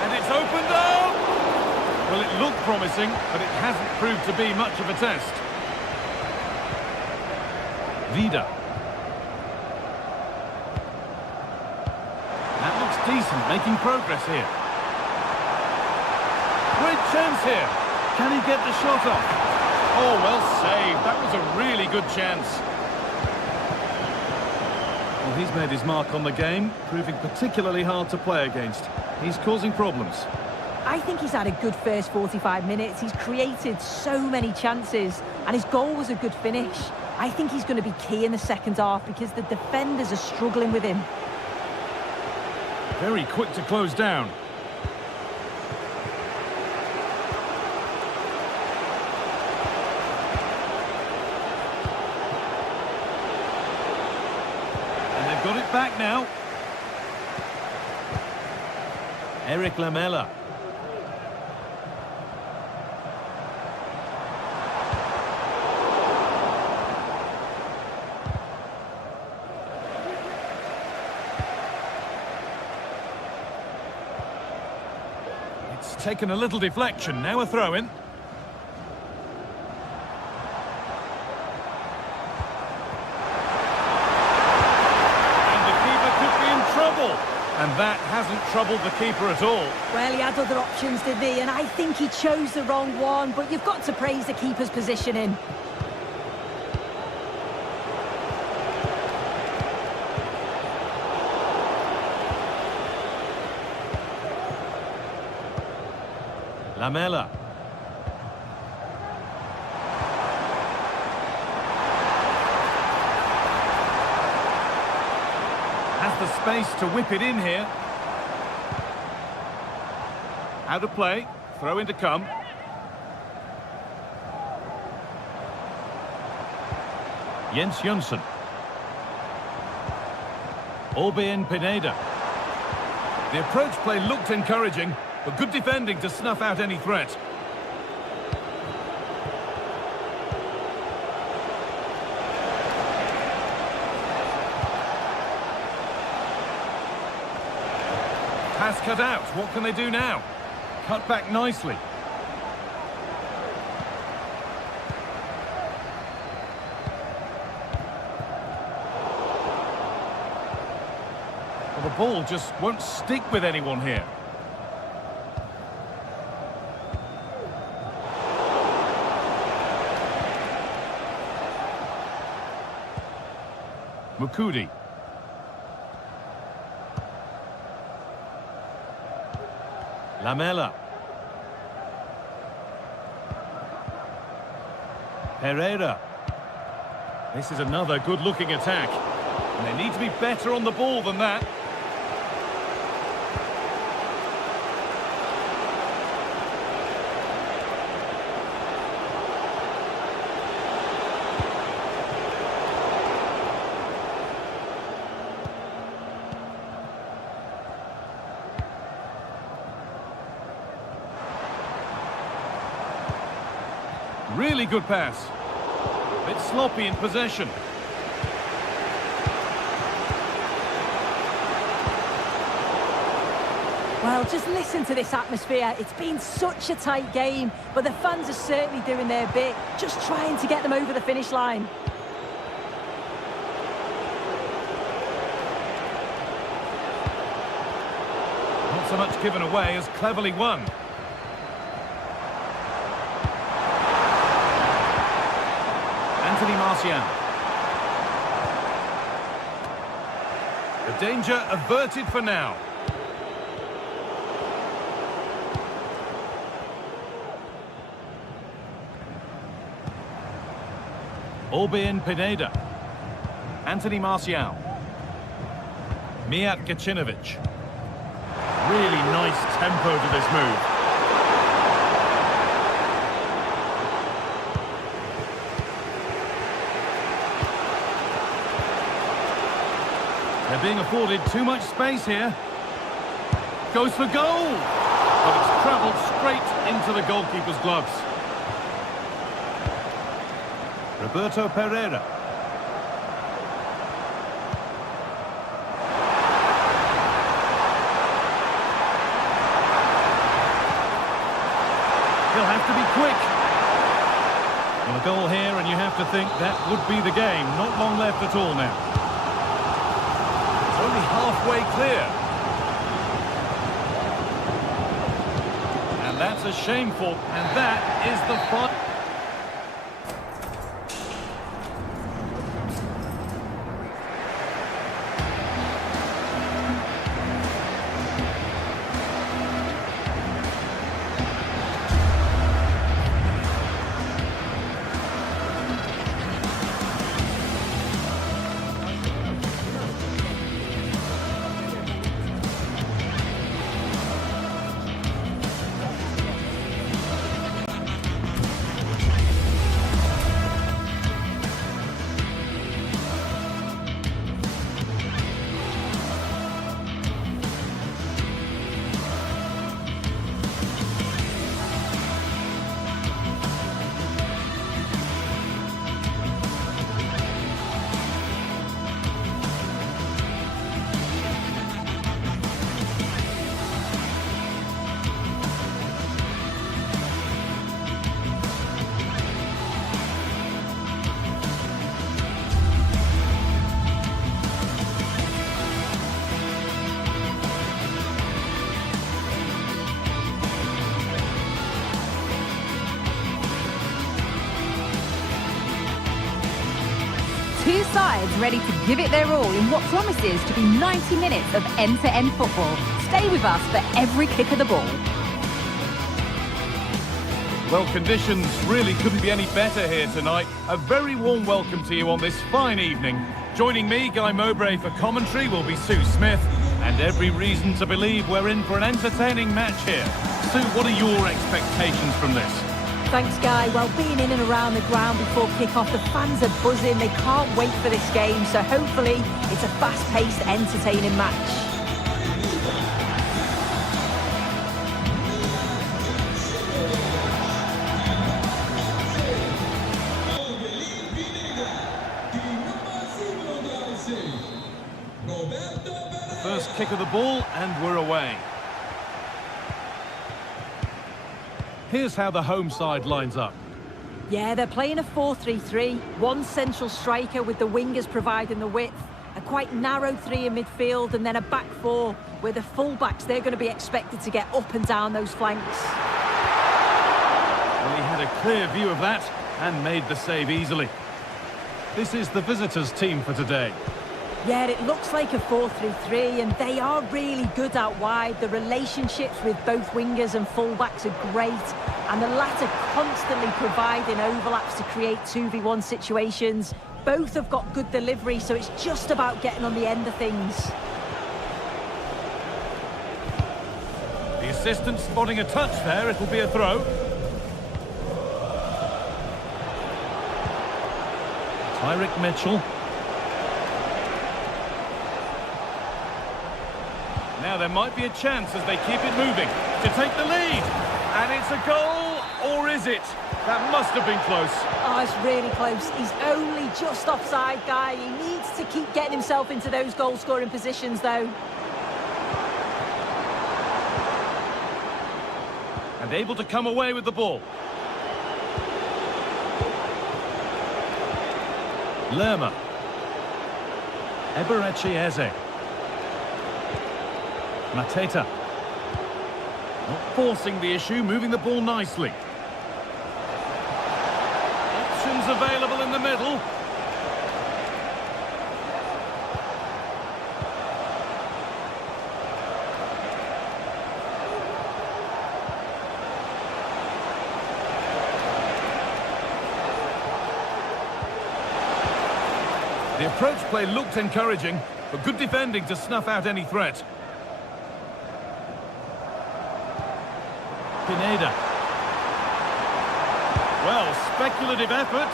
And it's opened up! Well, it looked promising, but it hasn't proved to be much of a test. Vida. That looks decent, making progress here. Great chance here. Can he get the shot off? Oh, well saved. That was a really good chance. Well, he's made his mark on the game, proving particularly hard to play against. He's causing problems. I think he's had a good first 45 minutes. He's created so many chances, and his goal was a good finish. I think he's going to be key in the second half because the defenders are struggling with him. Very quick to close down. And they've got it back now. Eric Lamela. Taken a little deflection, now a throw-in. And the keeper could be in trouble. And that hasn't troubled the keeper at all. Well, he had other options, didn't he? And I think he chose the wrong one, but you've got to praise the keeper's positioning. Lamela. Has the space to whip it in here. Out of play. Throw in to come. Jens Jönsson. Orbén Pineda. The approach play looked encouraging, but good defending to snuff out any threat. Pass cut out. What can they do now? Cut back nicely. Well, the ball just won't stick with anyone here. Mukudi. Lamela. Pereira. This is another good-looking attack. And they need to be better on the ball than that. Really good pass. A bit sloppy in possession. Well, just listen to this atmosphere. It's been such a tight game, but the fans are certainly doing their bit, just trying to get them over the finish line. Not so much given away as cleverly won. Anthony Martial. The danger averted for now. Albin Pineda. Anthony Martial. Mijat Gacinovic. Really nice tempo to this move. They're being afforded too much space here. Goes for goal! But it's travelled straight into the goalkeeper's gloves. Roberto Pereira. He'll have to be quick. Well, a goal here, and you have to think that would be the game. Not long left at all now. It's only halfway clear. And that's a shameful, and that is the fun. Two sides ready to give it their all in what promises to be 90 minutes of end-to-end football. Stay with us for every kick of the ball. Well, conditions really couldn't be any better here tonight. A very warm welcome to you on this fine evening. Joining me, Guy Mowbray, for commentary will be Sue Smith. And every reason to believe we're in for an entertaining match here. Sue, what are your expectations from this? Thanks, Guy. Well, being in and around the ground before kick-off, the fans are buzzing. They can't wait for this game, so hopefully it's a fast-paced, entertaining match. First kick of the ball, and we're away. Here's how the home side lines up. Yeah, they're playing a 4-3-3. One central striker with the wingers providing the width. A quite narrow three in midfield, and then a back four where the full-backs, they're going to be expected to get up and down those flanks. Well, he had a clear view of that and made the save easily. This is the visitors' team for today. Yeah, it looks like a 4-3-3, and they are really good out wide. The relationships with both wingers and fullbacks are great, and the latter constantly providing overlaps to create 2v1 situations. Both have got good delivery, so it's just about getting on the end of things. The assistant spotting a touch there, it'll be a throw. Tyrick Mitchell. Now there might be a chance as they keep it moving to take the lead. And it's a goal, or is it? That must have been close. Oh, it's really close. He's only just offside, guy. He needs to keep getting himself into those goal-scoring positions, though. And able to come away with the ball. Lerma. Eberechi Eze. Mateta. Not forcing the issue, moving the ball nicely. Options available in the middle. The approach play looked encouraging, but good defending to snuff out any threat. Pineda. Well, speculative effort.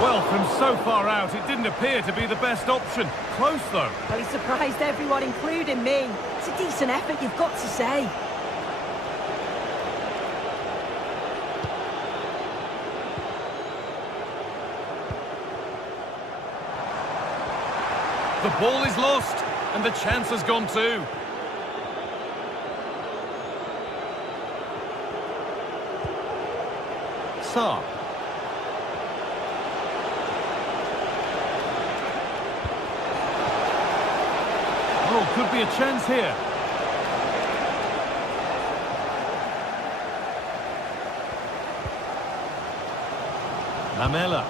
Well, from so far out, it didn't appear to be the best option. Close, though. Well, he surprised everyone, including me. It's a decent effort, you've got to say. The ball is lost, and the chance has gone too. Sarr. Oh, could be a chance here. Lamela.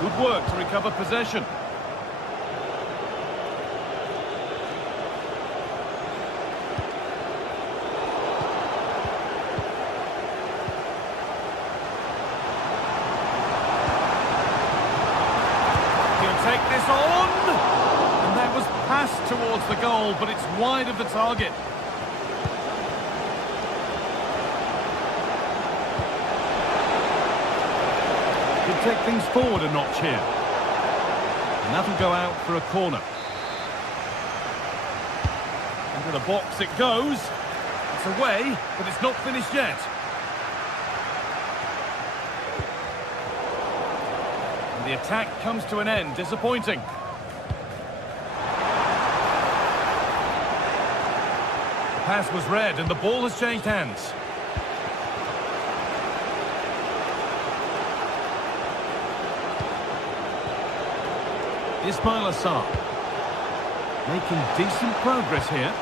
Good work to recover possession. Take this on, and that was passed towards the goal, but it's wide of the target. Could take things forward a notch here, and that'll go out for a corner. Into the box it goes. It's away, but it's not finished yet. The attack comes to an end, disappointing. The pass was read and the ball has changed hands. Ismail Assar. Making decent progress here.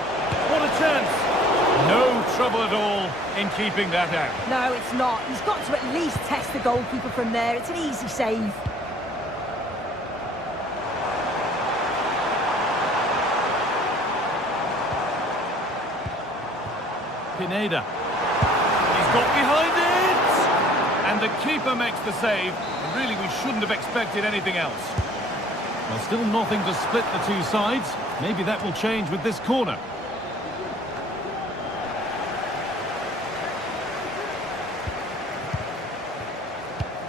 What a chance! No trouble at all in keeping that out. No, it's not. He's got to at least test the goalkeeper from there. It's an easy save. Pineda. He's got behind it! And the keeper makes the save. And really, we shouldn't have expected anything else. Well, still nothing to split the two sides. Maybe that will change with this corner.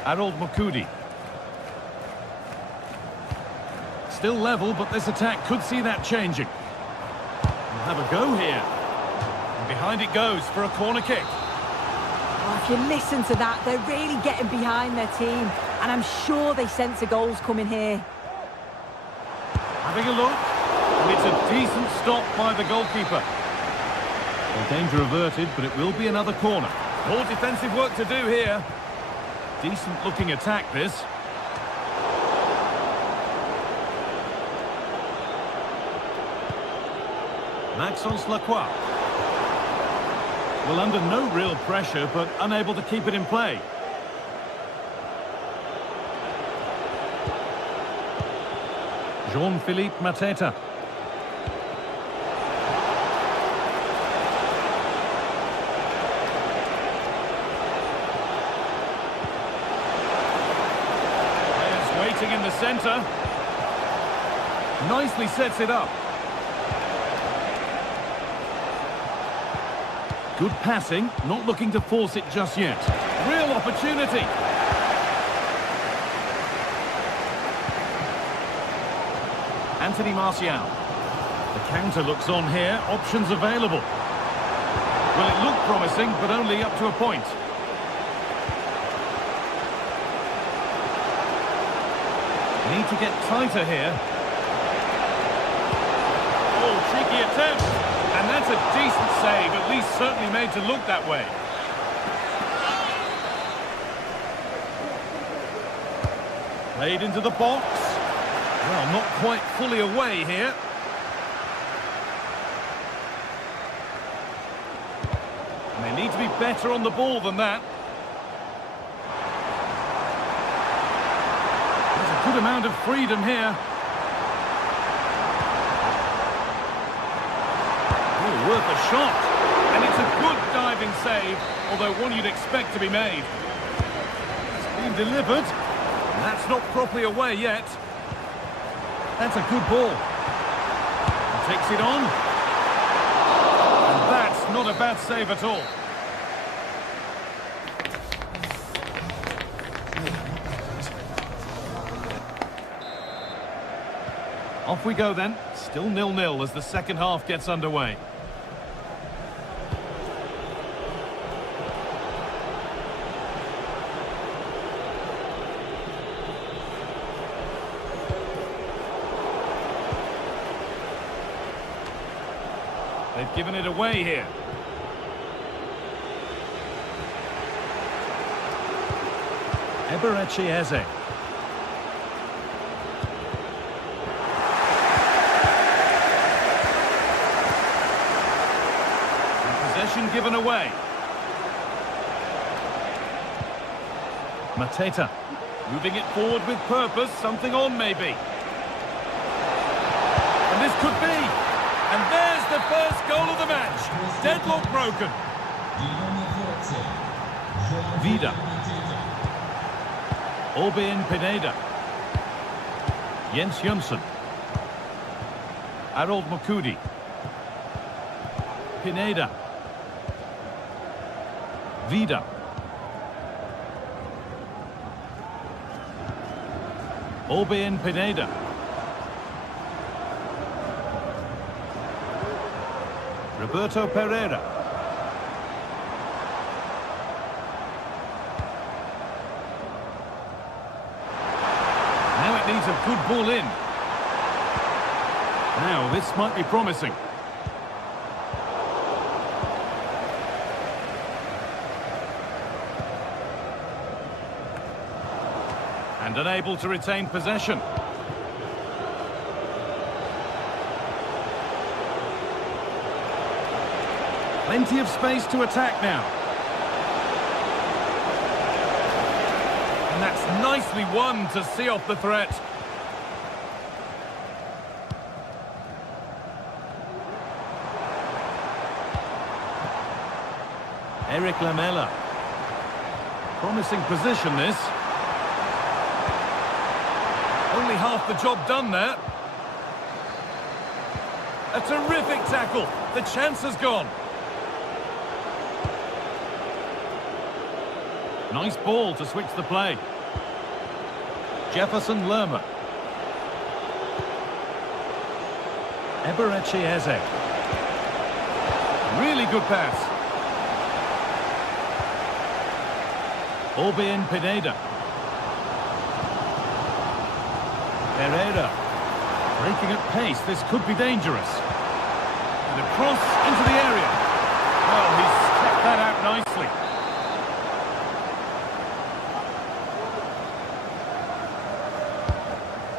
Harold Mukudi. Still level, but this attack could see that changing. We'll have a go here. And behind it goes for a corner kick. Oh, if you listen to that, they're really getting behind their team. And I'm sure they sense a goal's coming here. Having a look. And it's a decent stop by the goalkeeper. Well, danger averted, but it will be another corner. More defensive work to do here. Decent looking attack, this. Maxence Lacroix. Well, under no real pressure, but unable to keep it in play. Jean-Philippe Mateta. Waiting in the centre. Nicely sets it up. Good passing, not looking to force it just yet. Real opportunity. Anthony Martial. The counter looks on here, options available. Well, it looked promising, but only up to a point. Need to get tighter here. Oh, cheeky attempt. And that's a decent save, at least certainly made to look that way. Played into the box. Well, not quite fully away here. And they need to be better on the ball than that. Good amount of freedom here. Oh, worth a shot. And it's a good diving save, although one you'd expect to be made. It's been delivered. And that's not properly away yet. That's a good ball. And takes it on. And that's not a bad save at all. Off we go then, still 0-0 as the second half gets underway. They've given it away here. Eberechi Eze. Given away. Mateta moving it forward with purpose, something on maybe. And this could be. And there's the first goal of the match. Deadlock broken. Vida. Orbin Pineda. Jens Jönsson. Harold Mokudi. Pineda. Vida. Orbin Pineda. Roberto Pereira. Now it needs a good ball in. Now this might be promising. And unable to retain possession. Plenty of space to attack now. And that's nicely won to see off the threat. Eric Lamela. Promising position this. Only half the job done there. A terrific tackle. The chance has gone. Nice ball to switch the play. Jefferson Lerma. Eberechi Eze. Really good pass. Orbin Pineda. Pereira. Breaking at pace, this could be dangerous. And a cross into the area. Well, he's kept that out nicely.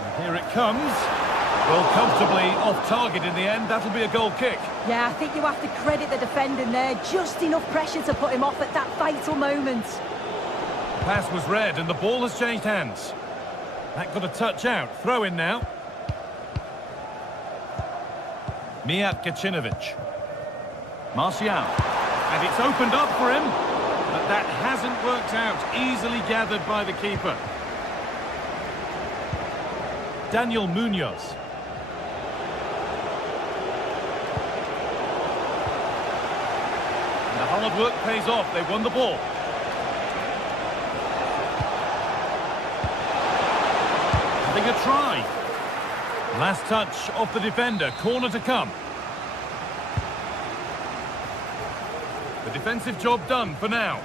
And here it comes. Well, comfortably off target in the end. That'll be a goal kick. Yeah, I think you have to credit the defending there. Just enough pressure to put him off at that vital moment. The pass was read and the ball has changed hands. That got a touch out. Throw in now. Mijat Gacinovic. Martial. And it's opened up for him. But that hasn't worked out. Easily gathered by the keeper. Daniel Munoz. And the hard work pays off. They won the ball. Having a try. Last touch off the defender. Corner to come. The defensive job done for now.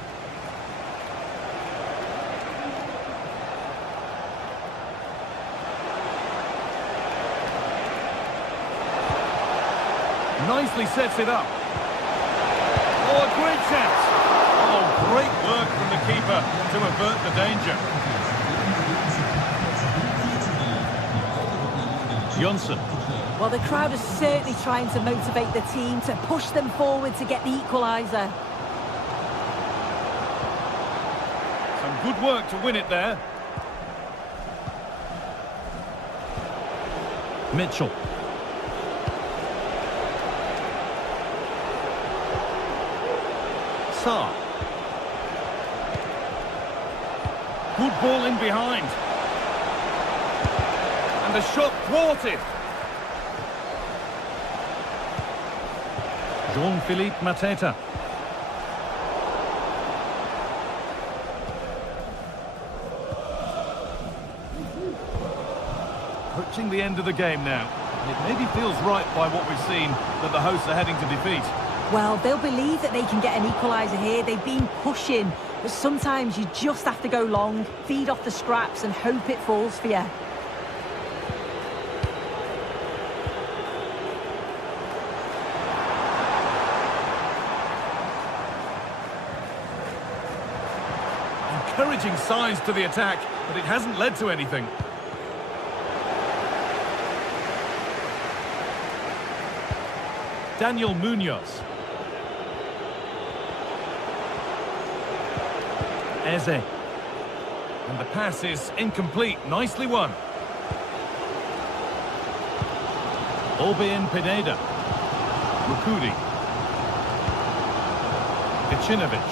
Nicely sets it up. Oh, a great chance. Oh, great work from the keeper to avert the danger. Johnson. Well, the crowd is certainly trying to motivate the team to push them forward to get the equaliser. Some good work to win it there. Mitchell. Sarr. Good ball in behind. And the shot thwarted. Jean-Philippe Mateta. Approaching the end of the game now. And it maybe feels right by what we've seen that the hosts are heading to defeat. Well, they'll believe that they can get an equaliser here. They've been pushing, but sometimes you just have to go long, feed off the scraps and hope it falls for you. Encouraging signs to the attack, but it hasn't led to anything. Daniel Munoz. Eze. And the pass is incomplete. Nicely won. Orbin Pineda. Rukudi. Gacinovic.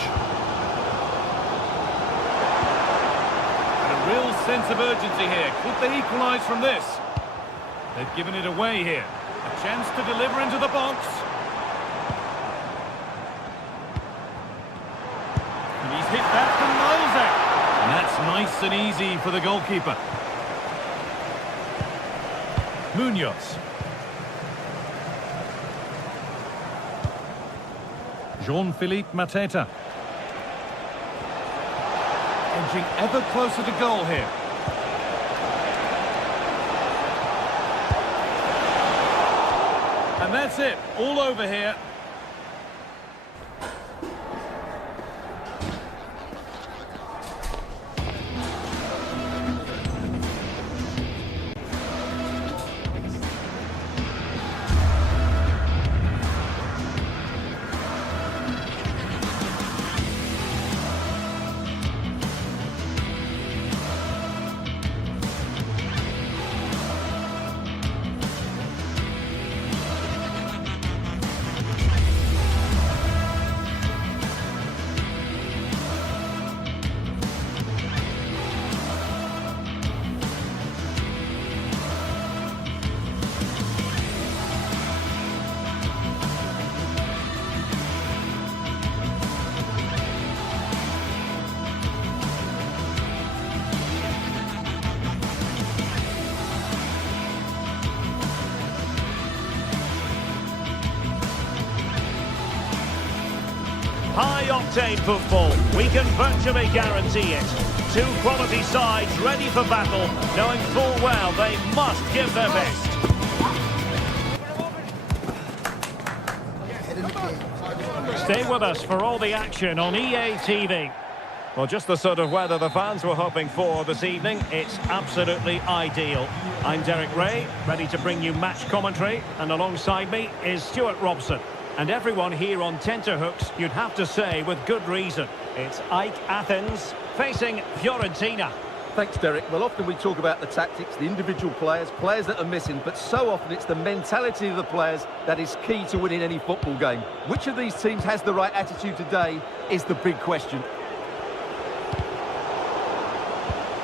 And a real sense of urgency here. Could they equalise from this? They've given it away here. A chance to deliver into the box. And he's hit that from miles out. And that's nice and easy for the goalkeeper. Munoz. Jean-Philippe Mateta. Edging ever closer to goal here. And that's it, all over here. High-octane football, we can virtually guarantee it. Two quality sides ready for battle, knowing full well they must give their best. Stay with us for all the action on EA TV. Well, just the sort of weather the fans were hoping for this evening. It's absolutely ideal. I'm Derek Ray, ready to bring you match commentary, and alongside me is Stuart Robson. And everyone here on tenterhooks, you'd have to say with good reason. It's AEK Athens facing Fiorentina. Thanks, Derek. Well, often we talk about the tactics, the individual players, players that are missing, but so often it's the mentality of the players that is key to winning any football game. Which of these teams has the right attitude today is the big question.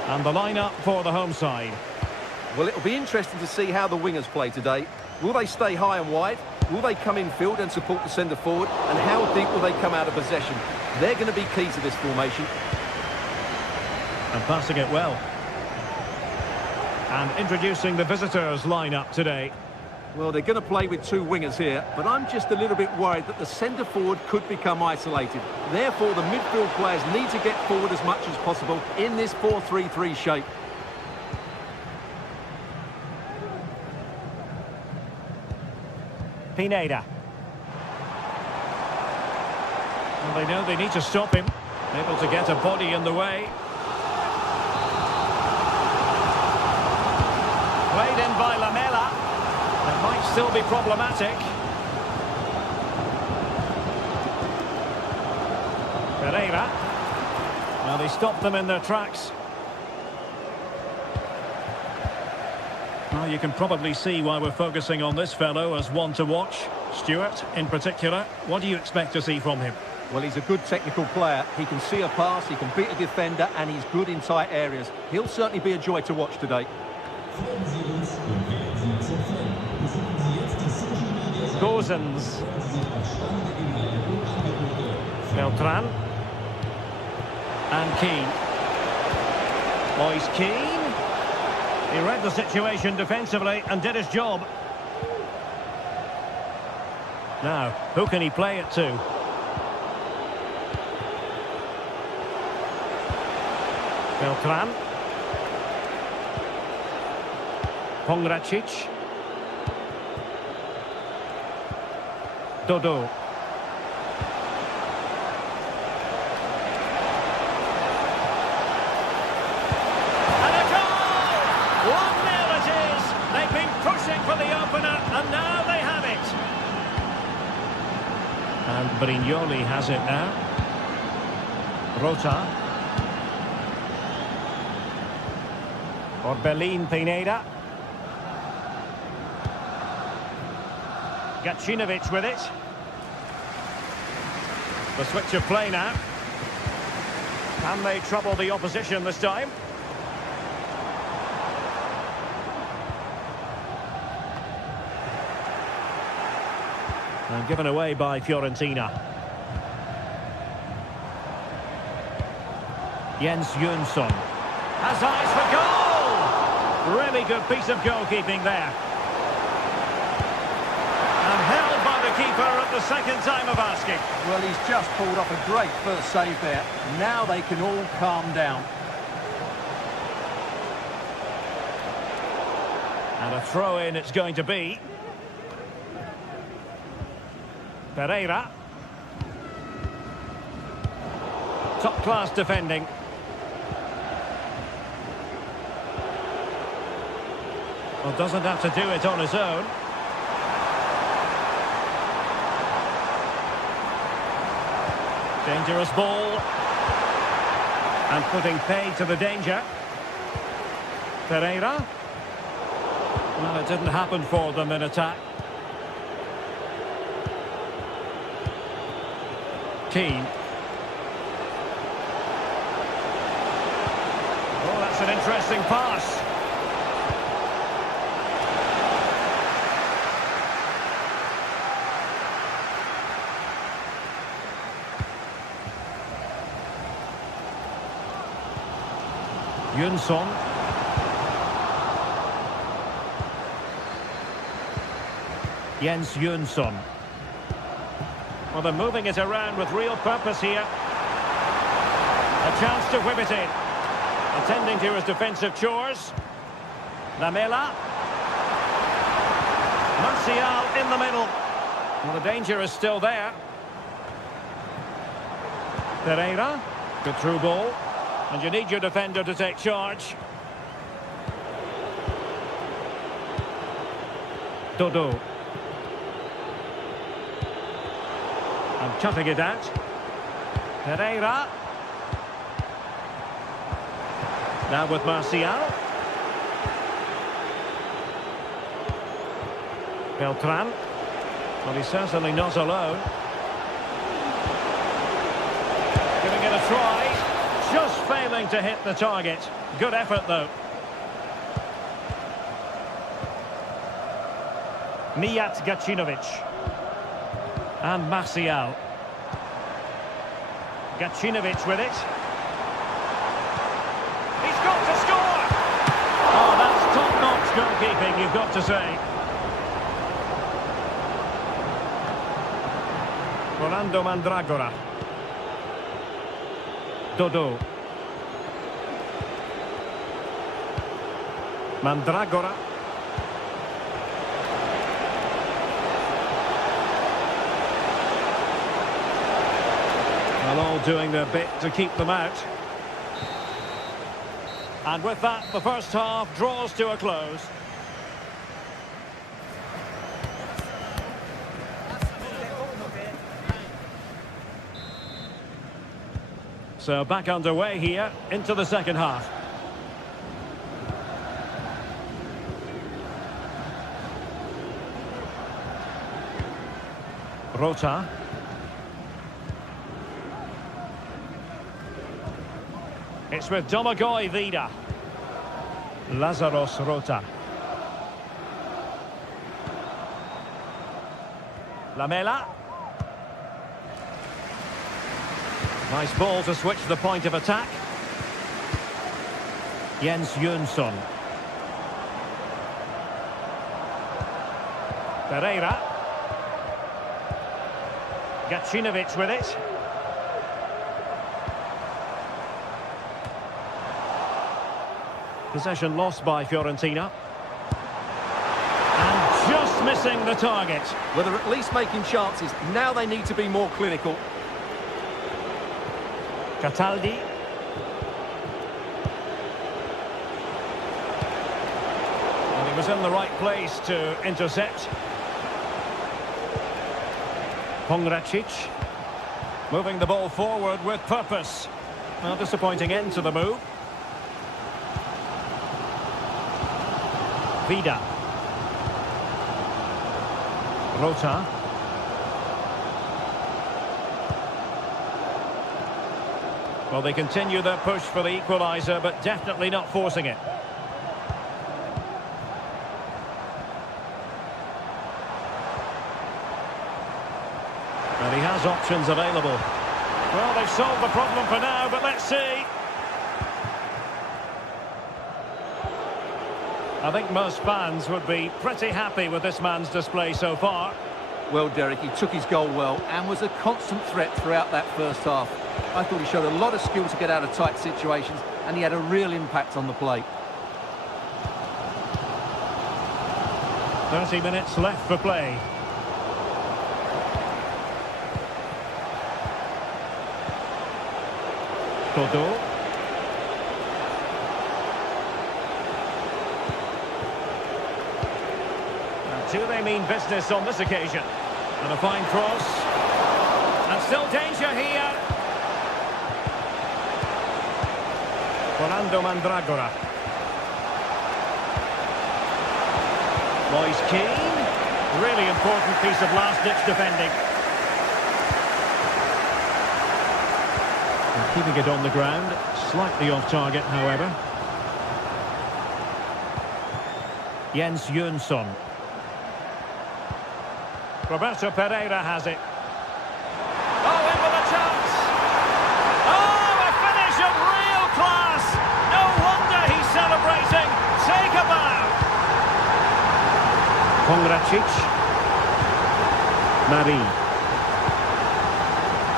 And the lineup for the home side. Well, it'll be interesting to see how the wingers play today. Will they stay high and wide? Will they come in field and support the centre forward? And how deep will they come out of possession? They're going to be key to this formation. And passing it well. And introducing the visitors' lineup today. Well, they're going to play with two wingers here, but I'm just a little bit worried that the centre forward could become isolated. Therefore, the midfield players need to get forward as much as possible in this 4-3-3 shape. Pineda. Well, they know they need to stop him. Able to get a body in the way. Played in by Lamela. It might still be problematic. Pereira. Well, they stopped them in their tracks. Well, you can probably see why we're focusing on this fellow as one to watch. Stuart, in particular, what do you expect to see from him? Well, he's a good technical player. He can see a pass, he can beat a defender, and he's good in tight areas. He'll certainly be a joy to watch today. Gozens. Beltran. And Keane. Moise Keane. He read the situation defensively and did his job. Now, who can he play it to? Beltran. Pongracic. Dodo. And a goal! 1-0 it is. They've been pushing for the opener, and now they have it. And Brignoli has it now. Rota. Orbelin Pineda. Gacinovic with it. The switch of play now. Can they trouble the opposition this time? And given away by Fiorentina. Jens Jönsson has eyes for goal! Really good piece of goalkeeping there. And held by the keeper at the second time of asking. Well, he's just pulled off a great first save there. Now they can all calm down. And a throw-in it's going to be. Pereira. Top-class defending. Well, doesn't have to do it on his own. Dangerous ball. And putting pay to the danger. Pereira. Well, it didn't happen for them in attack. Keane. Oh, that's an interesting pass. Jönsson. Jens Jönsson. Well, they're moving it around with real purpose here. A chance to whip it in. Attending to his defensive chores. Lamela. Martial in the middle. Well, the danger is still there. Pereira. Good through ball. And you need your defender to take charge. Dodo. And cutting it out. Pereira. Now with Martial. Beltran. Well, he's certainly not alone. Giving it a try. Just failing to hit the target. Good effort, though. Mijat Gacinovic. And Martial. Gacinovic with it. He's got to score! Oh, that's top-notch goalkeeping, you've got to say. Rolando Mandragora. Dodo. Mandragora. Well, all doing their bit to keep them out. And with that, the first half draws to a close. So back underway here into the second half. Rota. It's with Domagoj Vida. Lazaros Rota. Lamela. Nice ball to switch the point of attack. Jens Jönsson. Pereira. Gacinovic with it. Possession lost by Fiorentina. And just missing the target. Well, they're at least making chances. Now they need to be more clinical. Cataldi. And he was in the right place to intercept. Pongracic. Moving the ball forward with purpose. Well, disappointing end to the move. Vida. Rota. Well, they continue their push for the equaliser, but definitely not forcing it. And he has options available. Well, they've solved the problem for now, but let's see. I think most fans would be pretty happy with this man's display so far. Well, Derek, he took his goal well and was a constant threat throughout that first half. I thought he showed a lot of skill to get out of tight situations, and he had a real impact on the plate. 30 minutes left for play. Dodo. Do they mean business on this occasion? And a fine cross. And still danger here. Rolando Mandragora. Moise Keane. Really important piece of last-ditch defending. And keeping it on the ground. Slightly off target, however. Jens Jönsson. Roberto Pereira has it. Oh, in with a chance! Oh, a finish of real class! No wonder he's celebrating. Take a bow! Pongracic. Mari.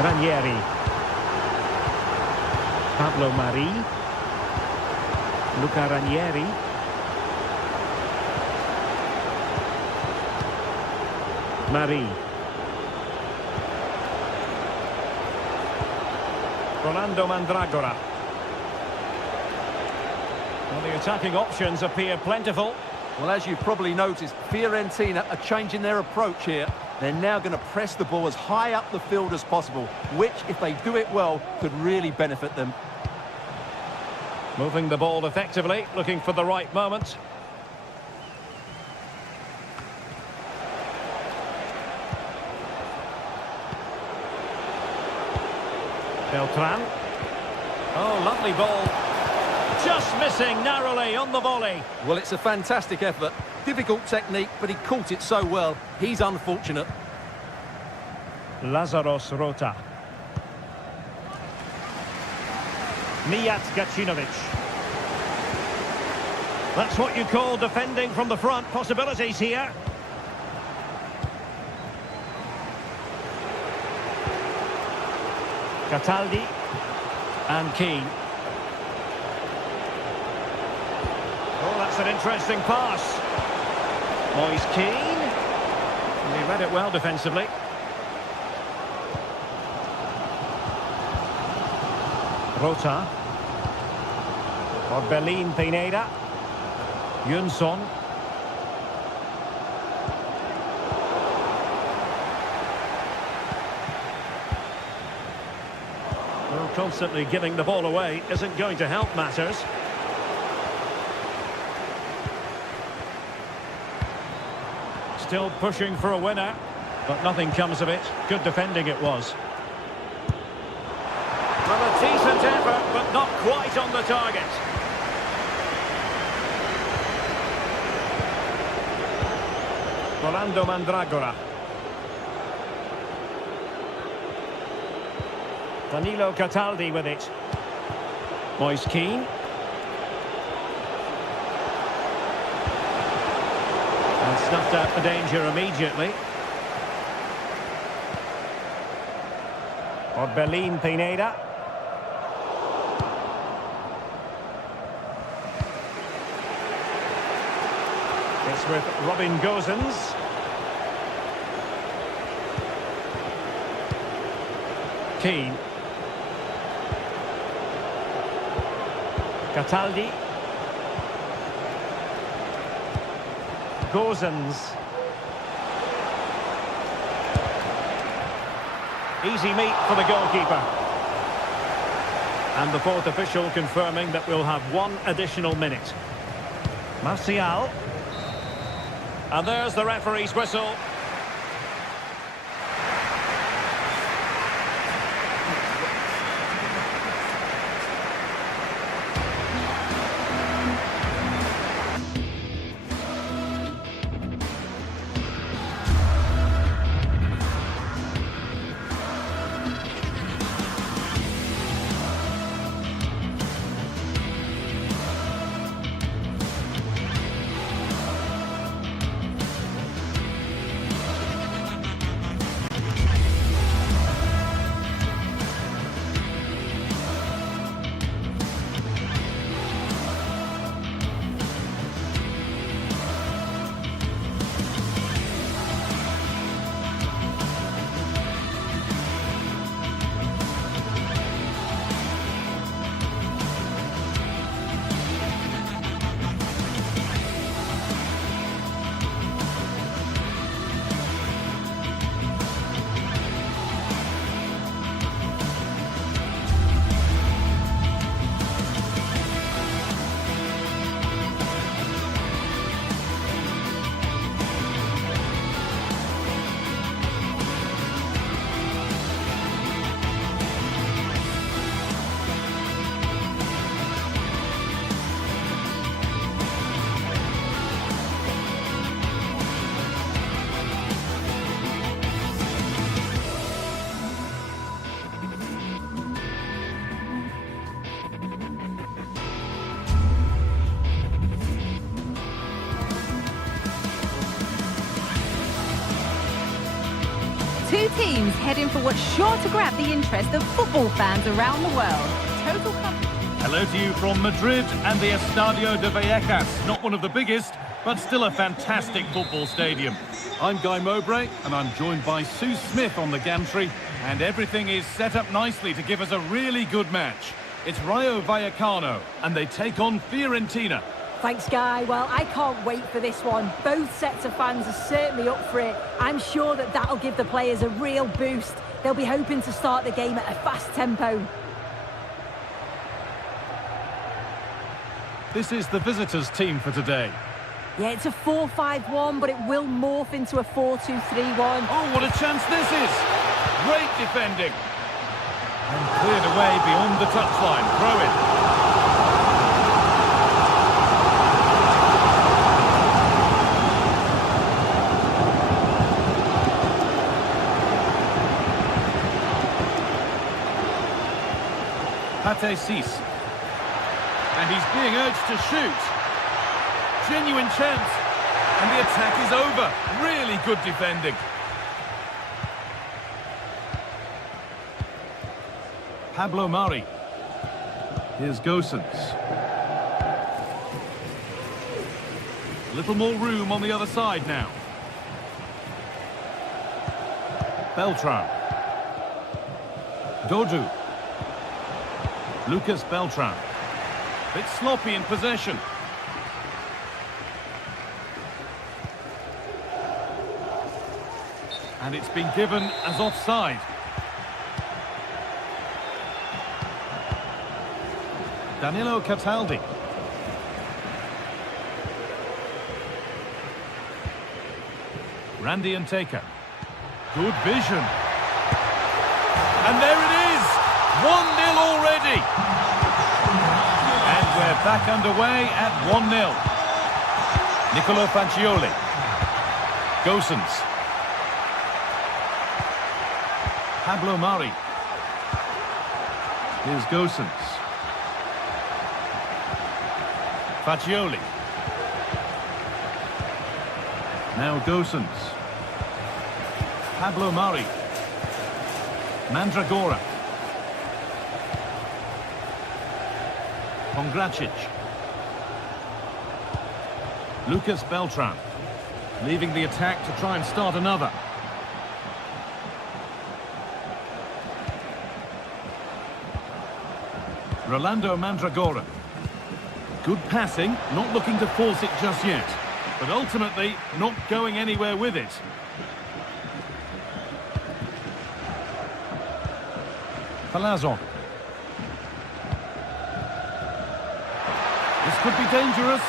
Ranieri. Pablo Mari. Luca Ranieri. Mari. Rolando Mandragora. Well, the attacking options appear plentiful. Well, as you've probably noticed, Fiorentina are changing their approach here. They're now going to press the ball as high up the field as possible, which, if they do it well, could really benefit them. Moving the ball effectively, looking for the right moment. Beltran. Oh, lovely ball. Just missing narrowly on the volley. Well, it's a fantastic effort. Difficult technique, but he caught it so well. He's unfortunate. Lazaros Rota. Mijat Gacinovic. That's what you call defending from the front. Possibilities here. Cataldi and Keane. Oh, that's an interesting pass. Moise Keane. He read it well defensively. Rota. Orbelin Pineda. Jönsson. Well, constantly giving the ball away isn't going to help matters. Still pushing for a winner, but nothing comes of it. Good defending it was. Well, a decent effort, but not quite on the target. Rolando Mandragora. Danilo Cataldi with it. Moise Keane. And snuffed out the danger immediately. Orbelin Pineda. It's with Robin Gosens. Keane. Cataldi. Gosens. Easy meet for the goalkeeper. And the fourth official confirming that we'll have one additional minute. Martial. And there's the referee's whistle. Two teams heading for what's sure to grab the interest of football fans around the world. Total coverage. Hello to you from Madrid and the Estadio de Vallecas. Not one of the biggest, but still a fantastic football stadium. I'm Guy Mowbray, and I'm joined by Sue Smith on the gantry. And everything is set up nicely to give us a really good match. It's Rayo Vallecano, and they take on Fiorentina. Thanks, Guy. Well, I can't wait for this one. Both sets of fans are certainly up for it. I'm sure that that'll give the players a real boost. They'll be hoping to start the game at a fast tempo. This is the visitors' team for today. Yeah, it's a 4-5-1, but it will morph into a 4-2-3-1. Oh, what a chance this is! Great defending. And cleared away beyond the touchline. Throw in. Pate Cis. And he's being urged to shoot. Genuine chance. And the attack is over. Really good defending. Pablo Mari. Here's Gosens. A little more room on the other side now. Beltran. Dodu. Lucas Beltran. Bit sloppy in possession. And it's been given as offside. Danilo Cataldi. Randy Nteka. Good vision. And there it is! 1-0 already! And we're back underway at 1-0. Nicolo Fagioli. Gosens. Pablo Mari. Here's Gosens. Fagioli. Now Gosens. Pablo Mari. Mandragora. Pongracic. Lucas Beltran. Leaving the attack to try and start another. Rolando Mandragora. Good passing, not looking to force it just yet, but ultimately not going anywhere with it. Palazon. This could be dangerous.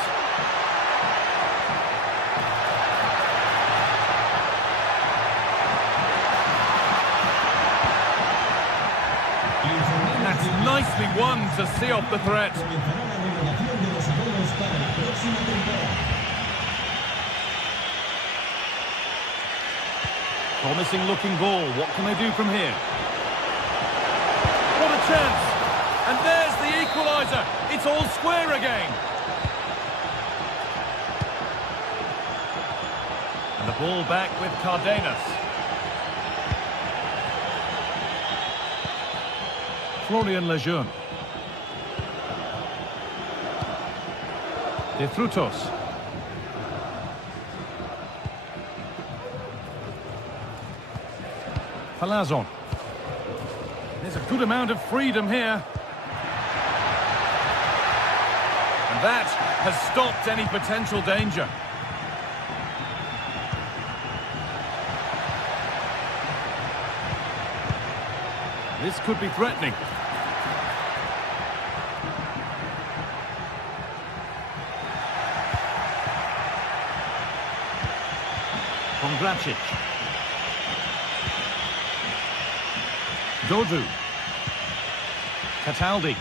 That's nicely won to see off the threat. Promising looking ball. What can they do from here? What a chance! And there's the equaliser. It's all square again. And the ball back with Cardenas. Florian Lejeune. De Frutos. Palazon. There's a good amount of freedom here. And that has stopped any potential danger. This could be threatening. Pongracic. Dodu. Cataldi.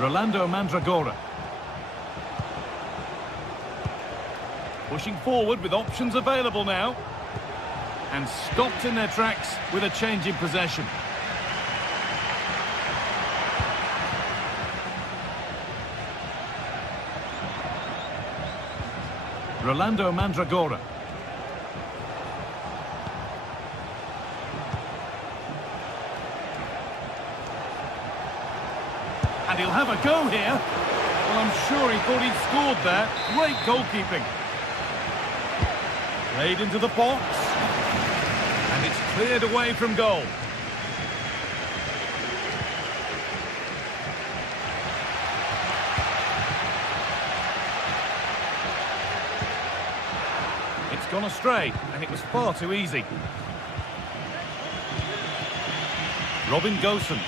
Rolando Mandragora. Pushing forward with options available now. And stopped in their tracks with a change in possession. Rolando Mandragora. And he'll have a go here. Well, I'm sure he thought he'd scored there. Great goalkeeping. Played into the box. And it's cleared away from goal. It's gone astray, and it was far too easy. Robin Gosens.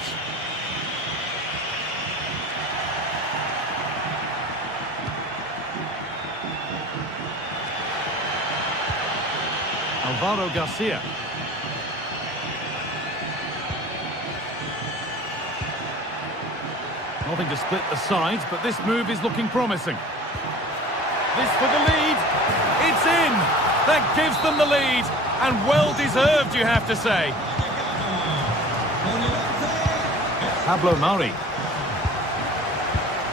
Alvaro Garcia. Nothing to split the sides, but this move is looking promising. This for the lead. It's in. That gives them the lead. And well-deserved, you have to say. Pablo Mari.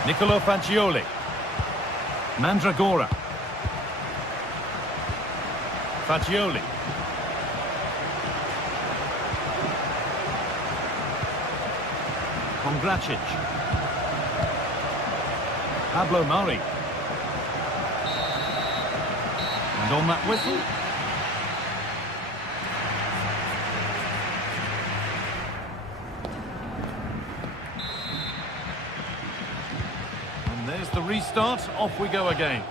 Nicolo Fagioli. Mandragora. Fagioli. Kongracic. Pablo Mari. And on that whistle. And there's the restart. Off we go again.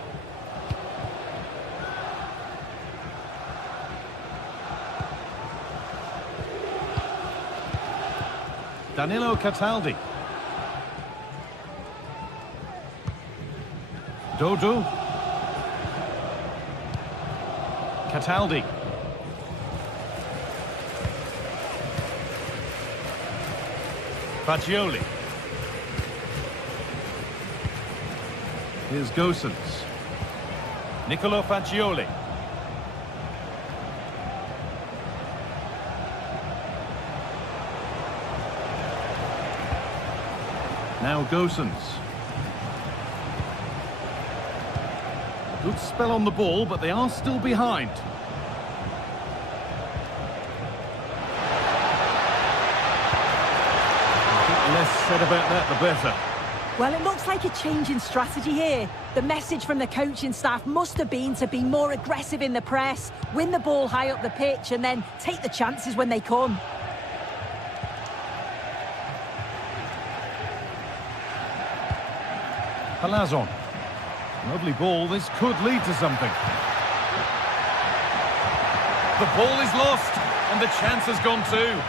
Danilo Cataldi. Dodo. Cataldi. Fagioli. Here's Gosens. Nicolo Fagioli. Now Gosens. Good spell on the ball, but they are still behind. I think the less said about that, the better. Well, it looks like a change in strategy here. The message from the coaching staff must have been to be more aggressive in the press, win the ball high up the pitch, and then take the chances when they come. Palazon. Lovely ball. This could lead to something. The ball is lost, and the chance has gone too.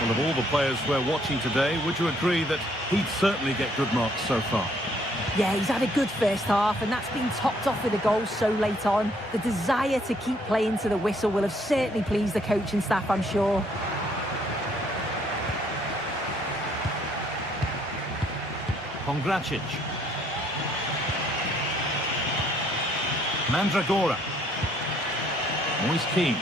Well, of all the players we're watching today, would you agree that he'd certainly get good marks so far? Yeah, he's had a good first half, and that's been topped off with a goal so late on. The desire to keep playing to the whistle will have certainly pleased the coaching staff, I'm sure. Kongracic. Mandragora. Moise Kean.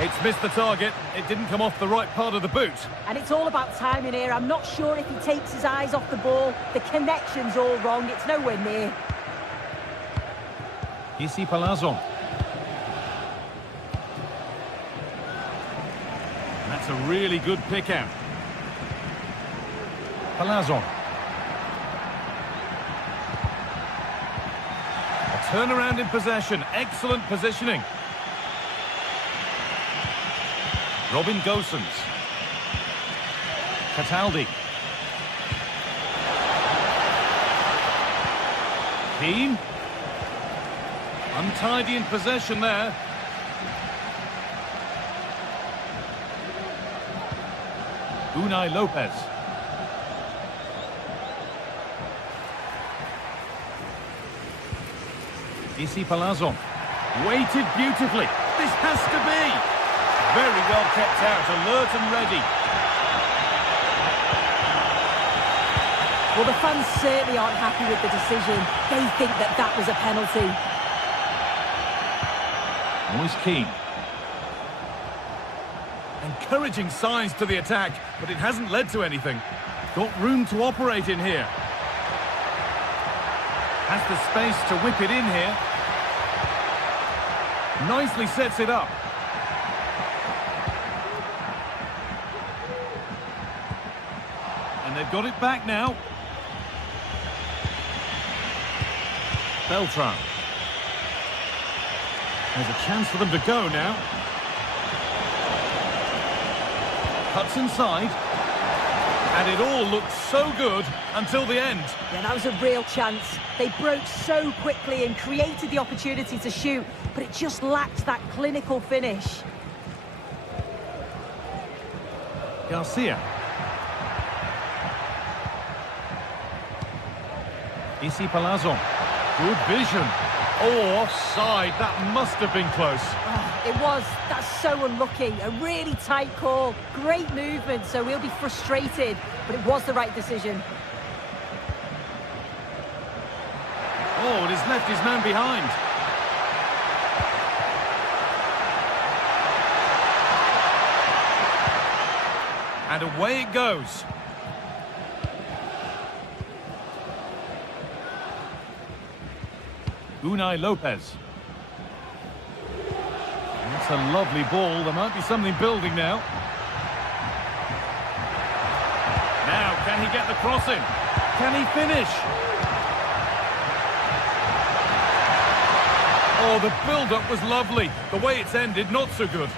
It's missed the target. It didn't come off the right part of the boot. And it's all about timing here. I'm not sure if he takes his eyes off the ball. The connection's all wrong. It's nowhere near. Issy Palazon. That's a really good pick out. Palazon. A turnaround in possession. Excellent positioning. Robin Gosens. Cataldi. Keane. Untidy in possession there. Unai Lopez. Issy Palazon. Weighted beautifully. This has to be. Very well kept out, alert and ready. Well, the fans certainly aren't happy with the decision. They think that that was a penalty. Moise Kean. Encouraging signs to the attack, but it hasn't led to anything. Got room to operate in here. Has the space to whip it in here. Nicely sets it up. And they've got it back now. Beltran. There's a chance for them to go now. Cuts inside. And it all looked so good until the end. Yeah, that was a real chance. They broke so quickly and created the opportunity to shoot, but it just lacked that clinical finish. Garcia. Issy Palazzo. Good vision. Oh, offside. That must have been close. Oh, it was. That's so unlucky. A really tight call. Great movement, so he'll be frustrated, but it was the right decision. Oh, and he's left his man behind. And away it goes. Unai Lopez. That's a lovely ball. There might be something building now. Now, can he get the cross in? Can he finish? Oh, the build-up was lovely. The way it's ended, not so good.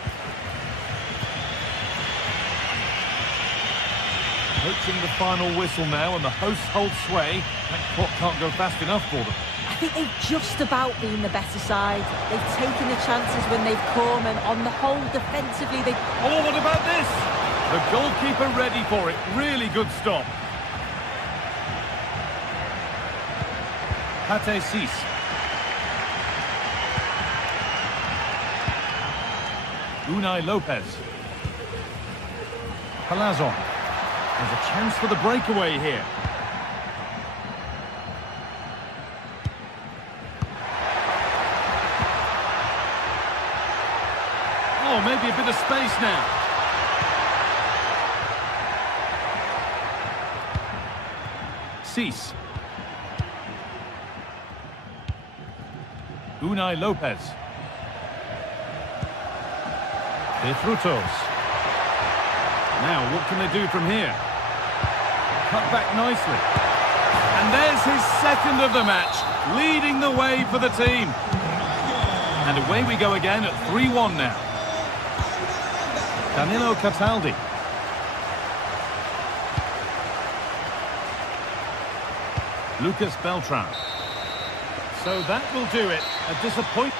Approaching the final whistle now, and the hosts hold sway. That clock can't go fast enough for them. I think they've just about been the better side. They've taken the chances when they've come, and on the whole, defensively, they... Oh, what about this? The goalkeeper ready for it. Really good stop. Pate Cis. Unai Lopez. Palazzo. There's a chance for the breakaway here. Oh, maybe a bit of space now. Cis. Unai Lopez. De Frutos. Now, what can they do from here? Cut back nicely. And there's his second of the match, leading the way for the team. And away we go again at 3-1 now. Danilo Cataldi. Lucas Beltran. So that will do it. A disappointment.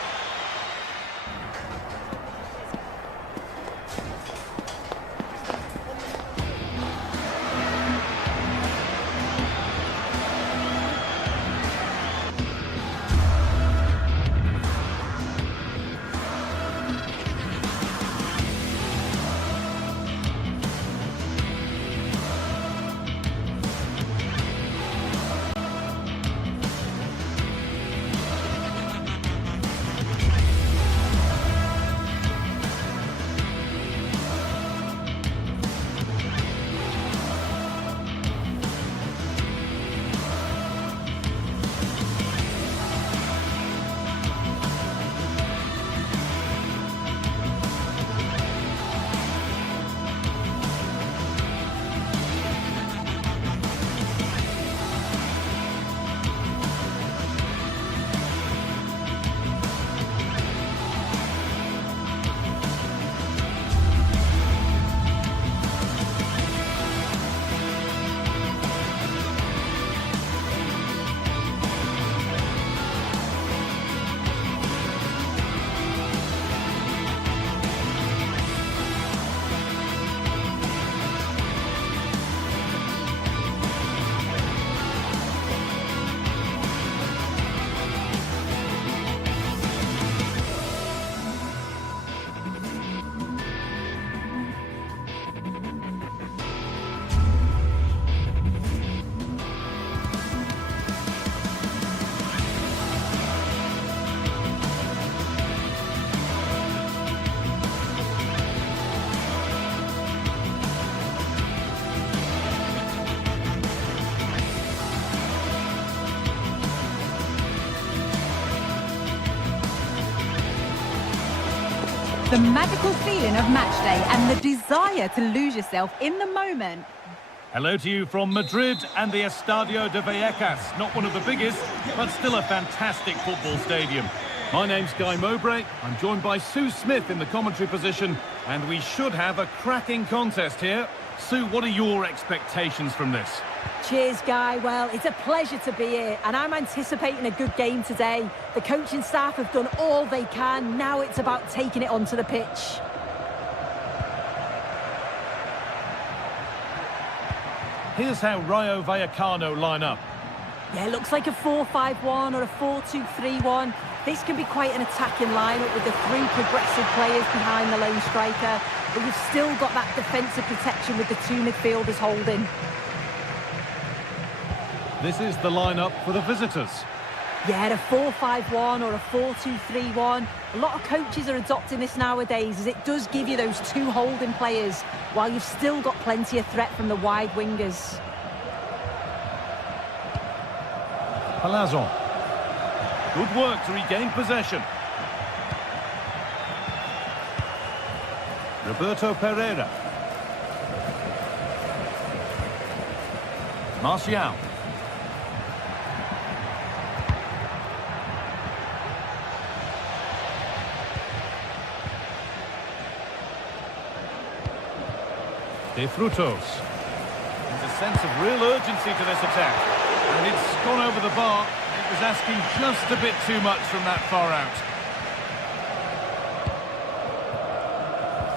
The magical feeling of match day and the desire to lose yourself in the moment. Hello to you from Madrid and the Estadio de Vallecas. Not one of the biggest, but still a fantastic football stadium. My name's Guy Mowbray. I'm joined by Sue Smith in the commentary position, and we should have a cracking contest here. Sue, what are your expectations from this? Cheers, Guy. Well, it's a pleasure to be here, and I'm anticipating a good game today. The coaching staff have done all they can. Now it's about taking it onto the pitch. Here's how Rayo Vallecano line up. Yeah, it looks like a 4-5-1 or a 4-2-3-1. This can be quite an attacking lineup with the three progressive players behind the lone striker, but you've still got that defensive protection with the two midfielders holding. This is the lineup for the visitors. Yeah, a 4-5-1 or a 4-2-3-1. A lot of coaches are adopting this nowadays, as it does give you those two holding players, while you've still got plenty of threat from the wide wingers. Palazzo. Good work to regain possession. Roberto Pereira. Martial. De Frutos. There's a sense of real urgency to this attack. And it's gone over the bar. It was asking just a bit too much from that far out.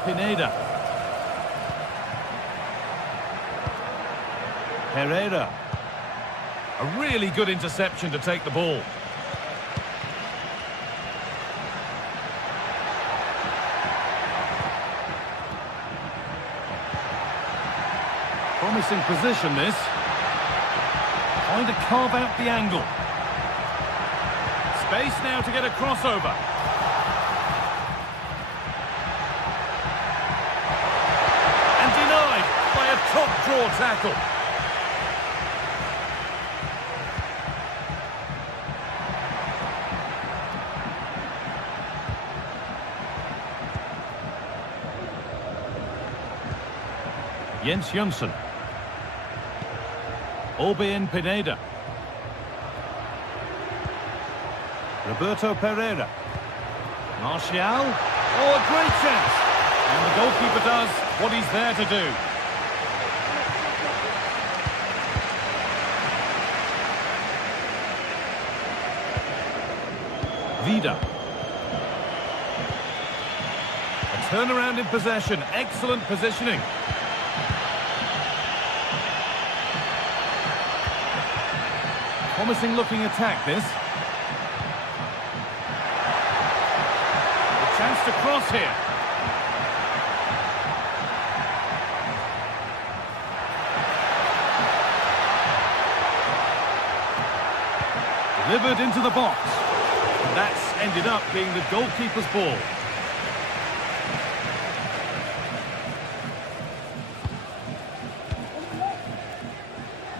Pineda. Pereira. A really good interception to take the ball. Promising position, this. Trying to carve out the angle. Space now to get a crossover. And denied by a top draw tackle. Jens Jönsson. Orbien Pineda. Roberto Pereira. Martial. Oh, a great chance. And the goalkeeper does what he's there to do. Vida. A turnaround in possession. Excellent positioning. Promising looking attack, this. A chance to cross here. Delivered into the box. And that's ended up being the goalkeeper's ball.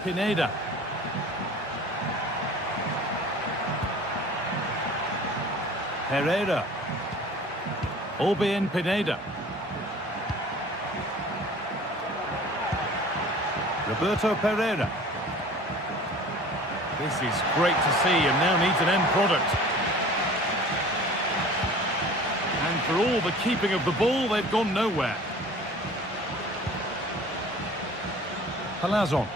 Pineda. Pereira. Orbien Pineda. Roberto Pereira. This is great to see and now needs an end product. And for all the keeping of the ball, they've gone nowhere. Palazzo.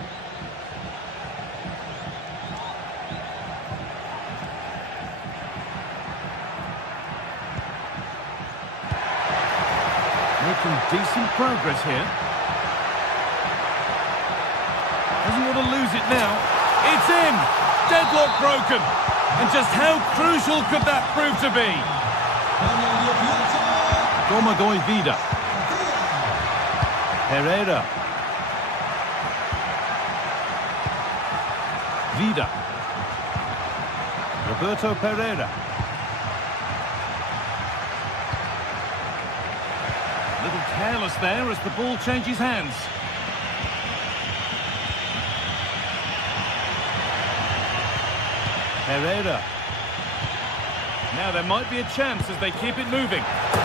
Making decent progress here. Doesn't want to lose it now. It's in! Deadlock broken! And just how crucial could that prove to be? Domagoj Vida. Pereira. Vida. Roberto Pereira. A little careless there as the ball changes hands. Pereira. Now there might be a chance as they keep it moving.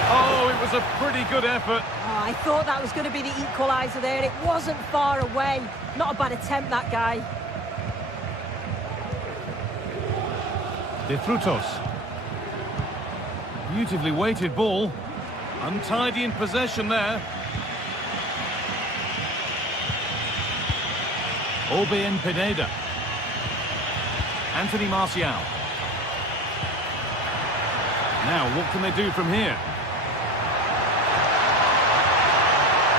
Oh, it was a pretty good effort. Oh, I thought that was going to be the equaliser there. It wasn't far away. Not a bad attempt, that guy. De Frutos. Beautifully weighted ball. Untidy in possession there. Orbien Pineda. Anthony Martial. Now, what can they do from here?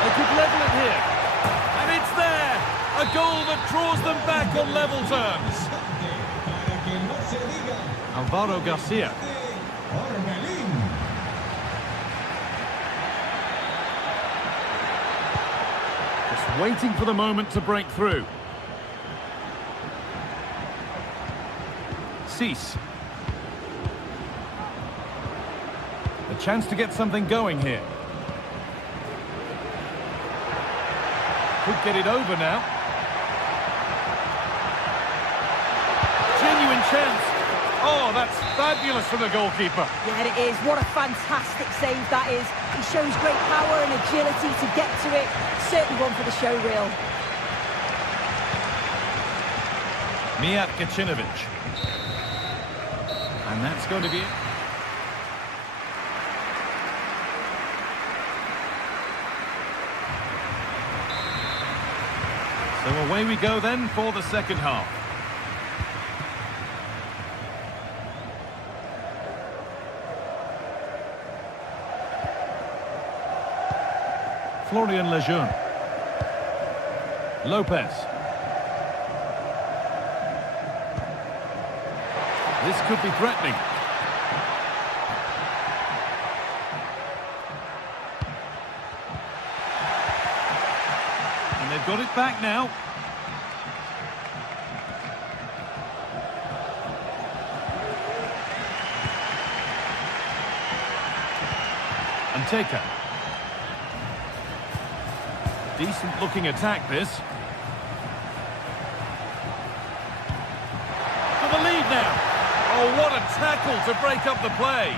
They could level it here. And it's there! A goal that draws them back on level terms. Alvaro Garcia. Just waiting for the moment to break through. Cease. A chance to get something going here. Could get it over now. Genuine chance. Oh, that's fabulous from the goalkeeper. Yeah, it is. What a fantastic save that is. He shows great power and agility to get to it. Certainly one for the show reel. Mijat Gacinovic. And that's going to be it. So away we go then for the second half. Florian Lejeune. Lopez. This could be threatening. And they've got it back now. And Taker. Decent looking attack this. For the lead now. Oh, what a tackle to break up the play.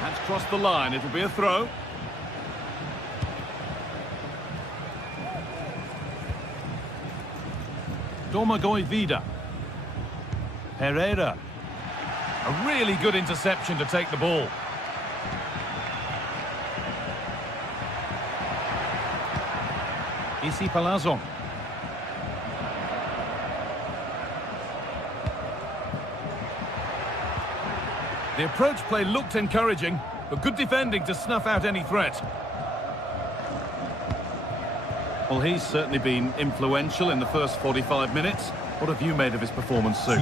That's crossed the line. It'll be a throw. Domagoj Vida. Herrera. A really good interception to take the ball. Issy Palazon. The approach play looked encouraging, but good defending to snuff out any threat. Well, he's certainly been influential in the first 45 minutes. What have you made of his performance, Sue?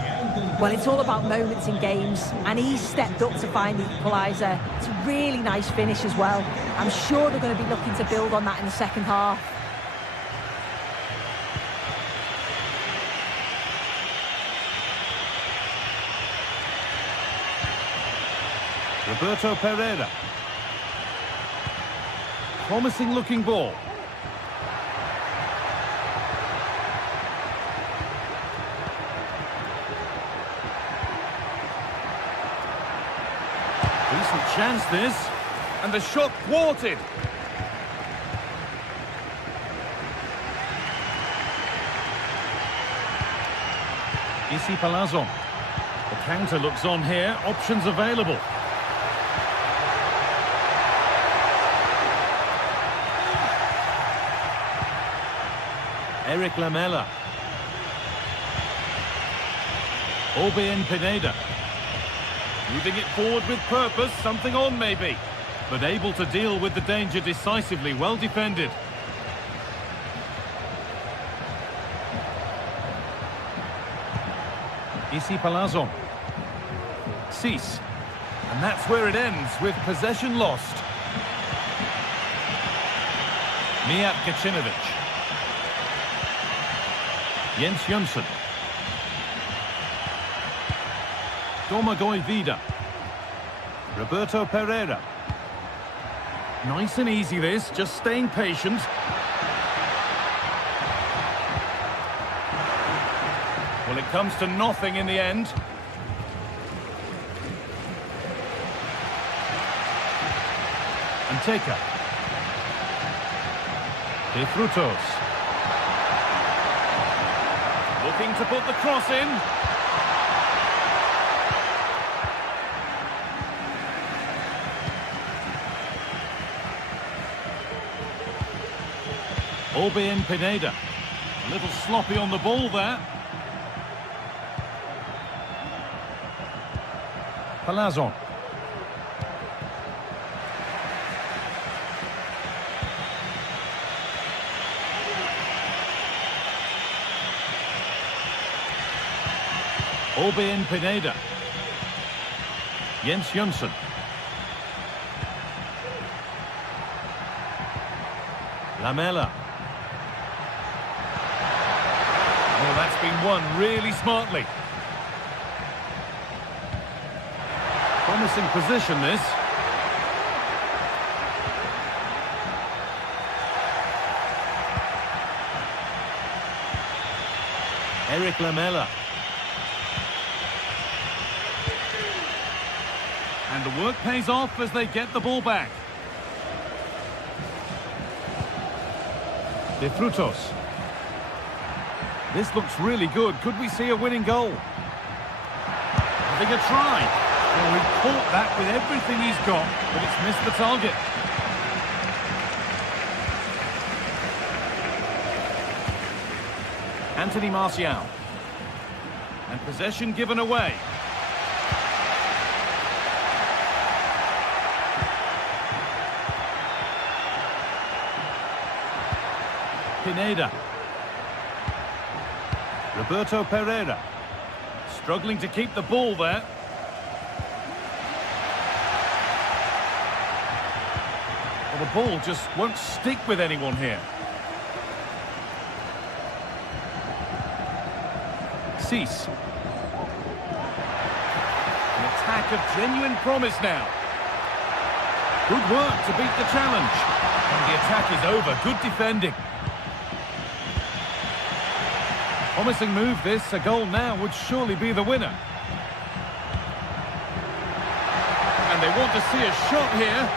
Well, it's all about moments in games, and he stepped up to find the equaliser. It's a really nice finish as well. I'm sure they're going to be looking to build on that in the second half. Roberto Pereira. Promising looking ball. Decent chance this, and the shot thwarted. Issy Palazon. The counter looks on here, options available. Eric Lamela. Orbien Pineda. Moving it forward with purpose, something on maybe. But able to deal with the danger decisively, well defended. Issy Palazon. Cease. And that's where it ends, with possession lost. Mijat Gacinovic. Jens Jönsson. Domagoj Vida. Roberto Pereira. Nice and easy this, just staying patient. Well, it comes to nothing in the end. And Taker. De Frutos. Looking to put the cross in. Pineda. A little sloppy on the ball there. Palazon. Pineda. Jens Jönsson. Lamela. Oh, that's been won really smartly. Promising position, this. Eric Lamela. And the work pays off as they get the ball back. De Frutos. This looks really good. Could we see a winning goal? Having a try. Well, he caught that with everything he's got, but it's missed the target. Anthony Martial. And possession given away. Pineda. Roberto Pereira. Struggling to keep the ball there. Well, the ball just won't stick with anyone here. Cease. An attack of genuine promise now. Good work to beat the challenge. And the attack is over. Good defending. Promising move this. A goal now would surely be the winner. And they want to see a shot here.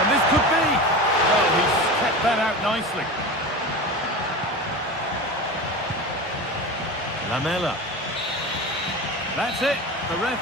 And this could be. Well, he's kept that out nicely. Lamela. That's it. The ref.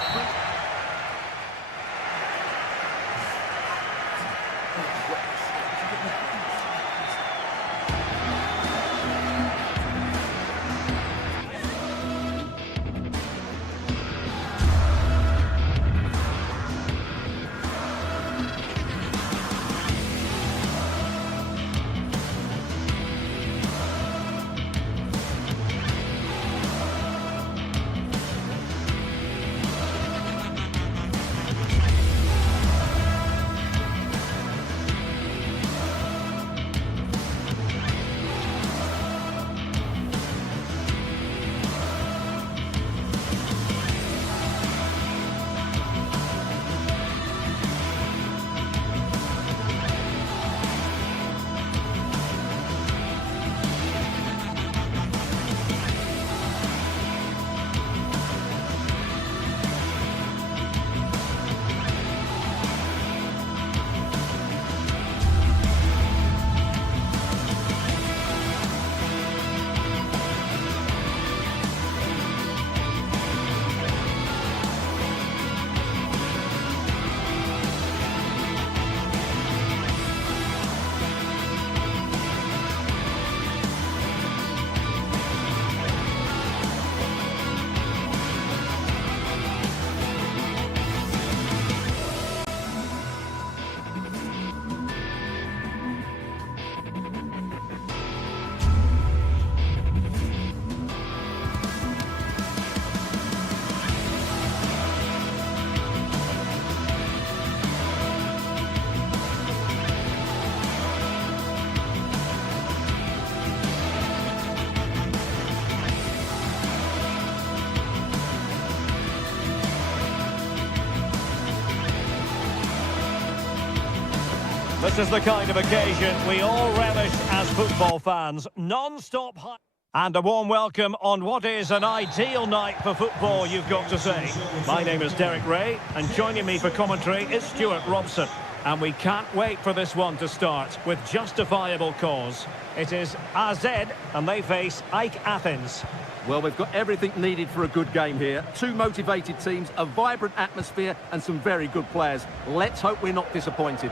This is the kind of occasion we all relish as football fans. Non-stop hype. And a warm welcome on what is an ideal night for football, you've got to say. My name is Derek Ray, and joining me for commentary is Stuart Robson. And we can't wait for this one to start with justifiable cause. It is AZ and they face AEK Athens. Well, we've got everything needed for a good game here. Two motivated teams, a vibrant atmosphere and some very good players. Let's hope we're not disappointed.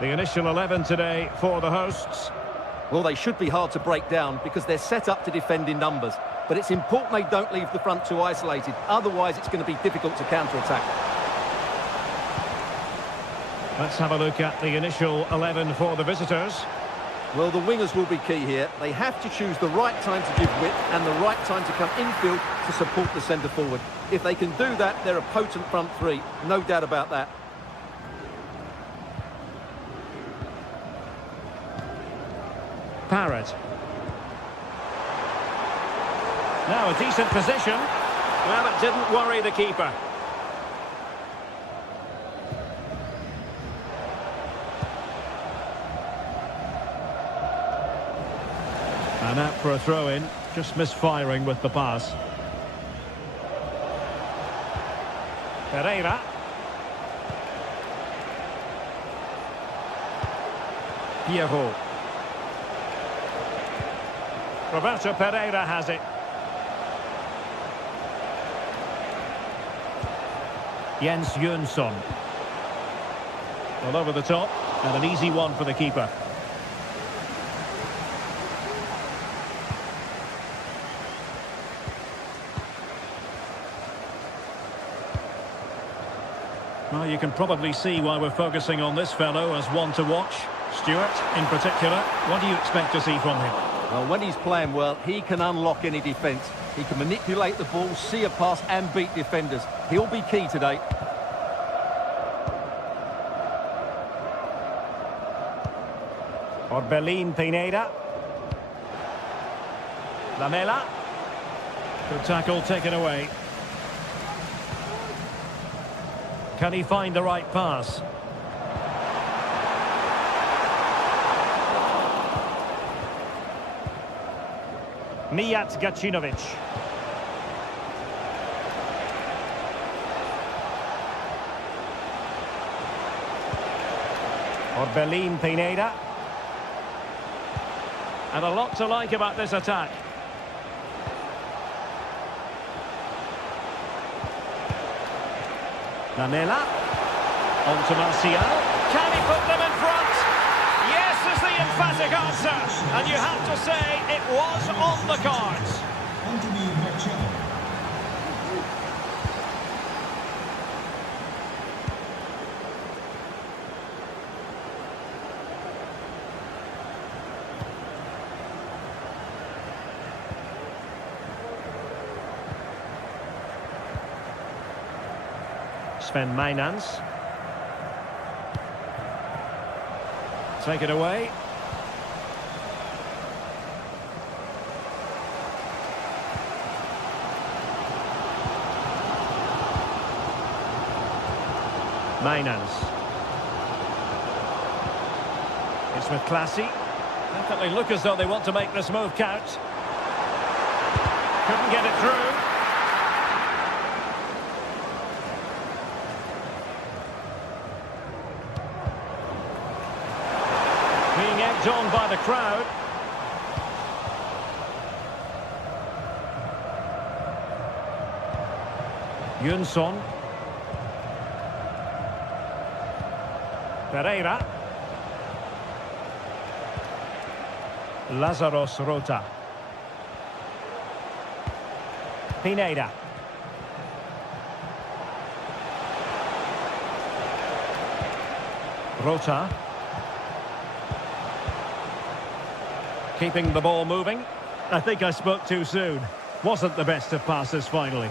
The initial 11 today for the hosts. Well, they should be hard to break down because they're set up to defend in numbers. But it's important they don't leave the front two isolated. Otherwise, it's going to be difficult to counter-attack. Let's have a look at the initial 11 for the visitors. Well, the wingers will be key here. They have to choose the right time to give width and the right time to come infield to support the centre-forward. If they can do that, they're a potent front three. No doubt about that. Parrott. Now a decent position. Well, it didn't worry the keeper. And out for a throw-in, just misfiring with the pass. Pereira. Pierrot. Roberto Pereira has it. Jens Jönsson. Well, over the top, and an easy one for the keeper. Well, you can probably see why we're focusing on this fellow as one to watch. Stuart, in particular, what do you expect to see from him? Well, when he's playing well, he can unlock any defence. He can manipulate the ball, see a pass and beat defenders. He'll be key today. Orbelin Pineda. Lamela. Good tackle taken away. Can he find the right pass? Mijat Gacinovic. Orbelin Pineda. And a lot to like about this attack. Lamela. On to Martial. Can he put them in front? Yes is the emphatic answer. And you have to say it was on the cards. Sven Mijnans. Take it away. Mijnans. It's with classy. Definitely look as though they want to make this move count. Couldn't get it through. Being egged on by the crowd. Jönsson. Pereira. Lazaros Rota. Pineda. Rota. Keeping the ball moving. I think I spoke too soon. Wasn't the best of passes finally.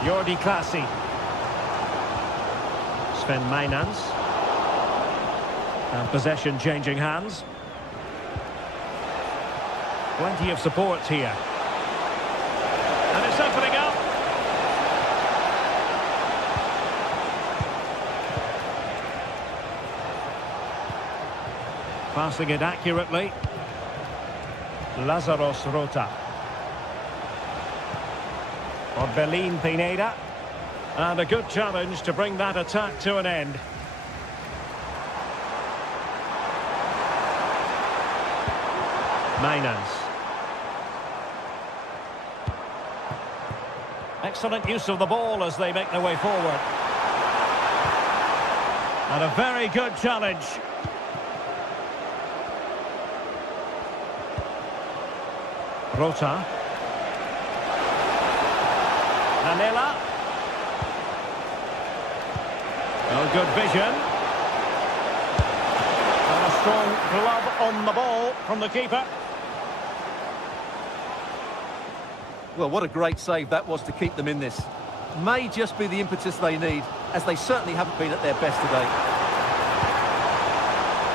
Jordi Classy. Sven Mijnans. And possession changing hands. Plenty of support here. And it's opening up. Passing it accurately. Lazaros Rota. Orbelin Pineda. And a good challenge to bring that attack to an end. Mainans. Excellent use of the ball as they make their way forward. And a very good challenge. Rota. Anela. Oh, good vision. And a strong glove on the ball from the keeper. Well, what a great save that was to keep them in this. May just be the impetus they need, as they certainly haven't been at their best today.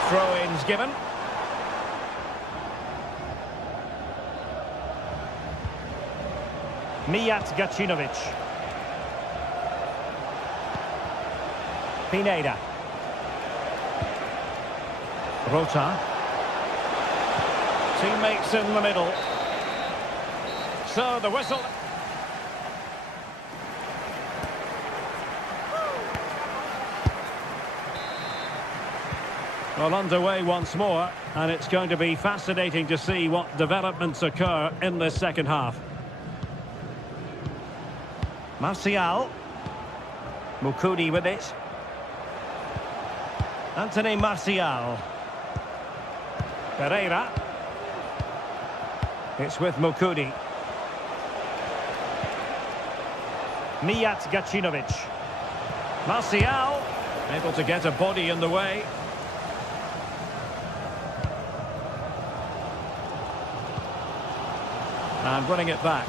Throw-ins given. Mijat Gacinovic. Pineda. Rota. Teammates in the middle. So the whistle. Well, underway once more, and it's going to be fascinating to see what developments occur in this second half. Martial. Mukudi with it. Anthony Martial. Pereira. It's with Mukudi. Mijat Gacinovic. Martial, able to get a body in the way. And running it back.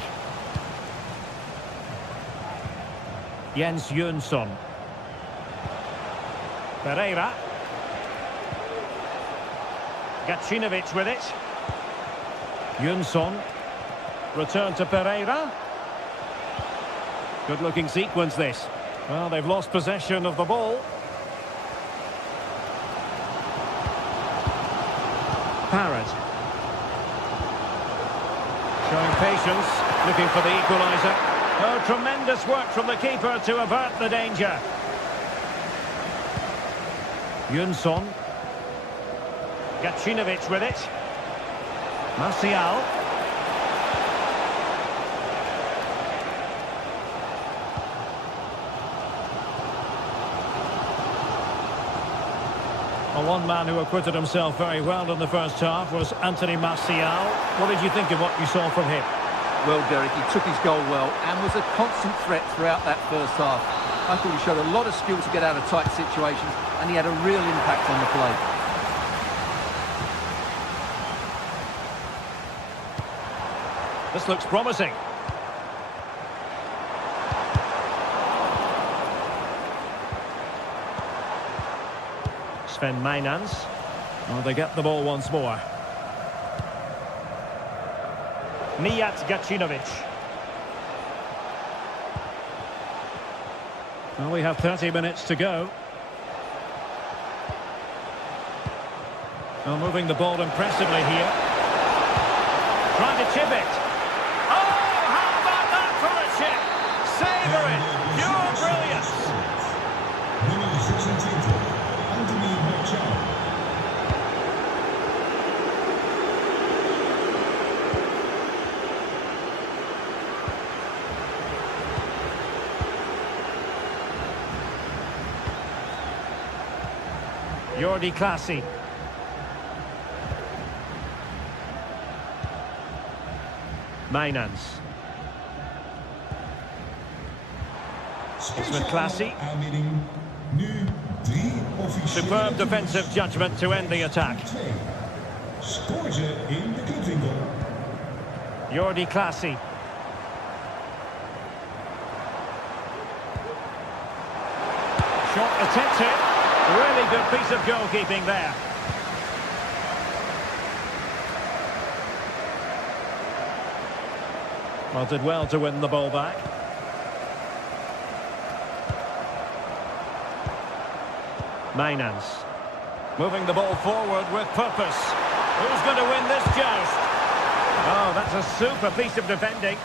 Jens Jönsson. Pereira. Gacinovic with it. Jönsson. Return to Pereira. Good-looking sequence, this. Well, they've lost possession of the ball. Parrott. Showing patience, looking for the equaliser. Oh, tremendous work from the keeper to avert the danger. Jönsson. Gacinovic with it. Martial. Well, one man who acquitted himself very well in the first half was Anthony Martial. What did you think of what you saw from him? Well, Derek, he took his goal well and was a constant threat throughout that first half. I thought he showed a lot of skill to get out of tight situations, and he had a real impact on the play. This looks promising. Sven Mainans. Oh, they get the ball once more. Mijat Gacinovic. Well, we have 30 minutes to go. Well, moving the ball impressively here. Trying to chip it. Oh, how about that for a chip? Savour it. Pure brilliance. Nummer 26, Anthony Martial. Jordi Clasie. Mainans. It's with Clasie. Superb defensive judgment to end the attack. Jordi Clasie. Shot attempted. Really good piece of goalkeeping there. Well, did well to win the ball back. Mainans. Moving the ball forward with purpose. Who's going to win this joust? Oh, that's a super piece of defending.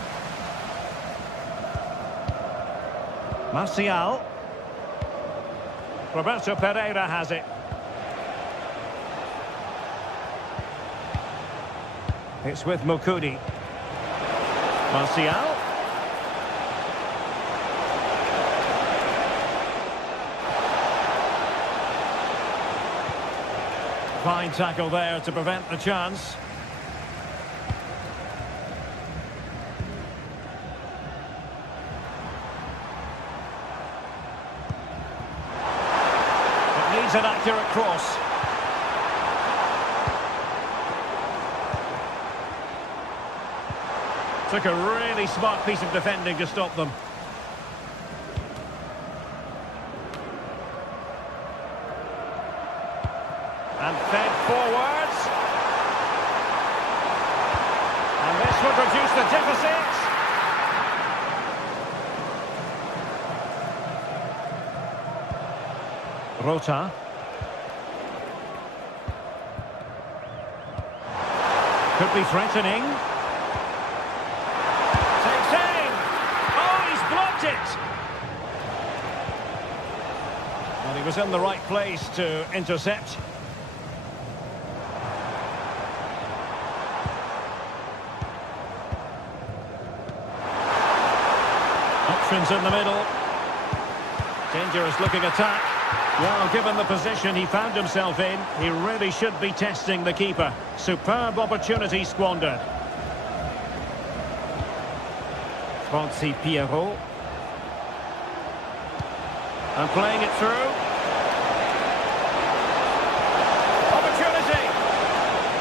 Martial. Roberto Pereira has it. It's with Mukudi. Martial. Fine tackle there to prevent the chance. It needs an accurate cross. Took a really smart piece of defending to stop them. And fed forwards. And this would reduce the deficit. Rota. Could be threatening. Takes aim. Oh, he's blocked it. Well, he was in the right place to intercept. Options in the middle. Dangerous looking attack. Well, given the position he found himself in, he really should be testing the keeper. Superb opportunity squandered. Francis Pierrot. And playing it through. Opportunity!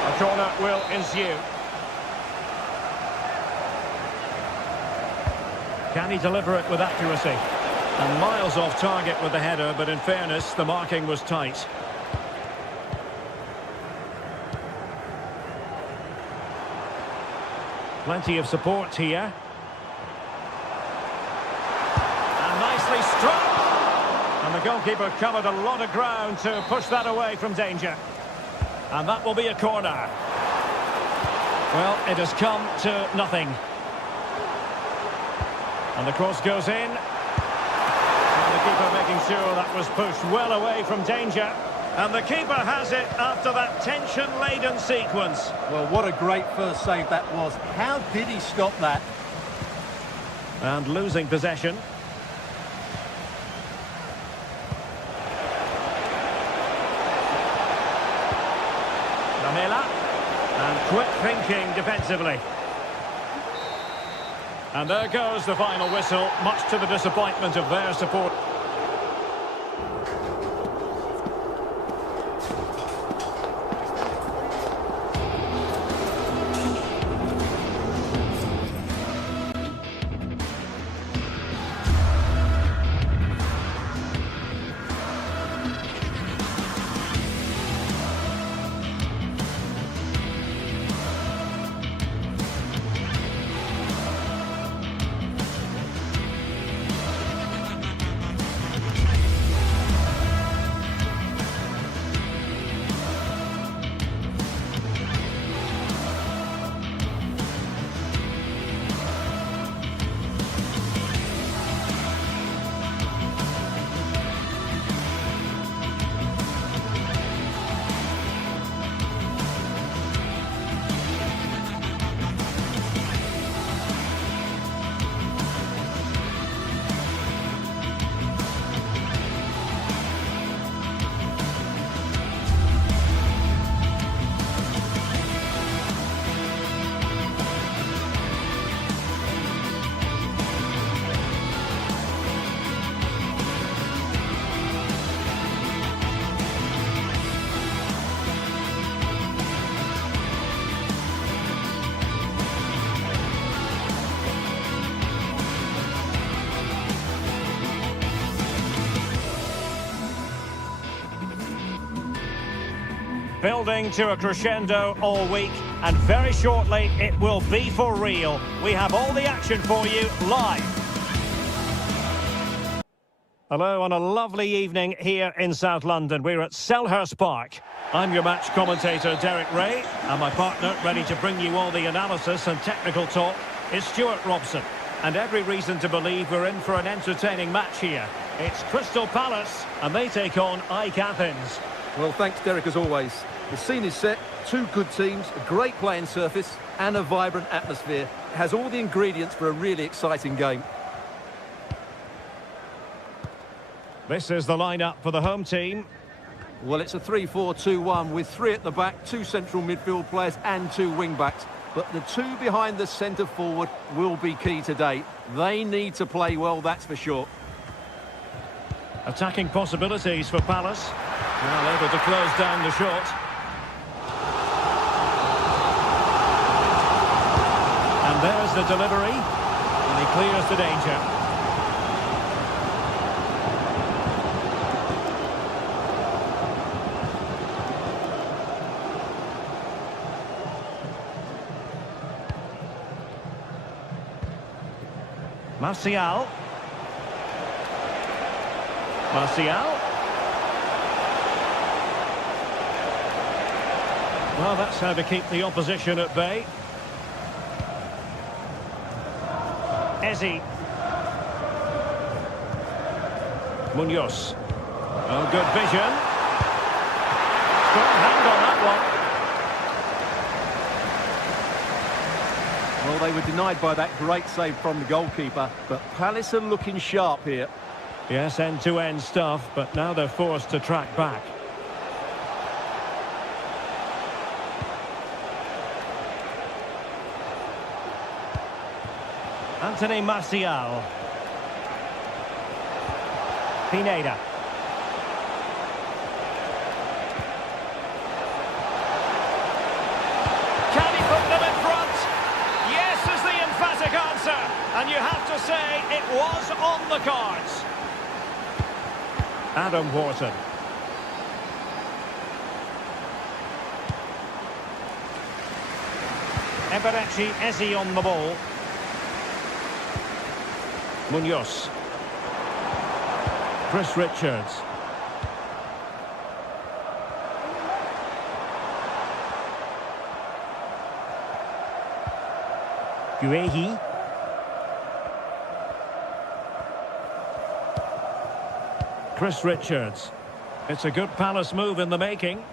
A corner will ensue. Can he deliver it with accuracy? And miles off target with the header, but in fairness, the marking was tight. Plenty of support here. And nicely struck! And the goalkeeper covered a lot of ground to push that away from danger. And that will be a corner. Well, it has come to nothing. And the cross goes in. And the keeper making sure that was pushed well away from danger. And the keeper has it after that tension-laden sequence. Well, what a great first save that was. How did he stop that? And losing possession. Lamela. And quick thinking defensively. And there goes the final whistle, much to the disappointment of their support. Building to a crescendo all week, and very shortly it will be for real. We have all the action for you live. Hello on a lovely evening here in South London. We're at Selhurst Park. I'm your match commentator Derek Ray, and my partner ready to bring you all the analysis and technical talk is Stuart Robson. And every reason to believe we're in for an entertaining match here. It's Crystal Palace, and they take on AEK Athens. Well, thanks, Derek, as always. The scene is set, two good teams, a great playing surface, and a vibrant atmosphere. It has all the ingredients for a really exciting game. This is the lineup for the home team. Well, it's a 3-4-2-1 with three at the back, two central midfield players and two wing-backs. But the two behind the centre forward will be key today. They need to play well, that's for sure. Attacking possibilities for Palace. Well, able to close down the shot. And there's the delivery. And he clears the danger. Martial. Well, that's how to keep the opposition at bay. Ezi. Munoz. Oh, good vision. Strong hand on that one. Well, they were denied by that great save from the goalkeeper, but Palace are looking sharp here. Yes, end-to-end stuff, but now they're forced to track back. Anthony Martial. Pineda. Can he put them in front? Yes is the emphatic answer. And you have to say it was on the cards. Adam Wharton. Eberechi Ezi on the ball. Munoz. Chris Richards. Guehi. Chris Richards. It's a good Palace move in the making.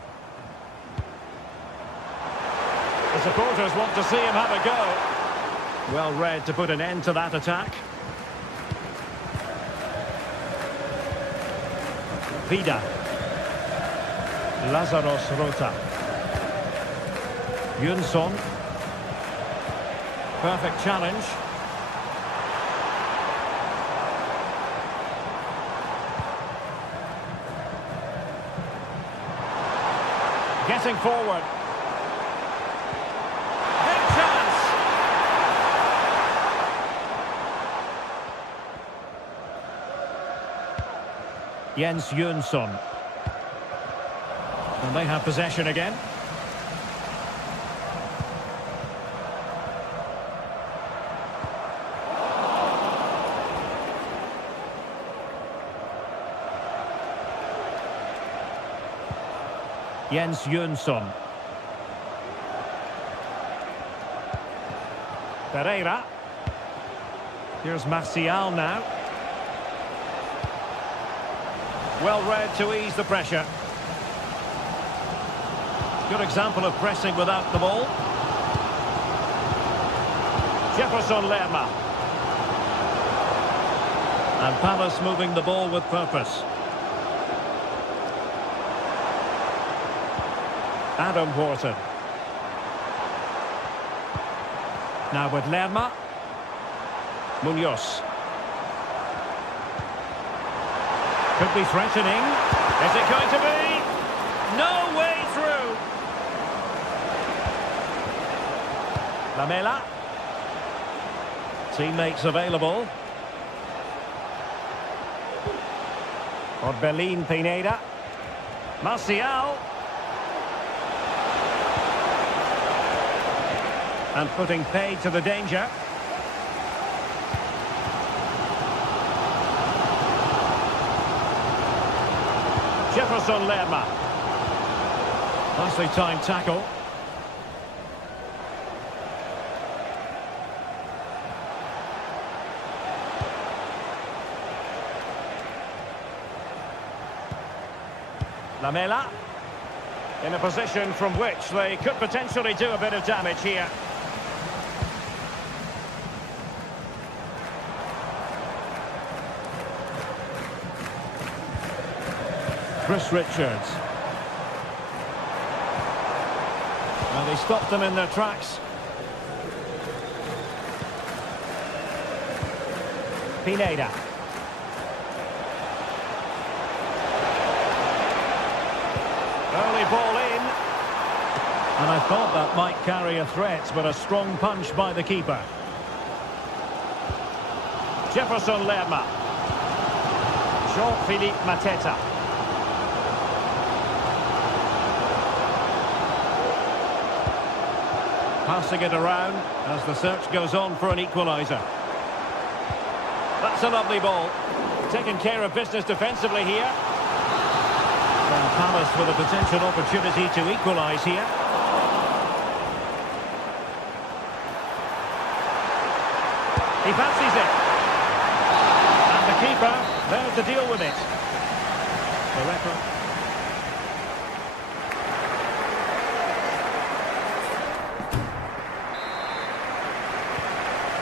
The supporters want to see him have a go. Well read to put an end to that attack. Vida. Lazaros Rota. Jönsson. Perfect challenge. Getting forward. Big chance. Jens Jönsson. And they have possession again. Jens Jönsson. Pereira. Here's Martial now. Well read to ease the pressure. Good example of pressing without the ball. Jefferson Lerma. And Palace moving the ball with purpose. Adam Wharton. Now with Lerma. Munoz. Could be threatening. Is it going to be? No way through. Lamela. Teammates available. Orbelin Pineda. Martial. And putting paid to the danger. Jefferson Lerma. Nicely timed tackle. Lamela. In a position from which they could potentially do a bit of damage here. Chris Richards. Well, they stopped them in their tracks. Pineda. Early ball in. And I thought that might carry a threat, but a strong punch by the keeper. Jefferson Lerma. Jean-Philippe Mateta. Passing it around as the search goes on for an equaliser. That's a lovely ball. Taking care of business defensively here. Well, Palace with a potential opportunity to equalise here. He fancies it. And the keeper there to deal with it. The referee.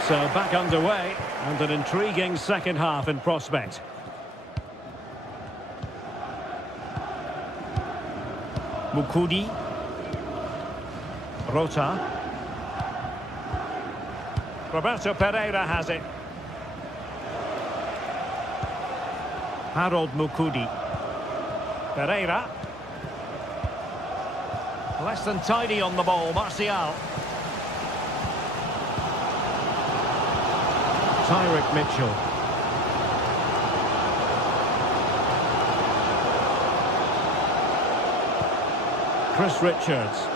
So back underway, and an intriguing second half in prospect. Mukudi. Rota. Roberto Pereira has it. Harold Mukudi. Pereira. Less than tidy on the ball, Martial. Tyrick Mitchell. Chris Richards.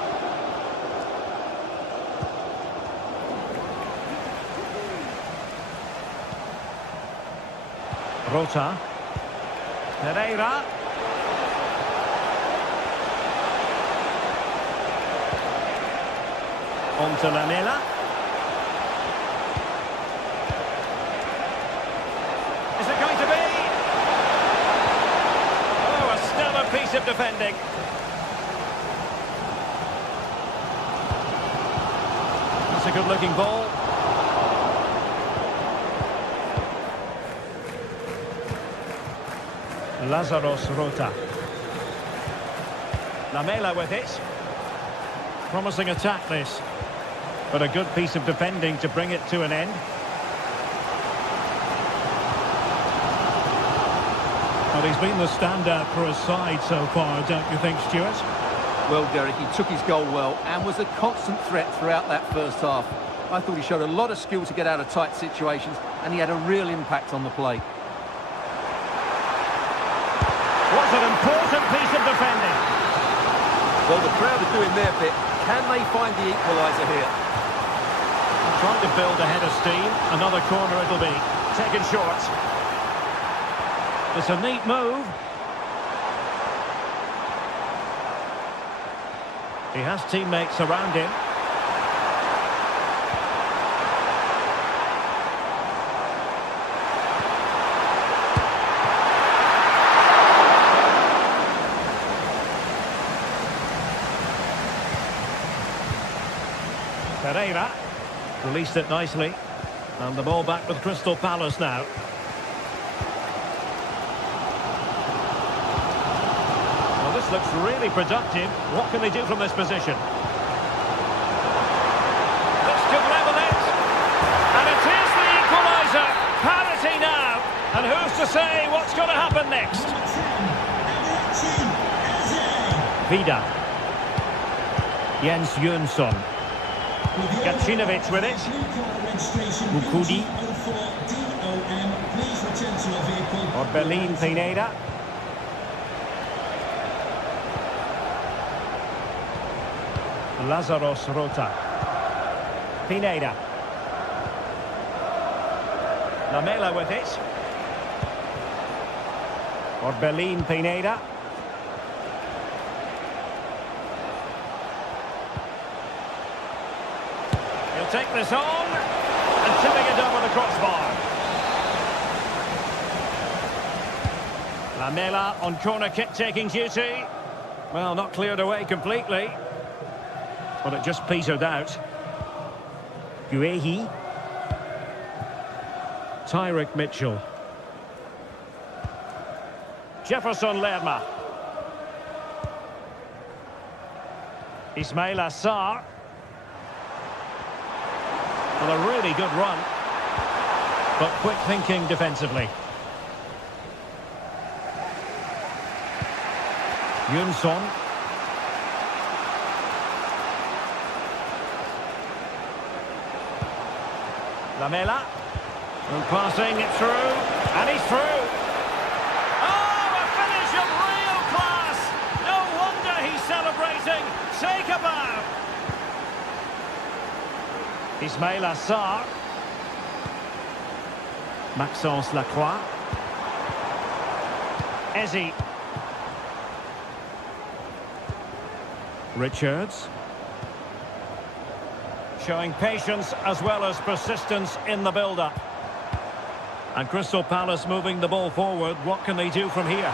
Rota. Pereira. On to Lamela. Is it going to be? Oh, a stellar piece of defending. That's a good-looking ball. Lazaros Rota. Lamela with it. Promising attack this. But a good piece of defending to bring it to an end. Well, he's been the standout for his side so far, don't you think, Stuart? Well, Derek, he took his goal well and was a constant threat throughout that first half. I thought he showed a lot of skill to get out of tight situations, and he had a real impact on the play. What's an important piece of defending? Well, the crowd are doing their bit. Can they find the equaliser here? Trying to build a head of steam. Another corner it'll be. Taken short. It's a neat move. He has teammates around him. Pereira released it nicely, and the ball back with Crystal Palace now. Well, this looks really productive. What can they do from this position? This could level it, and it is the equaliser. Parity now, and who's to say what's going to happen next? Vida. Jens Jönsson. Gacinovic with it. Mukudi. Orbelin Pineda. Lazaros Rota. Pineda. Lamela with it. Orbelin Pineda. Take this on and tipping it over the crossbar. Lamela on corner kick taking duty. Well, not cleared away completely. But it just petered out. Guehi. Tyrick Mitchell. Jefferson Lerma. Ismail Assar. Well, a really good run. But quick thinking defensively. Jönsson. Lamela. And passing it through. And he's through. Oh, a finish of real class. No wonder he's celebrating. Take a bow. Ismail Assar. Maxence Lacroix. Ezi. Richards. Showing patience as well as persistence in the build-up. And Crystal Palace moving the ball forward. What can they do from here?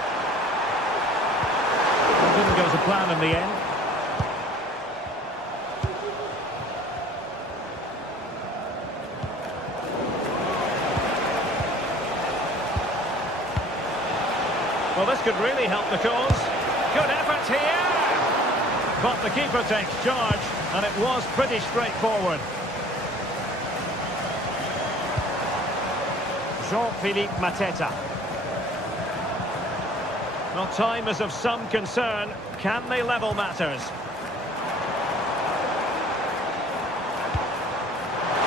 It didn't go to plan in the end. Well, this could really help the cause. Good effort here. But the keeper takes charge, and it was pretty straightforward. Jean-Philippe Mateta. Well, time is of some concern. Can they level matters?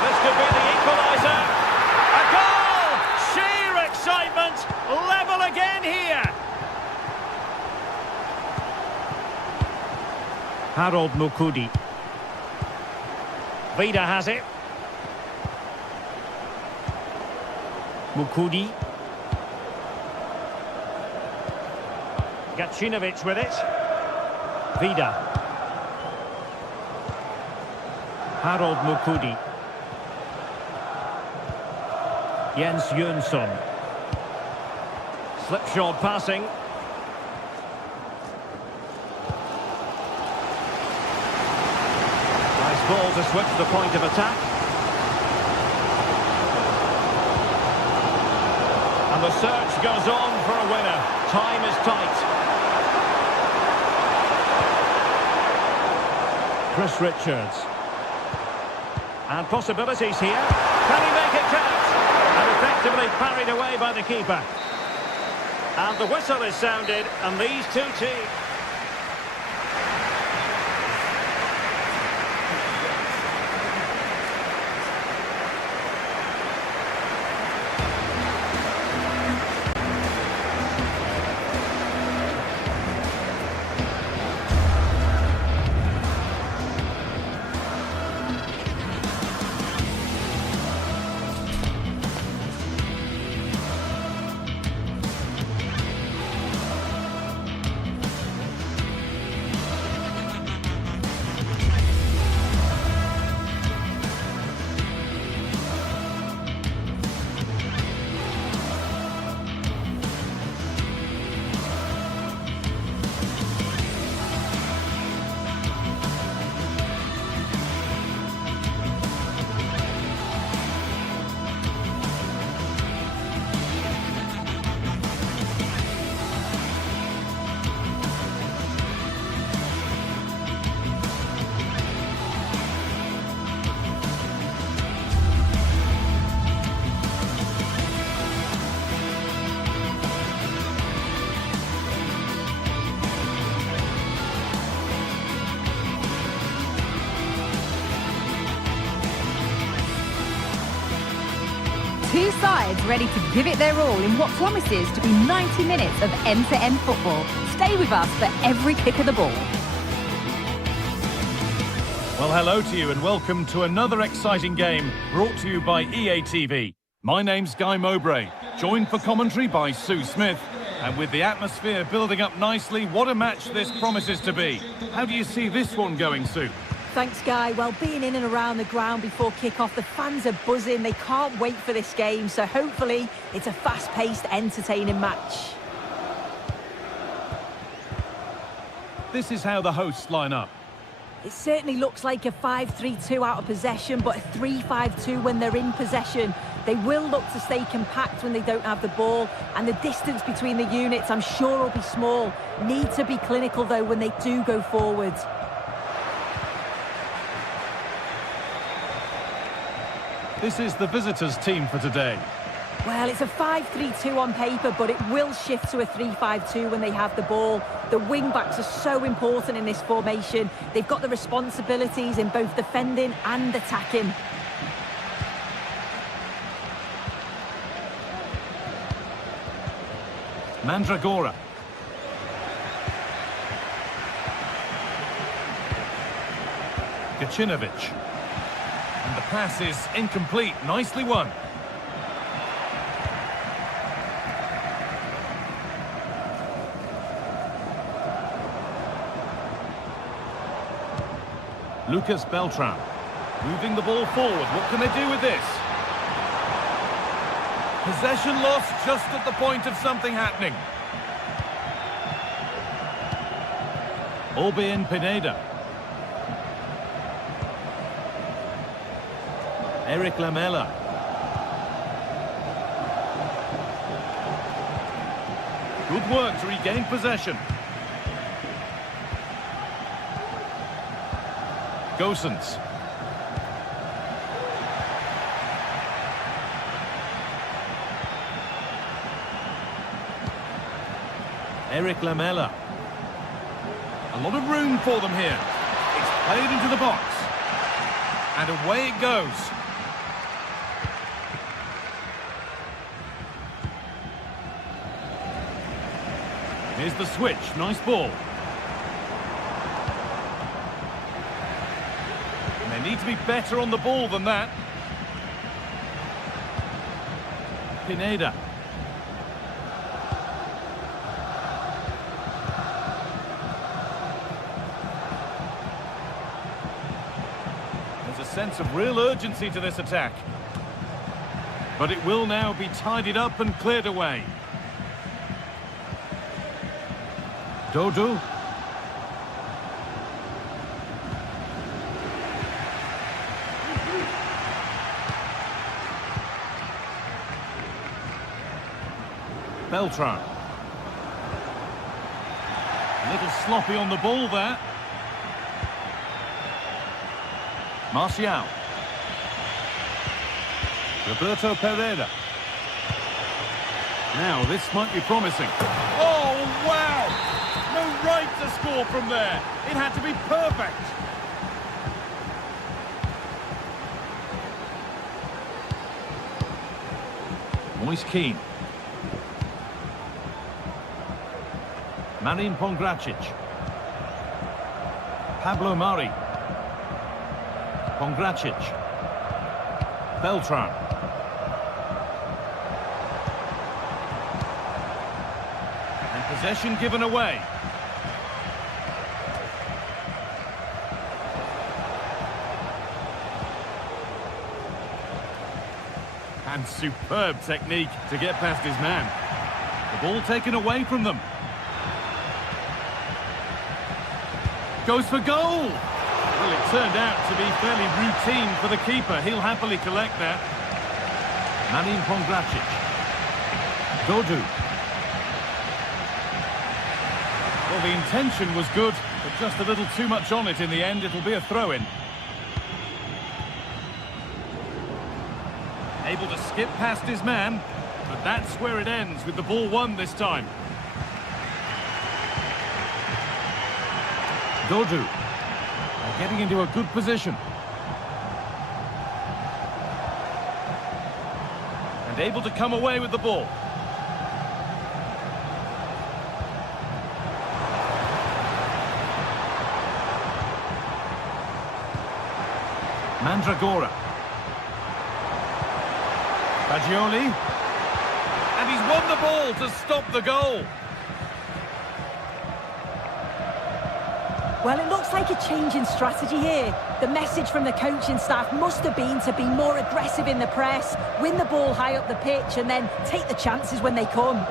This could be the equaliser. A goal! Sheer excitement! Level again here! Harold Mukudi. Vida has it. Mukudi. Gacinovic with it. Vida. Harold Mukudi. Jens Jönsson. Slipshod passing. Ball to switch the point of attack. And the search goes on for a winner. Time is tight. Chris Richards. And possibilities here. Can he make it count? And effectively parried away by the keeper. And the whistle is sounded, and these two teams... Two sides ready to give it their all in what promises to be 90 minutes of end-to-end football. Stay with us for every kick of the ball. Well, hello to you and welcome to another exciting game brought to you by EA TV. My name's Guy Mowbray, joined for commentary by Sue Smith. And with the atmosphere building up nicely, what a match this promises to be. How do you see this one going, Sue? Thanks, Guy. Well, being in and around the ground before kick-off, the fans are buzzing. They can't wait for this game, so hopefully it's a fast-paced, entertaining match. This is how the hosts line up. It certainly looks like a 5-3-2 out of possession, but a 3-5-2 when they're in possession. They will look to stay compact when they don't have the ball, and the distance between the units, I'm sure, will be small. Need to be clinical, though, when they do go forwards. This is the visitors' team for today. Well, it's a 5-3-2 on paper, but it will shift to a 3-5-2 when they have the ball. The wing-backs are so important in this formation. They've got the responsibilities in both defending and attacking. Mandragora. Gacinovic. And the pass is incomplete. Nicely won. Lucas Beltran. Moving the ball forward. What can they do with this? Possession lost just at the point of something happening. Orbien Pineda. Eric Lamela. Good work to regain possession. Gosens. Eric Lamela. A lot of room for them here. It's played into the box. And away it goes. Here's the switch. Nice ball. And they need to be better on the ball than that. Pineda. There's a sense of real urgency to this attack. But it will now be tidied up and cleared away. Dodu. Beltran. A little sloppy on the ball there. Martial. Roberto Pereira. Now, this might be promising. Oh, wow! No right to score from there. It had to be perfect. Moise Keane. Marin Pongracic. Pablo Mari. Pongracic. Beltran. And possession given away. And superb technique to get past his man. The ball taken away from them. Goes for goal! Well, it turned out to be fairly routine for the keeper. He'll happily collect that. Marin Pongracic. Dodu. Well, the intention was good, but just a little too much on it in the end. It'll be a throw-in. Able to skip past his man, but that's where it ends with the ball won this time. Dodu. They're getting into a good position. And able to come away with the ball. Mandragora. Fagioli. And he's won the ball to stop the goal. Well, it looks like a change in strategy here. The message from the coaching staff must have been to be more aggressive in the press, win the ball high up the pitch, and then take the chances when they come.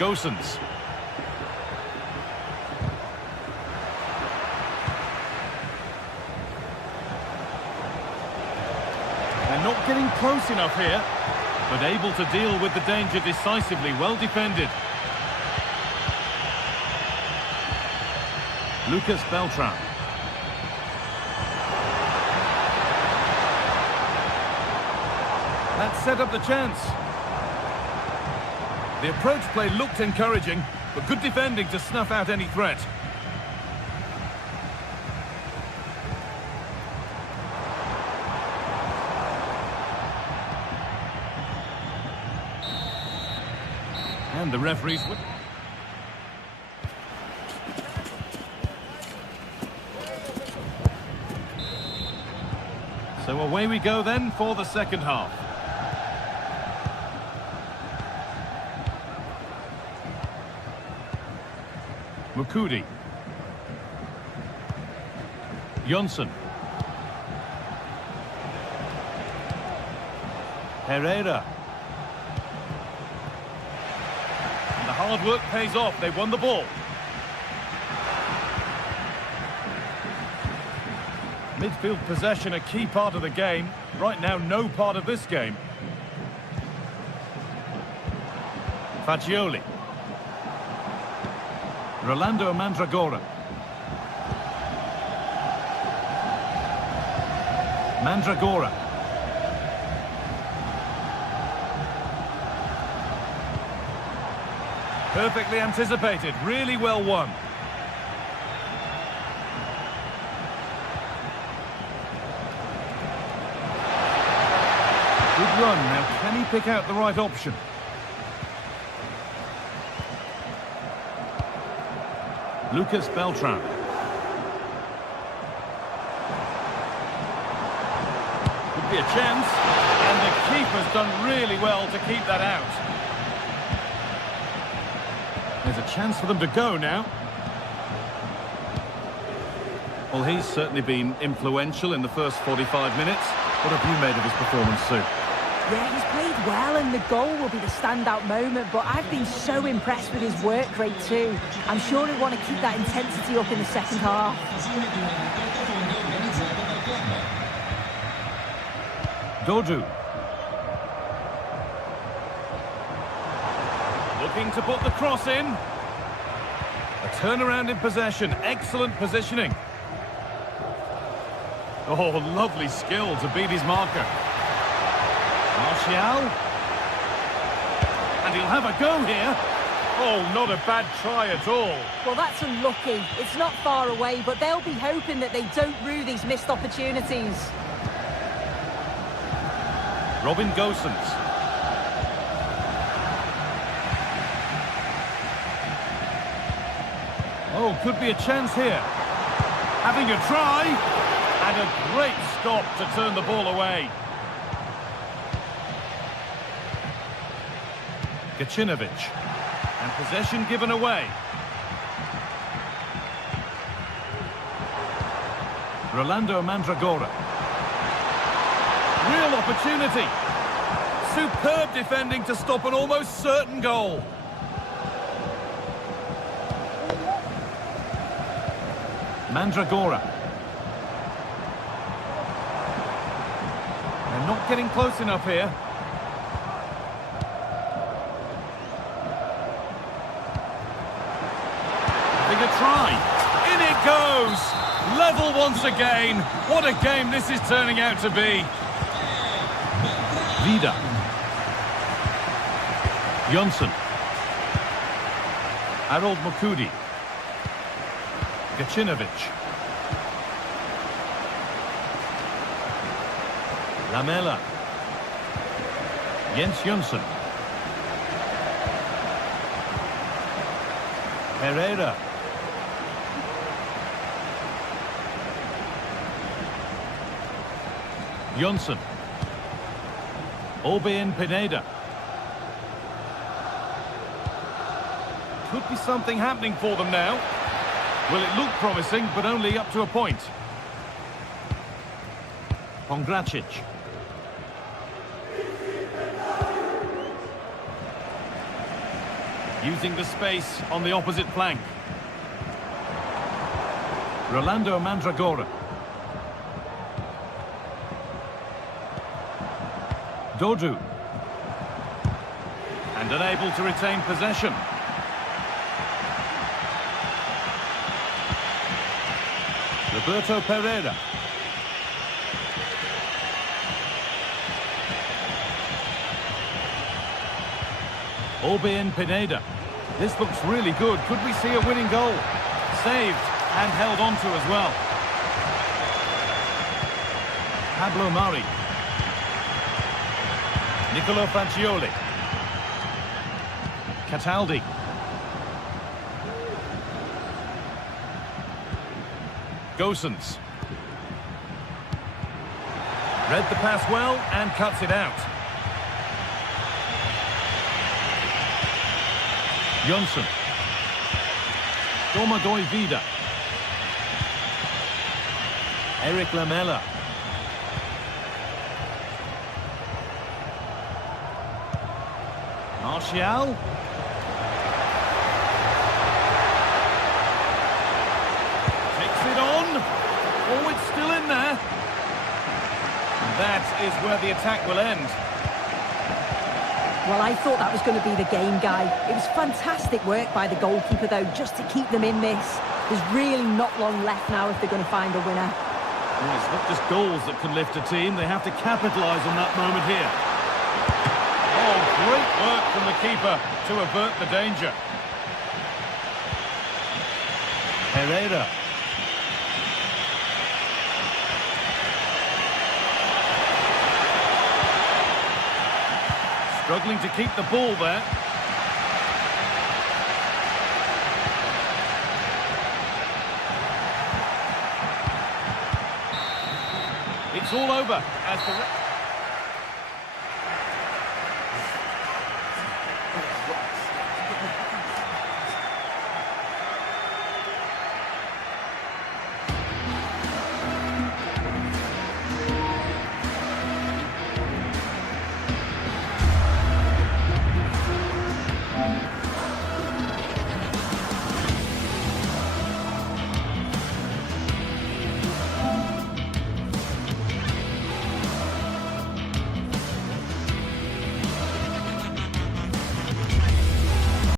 Gosens. They're not getting close enough here, but able to deal with the danger decisively. Well defended. Lucas Beltran. That set up the chance. The approach play looked encouraging, but good defending to snuff out any threat. And the referees... So away we go then for the second half. Mukudi. Jonsson. Herrera. And the hard work pays off. They won the ball. Midfield possession a key part of the game. Right now, no part of this game. Fagioli. Rolando Mandragora. Mandragora. Perfectly anticipated, really well won. Good run, now can he pick out the right option? Lucas Beltran. Could be a chance, and the keeper's done really well to keep that out. There's a chance for them to go now. Well, he's certainly been influential in the first 45 minutes. What have you made of his performance, Sue? Yeah, he's played well, and the goal will be the standout moment, but I've been so impressed with his work rate too. I'm sure he'll want to keep that intensity up in the second half. Dodu. Looking to put the cross in. A turnaround in possession, excellent positioning. Oh, lovely skill to beat his marker. Martial. And he'll have a go here. Oh, not a bad try at all. Well, that's unlucky. It's not far away, but they'll be hoping that they don't rue these missed opportunities. Robin Gosens. Oh, could be a chance here. Having a try. And a great stop to turn the ball away. Gacinovic. And possession given away. Rolando Mandragora. Real opportunity. Superb defending to stop an almost certain goal. Mandragora. They're not getting close enough here. A try. In it goes. Level once again. What a game this is turning out to be. Vida. Jonsson. Harold Mukudi. Gacinovic. Lamela. Jens Jonsson. Herrera. Jonsson. Obein Pineda. Could be something happening for them now. Well, it looked promising, but only up to a point. Pongracic. Using the space on the opposite flank. Rolando Mandragora. Dodu. And unable to retain possession. Roberto Pereira. Orbien Pineda. This looks really good. Could we see a winning goal? Saved and held on to as well. Pablo Mari. Nicolo Fagioli. Cataldi. Gosens. Read the pass well and cuts it out. Jonsson. Domagoj Vida. Eric Lamela. Martial. Takes it on. Oh, it's still in there. And that is where the attack will end. Well, I thought that was going to be the game, Guy. It was fantastic work by the goalkeeper, though, just to keep them in this. There's really not long left now if they're going to find a winner. Well, it's not just goals that can lift a team. They have to capitalise on that moment here. Oh, great work from the keeper to avert the danger. Herrera. Struggling to keep the ball there. It's all over as the...